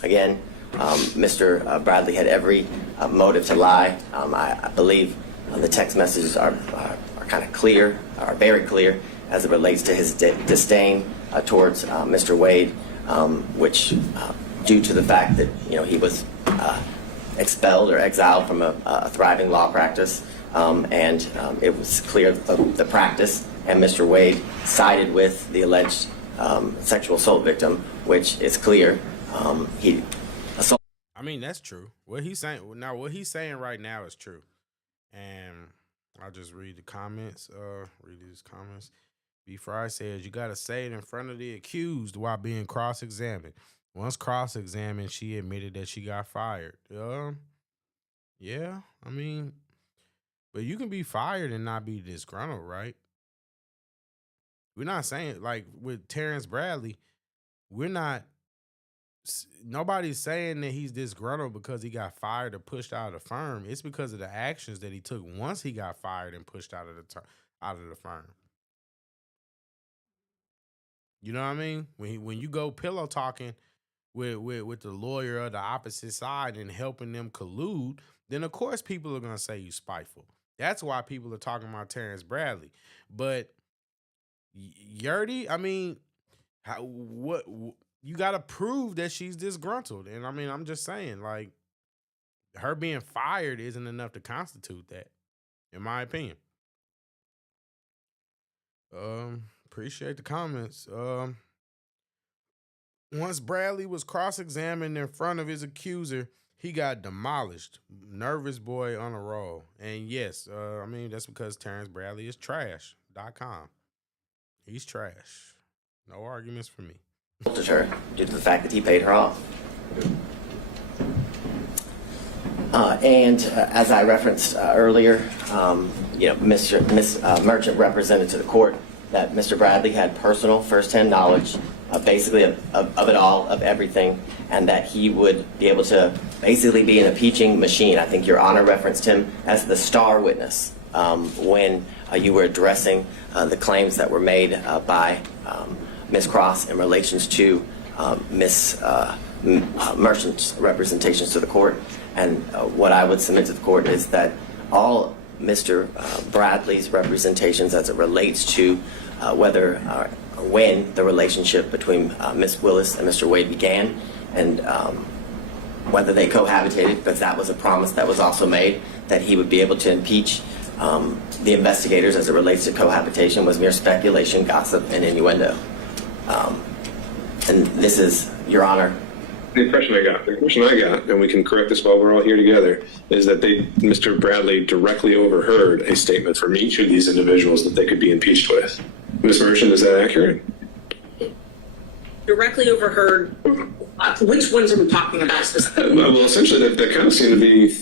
Again, Mr. Bradley had every motive to lie. I believe the text messages are kind of clear, are very clear as it relates to his disdain towards Mr. Wade, which due to the fact that he was expelled or exiled from a thriving law practice, and it was clear the practice, and Mr. Wade sided with the alleged sexual assault victim, which is clear. I mean, that's true. What he's saying right now is true. And I'll just read the comments. Read these comments. B. Fry says, you got to say it in front of the accused while being cross-examined. Once cross-examined, she admitted that she got fired. Yeah, I mean, but you can be fired and not be disgruntled, right? We're not saying, like with Terrence Bradley, we're not nobody's saying that he's disgruntled because he got fired or pushed out of the firm. It's because of the actions that he took once he got fired and pushed out of the firm. You know what I mean? When you go pillow talking with the lawyer of the opposite side and helping them collude, then of course people are gonna say you spiteful. That's why people are talking about Terrence Bradley. But Yurdy, I mean, what you got to prove that she's disgruntled. And I mean, I'm just saying, like, her being fired isn't enough to constitute that, in my opinion. Appreciate the comments. Once Bradley was cross-examined in front of his accuser, he got demolished. Nervous boy on a roll. And yes, I mean, that's because Terrence Bradley is trash.com. He's trash. No arguments for me. Her due to the fact that he paid her off. As I referenced earlier, Miss Merchant represented to the court that Mr. Bradley had personal firsthand knowledge, basically of it all, of everything, and that he would be able to basically be an impeaching machine. I think Your Honor referenced him as the star witness when you were addressing the claims that were made by Ms. Cross in relations to Ms. Merchant's representations to the court. And what I would submit to the court is that all Mr. Bradley's representations as it relates to whether or when the relationship between Ms. Willis and Mr. Wade began, and whether they cohabitated, because that was a promise that was also made, that he would be able to impeach the investigators as it relates to cohabitation, was mere speculation, gossip, and innuendo. And this is, Your Honor. The impression I got, and we can correct this while we're all here together, is that Mr. Bradley directly overheard a statement from each of these individuals that they could be impeached with. Ms. Merchant, is that accurate? Directly overheard. Which ones are we talking about specifically? Well, essentially, that kind of seemed to be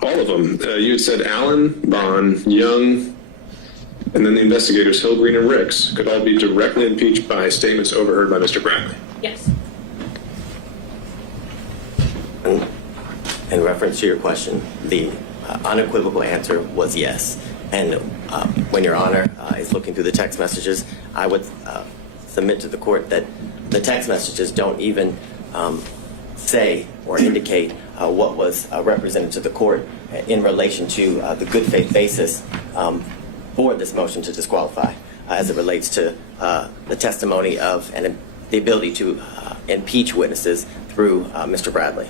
all of them. You had said Allen, Bond, Young, and then the investigators, Hill, Green, and Ricks, could all be directly impeached by statements overheard by Mr. Bradley. Yes. In reference to your question, the unequivocal answer was yes. And when Your Honor is looking through the text messages, I would submit to the court that the text messages don't even say or indicate what was represented to the court in relation to the good faith basis for this motion to disqualify as it relates to the testimony of and the ability to impeach witnesses through Mr. Bradley.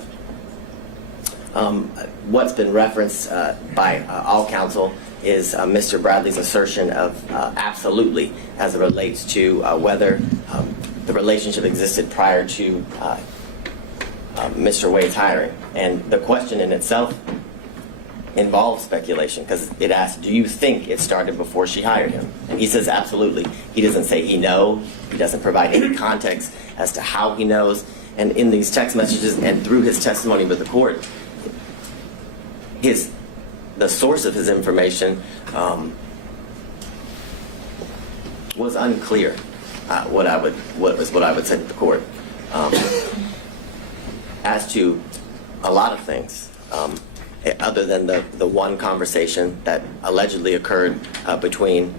What's been referenced by all counsel is Mr. Bradley's assertion of absolutely as it relates to whether the relationship existed prior to Mr. Wade's hiring. And the question in itself involves speculation, because it asks, do you think it started before she hired him? And he says absolutely. He doesn't say he knows. He doesn't provide any context as to how he knows. And in these text messages and through his testimony with the court, the source of his information was unclear. What I would say to the court as to a lot of things, other than the one conversation that allegedly occurred between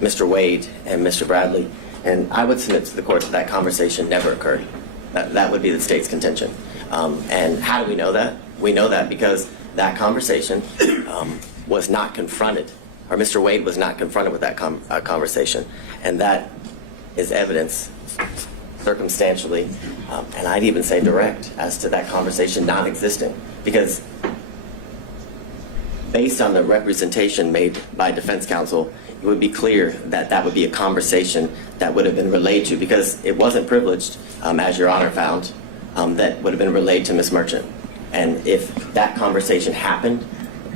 Mr. Wade and Mr. Bradley, and I would submit to the court that conversation never occurred. That would be the state's contention. And how do we know that? We know that because that conversation was not confronted, or Mr. Wade was not confronted with that conversation. And that is evidence circumstantially, and I'd even say direct, as to that conversation non-existing. Because based on the representation made by defense counsel, it would be clear that that would be a conversation that would have been relayed to, because it wasn't privileged, as Your Honor found, that would have been relayed to Ms. Merchant. And if that conversation happened,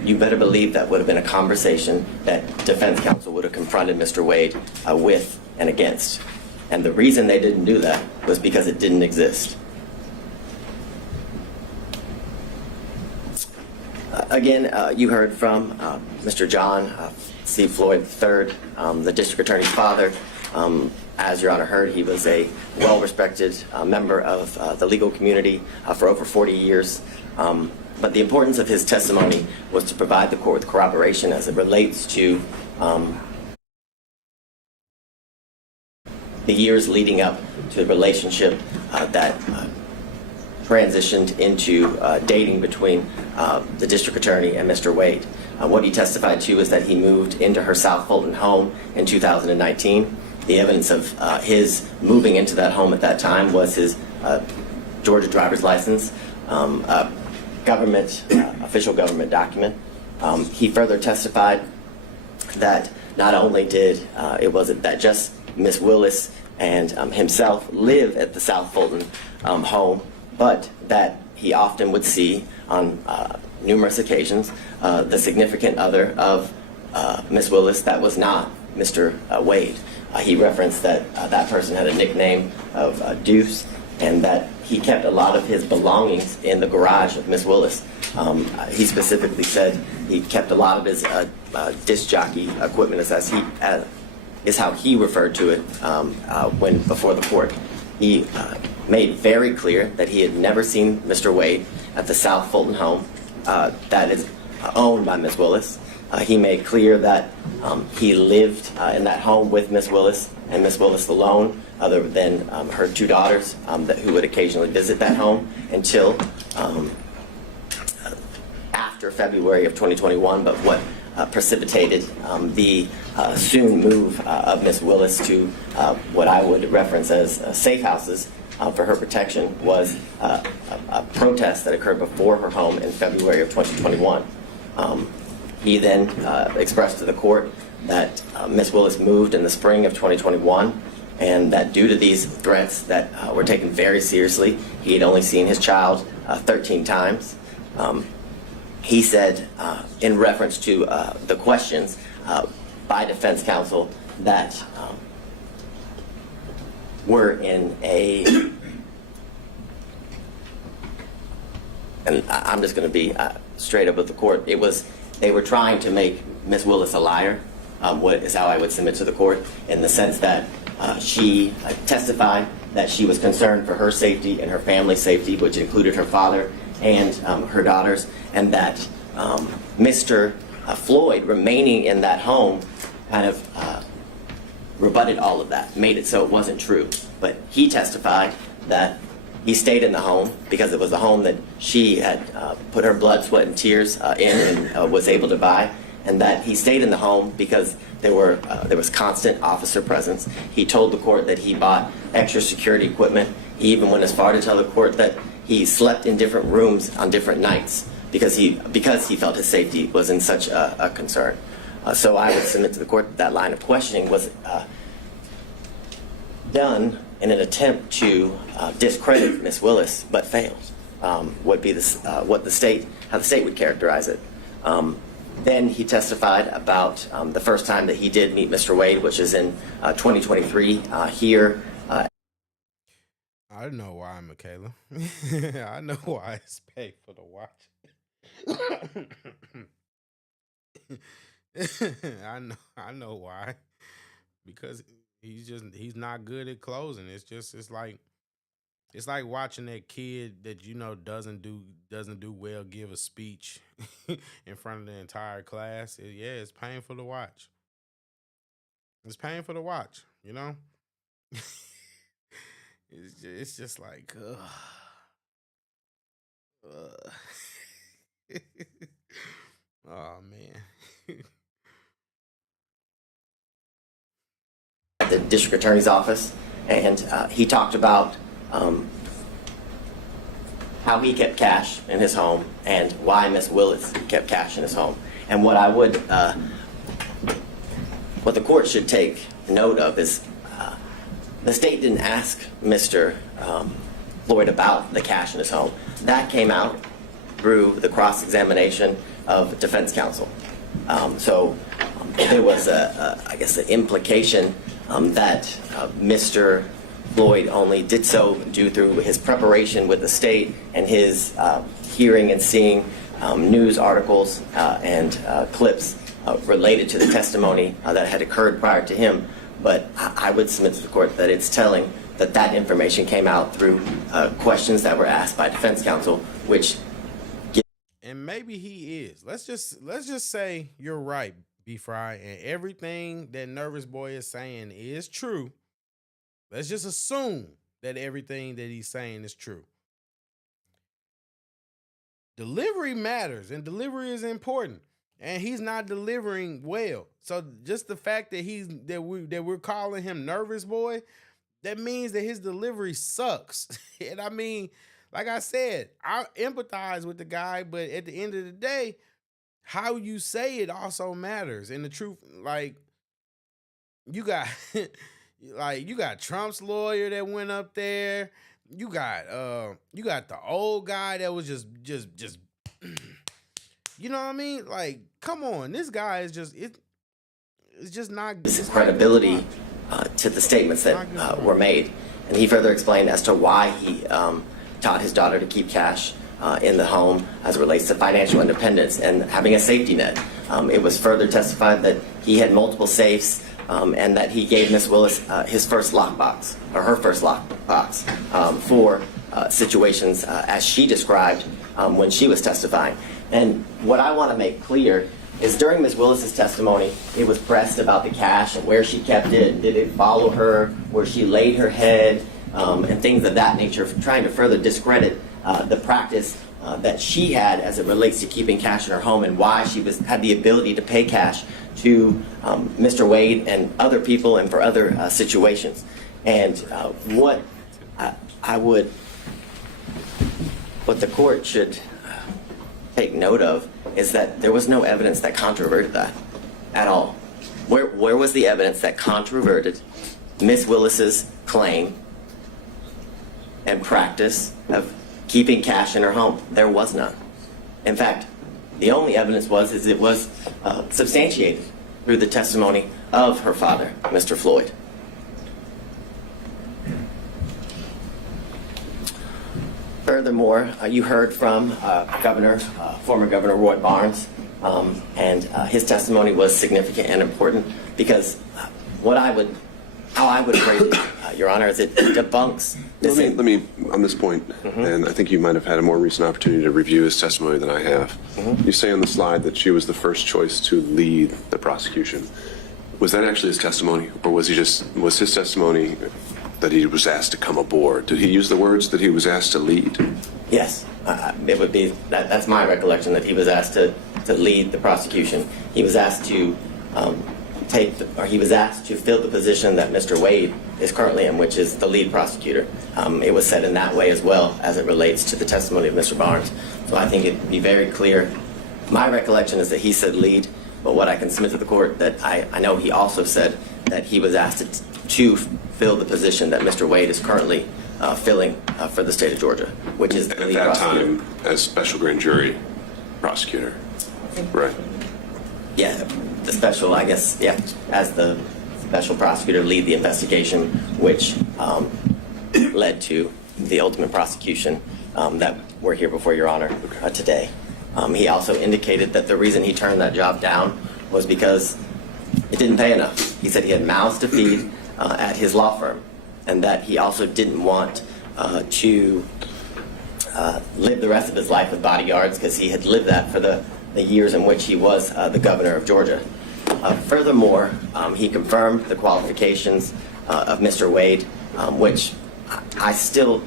you better believe that would have been a conversation that defense counsel would have confronted Mr. Wade with and against. And the reason they didn't do that was because it didn't exist. Again, you heard from Mr. John C. Floyd III, the district attorney's father, As Your Honor heard, he was a well-respected member of the legal community for over 40 years. But the importance of his testimony was to provide the court with corroboration as it relates to the years leading up to the relationship that transitioned into dating between the district attorney and Mr. Wade. What he testified to is that he moved into her South Fulton home in 2019. The evidence of his moving into that home at that time was his Georgia driver's license, official government document. He further testified that not only it wasn't that just Miss Willis and himself live at the South Fulton home, but that he often would see on numerous occasions the significant other of Miss Willis that was not Mr. Wade. He referenced that that person had a nickname of Deuce, and that he kept a lot of his belongings in the garage of Miss Willis. He specifically said he kept a lot of his disc jockey equipment, is how he referred to it when before the court. He made very clear that he had never seen Mr. Wade at the South Fulton home that is owned by Miss Willis. He made clear that he lived in that home with Miss Willis and Miss Willis alone, other than her two daughters who would occasionally visit that home until after February of 2021. But what precipitated the soon move of Miss Willis to what I would reference as safe houses for her protection was a protest that occurred before her home in February of 2021. He then expressed to the court that Miss Willis moved in the spring of 2021, and that due to these threats that were taken very seriously, he had only seen his child 13 times. He said, in reference to the questions by defense counsel that were in a, and I'm just going to be straight up with the court, they were trying to make Miss Willis a liar, what is how I would submit to the court, in the sense that she testified that she was concerned for her safety and her family's safety, which included her father and her daughters, and that Mr. Floyd remaining in that home kind of rebutted all of that, made it so it wasn't true. But he testified that he stayed in the home because it was a home that she had put her blood, sweat, and tears in and was able to buy, and that he stayed in the home because there was constant officer presence. He told the court that he bought extra security equipment. He even went as far to tell the court that he slept in different rooms on different nights because he felt his safety was in such a concern. So I would submit to the court that line of questioning was done in an attempt to discredit Miss Willis, but failed. Would be how the state would characterize it. Then he testified about the first time that he did meet Mr. Wade, which is in 2023 here. I know why, Michaela. I know why it's paid for the watch. I know why. Because he's not good at closing. It's like watching that kid that doesn't do well give a speech in front of the entire class. It's painful to watch. It's painful to watch, It's just like, oh man. The district attorney's office, and he talked about how he kept cash in his home and why Miss Willis kept cash in his home. And what the court should take note of is the state didn't ask Mr. Floyd about the cash in his home. That came out through the cross-examination of defense counsel. So there was I guess, an implication that Mr. Floyd only did so due through his preparation with the state and his hearing and seeing news articles and clips related to the testimony that had occurred prior to him. but I would submit to the court that it's telling that that information came out through questions that were asked by defense counsel, which. And maybe he is. Let's just say you're right, B. Fry, and everything that Nervous Boy is saying is true. Let's just assume that everything that he's saying is true. Delivery matters, and delivery is important. And he's not delivering well. So just the fact that we're calling him Nervous Boy, that means that his delivery sucks. And I mean, like I said, I empathize with the guy, but at the end of the day, how you say it also matters. And the truth, like, you got Trump's lawyer that went up there. You got the old guy that was just you know what I mean? Like, come on, this guy is just it's just not. This is credibility to the statements that were made, and he further explained as to why he taught his daughter to keep cash in the home as it relates to financial independence and having a safety net. It was further testified that he had multiple safes and that he gave Miss Willis his first lockbox, or her first lockbox, for situations as she described when she was testifying. And what I want to make clear is during Ms. Willis's testimony, it was pressed about the cash and where she kept it, did it follow her, where she laid her head, and things of that nature, trying to further discredit the practice that she had as it relates to keeping cash in her home and why she had the ability to pay cash to Mr. Wade and other people and for other situations. And what the court should take note of is that there was no evidence that controverted that at all. Where was the evidence that controverted Miss Willis's claim and practice of keeping cash in her home? There was none. In fact, the only evidence it was substantiated through the testimony of her father, Mr. Floyd. Furthermore, you heard from former Governor Roy Barnes, and his testimony was significant and important because how I would phrase it, Your Honor, is it debunks. Let me on this point, and I think you might have had a more recent opportunity to review his testimony than I have. You say on the slide that she was the first choice to lead the prosecution. Was that actually his testimony, or was his testimony that he was asked to come aboard? Did he use the words that he was asked to lead? Yes, it would be. That's my recollection, that he was asked to lead the prosecution. He was asked to he was asked to fill the position that Mr. Wade is currently in, which is the lead prosecutor. It was said in that way as well as it relates to the testimony of Mr. Barnes. So I think it'd be very clear. My recollection is that he said lead, but what I can submit to the court that I know he also said that he was asked to fill the position that Mr. Wade is currently filling for the state of Georgia, which is the lead prosecutor. At that time, as special grand jury prosecutor, right? Yeah, the special, I guess, yeah, as the special prosecutor, lead the investigation, which led to the ultimate prosecution that we're here before Your Honor today. He also indicated that the reason he turned that job down was because it didn't pay enough. He said he had mouths to feed at his law firm, and that he also didn't want to live the rest of his life with bodyguards because he had lived that for the years in which he was the governor of Georgia. Furthermore, he confirmed the qualifications of Mr. Wade, which I still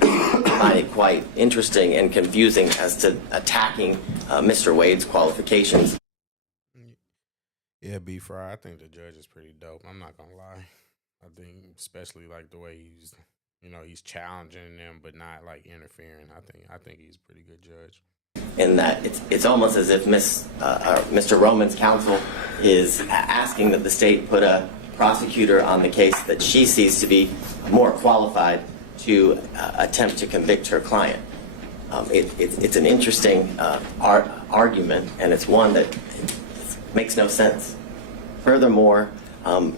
find it quite interesting and confusing as to attacking Mr. Wade's qualifications. Yeah, B. Fry, I think the judge is pretty dope. I'm not gonna lie. I think especially like the way he's challenging them but not like interfering. I think he's a pretty good judge. In that it's almost as if Mr. Roman's counsel is asking that the state put a prosecutor on the case that she sees to be more qualified to attempt to convict her client. It's an interesting argument, and it's one that makes no sense. Furthermore,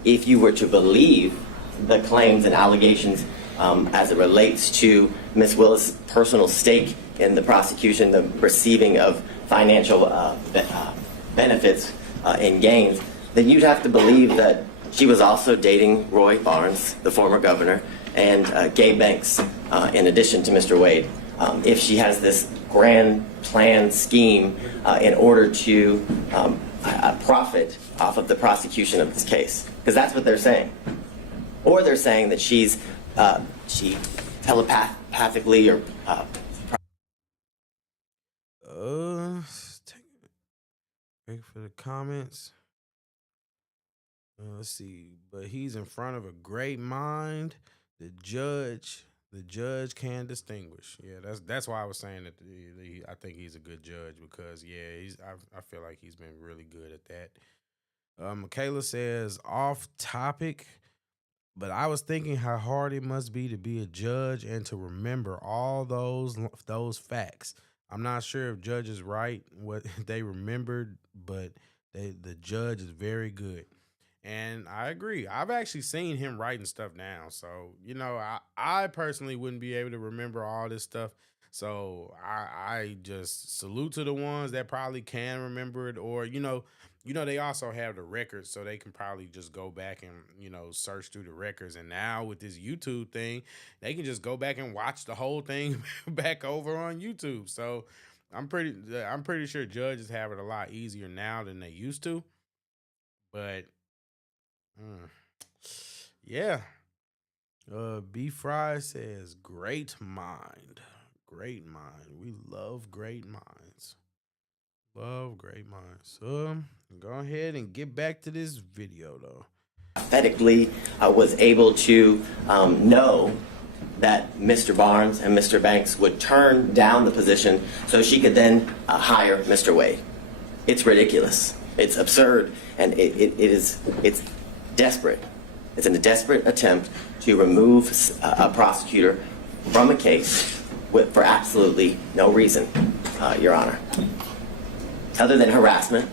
if you were to believe the claims and allegations as it relates to Ms. Willis' personal stake in the prosecution, the receiving of financial benefits and gains, then you'd have to believe that She was also dating Roy Barnes, the former governor, and Gay Banks, in addition to Mr. Wade. If she has this grand plan scheme in order to profit off of the prosecution of this case, because that's what they're saying. Or they're saying that she telepathically or take a break for the comments. Let's see, but he's in front of a great mind. The judge can distinguish. Yeah, that's why I was saying that I think he's a good judge, because I feel like he's been really good at that. Michaela says, off topic, but I was thinking how hard it must be to be a judge and to remember all those facts. I'm not sure if judges write what they remembered, but the judge is very good. And I agree. I've actually seen him writing stuff down. So, I personally wouldn't be able to remember all this stuff. So I just salute to the ones that probably can remember it, or, they also have the records, so they can probably just go back and, search through the records. And now with this YouTube thing, they can just go back and watch the whole thing back over on YouTube. So I'm pretty sure judges have it a lot easier now than they used to. But yeah. B Fry says, great mind. Great mind. We love great minds. Love great minds. So go ahead and get back to this video though. Prophetically was able to know that Mr. Barnes and Mr. Banks would turn down the position so she could then hire Mr. Wade. It's ridiculous. It's absurd, and it's desperate. It's a desperate attempt to remove a prosecutor from a case for absolutely no reason, Your Honor, other than harassment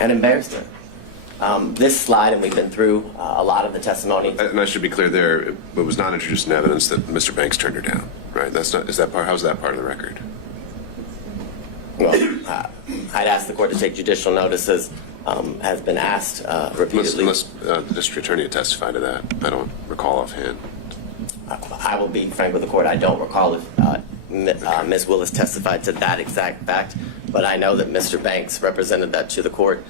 and embarrassment. This slide, and we've been through a lot of the testimony. And I should be clear there, it was not introduced in evidence that Mr. Banks turned her down, right? How's that part of the record? Well, I'd ask the court to take judicial notices, has been asked repeatedly. Unless the district attorney testified to that. I don't recall offhand. I will be frank with the court. I don't recall if Ms. Willis testified to that exact fact, but I know that Mr. Banks represented that to the court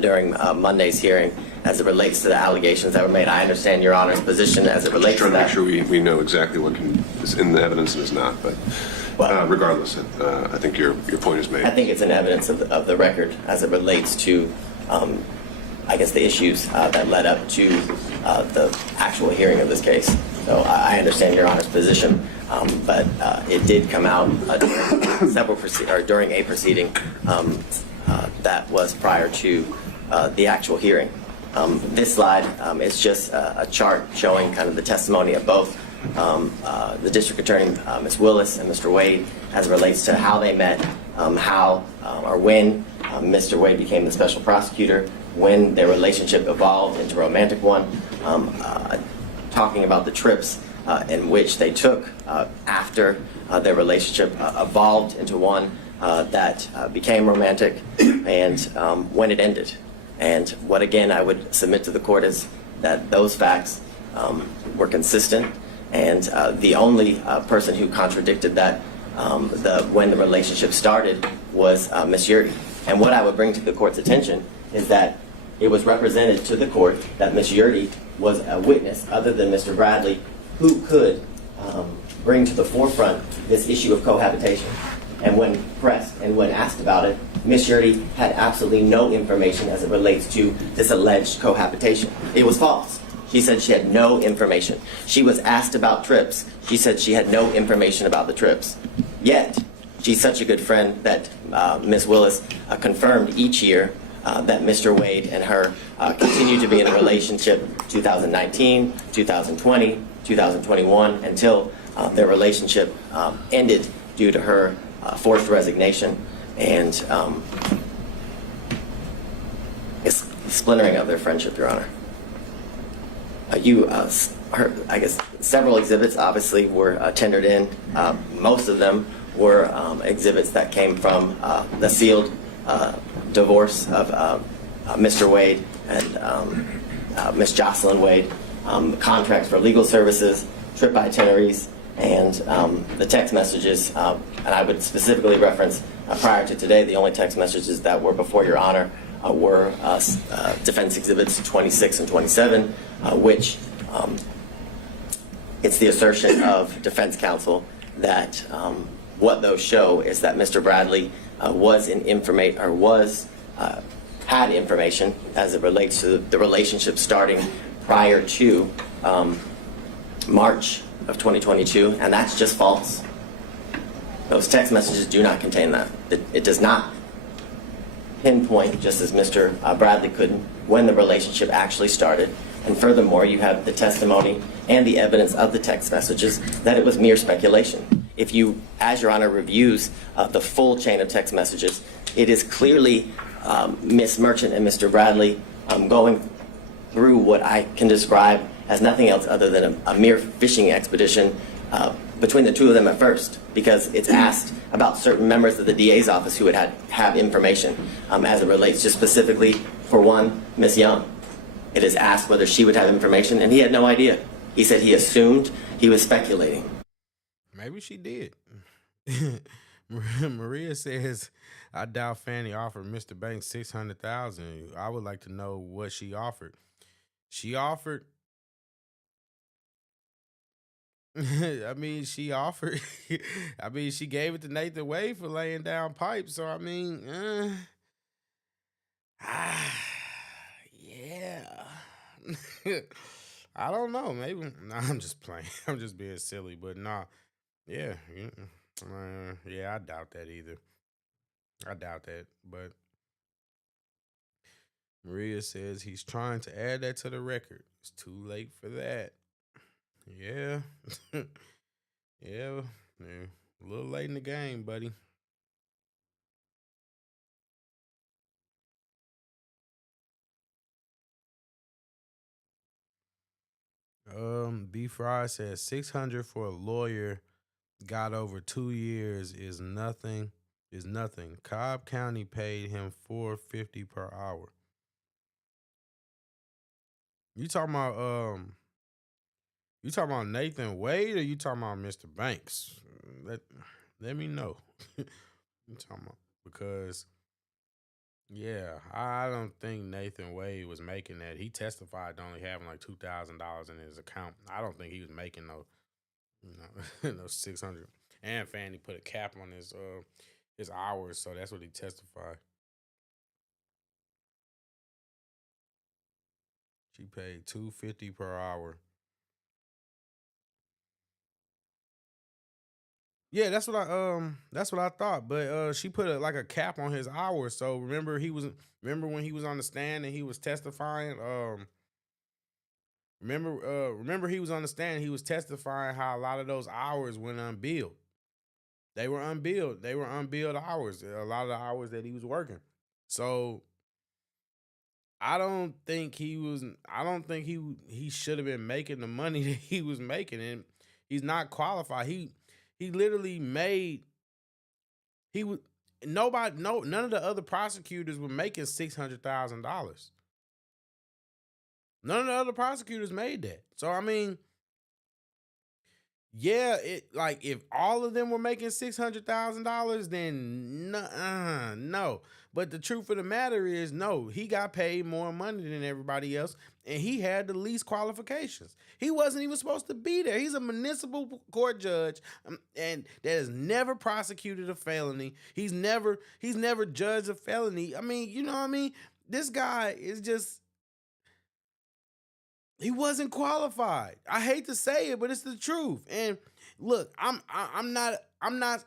during Monday's hearing as it relates to the allegations that were made. I understand Your Honor's position as it relates to that. Just trying to make sure we know exactly what is in the evidence and is not, but regardless, I think your point is made. I think it's an evidence of the record as it relates to, I guess, the issues that led up to the actual hearing of this case. So I understand Your Honor's position, but it did come out during a proceeding that was prior to the actual hearing. This slide is just a chart showing kind of the testimony of both the district attorney, Ms. Willis, and Mr. Wade, as it relates to how they met, how or when Mr. Wade became the special prosecutor, when their relationship evolved into a romantic one, talking about the trips in which they took after their relationship evolved into one that became romantic, and when it ended. And what, again, I would submit to the court is that those facts were consistent, and the only person who contradicted that when the relationship started was Ms. Yurgi. And what I would bring to the court's attention is that it was represented to the court that Ms. Yurgi was a witness other than Mr. Bradley who could bring to the forefront this issue of cohabitation. And when pressed and when asked about it, Ms. Yurgi had absolutely no information as it relates to this alleged cohabitation. It was false. She said she had no information. She was asked about trips. She said she had no information about the trips. Yet, she's such a good friend that Ms. Willis confirmed each year that Mr. Wade and her continue to be in a relationship 2019, 2020, 2021, until their relationship ended due to her forced resignation and splintering of their friendship, Your Honor. I guess several exhibits obviously were tendered in. Most of them were exhibits that came from the sealed divorce of Mr. Wade and Miss Jocelyn Wade contracts for legal services, trip itineraries, and the text messages. And I would specifically reference prior to today, the only text messages that were before Your Honor were Defense Exhibits 26 and 27, which it's the assertion of defense counsel that what those show is that Mr. Bradley had information as it relates to the relationship starting prior to March of 2022, and that's just false. Those text messages do not contain that. It does not pinpoint, just as Mr. Bradley couldn't, when the relationship actually started. And furthermore, you have the testimony and the evidence of the text messages that it was mere speculation. If you, as Your Honor, reviews the full chain of text messages, it is clearly Ms. Merchant and Mr. Bradley going through what I can describe as nothing else other than a mere fishing expedition between the two of them at first, because it's asked about certain members of the DA's office who would have information as it relates just specifically, for one, Ms. Young. It is asked whether she would have information, and he had no idea. He said he assumed, he was speculating. Maybe she did. Maria says, I doubt Fani offered Mr. Banks $600,000. I would like to know what she offered. She offered. I mean, she gave it to Nathan Wade for laying down pipes. So, I mean, yeah. I don't know. Maybe. No, I'm just playing. I'm just being silly. But nah, yeah. Yeah, I doubt that either. I doubt that. But Maria says he's trying to add that to the record. It's too late for that. Yeah. Yeah. A little late in the game, buddy. B Fry says 600 for a lawyer got over 2 years is nothing. Cobb County paid him $4.50 per hour. You talking about Nathan Wade, or you talking about Mr. Banks? Let me know. You talking about, because yeah, I don't think Nathan Wade was making that. He testified to only having like $2,000 in his account. I don't think he was making no 600. And Fani put a cap on his hours, so that's what he testified. She paid $2.50 per hour. Yeah, that's what I thought. But she put a cap on his hours. So remember when he was on the stand and he was testifying. Remember he was on the stand and he was testifying how a lot of those hours went unbilled. They were unbilled. They were unbilled hours. A lot of the hours that he was working. So I don't think he should have been making the money that he was making, and he's not qualified. He literally made, none of the other prosecutors were making $600,000. None of the other prosecutors made that. So, I mean, yeah, if all of them were making $600,000, then no. But the truth of the matter is, no, he got paid more money than everybody else, and he had the least qualifications. He wasn't even supposed to be there. He's a municipal court judge, and that has never prosecuted a felony. He's never judged a felony. I mean, you know what I mean? This guy is just, he wasn't qualified. I hate to say it, but it's the truth. And look, I'm not,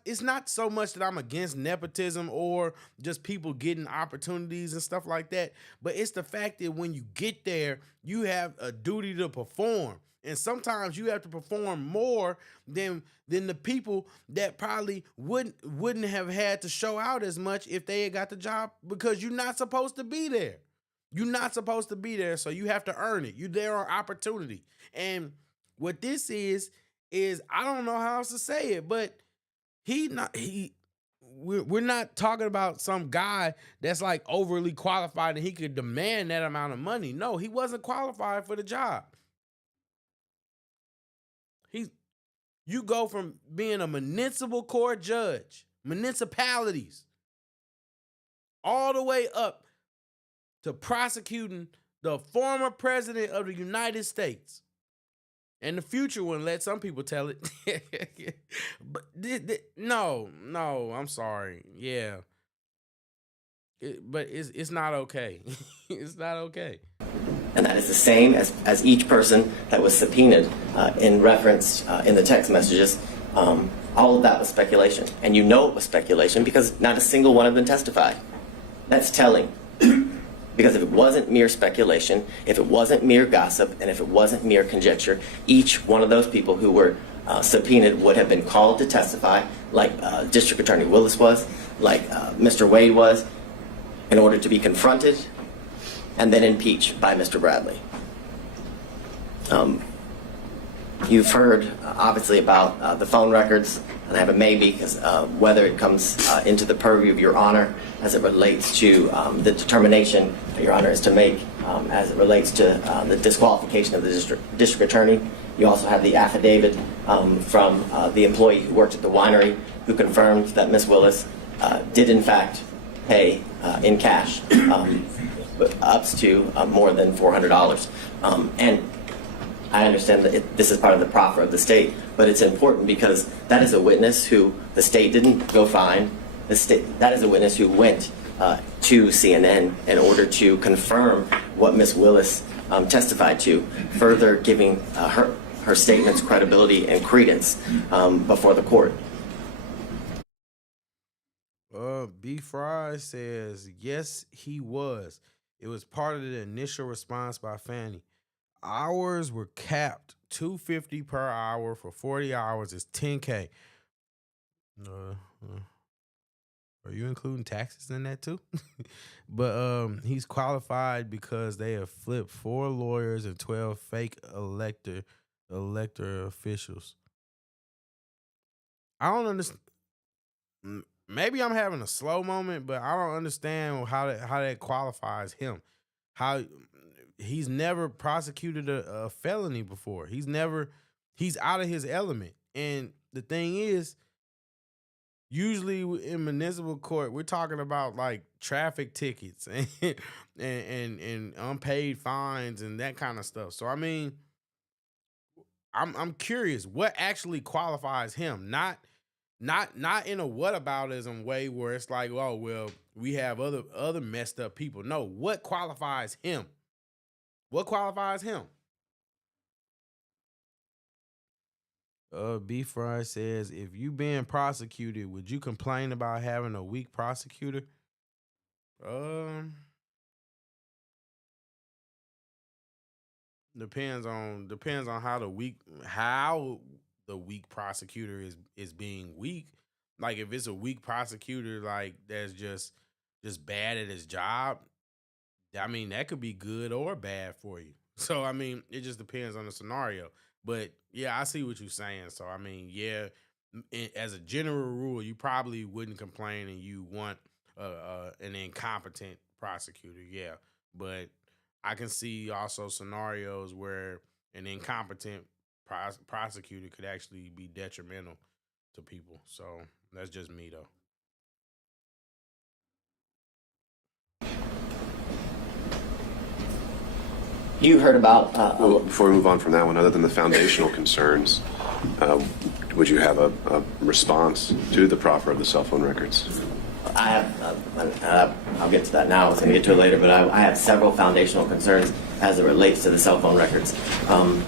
it's not so much that I'm against nepotism or just people getting opportunities and stuff like that, but it's the fact that when you get there, you have a duty to perform. And sometimes you have to perform more than the people that probably wouldn't have had to show out as much if they had got the job, because you're not supposed to be there. You're not supposed to be there, so you have to earn it. You're there on opportunity. And what this is I don't know how else to say it, but we're not talking about some guy that's like overly qualified and he could demand that amount of money. No, he wasn't qualified for the job. You go from being a municipal court judge, municipalities, all the way up to prosecuting the former president of the United States. And the future one, let some people tell it. But no, I'm sorry. Yeah. But it's not okay. It's not okay. And that is the same as each person that was subpoenaed in reference in the text messages. All of that was speculation. And you know it was speculation because not a single one of them testified. That's telling. Because if it wasn't mere speculation, if it wasn't mere gossip, and if it wasn't mere conjecture, each one of those people who were subpoenaed would have been called to testify, like District Attorney Willis was, like Mr. Wade was, in order to be confronted and then impeached by Mr. Bradley. You've heard, obviously, about the phone records, and I have a maybe, because whether it comes into the purview of Your Honor as it relates to the determination that Your Honor is to make as it relates to the disqualification of the district attorney. You also have the affidavit from the employee who worked at the winery who confirmed that Ms. Willis did, in fact, pay in cash up to more than $400. And I understand that this is part of the proffer of the state, but it's important because that is a witness who the state didn't go find. That is a witness who went to CNN in order to confirm what Ms. Willis testified to, further giving her statement's credibility and credence before the court. B. Fry says, yes, he was. It was part of the initial response by Fani. Hours were capped. $250 per hour for 40 hours is $10K. Are you including taxes in that too? But he's qualified because they have flipped 4 lawyers and 12 fake elector officials. I don't understand. Maybe I'm having a slow moment, but I don't understand how that qualifies him. How he's never prosecuted a felony before. He's out of his element. And the thing is, usually in municipal court, we're talking about like traffic tickets and unpaid fines and that kind of stuff. So I mean, I'm curious what actually qualifies him. Not in a whataboutism way where it's like, oh well, we have other messed up people. No, what qualifies him? What qualifies him? B. Fry says, if you being prosecuted, would you complain about having a weak prosecutor? Depends on how the weak prosecutor is being weak. Like if it's a weak prosecutor, like that's just bad at his job, I mean that could be good or bad for you. So I mean it just depends on the scenario. But yeah, I see what you're saying. So I mean, yeah, as a general rule, you probably wouldn't complain and you want an incompetent prosecutor. Yeah, but I can see also scenarios where an incompetent prosecutor could actually be detrimental to people. So that's just me though. You heard about... well, before we move on from that one, other than the foundational concerns, would you have a response to the proffer of the cell phone records? I have, I'll get to that now, I was going to get to it later, but I have several foundational concerns as it relates to the cell phone records. I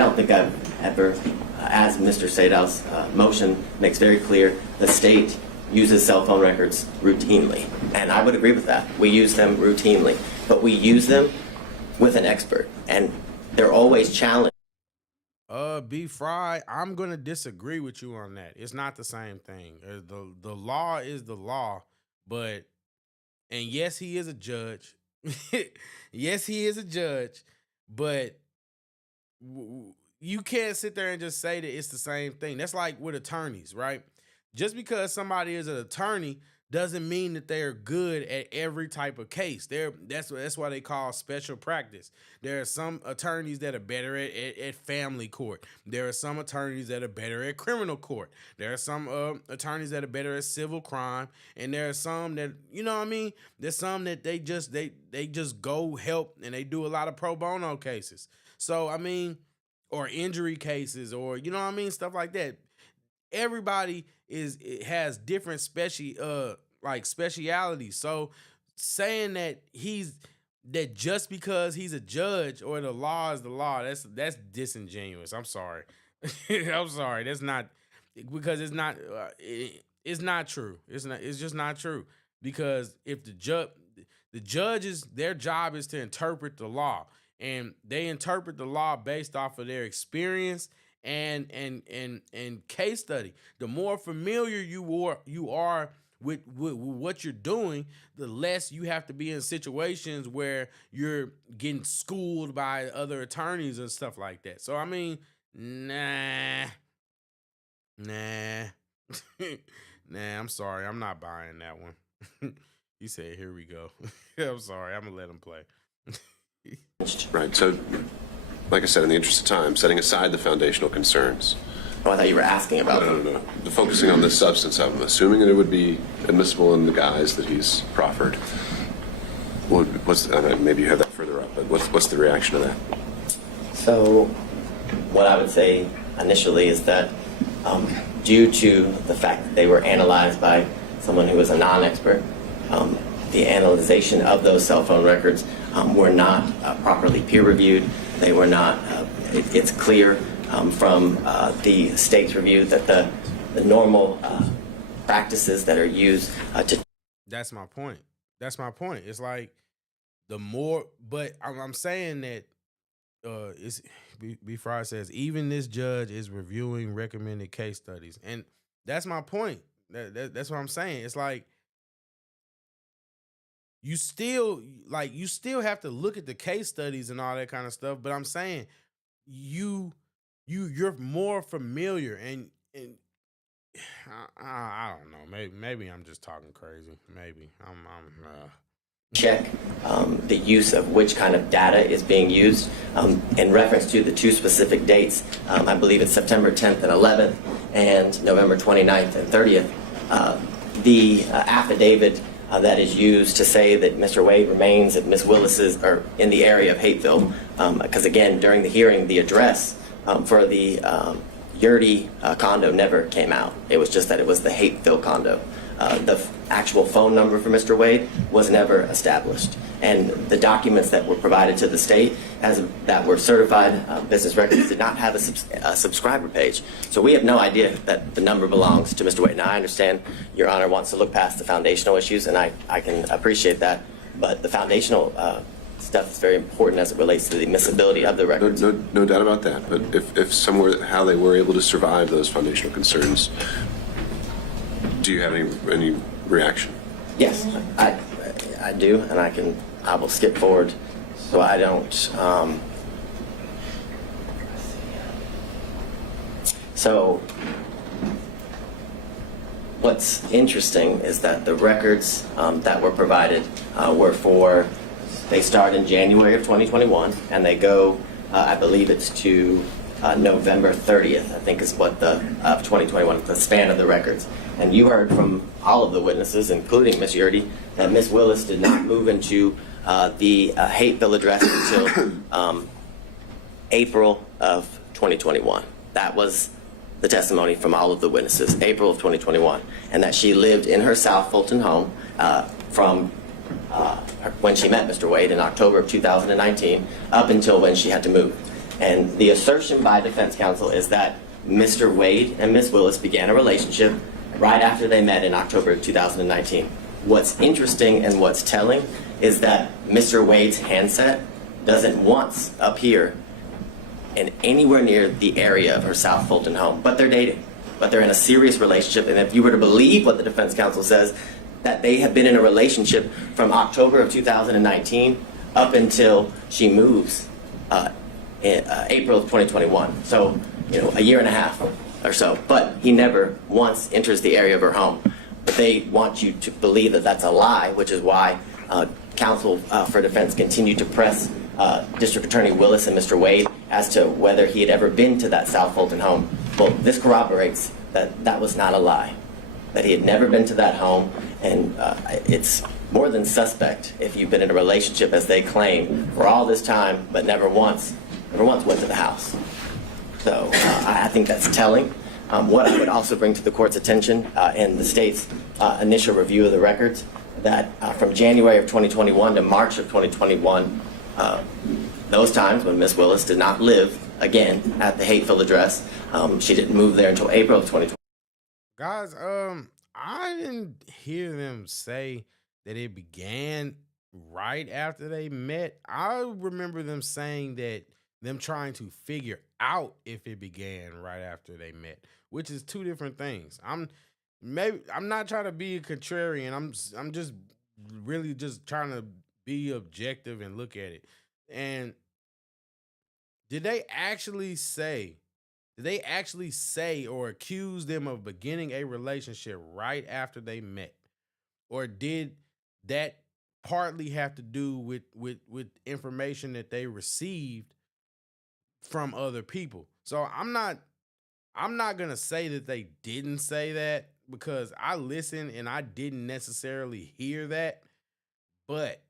don't think I've ever, as Mr. Sadow's motion makes very clear, the state uses cell phone records routinely. And I would agree with that. We use them routinely. But we use them with an expert. And they're always challenged. B. Fry, I'm going to disagree with you on that. It's not the same thing. The law is the law. But, and yes, he is a judge. Yes, he is a judge. But you can't sit there and just say that it's the same thing. That's like with attorneys, right? just because somebody is an attorney doesn't mean that they're good at every type of case. That's why they call special practice. There are some attorneys that are better at family court. There are some attorneys that are better at criminal court. There are some attorneys that are better at civil crime, and there are some that, you know what I mean? There's some that they just go help, and they do a lot of pro bono cases. So I mean, or injury cases, or you know what I mean, stuff like that. Everybody has different specialities. So saying that just because he's a judge or the law is the law, that's disingenuous. I'm sorry. I'm sorry. That's not, because it's not true. It's just not true. Because if the judges, their job is to interpret the law, and they interpret the law based off of their experience and case study. The more familiar you are with what you're doing, the less you have to be in situations where you're getting schooled by other attorneys and stuff like that. So I mean, nah. I'm sorry, I'm not buying that one. He said, "Here we go." I'm sorry, I'm gonna let him play. Right. So, like I said, in the interest of time, setting aside the foundational concerns. Oh, I thought you were asking about them. No. Focusing on the substance of them, assuming that it would be admissible in the guise that he's proffered. Maybe you have that further up, but what's the reaction to that? So, what I would say initially is that due to the fact that they were analyzed by someone who was a non-expert, the analyzation of those cell phone records were not properly peer-reviewed. They were not, it's clear from the state's review that the normal practices that are used to... That's my point. It's like the more, but I'm saying that it's B. Fry says even this judge is reviewing recommended case studies, and that's my point. That's what I'm saying. It's like you still have to look at the case studies and all that kind of stuff. But I'm saying you're more familiar, and I don't know. Maybe I'm just talking crazy. Maybe I'm check the use of which kind of data is being used in reference to the two specific dates. I believe it's September 10th and 11th and November 29th and 30th. The affidavit that is used to say that Mr. Wade remains at Ms. Willis's, or in the area of Hateville, because again, during the hearing, the address for the Yurdi condo never came out. It was just that it was the Hateville condo. The actual phone number for Mr. Wade was never established. And the documents that were provided to the state that were certified business records did not have a subscriber page. So we have no idea that the number belongs to Mr. Wade. Now, I understand Your Honor wants to look past the foundational issues, and I can appreciate that. But the foundational stuff is very important as it relates to the admissibility of the records. No doubt about that. But if somewhere, how they were able to survive those foundational concerns, do you have any reaction? Yes, I do, and I will skip forward so I don't. So what's interesting is that the records that were provided they start in January of 2021, and they go, I believe it's to November 30th, I think is what of 2021, the span of the records. And you heard from all of the witnesses, including Ms. Yurdi, that Ms. Willis did not move into the Hateville address until April of 2021. That was the testimony from all of the witnesses, April of 2021, and that she lived in her South Fulton home from when she met Mr. Wade in October of 2019 up until when she had to move. And the assertion by defense counsel is that Mr. Wade and Ms. Willis began a relationship right after they met in October of 2019. What's interesting and what's telling is that Mr. Wade's handset doesn't once appear in anywhere near the area of her South Fulton home, but they're dating, but they're in a serious relationship. And if you were to believe what the defense counsel says, that they have been in a relationship from October of 2019 up until she moves in April of 2021. So, a year and a half. or so, but he never once enters the area of her home. But they want you to believe that that's a lie, which is why counsel for defense continued to press District Attorney Willis and Mr. Wade as to whether he had ever been to that South Fulton home. Well, this corroborates that that was not a lie, that he had never been to that home, and it's more than suspect if you've been in a relationship, as they claim, for all this time, but never once went to the house. So I think that's telling. What I would also bring to the court's attention in the state's initial review of the records, that from January of 2021 to March of 2021, those times when Ms. Willis did not live again at the Hateville address, she didn't move there until April of 2020. Guys, I didn't hear them say that it began right after they met. I remember them saying that them trying to figure out if it began right after they met, which is two different things. I'm not trying to be a contrarian. I'm just really just trying to be objective and look at it. And did they actually say or accuse them of beginning a relationship right after they met? Or did that partly have to do with information that they received from other people? So I'm not gonna say that they didn't say that, because I listened and I didn't necessarily hear that. But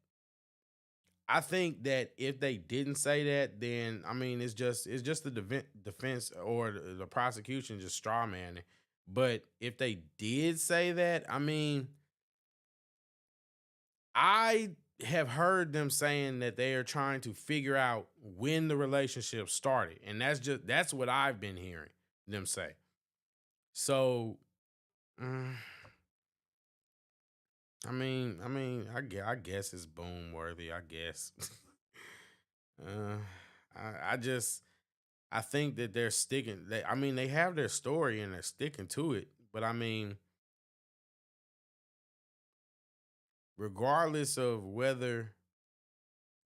I think that if they didn't say that, then I mean it's just the defense or the prosecution just straw manning. But if they did say that, I mean, I have heard them saying that they are trying to figure out when the relationship started, and that's what I've been hearing them say. So, I guess it's boom worthy. I guess. I think that they're sticking. They have their story and they're sticking to it. But I mean, regardless of whether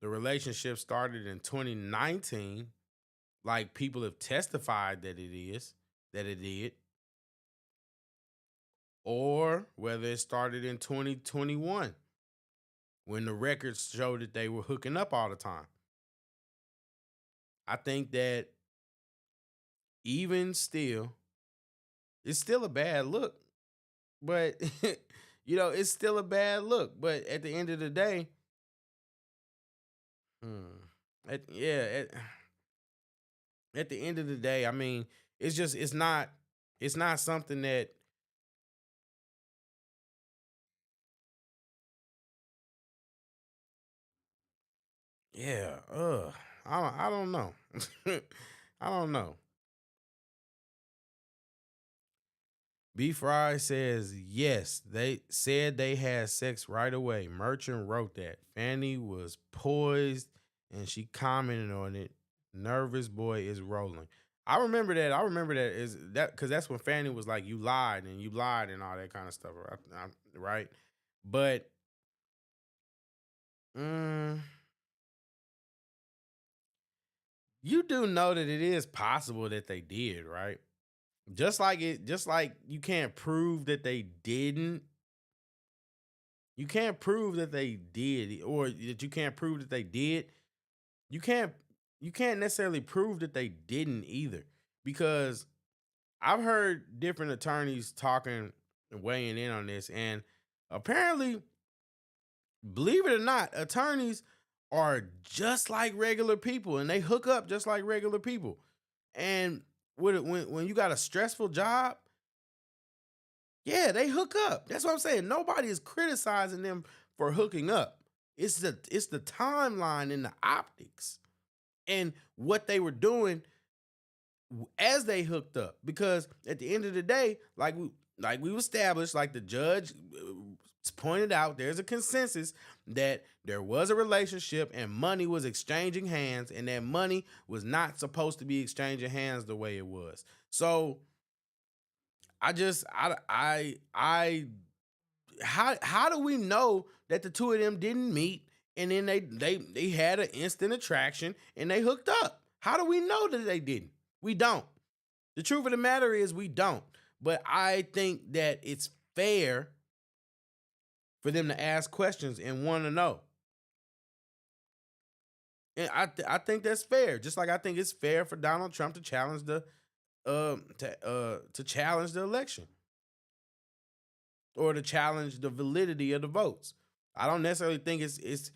the relationship started in 2019, like people have testified that it did, or whether it started in 2021 when the records showed that they were hooking up all the time. I think that even still, it's still a bad look. But, it's still a bad look. But at the end of the day, at the end of the day, I mean, it's not something that, I don't know. I don't know. B Fry says, yes, they said they had sex right away. Merchant wrote that. Fanny was poised and she commented on it. Nervous boy is rolling. I remember that is that because that's when Fanny was like, you lied and all that kind of stuff, right? But you do know that it is possible that they did, right? Just like you can't prove that they didn't. You can't prove that they did, or that you can't prove that they did. You can't necessarily prove that they didn't either, because I've heard different attorneys talking and weighing in on this, and apparently, believe it or not, attorneys are just like regular people, and they hook up just like regular people. And when you got a stressful job, yeah, they hook up. That's what I'm saying. Nobody is criticizing them for hooking up. It's the timeline and the optics and what they were doing as they hooked up. Because at the end of the day, like we established, like the judge pointed out, there's a consensus that there was a relationship and money was exchanging hands, and that money was not supposed to be exchanging hands the way it was. So how do we know that the two of them didn't meet and then they had an instant attraction and they hooked up? How do we know that they didn't? We don't. The truth of the matter is we don't. But I think that it's fair for them to ask questions and want to know. And I think that's fair. Just like I think it's fair for Donald Trump to challenge the challenge the election or to challenge the validity of the votes. I don't necessarily think it's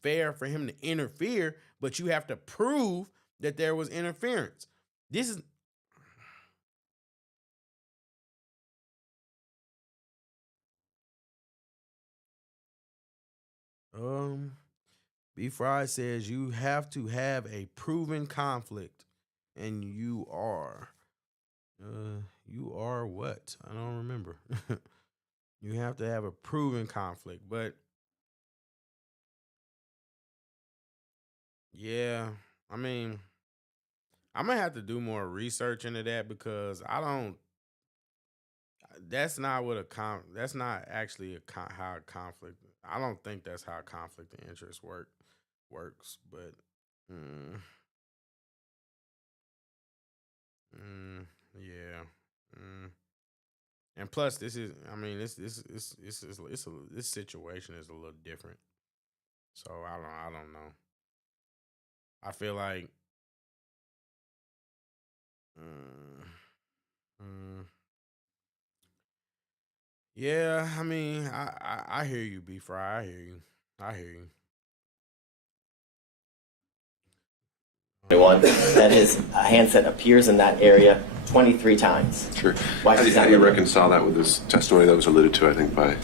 fair for him to interfere, but you have to prove that there was interference. This is B. Fry says you have to have a proven conflict, and you are what? I don't remember. You have to have a proven conflict, but yeah, I mean, I'm gonna have to do more research into that because I don't. That's not what that's not actually how a conflict. I don't think that's how conflict of interest works. But yeah. And plus, this is. I mean, this situation is a little different. So I don't know. I feel like. Yeah, I mean, I hear you, B. Fry. I hear you. That his handset appears in that area 23 times. Sure. Why How do you reconcile that with his testimony that was alluded to, I think, by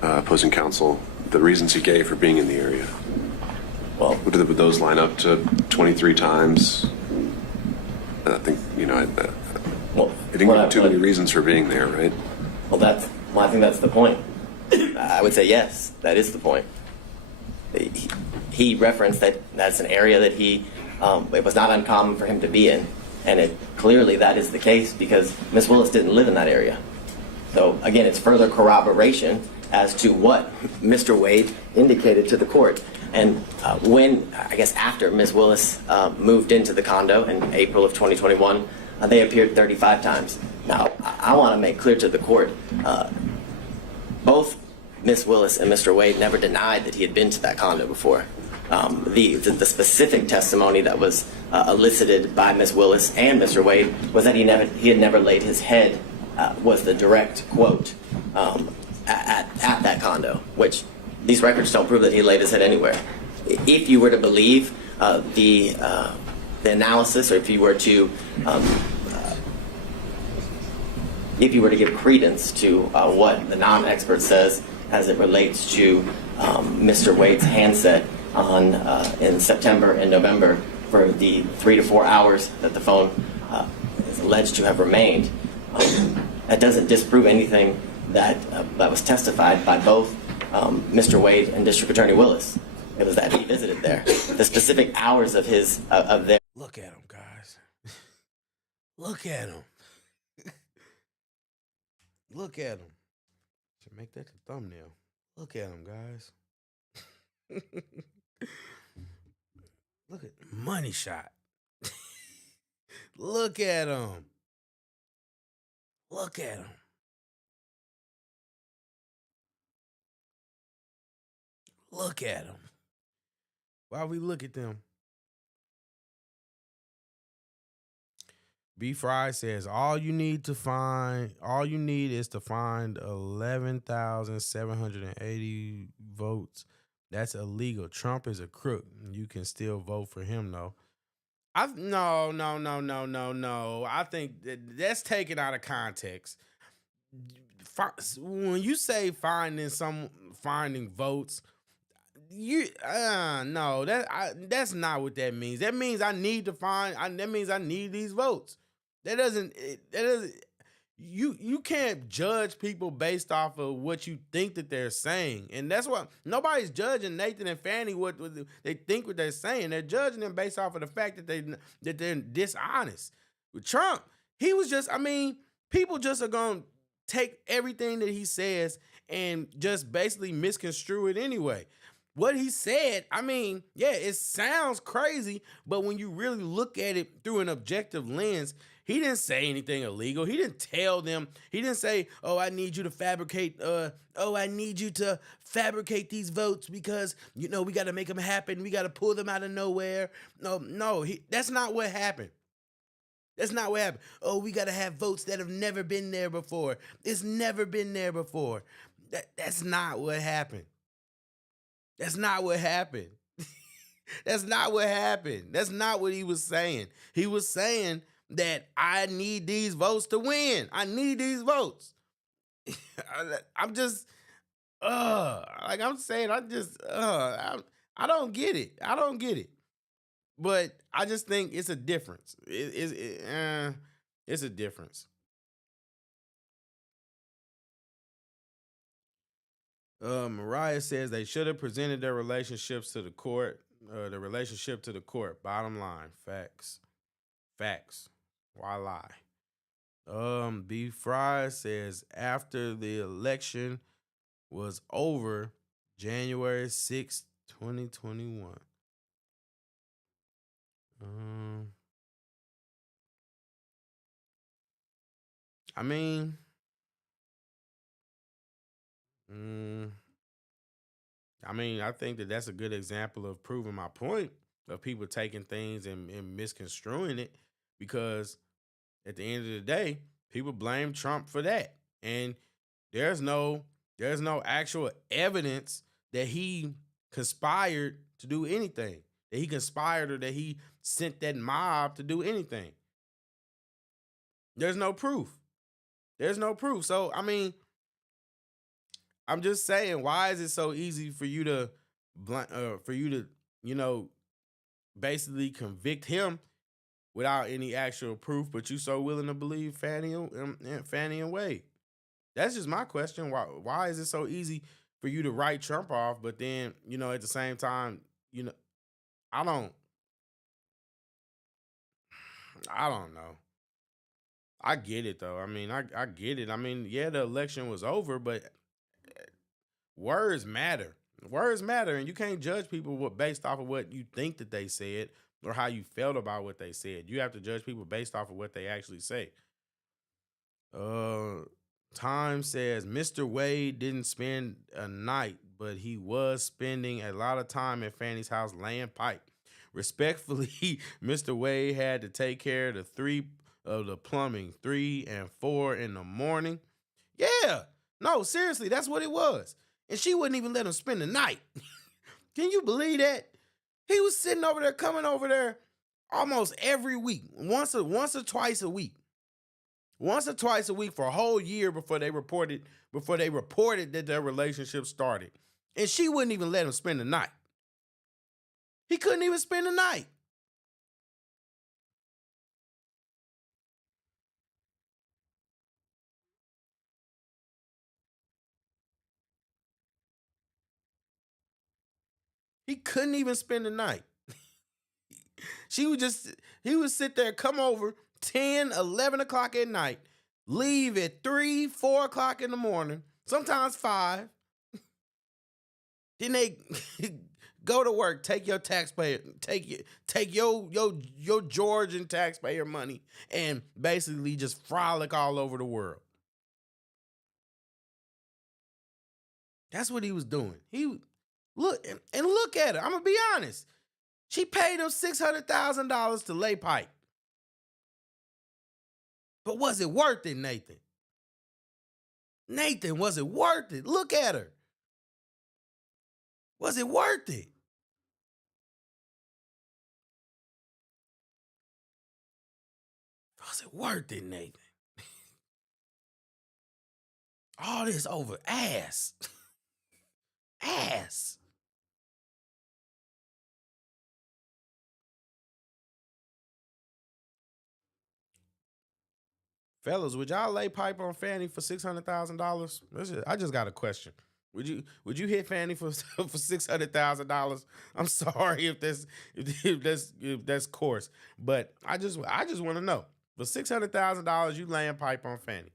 opposing counsel, the reasons he gave for being in the area? Well, would those line up to 23 times? I think, he didn't give too many reasons for being there, right? Well, I think that's the point. I would say yes, that is the point. He referenced that that's an area that it was not uncommon for him to be in, and clearly that is the case because Miss Willis didn't live in that area. So again, it's further corroboration as to what Mr. Wade indicated to the court. And after Miss Willis moved into the condo in April of 2021, they appeared 35 times. Now, I want to make clear to the court, both Miss Willis and Mr. Wade never denied that he had been to that condo before. The specific testimony that was elicited by Miss Willis and Mr. Wade was that he had never laid his head, was the direct quote, at that condo, which these records don't prove that he laid his head anywhere. If you were to believe the analysis, or if you were to give credence to what the non-expert says as it relates to Mr. Wade's handset in September and November for the 3 to 4 hours that the phone is alleged to have remained, that doesn't disprove anything that was testified by both Mr. Wade and District Attorney Willis. It was that he visited there. The specific hours of their. Look at him, guys. Look at him. Look at him. Should make that the thumbnail. Look at him, guys. Look at money shot. Look at him. Look at him. Look at him. While we look at them, B. Fry says all you need is to find 11,780 votes. That's illegal. Trump is a crook. You can still vote for him, though. No. I think that's taken out of context. When you say finding votes, that's not what that means. That means I need to that means I need these votes. You can't judge people based off of what you think that they're saying. And that's what nobody's judging Nathan and Fani what they think what they're saying. They're judging them based off of the fact that they're dishonest. With Trump, he was just, people just are going to take everything that he says and just basically misconstrue it anyway. what he said, I mean, yeah, it sounds crazy, but when you really look at it through an objective lens, he didn't say anything illegal. He didn't tell them. He didn't say, "Oh, I need you to fabricate. I need you to fabricate these votes because we got to make them happen. We got to pull them out of nowhere." No, that's not what happened. That's not what happened. Oh, we got to have votes that have never been there before. It's never been there before. That's not what happened. That's not what happened. That's not what happened. That's not what he was saying. He was saying that I need these votes to win. I need these votes. I'm just, like I'm saying, I don't get it. I don't get it. But I just think it's a difference. It's a difference. Mariah says they should have presented their relationships to the court. The relationship to the court. Bottom line, facts. Why lie? B Fry says after the election was over, January 6th, 2021. I mean, I think that that's a good example of proving my point of people taking things and misconstruing it, because at the end of the day, people blame Trump for that. And there's no actual evidence that he conspired to do anything, that he conspired or that he sent that mob to do anything. There's no proof. So, I mean, I'm just saying, why is it so easy for you to, basically convict him without any actual proof, but you so willing to believe Fannie and Wade? That's just my question. Why is it so easy for you to write Trump off, but then, at the same time, I don't know. I get it though. I mean, I get it. I mean, yeah, the election was over, but words matter. Words matter, and you can't judge people based off of what you think that they said or how you felt about what they said. You have to judge people based off of what they actually say. Time says Mr. Wade didn't spend a night, but he was spending a lot of time at Fannie's house laying pipe. Respectfully, Mr. Wade had to take care of the plumbing 3 and 4 in the morning. Yeah, no, seriously, that's what it was. And she wouldn't even let him spend the night. Can you believe that? He was sitting over there, coming over there almost every week, once or twice a week. Once or twice a week for a whole year before they reported that their relationship started. And she wouldn't even let him spend the night. He couldn't even spend the night. He couldn't even spend the night. He would sit there, come over 10, 11 o'clock at night, leave at 3, 4 o'clock in the morning, sometimes 5. Then they go to work, take your taxpayer, take your Georgian taxpayer money and basically just frolic all over the world. That's what he was doing. Look at her. I'm gonna be honest. She paid him $600,000 to lay pipe. But was it worth it, Nathan? Nathan, was it worth it? Look at her. Was it worth it? Was it worth it, Nathan? All this over ass. Ass. Fellas, would y'all lay pipe on Fannie for $600,000? I just got a question. Would you hit Fannie for $600,000? I'm sorry if that's coarse, but I just want to know, for $600,000 you laying pipe on Fannie?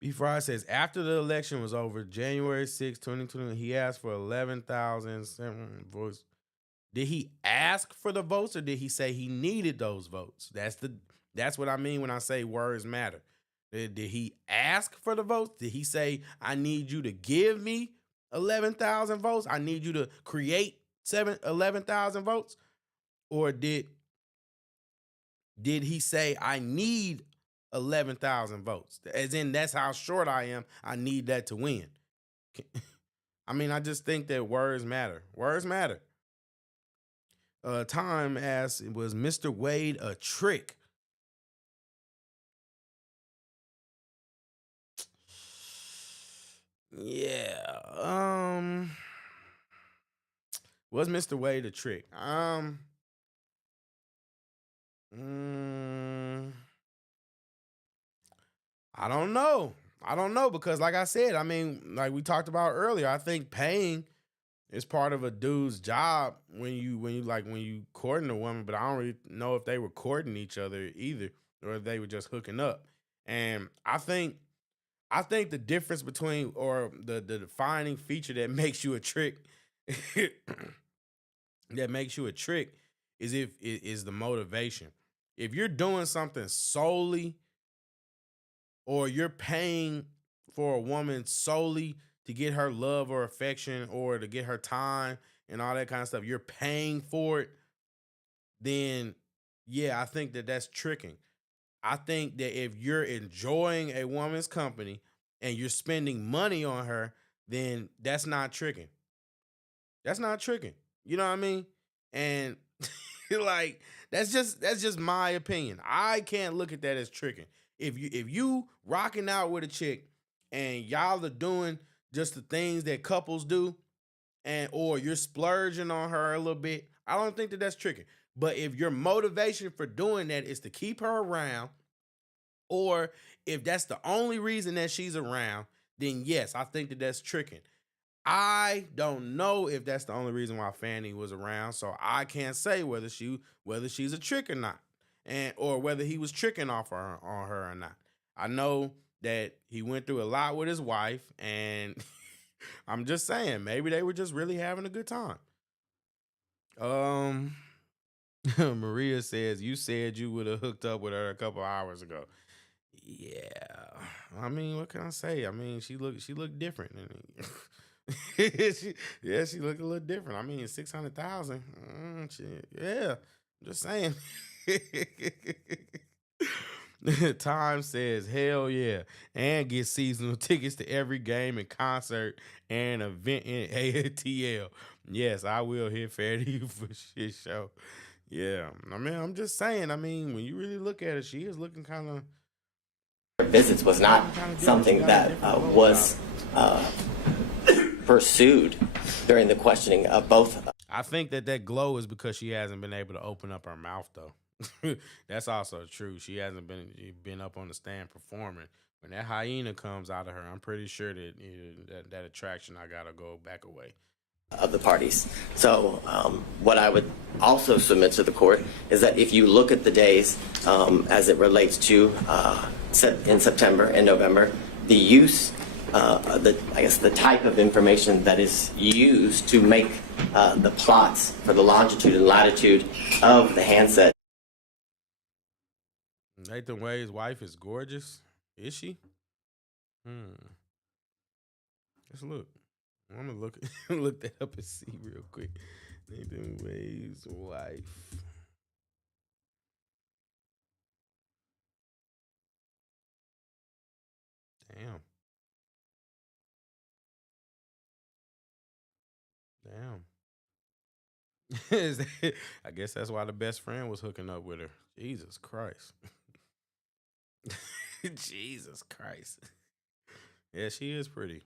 B-Fry says, after the election was over, January 6, 2020, he asked for 11,007 votes. Did he ask for the votes or did he say he needed those votes? That's what I mean when I say words matter. Did he ask for the votes? Did he say, I need you to give me 11,000 votes? I need you to create 11,000 votes? Or did he say, I need 11,000 votes? As in, that's how short I am. I need that to win. I mean, I just think that words matter. Words matter. Time asked, was Mr. Wade a trick? Yeah. Was Mr. Wade a trick? I don't know. I don't know because, like I said, I mean, like we talked about earlier, I think paying is part of a dude's job when you courting a woman. But I don't really know if they were courting each other either, or if they were just hooking up. And I think the difference between, or the defining feature that makes you a trick, is the motivation. If you're doing something solely, or you're paying for a woman solely to get her love or affection or to get her time and all that kind of stuff, you're paying for it, then yeah, I think that that's tricking. I think that if you're enjoying a woman's company and you're spending money on her, then that's not tricking. That's not tricking. You know what I mean? And like that's just my opinion. I can't look at that as tricking. If you rocking out with a chick and y'all are doing just the things that couples do, or you're splurging on her a little bit, I don't think that that's tricking. But if your motivation for doing that is to keep her around, or if that's the only reason that she's around, then yes, I think that that's tricking. I don't know if that's the only reason why Fani was around, so I can't say whether she's a trick or not, or whether he was tricking on her or not. I know that he went through a lot with his wife, and I'm just saying maybe they were just really having a good time. Maria says, you said you would have hooked up with her a couple hours ago. Yeah, I mean, what can I say? I mean, she looked different. She looked a little different. I mean, 600,000. Yeah, I'm just saying. Time says, hell yeah, and get seasonal tickets to every game and concert and event in ATL. Yes, I will hit fair to you for shit show. Yeah, I mean, I'm just saying. I mean, when you really look at it, she is looking kind of. Visits was not something that was pursued during the questioning of both. I think that glow is because she hasn't been able to open up her mouth, though. That's also true. She hasn't been up on the stand performing. When that hyena comes out of her, I'm pretty sure that attraction, I gotta go back away. Of the parties. So what I would also submit to the court is that if you look at the days as it relates to in September and November, the use, the type of information that is used to make the plots for the longitude and latitude of the handset. Nathan Wade's wife is gorgeous. Is she? Let's look. I'm gonna look that up and see real quick. Nathan Wade's wife. Damn. I guess that's why the best friend was hooking up with her. Jesus Christ. Jesus Christ. Yeah, she is pretty.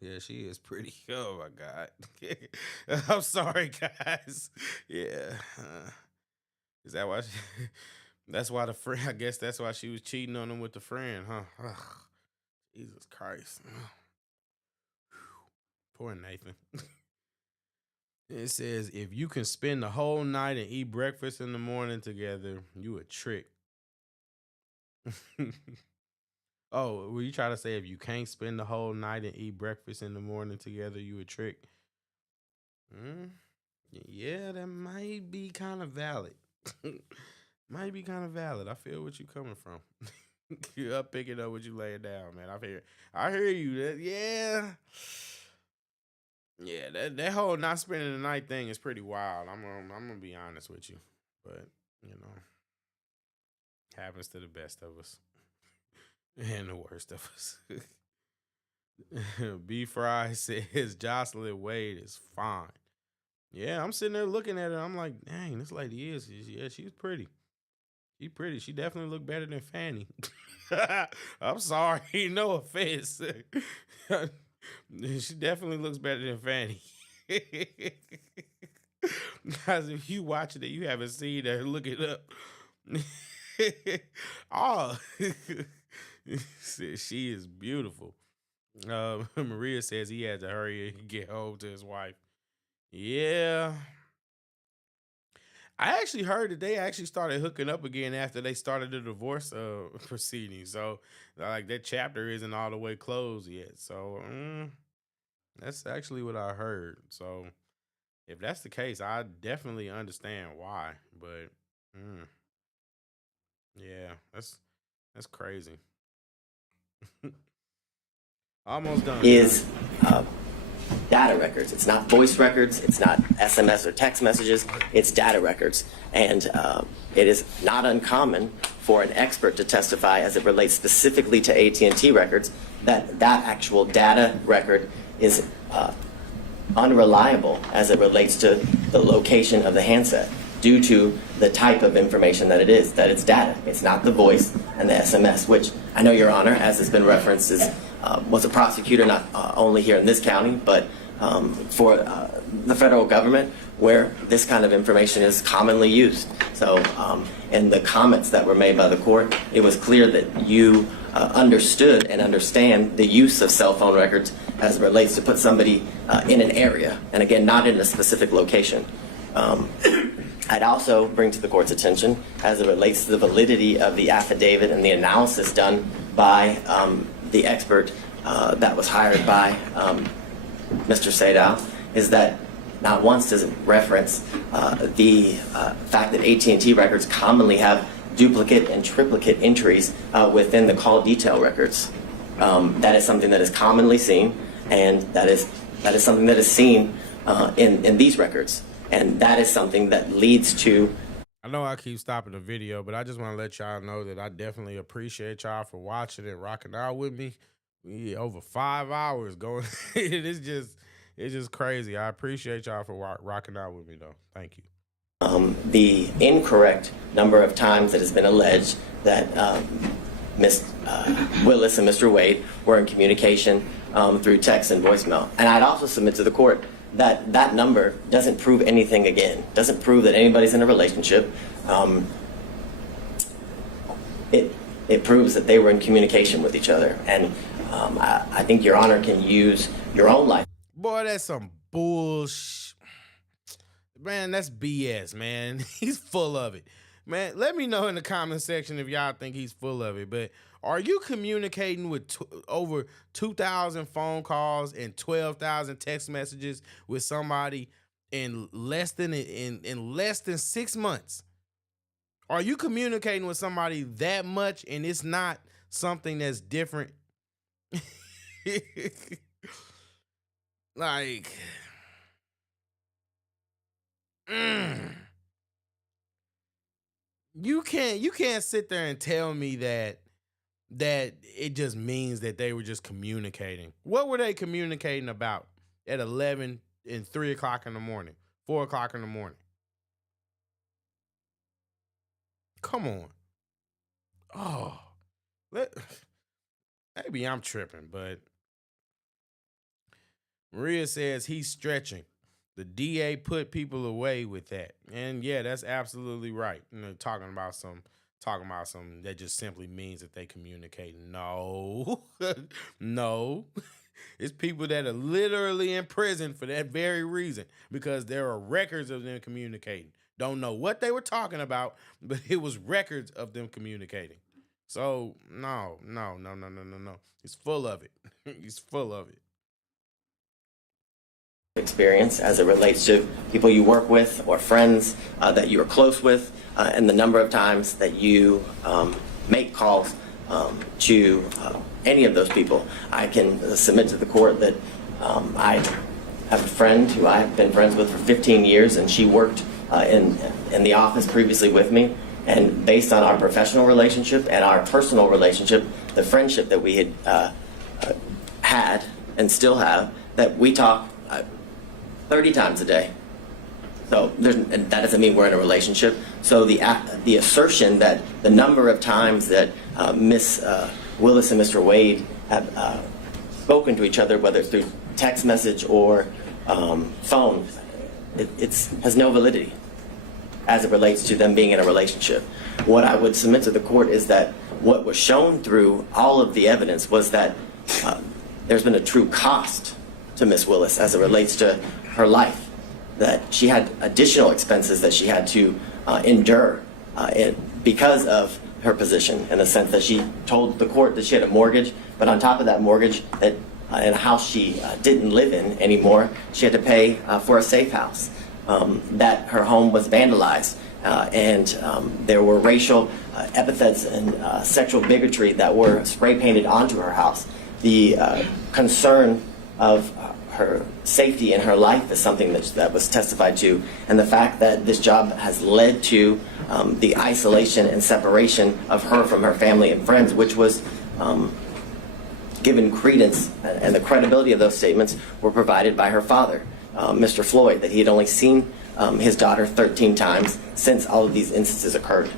Yeah, she is pretty. Oh my God. I'm sorry, guys. Yeah. Is that why that's why the friend, I guess that's why she was cheating on him with the friend, huh? Ugh, Jesus Christ. Poor Nathan. It says, if you can spend the whole night and eat breakfast in the morning together, you a trick. Oh, were you trying to say if you can't spend the whole night and eat breakfast in the morning together, you a trick? Yeah, that might be kind of valid. Might be kind of valid. I feel what you coming from. You're up picking up what you laying down, man. I hear you. Yeah. Yeah, that whole not spending the night thing is pretty wild. I'm gonna be honest with you. But, happens to the best of us. And the worst of us. B Fry says Jocelyn Wade is fine. Yeah, I'm sitting there looking at her. I'm like, dang, this lady she's pretty. She's pretty. She definitely looked better than Fanny. I'm sorry, no offense. She definitely looks better than Fanny. Guys, if you watching it, you haven't seen her. Look it up. Oh, she is beautiful. Maria says he had to hurry and get home to his wife. Yeah. I actually heard that they actually started hooking up again after they started the divorce proceedings. So, like, that chapter isn't all the way closed yet. So, that's actually what I heard. So, if that's the case, I definitely understand why. But, yeah, that's crazy. Almost done. Is data records. It's not voice records. It's not SMS or text messages. It's data records. And it is not uncommon for an expert to testify as it relates specifically to AT&T records that actual data record is unreliable as it relates to the location of the handset due to the type of information that it is, that it's data. It's not the voice and the SMS, which I know, Your Honor, as has been referenced, was a prosecutor not only here in this county, but for the federal government, where this kind of information is commonly used. So in the comments that were made by the court, it was clear that you understood and understand the use of cell phone records as it relates to put somebody in an area, and again, not in a specific location. I'd also bring to the court's attention, as it relates to the validity of the affidavit and the analysis done by the expert that was hired by Mr. Sadal, is that not once does it reference the fact that AT&T records commonly have duplicate and triplicate entries within the call detail records. That is something that is commonly seen, and that is something that is seen in these records. And that is something that leads to... I know I keep stopping the video, but I just want to let y'all know that I definitely appreciate y'all for watching and rocking out with me. We over 5 hours going. It's just crazy. I appreciate y'all for rocking out with me, though. Thank you. The incorrect number of times that has been alleged that Ms. Willis and Mr. Wade were in communication through text and voicemail. And I'd also submit to the court that number doesn't prove anything again. Doesn't prove that anybody's in a relationship. It proves that they were in communication with each other. And I think Your Honor can use your own life. Boy, that's some bullshit. Man, that's BS, man. He's full of it. Man, let me know in the comment section if y'all think he's full of it. But are you communicating with over 2,000 phone calls and 12,000 text messages with somebody in less than 6 months? Are you communicating with somebody that much and it's not something that's different? Like, you can't sit there and tell me that it just means that they were just communicating. What were they communicating about at 11 and 3 o'clock in the morning, 4 o'clock in the morning? Come on. Oh, maybe I'm tripping, but Maria says he's stretching. The DA put people away with that. And yeah, that's absolutely right. You know, talking about some that just simply means that they communicate. No, no, It's people that are literally in prison for that very reason because there are records of them communicating. Don't know what they were talking about, but it was records of them communicating. So no, no, no, no, no, no, no. He's full of it. He's full of it. Experience as it relates to people you work with or friends that you are close with, and the number of times that you make calls to any of those people. I can submit to the court that I have a friend who I've been friends with for 15 years, and she worked in the office previously with me. And based on our professional relationship and our personal relationship, the friendship that we had and still have, that we talk 30 times a day. So that doesn't mean we're in a relationship. So the assertion that the number of times that Miss Willis and Mr. Wade have spoken to each other, whether it's through text message or phone, it has no validity as it relates to them being in a relationship. What I would submit to the court is that what was shown through all of the evidence was that there's been a true cost to Miss Willis as it relates to her life, that she had additional expenses that she had to endure because of her position, in the sense that she told the court that she had a mortgage, but on top of that mortgage, that in a house she didn't live in anymore, she had to pay for a safe house, that her home was vandalized, and there were racial epithets and sexual bigotry that were spray painted onto her house. The concern of her safety and her life is something that was testified to, and the fact that this job has led to the isolation and separation of her from her family and friends, which was given credence, and the credibility of those statements were provided by her father, Mr. Floyd, that he had only seen his daughter 13 times since all of these instances occurred.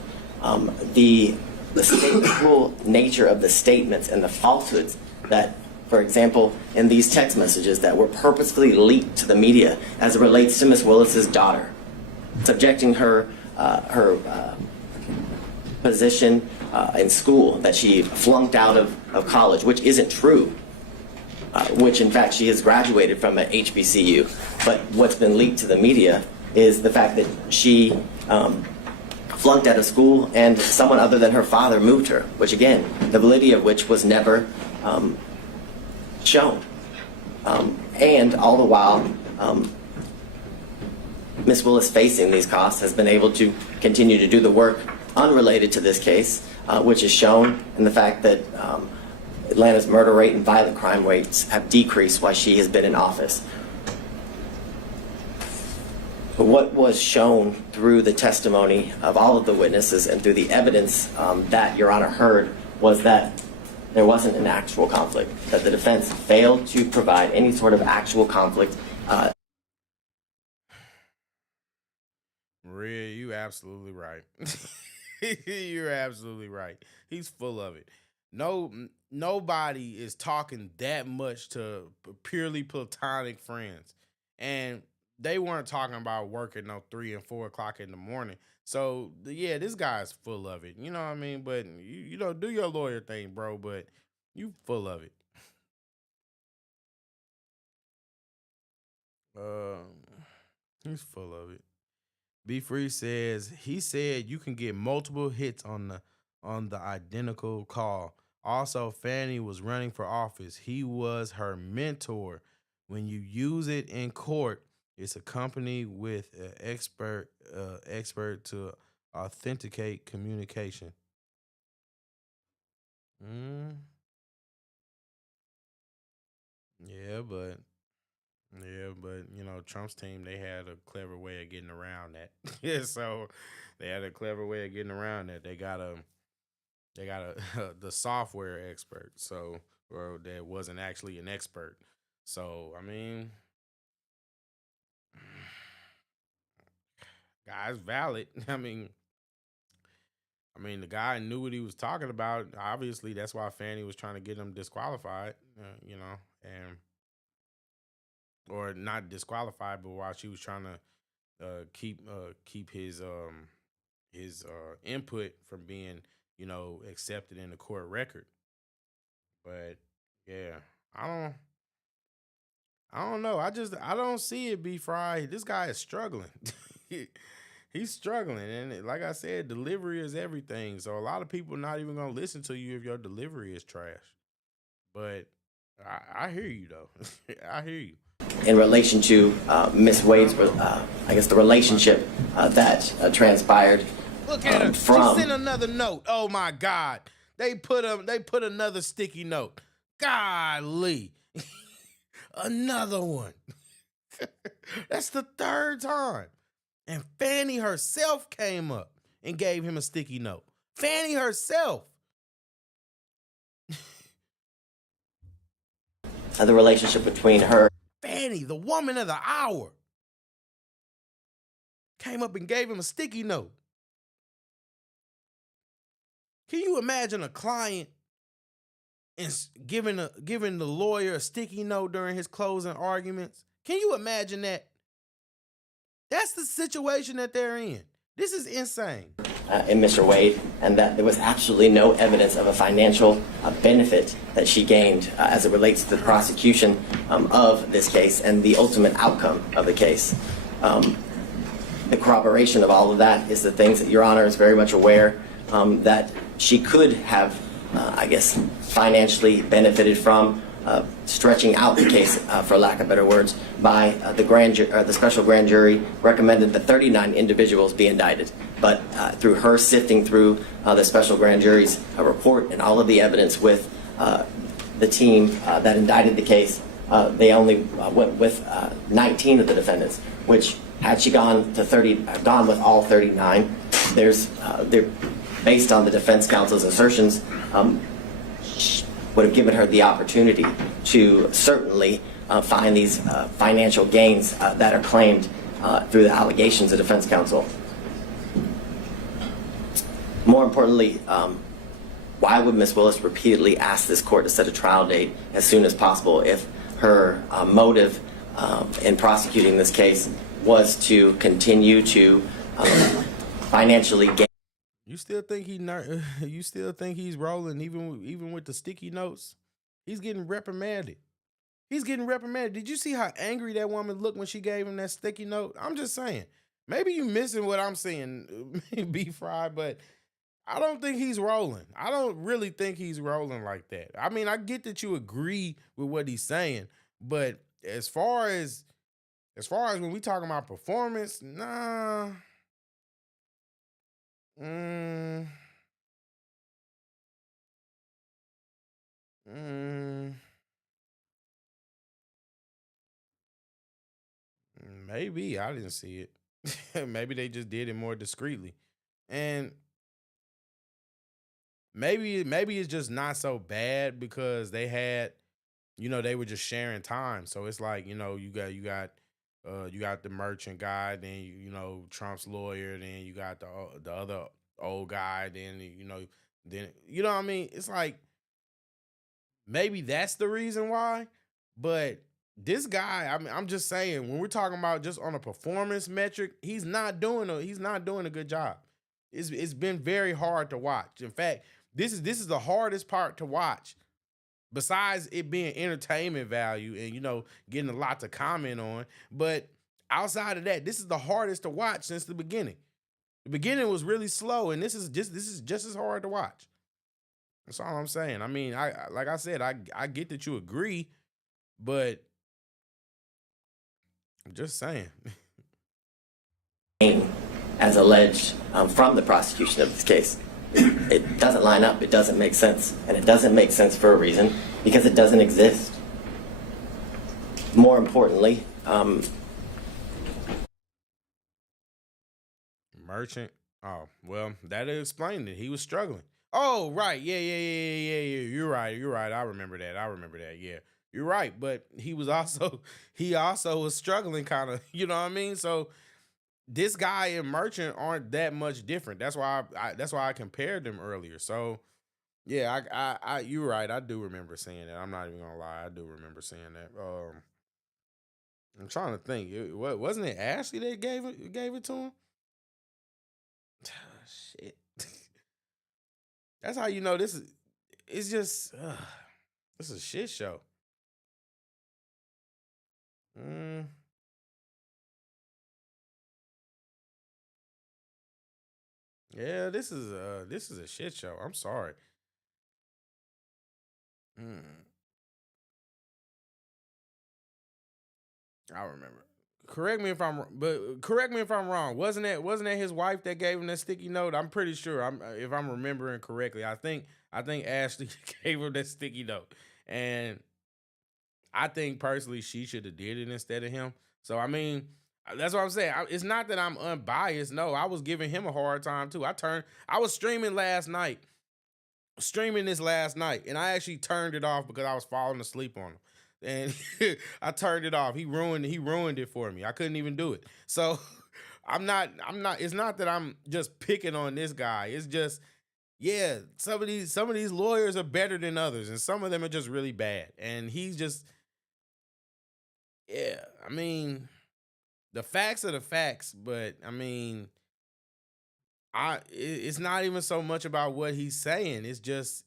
The stateful nature of the statements and the falsehoods that, for example, in these text messages that were purposefully leaked to the media as it relates to Miss Willis's daughter, subjecting her position in school, that she flunked out of college, which isn't true, which in fact she has graduated from an HBCU. But what's been leaked to the media is the fact that she flunked out of school and someone other than her father moved her, which again, the validity of which was never shown. And all the while, Ms. Willis, facing these costs, has been able to continue to do the work unrelated to this case, which is shown in the fact that Atlanta's murder rate and violent crime rates have decreased while she has been in office. But what was shown through the testimony of all of the witnesses and through the evidence that Your Honor heard was that there wasn't an actual conflict, that the defense failed to provide any sort of actual conflict. Maria, you absolutely right. You're absolutely right. He's full of it. Nobody is talking that much to purely platonic friends, and they weren't talking about working 3 and 4 o'clock in the morning. So yeah, this guy's full of it. You know what I mean? But you know, do your lawyer thing, bro. But you full of it. He's full of it. Be Free says he said you can get multiple hits on the identical call. Also, Fani was running for office. He was her mentor. When you use it in court, it's accompanied with an expert to authenticate communication. Yeah, but you know, Trump's team, they had a clever way of getting around that. Yeah, so they had a clever way of getting around that. They got the software expert, so, or that wasn't actually an expert. So I mean, guy's valid. I mean, the guy knew what he was talking about. Obviously, that's why Fani was trying to get him disqualified. You know, and or not disqualified, but while she was trying to keep his input from being, you know, accepted in the court record. But yeah, I don't. I don't know. I don't see it, B Fry. This guy is struggling. He's struggling, and like I said, delivery is everything. So a lot of people not even gonna listen to you if your delivery is trash. But I hear you though. I hear you. In relation to Miss Wade's, I guess the relationship that transpired Look at her. from. She sent another note. Oh my God. They put another sticky note. Golly. Another one. That's the third time. And Fani herself came up and gave him a sticky note. Fani herself. The relationship between her. Fani, the woman of the hour, came up and gave him a sticky note. Can you imagine a client and giving the lawyer a sticky note during his closing arguments? Can you imagine that? That's the situation that they're in. This is insane. In Mr. Wade, and that there was absolutely no evidence of a financial benefit that she gained as it relates to the prosecution of this case and the ultimate outcome of the case. The corroboration of all of that is the things that Your Honor is very much aware that she could have, I guess, financially benefited from stretching out the case, for lack of better words, by the special grand jury recommended that 39 individuals be indicted. But through her sifting through the special grand jury's report and all of the evidence with the team that indicted the case, they only went with 19 of the defendants, which had she gone with all 39, based on the defense counsel's assertions, would have given her the opportunity to certainly find these financial gains that are claimed through the allegations of defense counsel. More importantly, why would Ms. Willis repeatedly ask this court to set a trial date as soon as possible if her motive in prosecuting this case was to continue to financially gain? You still think you still think he's rolling even with the sticky notes? He's getting reprimanded. He's getting reprimanded. Did you see how angry that woman looked when she gave him that sticky note? I'm just saying. Maybe you missing what I'm saying, B Fry, but I don't think he's rolling. I don't really think he's rolling like that. I mean, I get that you agree with what he's saying, but as far as when we talking about performance, nah. Maybe I didn't see it. Maybe they just did it more discreetly, and maybe it's just not so bad because they had, they were just sharing time. So it's like, you got the merchant guy, then Trump's lawyer, then you got the other old guy, then then what I mean? It's like maybe that's the reason why, but this guy, I mean, I'm just saying, when we're talking about just on a performance metric, he's not doing a good job. It's been very hard to watch. In fact, this is the hardest part to watch, besides it being entertainment value and getting a lot to comment on. But outside of that, this is the hardest to watch since the beginning. The beginning was really slow, and this is just as hard to watch. That's all I'm saying. I mean, like I said, I get that you agree, but I'm just saying. As alleged from the prosecution of this case. It doesn't line up. It doesn't make sense. And it doesn't make sense for a reason, because it doesn't exist. More importantly, Merchant. Oh, well, that explained it. He was struggling. Oh, right. Yeah. You're right. I remember that. Yeah. You're right. But he also was struggling kind of, you know what I mean? So this guy and Merchant aren't that much different. That's why I compared them earlier. So yeah, you're right. I do remember saying that. I'm not even gonna lie. I do remember saying that. I'm trying to think. Wasn't it Ashley that gave it to him? Shit. That's how you know this is. It's just this is a shit show. Mm. Yeah, this is a shit show. I'm sorry. Mm. I remember. Correct me if I'm but correct me if I'm wrong. Wasn't that his wife that gave him that sticky note? I'm pretty sure. I'm if I'm remembering correctly. I think Ashley gave him that sticky note. And I think personally she should have did it instead of him. So I mean, that's what I'm saying. It's not that I'm unbiased. No, I was giving him a hard time too. I was streaming this last night, and I actually turned it off because I was falling asleep on him. And I turned it off. He ruined it for me. I couldn't even do it. So I'm not it's not that I'm just picking on this guy. It's just yeah, some of these lawyers are better than others, and some of them are just really bad. And he's just yeah, I mean, the facts are the facts, but I mean, it's not even so much about what he's saying. It's just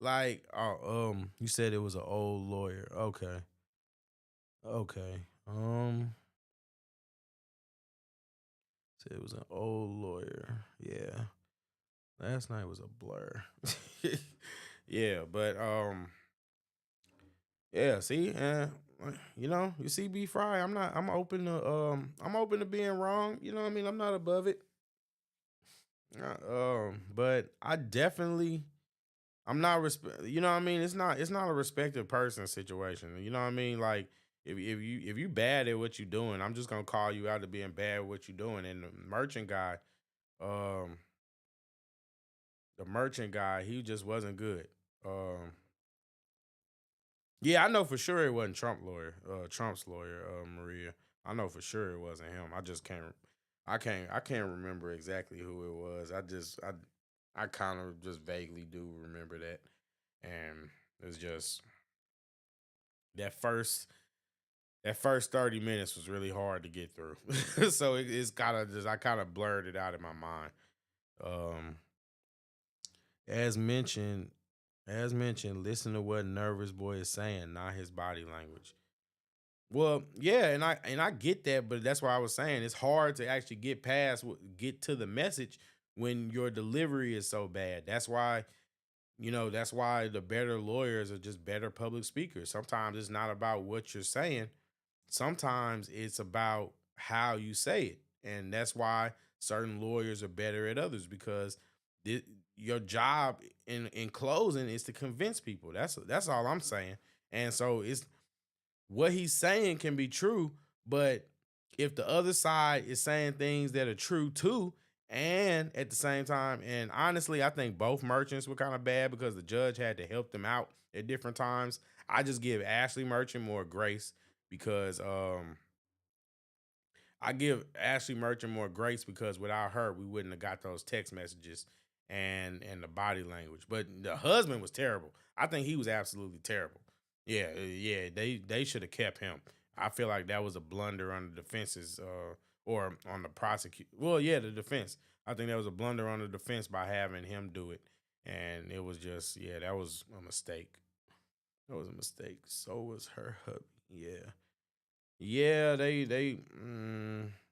like, oh, you said it was an old lawyer. Okay. Okay. Said it was an old lawyer. Yeah. Last night was a blur. Yeah, but yeah, see, you see B Fry, I'm open to being wrong. You know what I mean? I'm not above it. But I definitely I'm not respect. You know what I mean? It's not a respected person situation. You know what I mean? Like if you bad at what you're doing, I'm just gonna call you out to being bad at what you're doing. And um, the merchant guy, he just wasn't good. Um, yeah, I know for sure it wasn't Trump's lawyer, Maria. I know for sure it wasn't him. I just can't. I can't remember exactly who it was. I kind of just vaguely do remember that, and it's just that first 30 minutes was really hard to get through. So it's kind of just I kind of blurred it out in my mind. Um, as mentioned, listen to what Nervous Boy is saying, not his body language. Well, yeah, and I get that, but that's why I was saying it's hard to actually get to the message when your delivery is so bad. That's why the better lawyers are just better public speakers. Sometimes it's not about what you're saying. Sometimes it's about how you say it. And that's why certain lawyers are better at others because thi- your job in closing is to convince people. That's all I'm saying. And so it's what he's saying can be true, but if the other side is saying things that are true too, and at the same time, and honestly, I think both merchants were kind of bad because the judge had to help them out at different times. I just give Ashley Merchant more grace because I give Ashley Merchant more grace because without her, we wouldn't have got those text messages and the body language. But the husband was terrible. I think he was absolutely terrible. Yeah, yeah, they should have kept him. I feel like that was a blunder on the defense's or on the prosecute. Well, yeah, the defense. I think that was a blunder on the defense by having him do it, and it was just yeah, that was a mistake. That was a mistake. So was her hubby. Yeah. Yeah,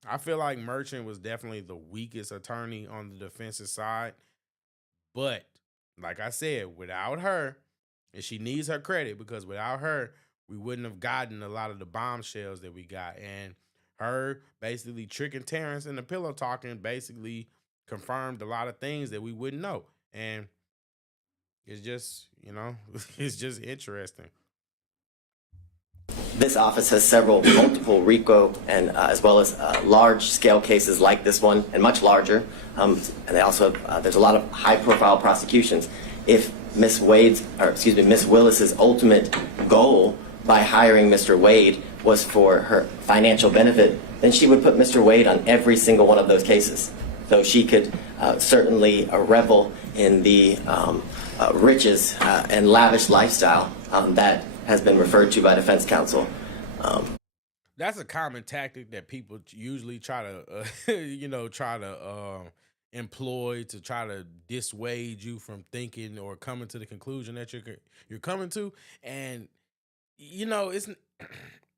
I feel like Merchant was definitely the weakest attorney on the defense's side, but like I said, without her, and she needs her credit because without her, we wouldn't have gotten a lot of the bombshells that we got. And her basically tricking Terrence in the pillow talking basically confirmed a lot of things that we wouldn't know. And it's just, it's just interesting. This office has several multiple RICO and as well as large scale cases like this one and much larger. And they also there's a lot of high profile prosecutions. If Miss Willis's ultimate goal by hiring Mr. Wade was for her financial benefit, then she would put Mr. Wade on every single one of those cases. So she could certainly revel in the riches and lavish lifestyle that has been referred to by defense counsel. That's a common tactic that people usually try to, employ to try to dissuade you from thinking or coming to the conclusion that you're coming to. And it's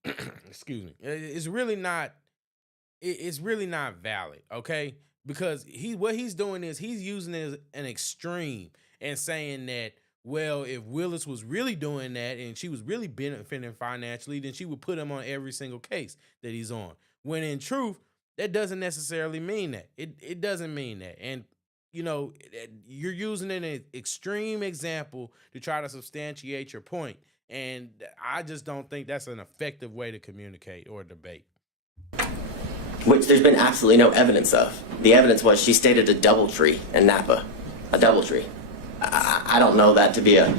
excuse me, it's really not. It's really not valid, okay? Because what he's doing is he's using it as an extreme and saying that, well, if Willis was really doing that and she was really benefiting financially, then she would put him on every single case that he's on. When in truth, that doesn't necessarily mean that. It doesn't mean that. And you know, you're using an extreme example to try to substantiate your point. And I just don't think that's an effective way to communicate or debate. Which there's been absolutely no evidence of. The evidence was she stayed at a DoubleTree in Napa. A DoubleTree. I don't know that to be a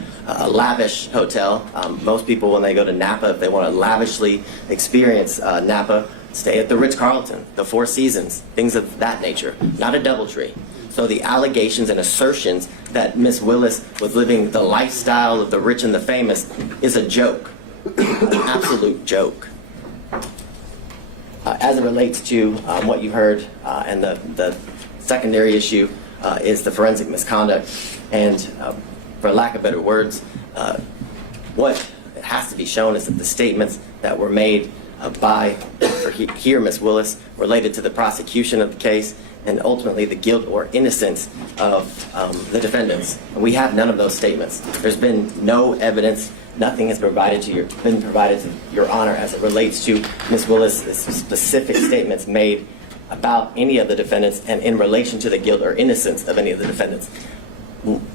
lavish hotel. Most people, when they go to Napa, if they want to lavishly experience Napa, stay at the Ritz-Carlton, the Four Seasons, things of that nature, not a DoubleTree. So the allegations and assertions that Miss Willis was living the lifestyle of the rich and the famous is a joke, an absolute joke. As it relates to what you heard, and the secondary issue is the forensic misconduct. And for lack of better words, what has to be shown is that the statements that were made by Miss Willis related to the prosecution of the case and ultimately the guilt or innocence of the defendants. And we have none of those statements. There's been no evidence. Nothing has been provided to Your Honor as it relates to Ms. Willis' specific statements made about any of the defendants and in relation to the guilt or innocence of any of the defendants.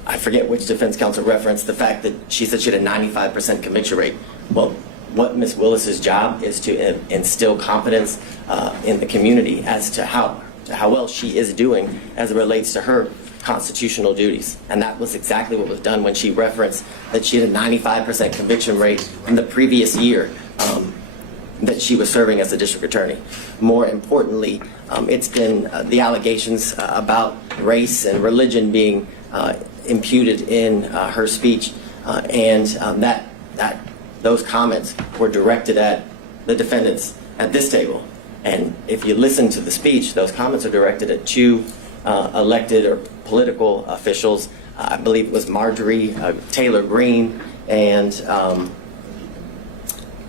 I forget which defense counsel referenced the fact that she said she had a 95% conviction rate. Well, what Ms. Willis' job is to instill confidence in the community as to how well she is doing as it relates to her constitutional duties. And that was exactly what was done when she referenced that she had a 95% conviction rate in the previous year that she was serving as a district attorney. More importantly, it's been the allegations about race and religion being imputed in her speech, and that those comments were directed at the defendants at this table. And if you listen to the speech, those comments are directed at two elected or political officials. I believe it was Marjorie Taylor Greene and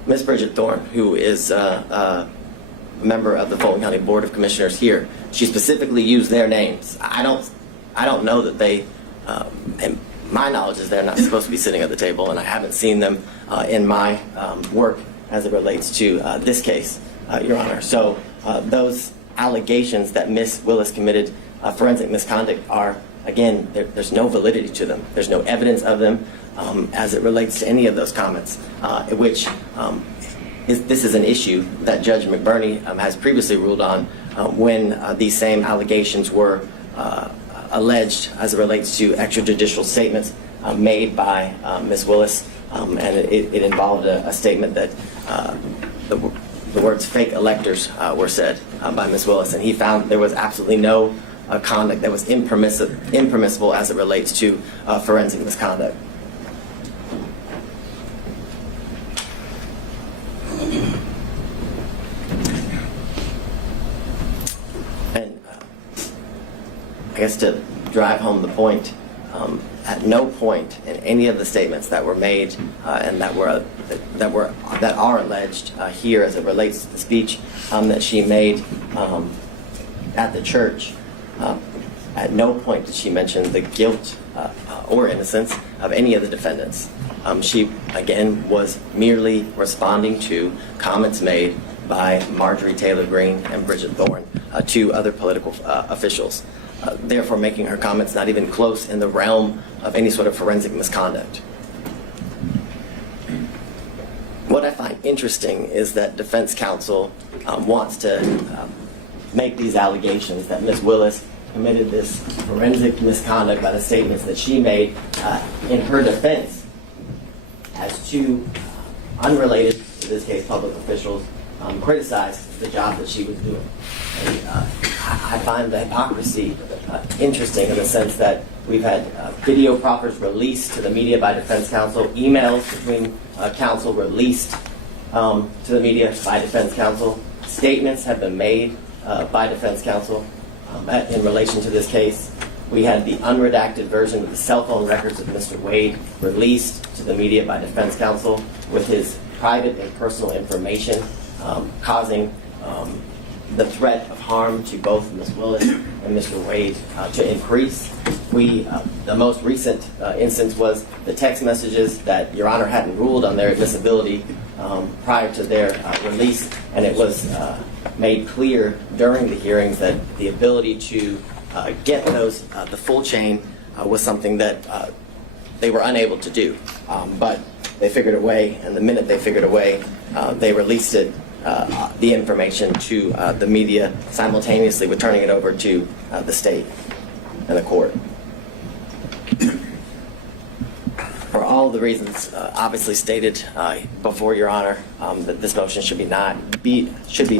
Ms. Bridget Thorne, who is a member of the Fulton County Board of Commissioners here. She specifically used their names. I don't know that they, and my knowledge is they're not supposed to be sitting at the table, and I haven't seen them in my work as it relates to this case, Your Honor. So those allegations that Ms. Willis committed forensic misconduct are, again, there's no validity to them. There's no evidence of them as it relates to any of those comments, which this is an issue that Judge McBurney has previously ruled on when these same allegations were alleged as it relates to extrajudicial statements made by Ms. Willis, and it involved a statement that the words fake electors were said by Ms. Willis, and he found there was absolutely no conduct that was impermissible as it relates to forensic misconduct. And I guess to drive home the point, at no point in any of the statements that were made and that are alleged here as it relates to the speech that she made at the church, at no point did she mention the guilt or innocence of any of the defendants. She, again, was merely responding to comments made by Marjorie Taylor Greene and Bridget Thorne, two other political officials, therefore making her comments not even close in the realm of any sort of forensic misconduct. What I find interesting is that defense counsel wants to make these allegations that Ms. Willis committed this forensic misconduct by the statements that she made in her defense as two unrelated, in this case, public officials criticized the job that she was doing. And, I find the hypocrisy interesting in the sense that we've had video proffers released to the media by defense counsel, emails between counsel released to the media by defense counsel, statements have been made by defense counsel in relation to this case. We had the unredacted version of the cell phone records of Mr. Wade released to the media by defense counsel with his private and personal information, causing the threat of harm to both Ms. Willis and Mr. Wade to increase. The most recent instance was the text messages that Your Honor hadn't ruled on their admissibility prior to their release, and it was made clear during the hearings that the ability to get those, the full chain, was something that they were unable to do. But they figured a way, and the minute they figured a way, they released it, the information to the media simultaneously with turning it over to the state and the court. For all the reasons obviously stated before Your Honor, that this motion should be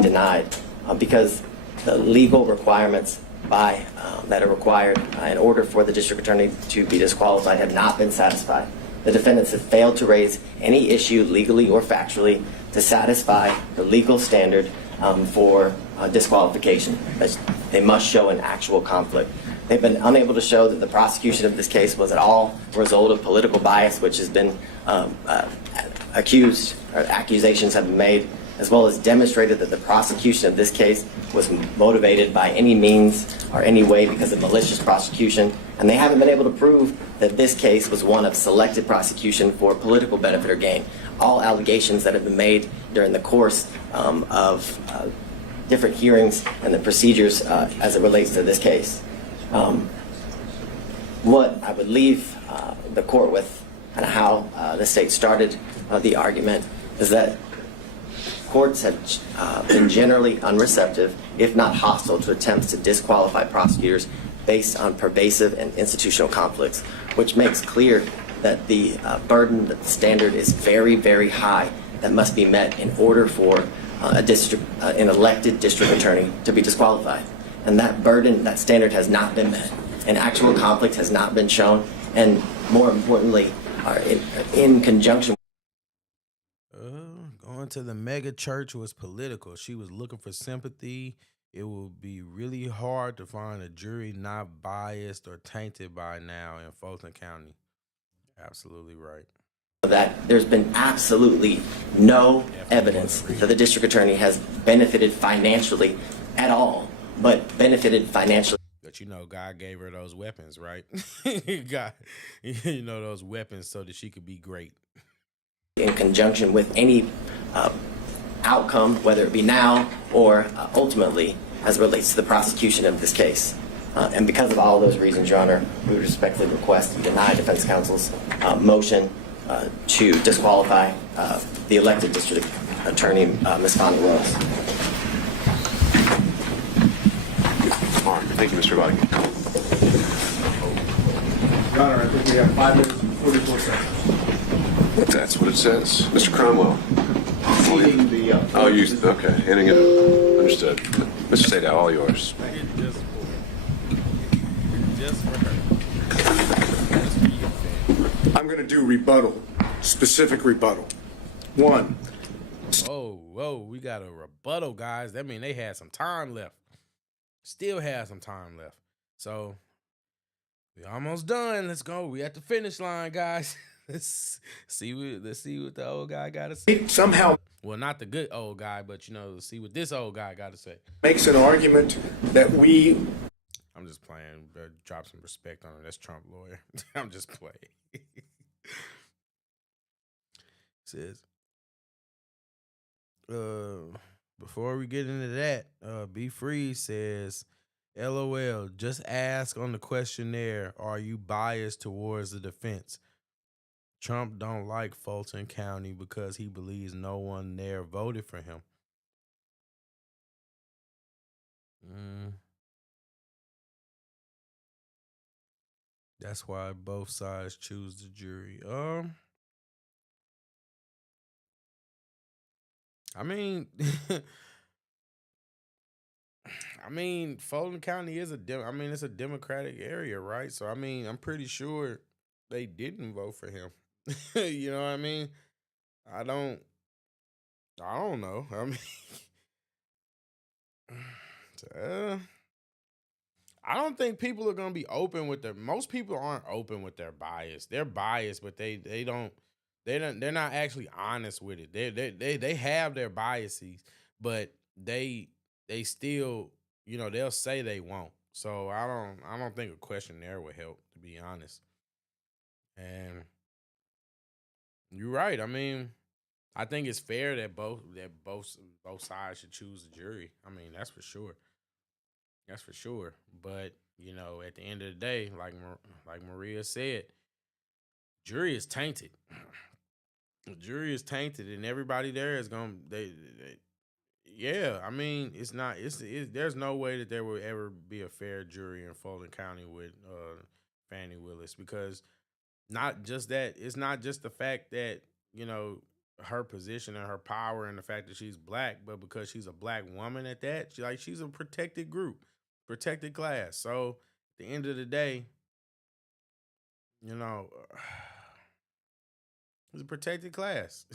denied because the legal requirements that are required in order for the district attorney to be disqualified have not been satisfied. The defendants have failed to raise any issue legally or factually to satisfy the legal standard for disqualification. They must show an actual conflict. They've been unable to show that the prosecution of this case was at all a result of political bias, which has been accused, or accusations have been made, as well as demonstrated that the prosecution of this case was motivated by any means or any way because of malicious prosecution. And they haven't been able to prove that this case was one of selected prosecution for political benefit or gain. All allegations that have been made during the course of different hearings and the procedures as it relates to this case. What I would leave the court with and how the state started the argument is that courts have been generally unreceptive, if not hostile, to attempts to disqualify prosecutors based on pervasive and institutional conflicts, which makes clear that the burden, that the standard is very, very high that must be met in order for an elected district attorney to be disqualified. And that burden, that standard has not been met. An actual conflict has not been shown, and more importantly, are in conjunction. Going to the mega church was political. She was looking for sympathy. It will be really hard to find a jury not biased or tainted by now in Fulton County. Absolutely right. That there's been absolutely no evidence that the district attorney has benefited financially at all, but benefited financially. But you know, God gave her those weapons, right? God, those weapons so that she could be great. In conjunction with any outcome, whether it be now or ultimately as it relates to the prosecution of this case. And because of all those reasons, Your Honor, we would respectfully request to deny defense counsel's motion to disqualify the elected district attorney, Ms. Fani Willis. All right, thank you, Mr. Body. Your Honor, I think we have 5 minutes and 44 seconds. That's what it says. Mr. Cromwell. Seeing the, Oh, okay, handing it over. Understood. Mr. Sadow, all yours. Just for her. I'm going to do rebuttal, specific rebuttal. 1. Whoa, we got a rebuttal, guys. That means they had some time left. Still have some time left. So, we almost done. Let's go. We at the finish line, guys. Let's see what the old guy got to say. Somehow, well, not the good old guy, but see what this old guy got to say. Makes an argument that we. I'm just playing. Drop some respect on him. That's Trump lawyer. I'm just playing. Says, before we get into that, Be Free says, LOL, just ask on the questionnaire, are you biased towards the defense? Trump don't like Fulton County because he believes no one there voted for him. That's why both sides choose the jury. I mean, Fulton County is it's a Democratic area, right? So, I'm pretty sure they didn't vote for him. You know what I mean? I don't know. I don't think people are going to be open with most people aren't open with their bias. They're biased, but they don't they're not actually honest with it. They have their biases, but they still, you know, they'll say they won't. So I don't think a questionnaire would help, to be honest. And you're right. I mean, I think it's fair that both sides should choose a jury. I mean, that's for sure. That's for sure. But you know, at the end of the day, like Maria said, jury is tainted. The jury is tainted, and everybody there is gonna. Yeah, I mean, it's not. There's no way that there will ever be a fair jury in Fulton County with Fani Willis, because not just that. It's not just the fact that, you know, her position and her power and the fact that she's black, but because she's a black woman at that. She's a protected group, protected class. So at the end of the day, you know, it's a protected class.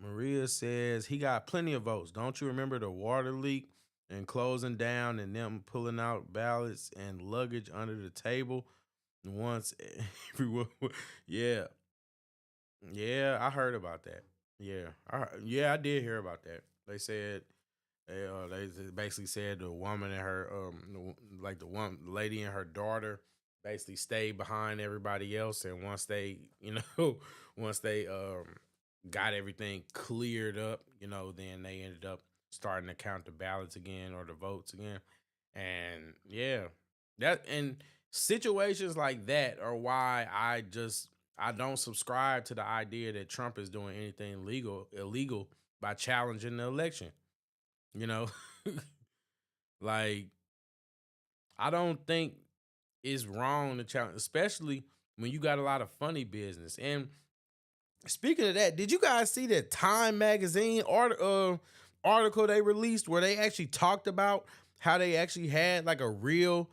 Maria says he got plenty of votes. Don't you remember the water leak and closing down and them pulling out ballots and luggage under the table once everyone? Yeah, I heard about that. I did hear about that. They said they basically said the woman and her like the one lady and her daughter basically stayed behind everybody else, and once they got everything cleared up, you know, then they ended up starting to count the ballots again or the votes again. And yeah, that and situations like that are why I don't subscribe to the idea that Trump is doing anything illegal by challenging the election. You know, like, I don't think it's wrong to challenge, especially when you got a lot of funny business. And speaking of that, did you guys see that Time magazine article they released where they actually talked about how they actually had like a real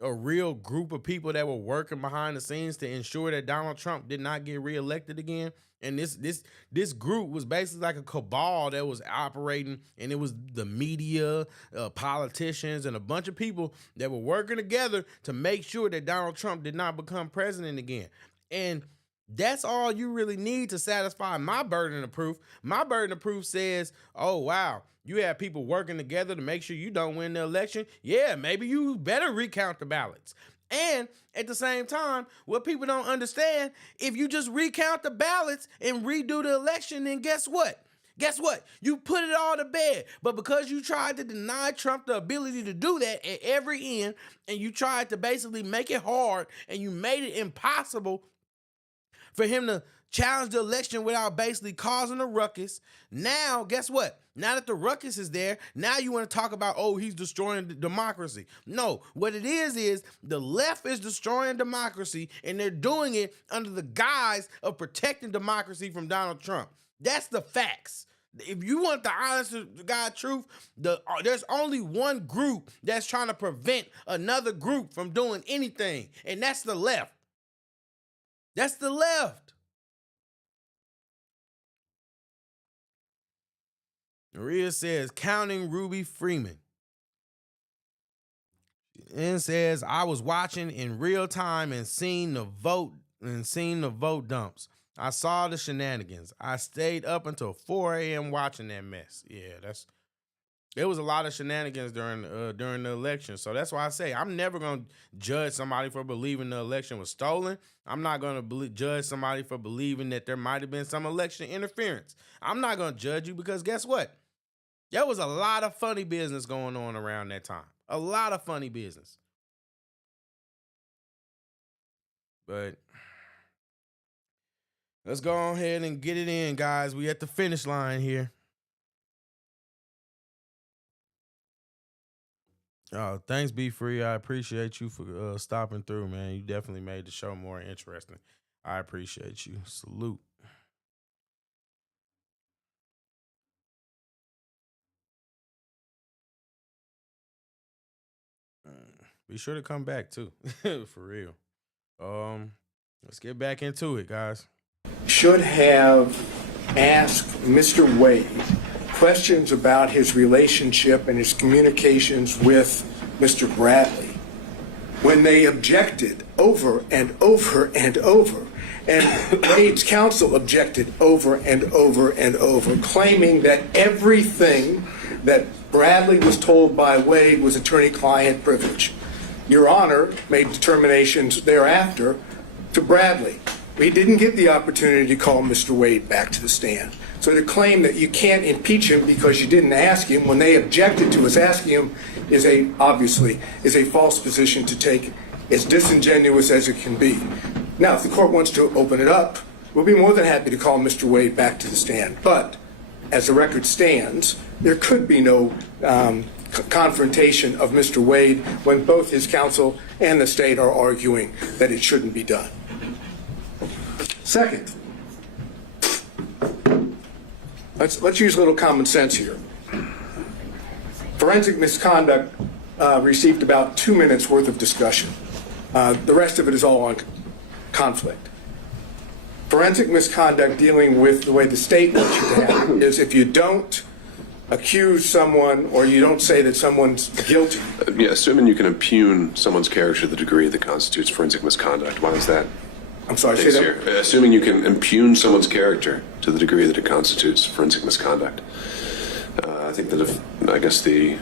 group of people that were working behind the scenes to ensure that Donald Trump did not get reelected again? And this group was basically like a cabal that was operating, and it was the media, politicians, and a bunch of people that were working together to make sure that Donald Trump did not become president again. And that's all you really need to satisfy my burden of proof. My burden of proof says, oh, wow, you have people working together to make sure you don't win the election. Yeah, maybe you better recount the ballots. And at the same time, what people don't understand, if you just recount the ballots and redo the election, then guess what? Guess what? You put it all to bed. But because you tried to deny Trump the ability to do that at every end, and you tried to basically make it hard, and you made it impossible for him to challenge the election without basically causing a ruckus. Now, guess what? Now that the ruckus is there, now you want to talk about, oh, he's destroying democracy. No, what it is the left is destroying democracy, and they're doing it under the guise of protecting democracy from Donald Trump. That's the facts. If you want the honest to God truth, there's only one group that's trying to prevent another group from doing anything, and that's the left. That's the left. Maria says, counting Ruby Freeman. And says, I was watching in real time and seen the vote dumps. I saw the shenanigans. I stayed up until 4 a.m. watching that mess. Yeah, there was a lot of shenanigans during the election. So that's why I say I'm never going to judge somebody for believing the election was stolen. I'm not going to judge somebody for believing that there might have been some election interference. I'm not going to judge you because guess what? There was a lot of funny business going on around that time. A lot of funny business. But let's go ahead and get it in, guys. We at the finish line here. Oh, thanks, Be Free. I appreciate you for stopping through, man. You definitely made the show more interesting. I appreciate you. Salute. Be sure to come back too, for real. Let's get back into it, guys. Should have asked Mr. Wade questions about his relationship and his communications with Mr. Bradley when they objected over and over and over And Wade's counsel objected over and over and over, claiming that everything that Bradley was told by Wade was attorney-client privilege. Your Honor made determinations thereafter to Bradley. We didn't get the opportunity to call Mr. Wade back to the stand. So to claim that you can't impeach him because you didn't ask him when they objected to us asking him is obviously a false position to take, as disingenuous as it can be. Now, if the court wants to open it up, we'll be more than happy to call Mr. Wade back to the stand. But as the record stands, there could be no confrontation of Mr. Wade when both his counsel and the state are arguing that it shouldn't be done. Second, let's use a little common sense here. Forensic misconduct received about 2 minutes worth of discussion. The rest of it is all on conflict. Forensic misconduct dealing with the way the state wants you to have it is if you don't accuse someone or you don't say that someone's guilty. Yeah, assuming you can impugn someone's character to the degree that constitutes forensic misconduct, why is that? I'm sorry, say that? Assuming you can impugn someone's character to the degree that it constitutes forensic misconduct. I think that I guess the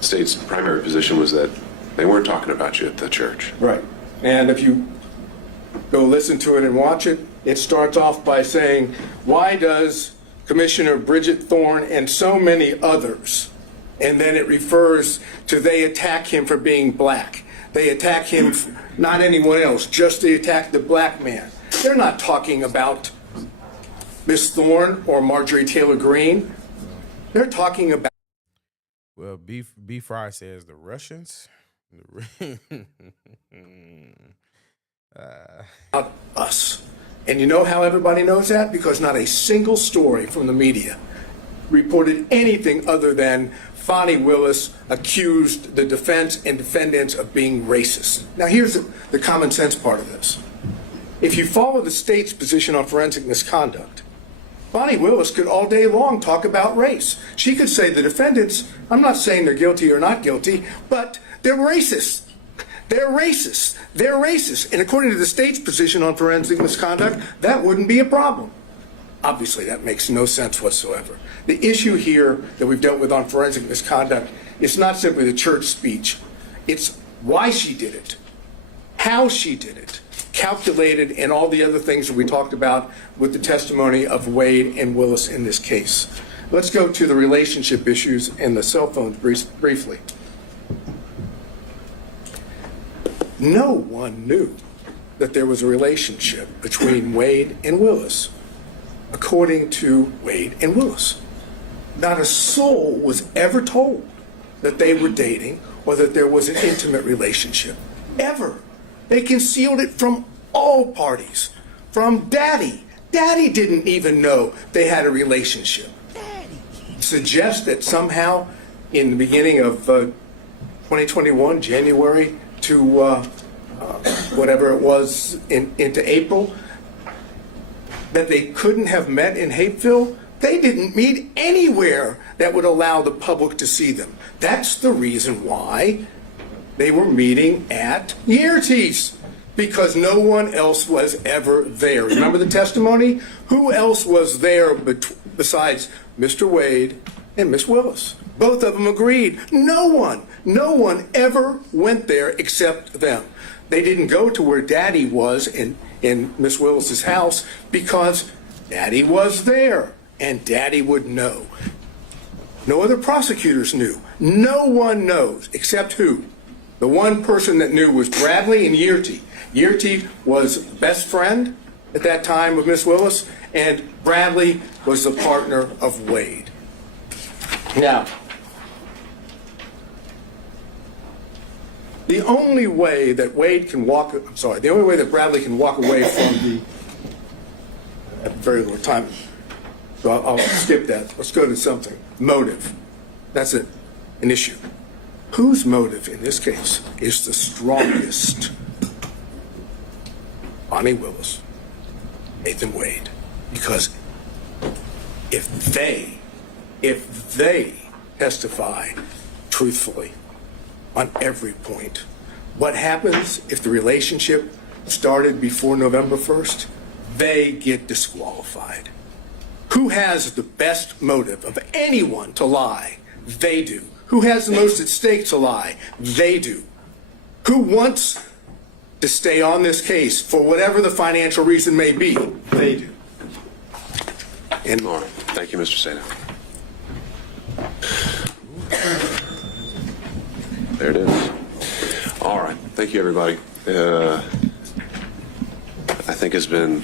state's primary position was that they weren't talking about you at the church. Right. And if you go listen to it and watch it, it starts off by saying, why does Commissioner Bridget Thorne and so many others, and then it refers to they attack him for being black. They attack him, not anyone else, just they attack the black man. They're not talking about Miss Thorne or Marjorie Taylor Greene. They're talking about... Well, B. Fry says the Russians. About us. And you know how everybody knows that? Because not a single story from the media reported anything other than Fani Willis accused the defense and defendants of being racist. Now here's the common sense part of this. If you follow the state's position on forensic misconduct, Fani Willis could all day long talk about race. She could say the defendants, I'm not saying they're guilty or not guilty, but they're racist. They're racist. They're racist. And according to the state's position on forensic misconduct, that wouldn't be a problem. Obviously, that makes no sense whatsoever. The issue here that we've dealt with on forensic misconduct is not simply the church speech. It's why she did it, how she did it, calculated, and all the other things that we talked about with the testimony of Wade and Willis in this case. Let's go to the relationship issues and the cell phones briefly. No one knew that there was a relationship between Wade and Willis, according to Wade and Willis. Not a soul was ever told that they were dating or that there was an intimate relationship, ever. They concealed it from all parties, from Daddy. Daddy didn't even know they had a relationship. Suggest that somehow in the beginning of 2021, January to whatever it was into April, that they couldn't have met in Hapeville. They didn't meet anywhere that would allow the public to see them. That's the reason why they were meeting at Yertes, because no one else was ever there. Remember the testimony? Who else was there besides Mr. Wade and Miss Willis? Both of them agreed. No one ever went there except them. They didn't go to where Daddy was in Miss Willis's house because Daddy was there and Daddy would know. No other prosecutors knew. No one knows except who? The one person that knew was Bradley and Yerty. Yerty was best friend at that time with Miss Willis, and Bradley was the partner of Wade. Now, the only way that Bradley can walk away from at very little time, so I'll skip that. Let's go to something. Motive. That's an issue. Whose motive in this case is the strongest? Fani Willis, Nathan Wade. Because if they testify truthfully on every point, what happens if the relationship started before November 1st? they get disqualified. Who has the best motive of anyone to lie? They do. Who has the most at stake to lie? They do. Who wants to stay on this case for whatever the financial reason may be? They do. And more. Thank you, Mr. Sena. There it is. All right. Thank you, everybody. I think has been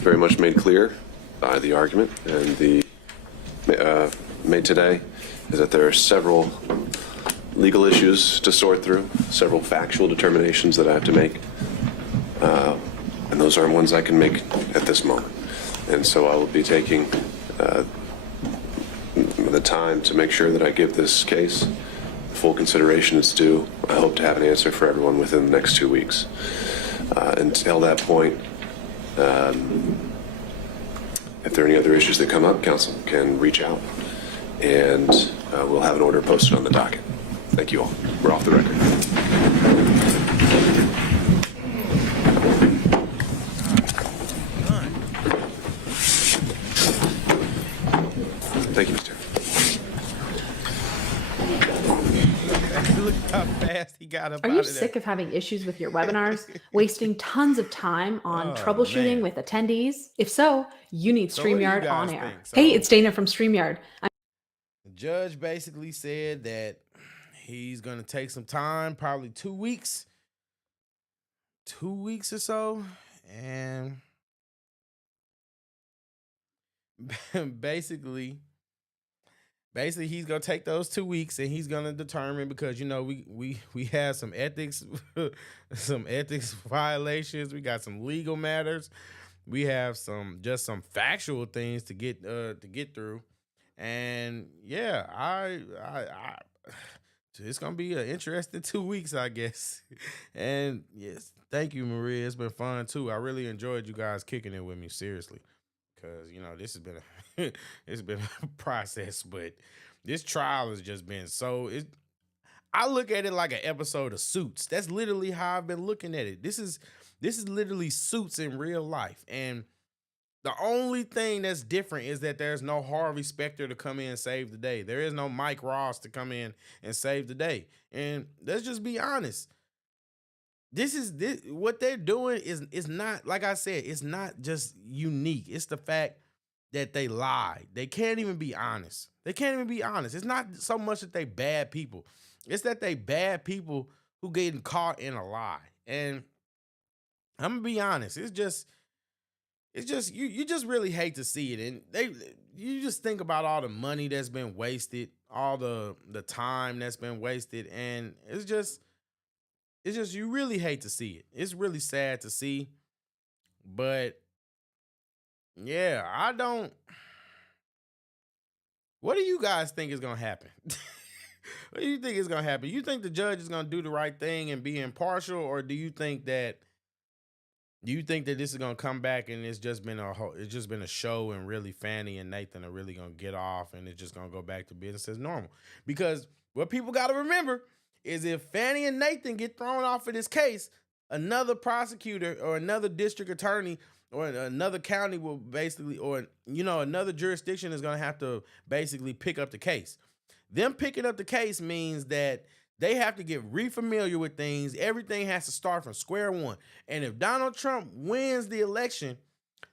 very much made clear by the argument and the made today is that there are several legal issues to sort through, several factual determinations that I have to make, and those aren't ones I can make at this moment. And so I will be taking the time to make sure that I give this case full consideration it's due. I hope to have an answer for everyone within the next 2 weeks. Until that point, if there are any other issues that come up, council can reach out, and we'll have an order posted on the docket. Thank you all. We're off the record. Thank you, Mr. Look how fast he got up. Are you sick of having issues with your webinars, wasting tons of time on troubleshooting with attendees? If so, you need So what do you StreamYard guys on air. think? So- Hey, it's Dana from StreamYard. The judge basically said that he's going to take some time, probably 2 weeks. 2 weeks or so. And basically he's gonna take those 2 weeks and he's gonna determine, because you know we have some ethics violations, we got some legal matters, we have some factual things to get through, and yeah, I it's gonna be an interesting 2 weeks, I guess. And yes, thank you, Maria. It's been fun too. I really enjoyed you guys kicking it with me, seriously. Because, you know, this has been it's been a process, but this trial has just been I look at it like an episode of Suits. That's literally how I've been looking at it. This is literally Suits in real life. And the only thing that's different is that there's no Harvey Specter to come in and save the day. There is no Mike Ross to come in and save the day. And let's just be honest. This what they're doing is not, like I said, it's not just unique. It's the fact that they lied. They can't even be honest. It's not so much that they bad people. It's that they bad people who getting caught in a lie. And I'm gonna be honest. It's just you just really hate to see it. And you just think about all the money that's been wasted, all the time that's been wasted, and it's just you really hate to see it. It's really sad to see. But yeah, what do you guys think is gonna happen? What do you think is gonna happen? You think the judge is gonna do the right thing and be impartial, or do you think that this is gonna come back and it's just been a show, and really Fani and Nathan are really gonna get off and it's just gonna go back to business as normal? Because what people gotta remember is, if Fani and Nathan get thrown off of this case, another prosecutor or another district attorney or another county will basically, or another jurisdiction is going to have to basically pick up the case. Them picking up the case means that they have to get refamiliar with things. Everything has to start from square one. And if Donald Trump wins the election,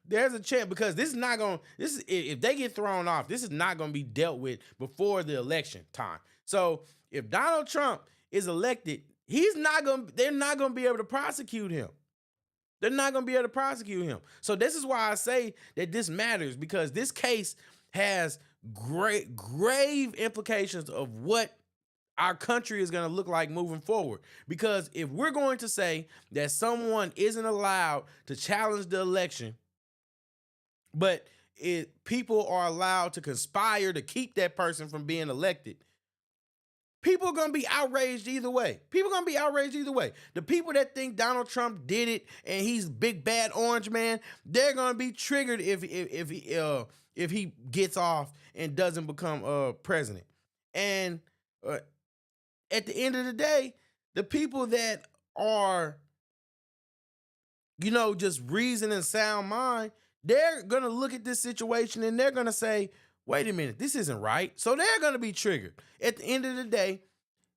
there's a chance, because if they get thrown off, this is not going to be dealt with before the election time. So if Donald Trump is elected, they're not going to be able to prosecute him. They're not going to be able to prosecute him. So this is why I say that this matters, because this case has grave implications of what our country is going to look like moving forward. Because if we're going to say that someone isn't allowed to challenge the election, but people are allowed to conspire to keep that person from being elected, people are going to be outraged either way. The people that think Donald Trump did it and he's big bad orange man, they're going to be triggered if he gets off and doesn't become president. And at the end of the day, the people that are just reason and sound mind, they're going to look at this situation and they're going to say, wait a minute, this isn't right. So they're going to be triggered. At the end of the day,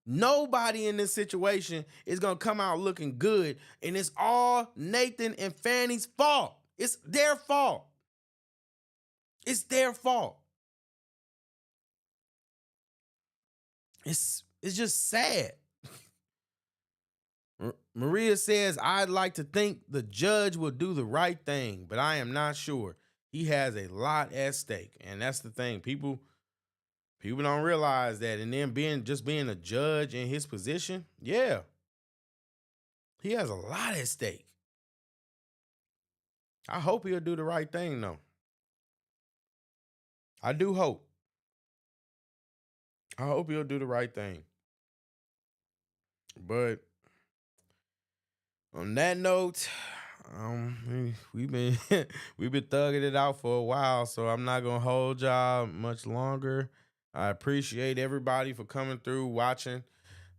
nobody in this situation is going to come out looking good. And it's all Nathan and Fanny's fault. It's their fault. It's their fault. It's just sad. Maria says, I'd like to think the judge will do the right thing, but I am not sure. He has a lot at stake. And that's the thing. People don't realize that. And then being a judge in his position, yeah, he has a lot at stake. I hope he'll do the right thing, though. I do hope. I hope he'll do the right thing. But on that note, we've been thugging it out for a while, so I'm not gonna hold y'all much longer. I appreciate everybody for coming through, watching,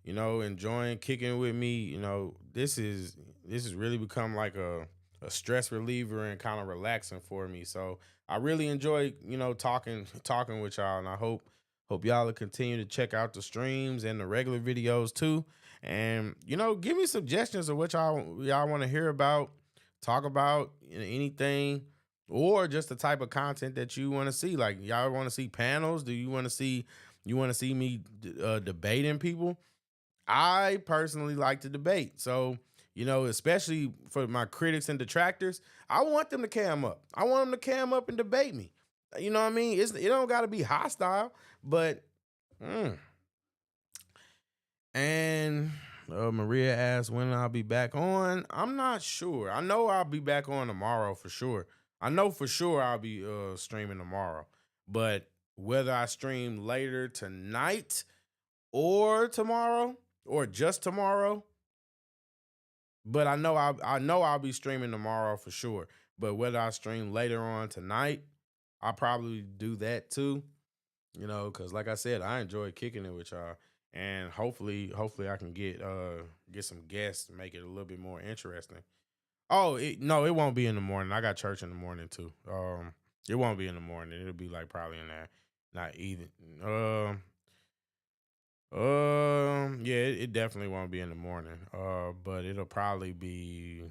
enjoying, kicking with me. This is really become like a stress reliever and kind of relaxing for me. So I really enjoy, talking with y'all, and I hope y'all will continue to check out the streams and the regular videos too. And, give me suggestions of what y'all want to hear about, talk about, anything, or just the type of content that you want to see. Like, y'all want to see panels? Do you want to see me debating people? I personally like to debate. So, especially for my critics and detractors, I want them to cam up. I want them to cam up and debate me. You know what I mean? It don't got to be hostile, but And Maria asked when I'll be back on. I'm not sure. I know I'll be back on tomorrow for sure. I know for sure I'll be streaming tomorrow. But whether I stream later tonight or tomorrow or just tomorrow, but I know I'll be streaming tomorrow for sure. But whether I stream later on tonight, I'll probably do that too. Because like I said, I enjoy kicking it with y'all. And hopefully I can get some guests to make it a little bit more interesting. Oh, no, it won't be in the morning. I got church in the morning too. It won't be in the morning. It'll be like probably in that, not either. Yeah, it definitely won't be in the morning. But it'll probably be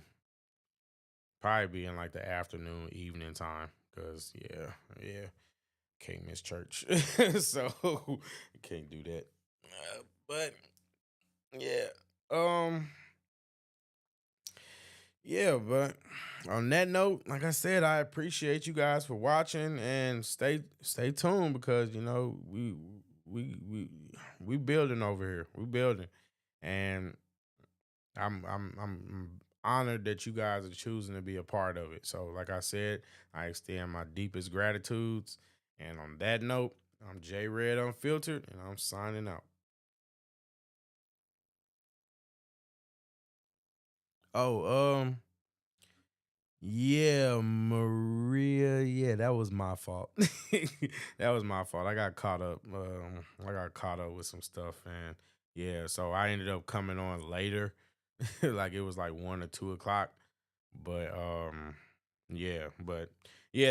in like the afternoon, evening time. Cause yeah, can't miss church, so can't do that. But yeah, but on that note, like I said, I appreciate you guys for watching and stay tuned because we building over here. We building, and I'm honored that you guys are choosing to be a part of it. So like I said, I extend my deepest gratitudes. And on that note, I'm J Red Unfiltered, and I'm signing out. Oh, yeah, Maria. Yeah, that was my fault. That was my fault. I got caught up. With some stuff, and yeah, so I ended up coming on later. Like it was like 1 or 2 o'clock. But yeah,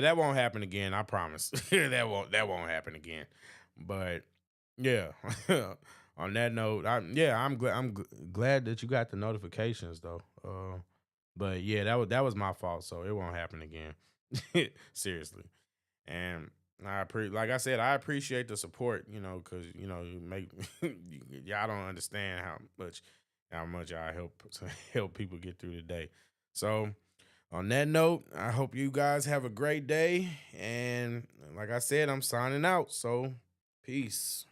that won't happen again. I promise. that won't happen again. But yeah. On that note, I'm glad that you got the notifications though. But yeah, that was my fault, so it won't happen again. Seriously. And like I said, I appreciate the support, because you make y'all don't understand how much I help people get through the day. So on that note, I hope you guys have a great day. And like I said, I'm signing out. So peace.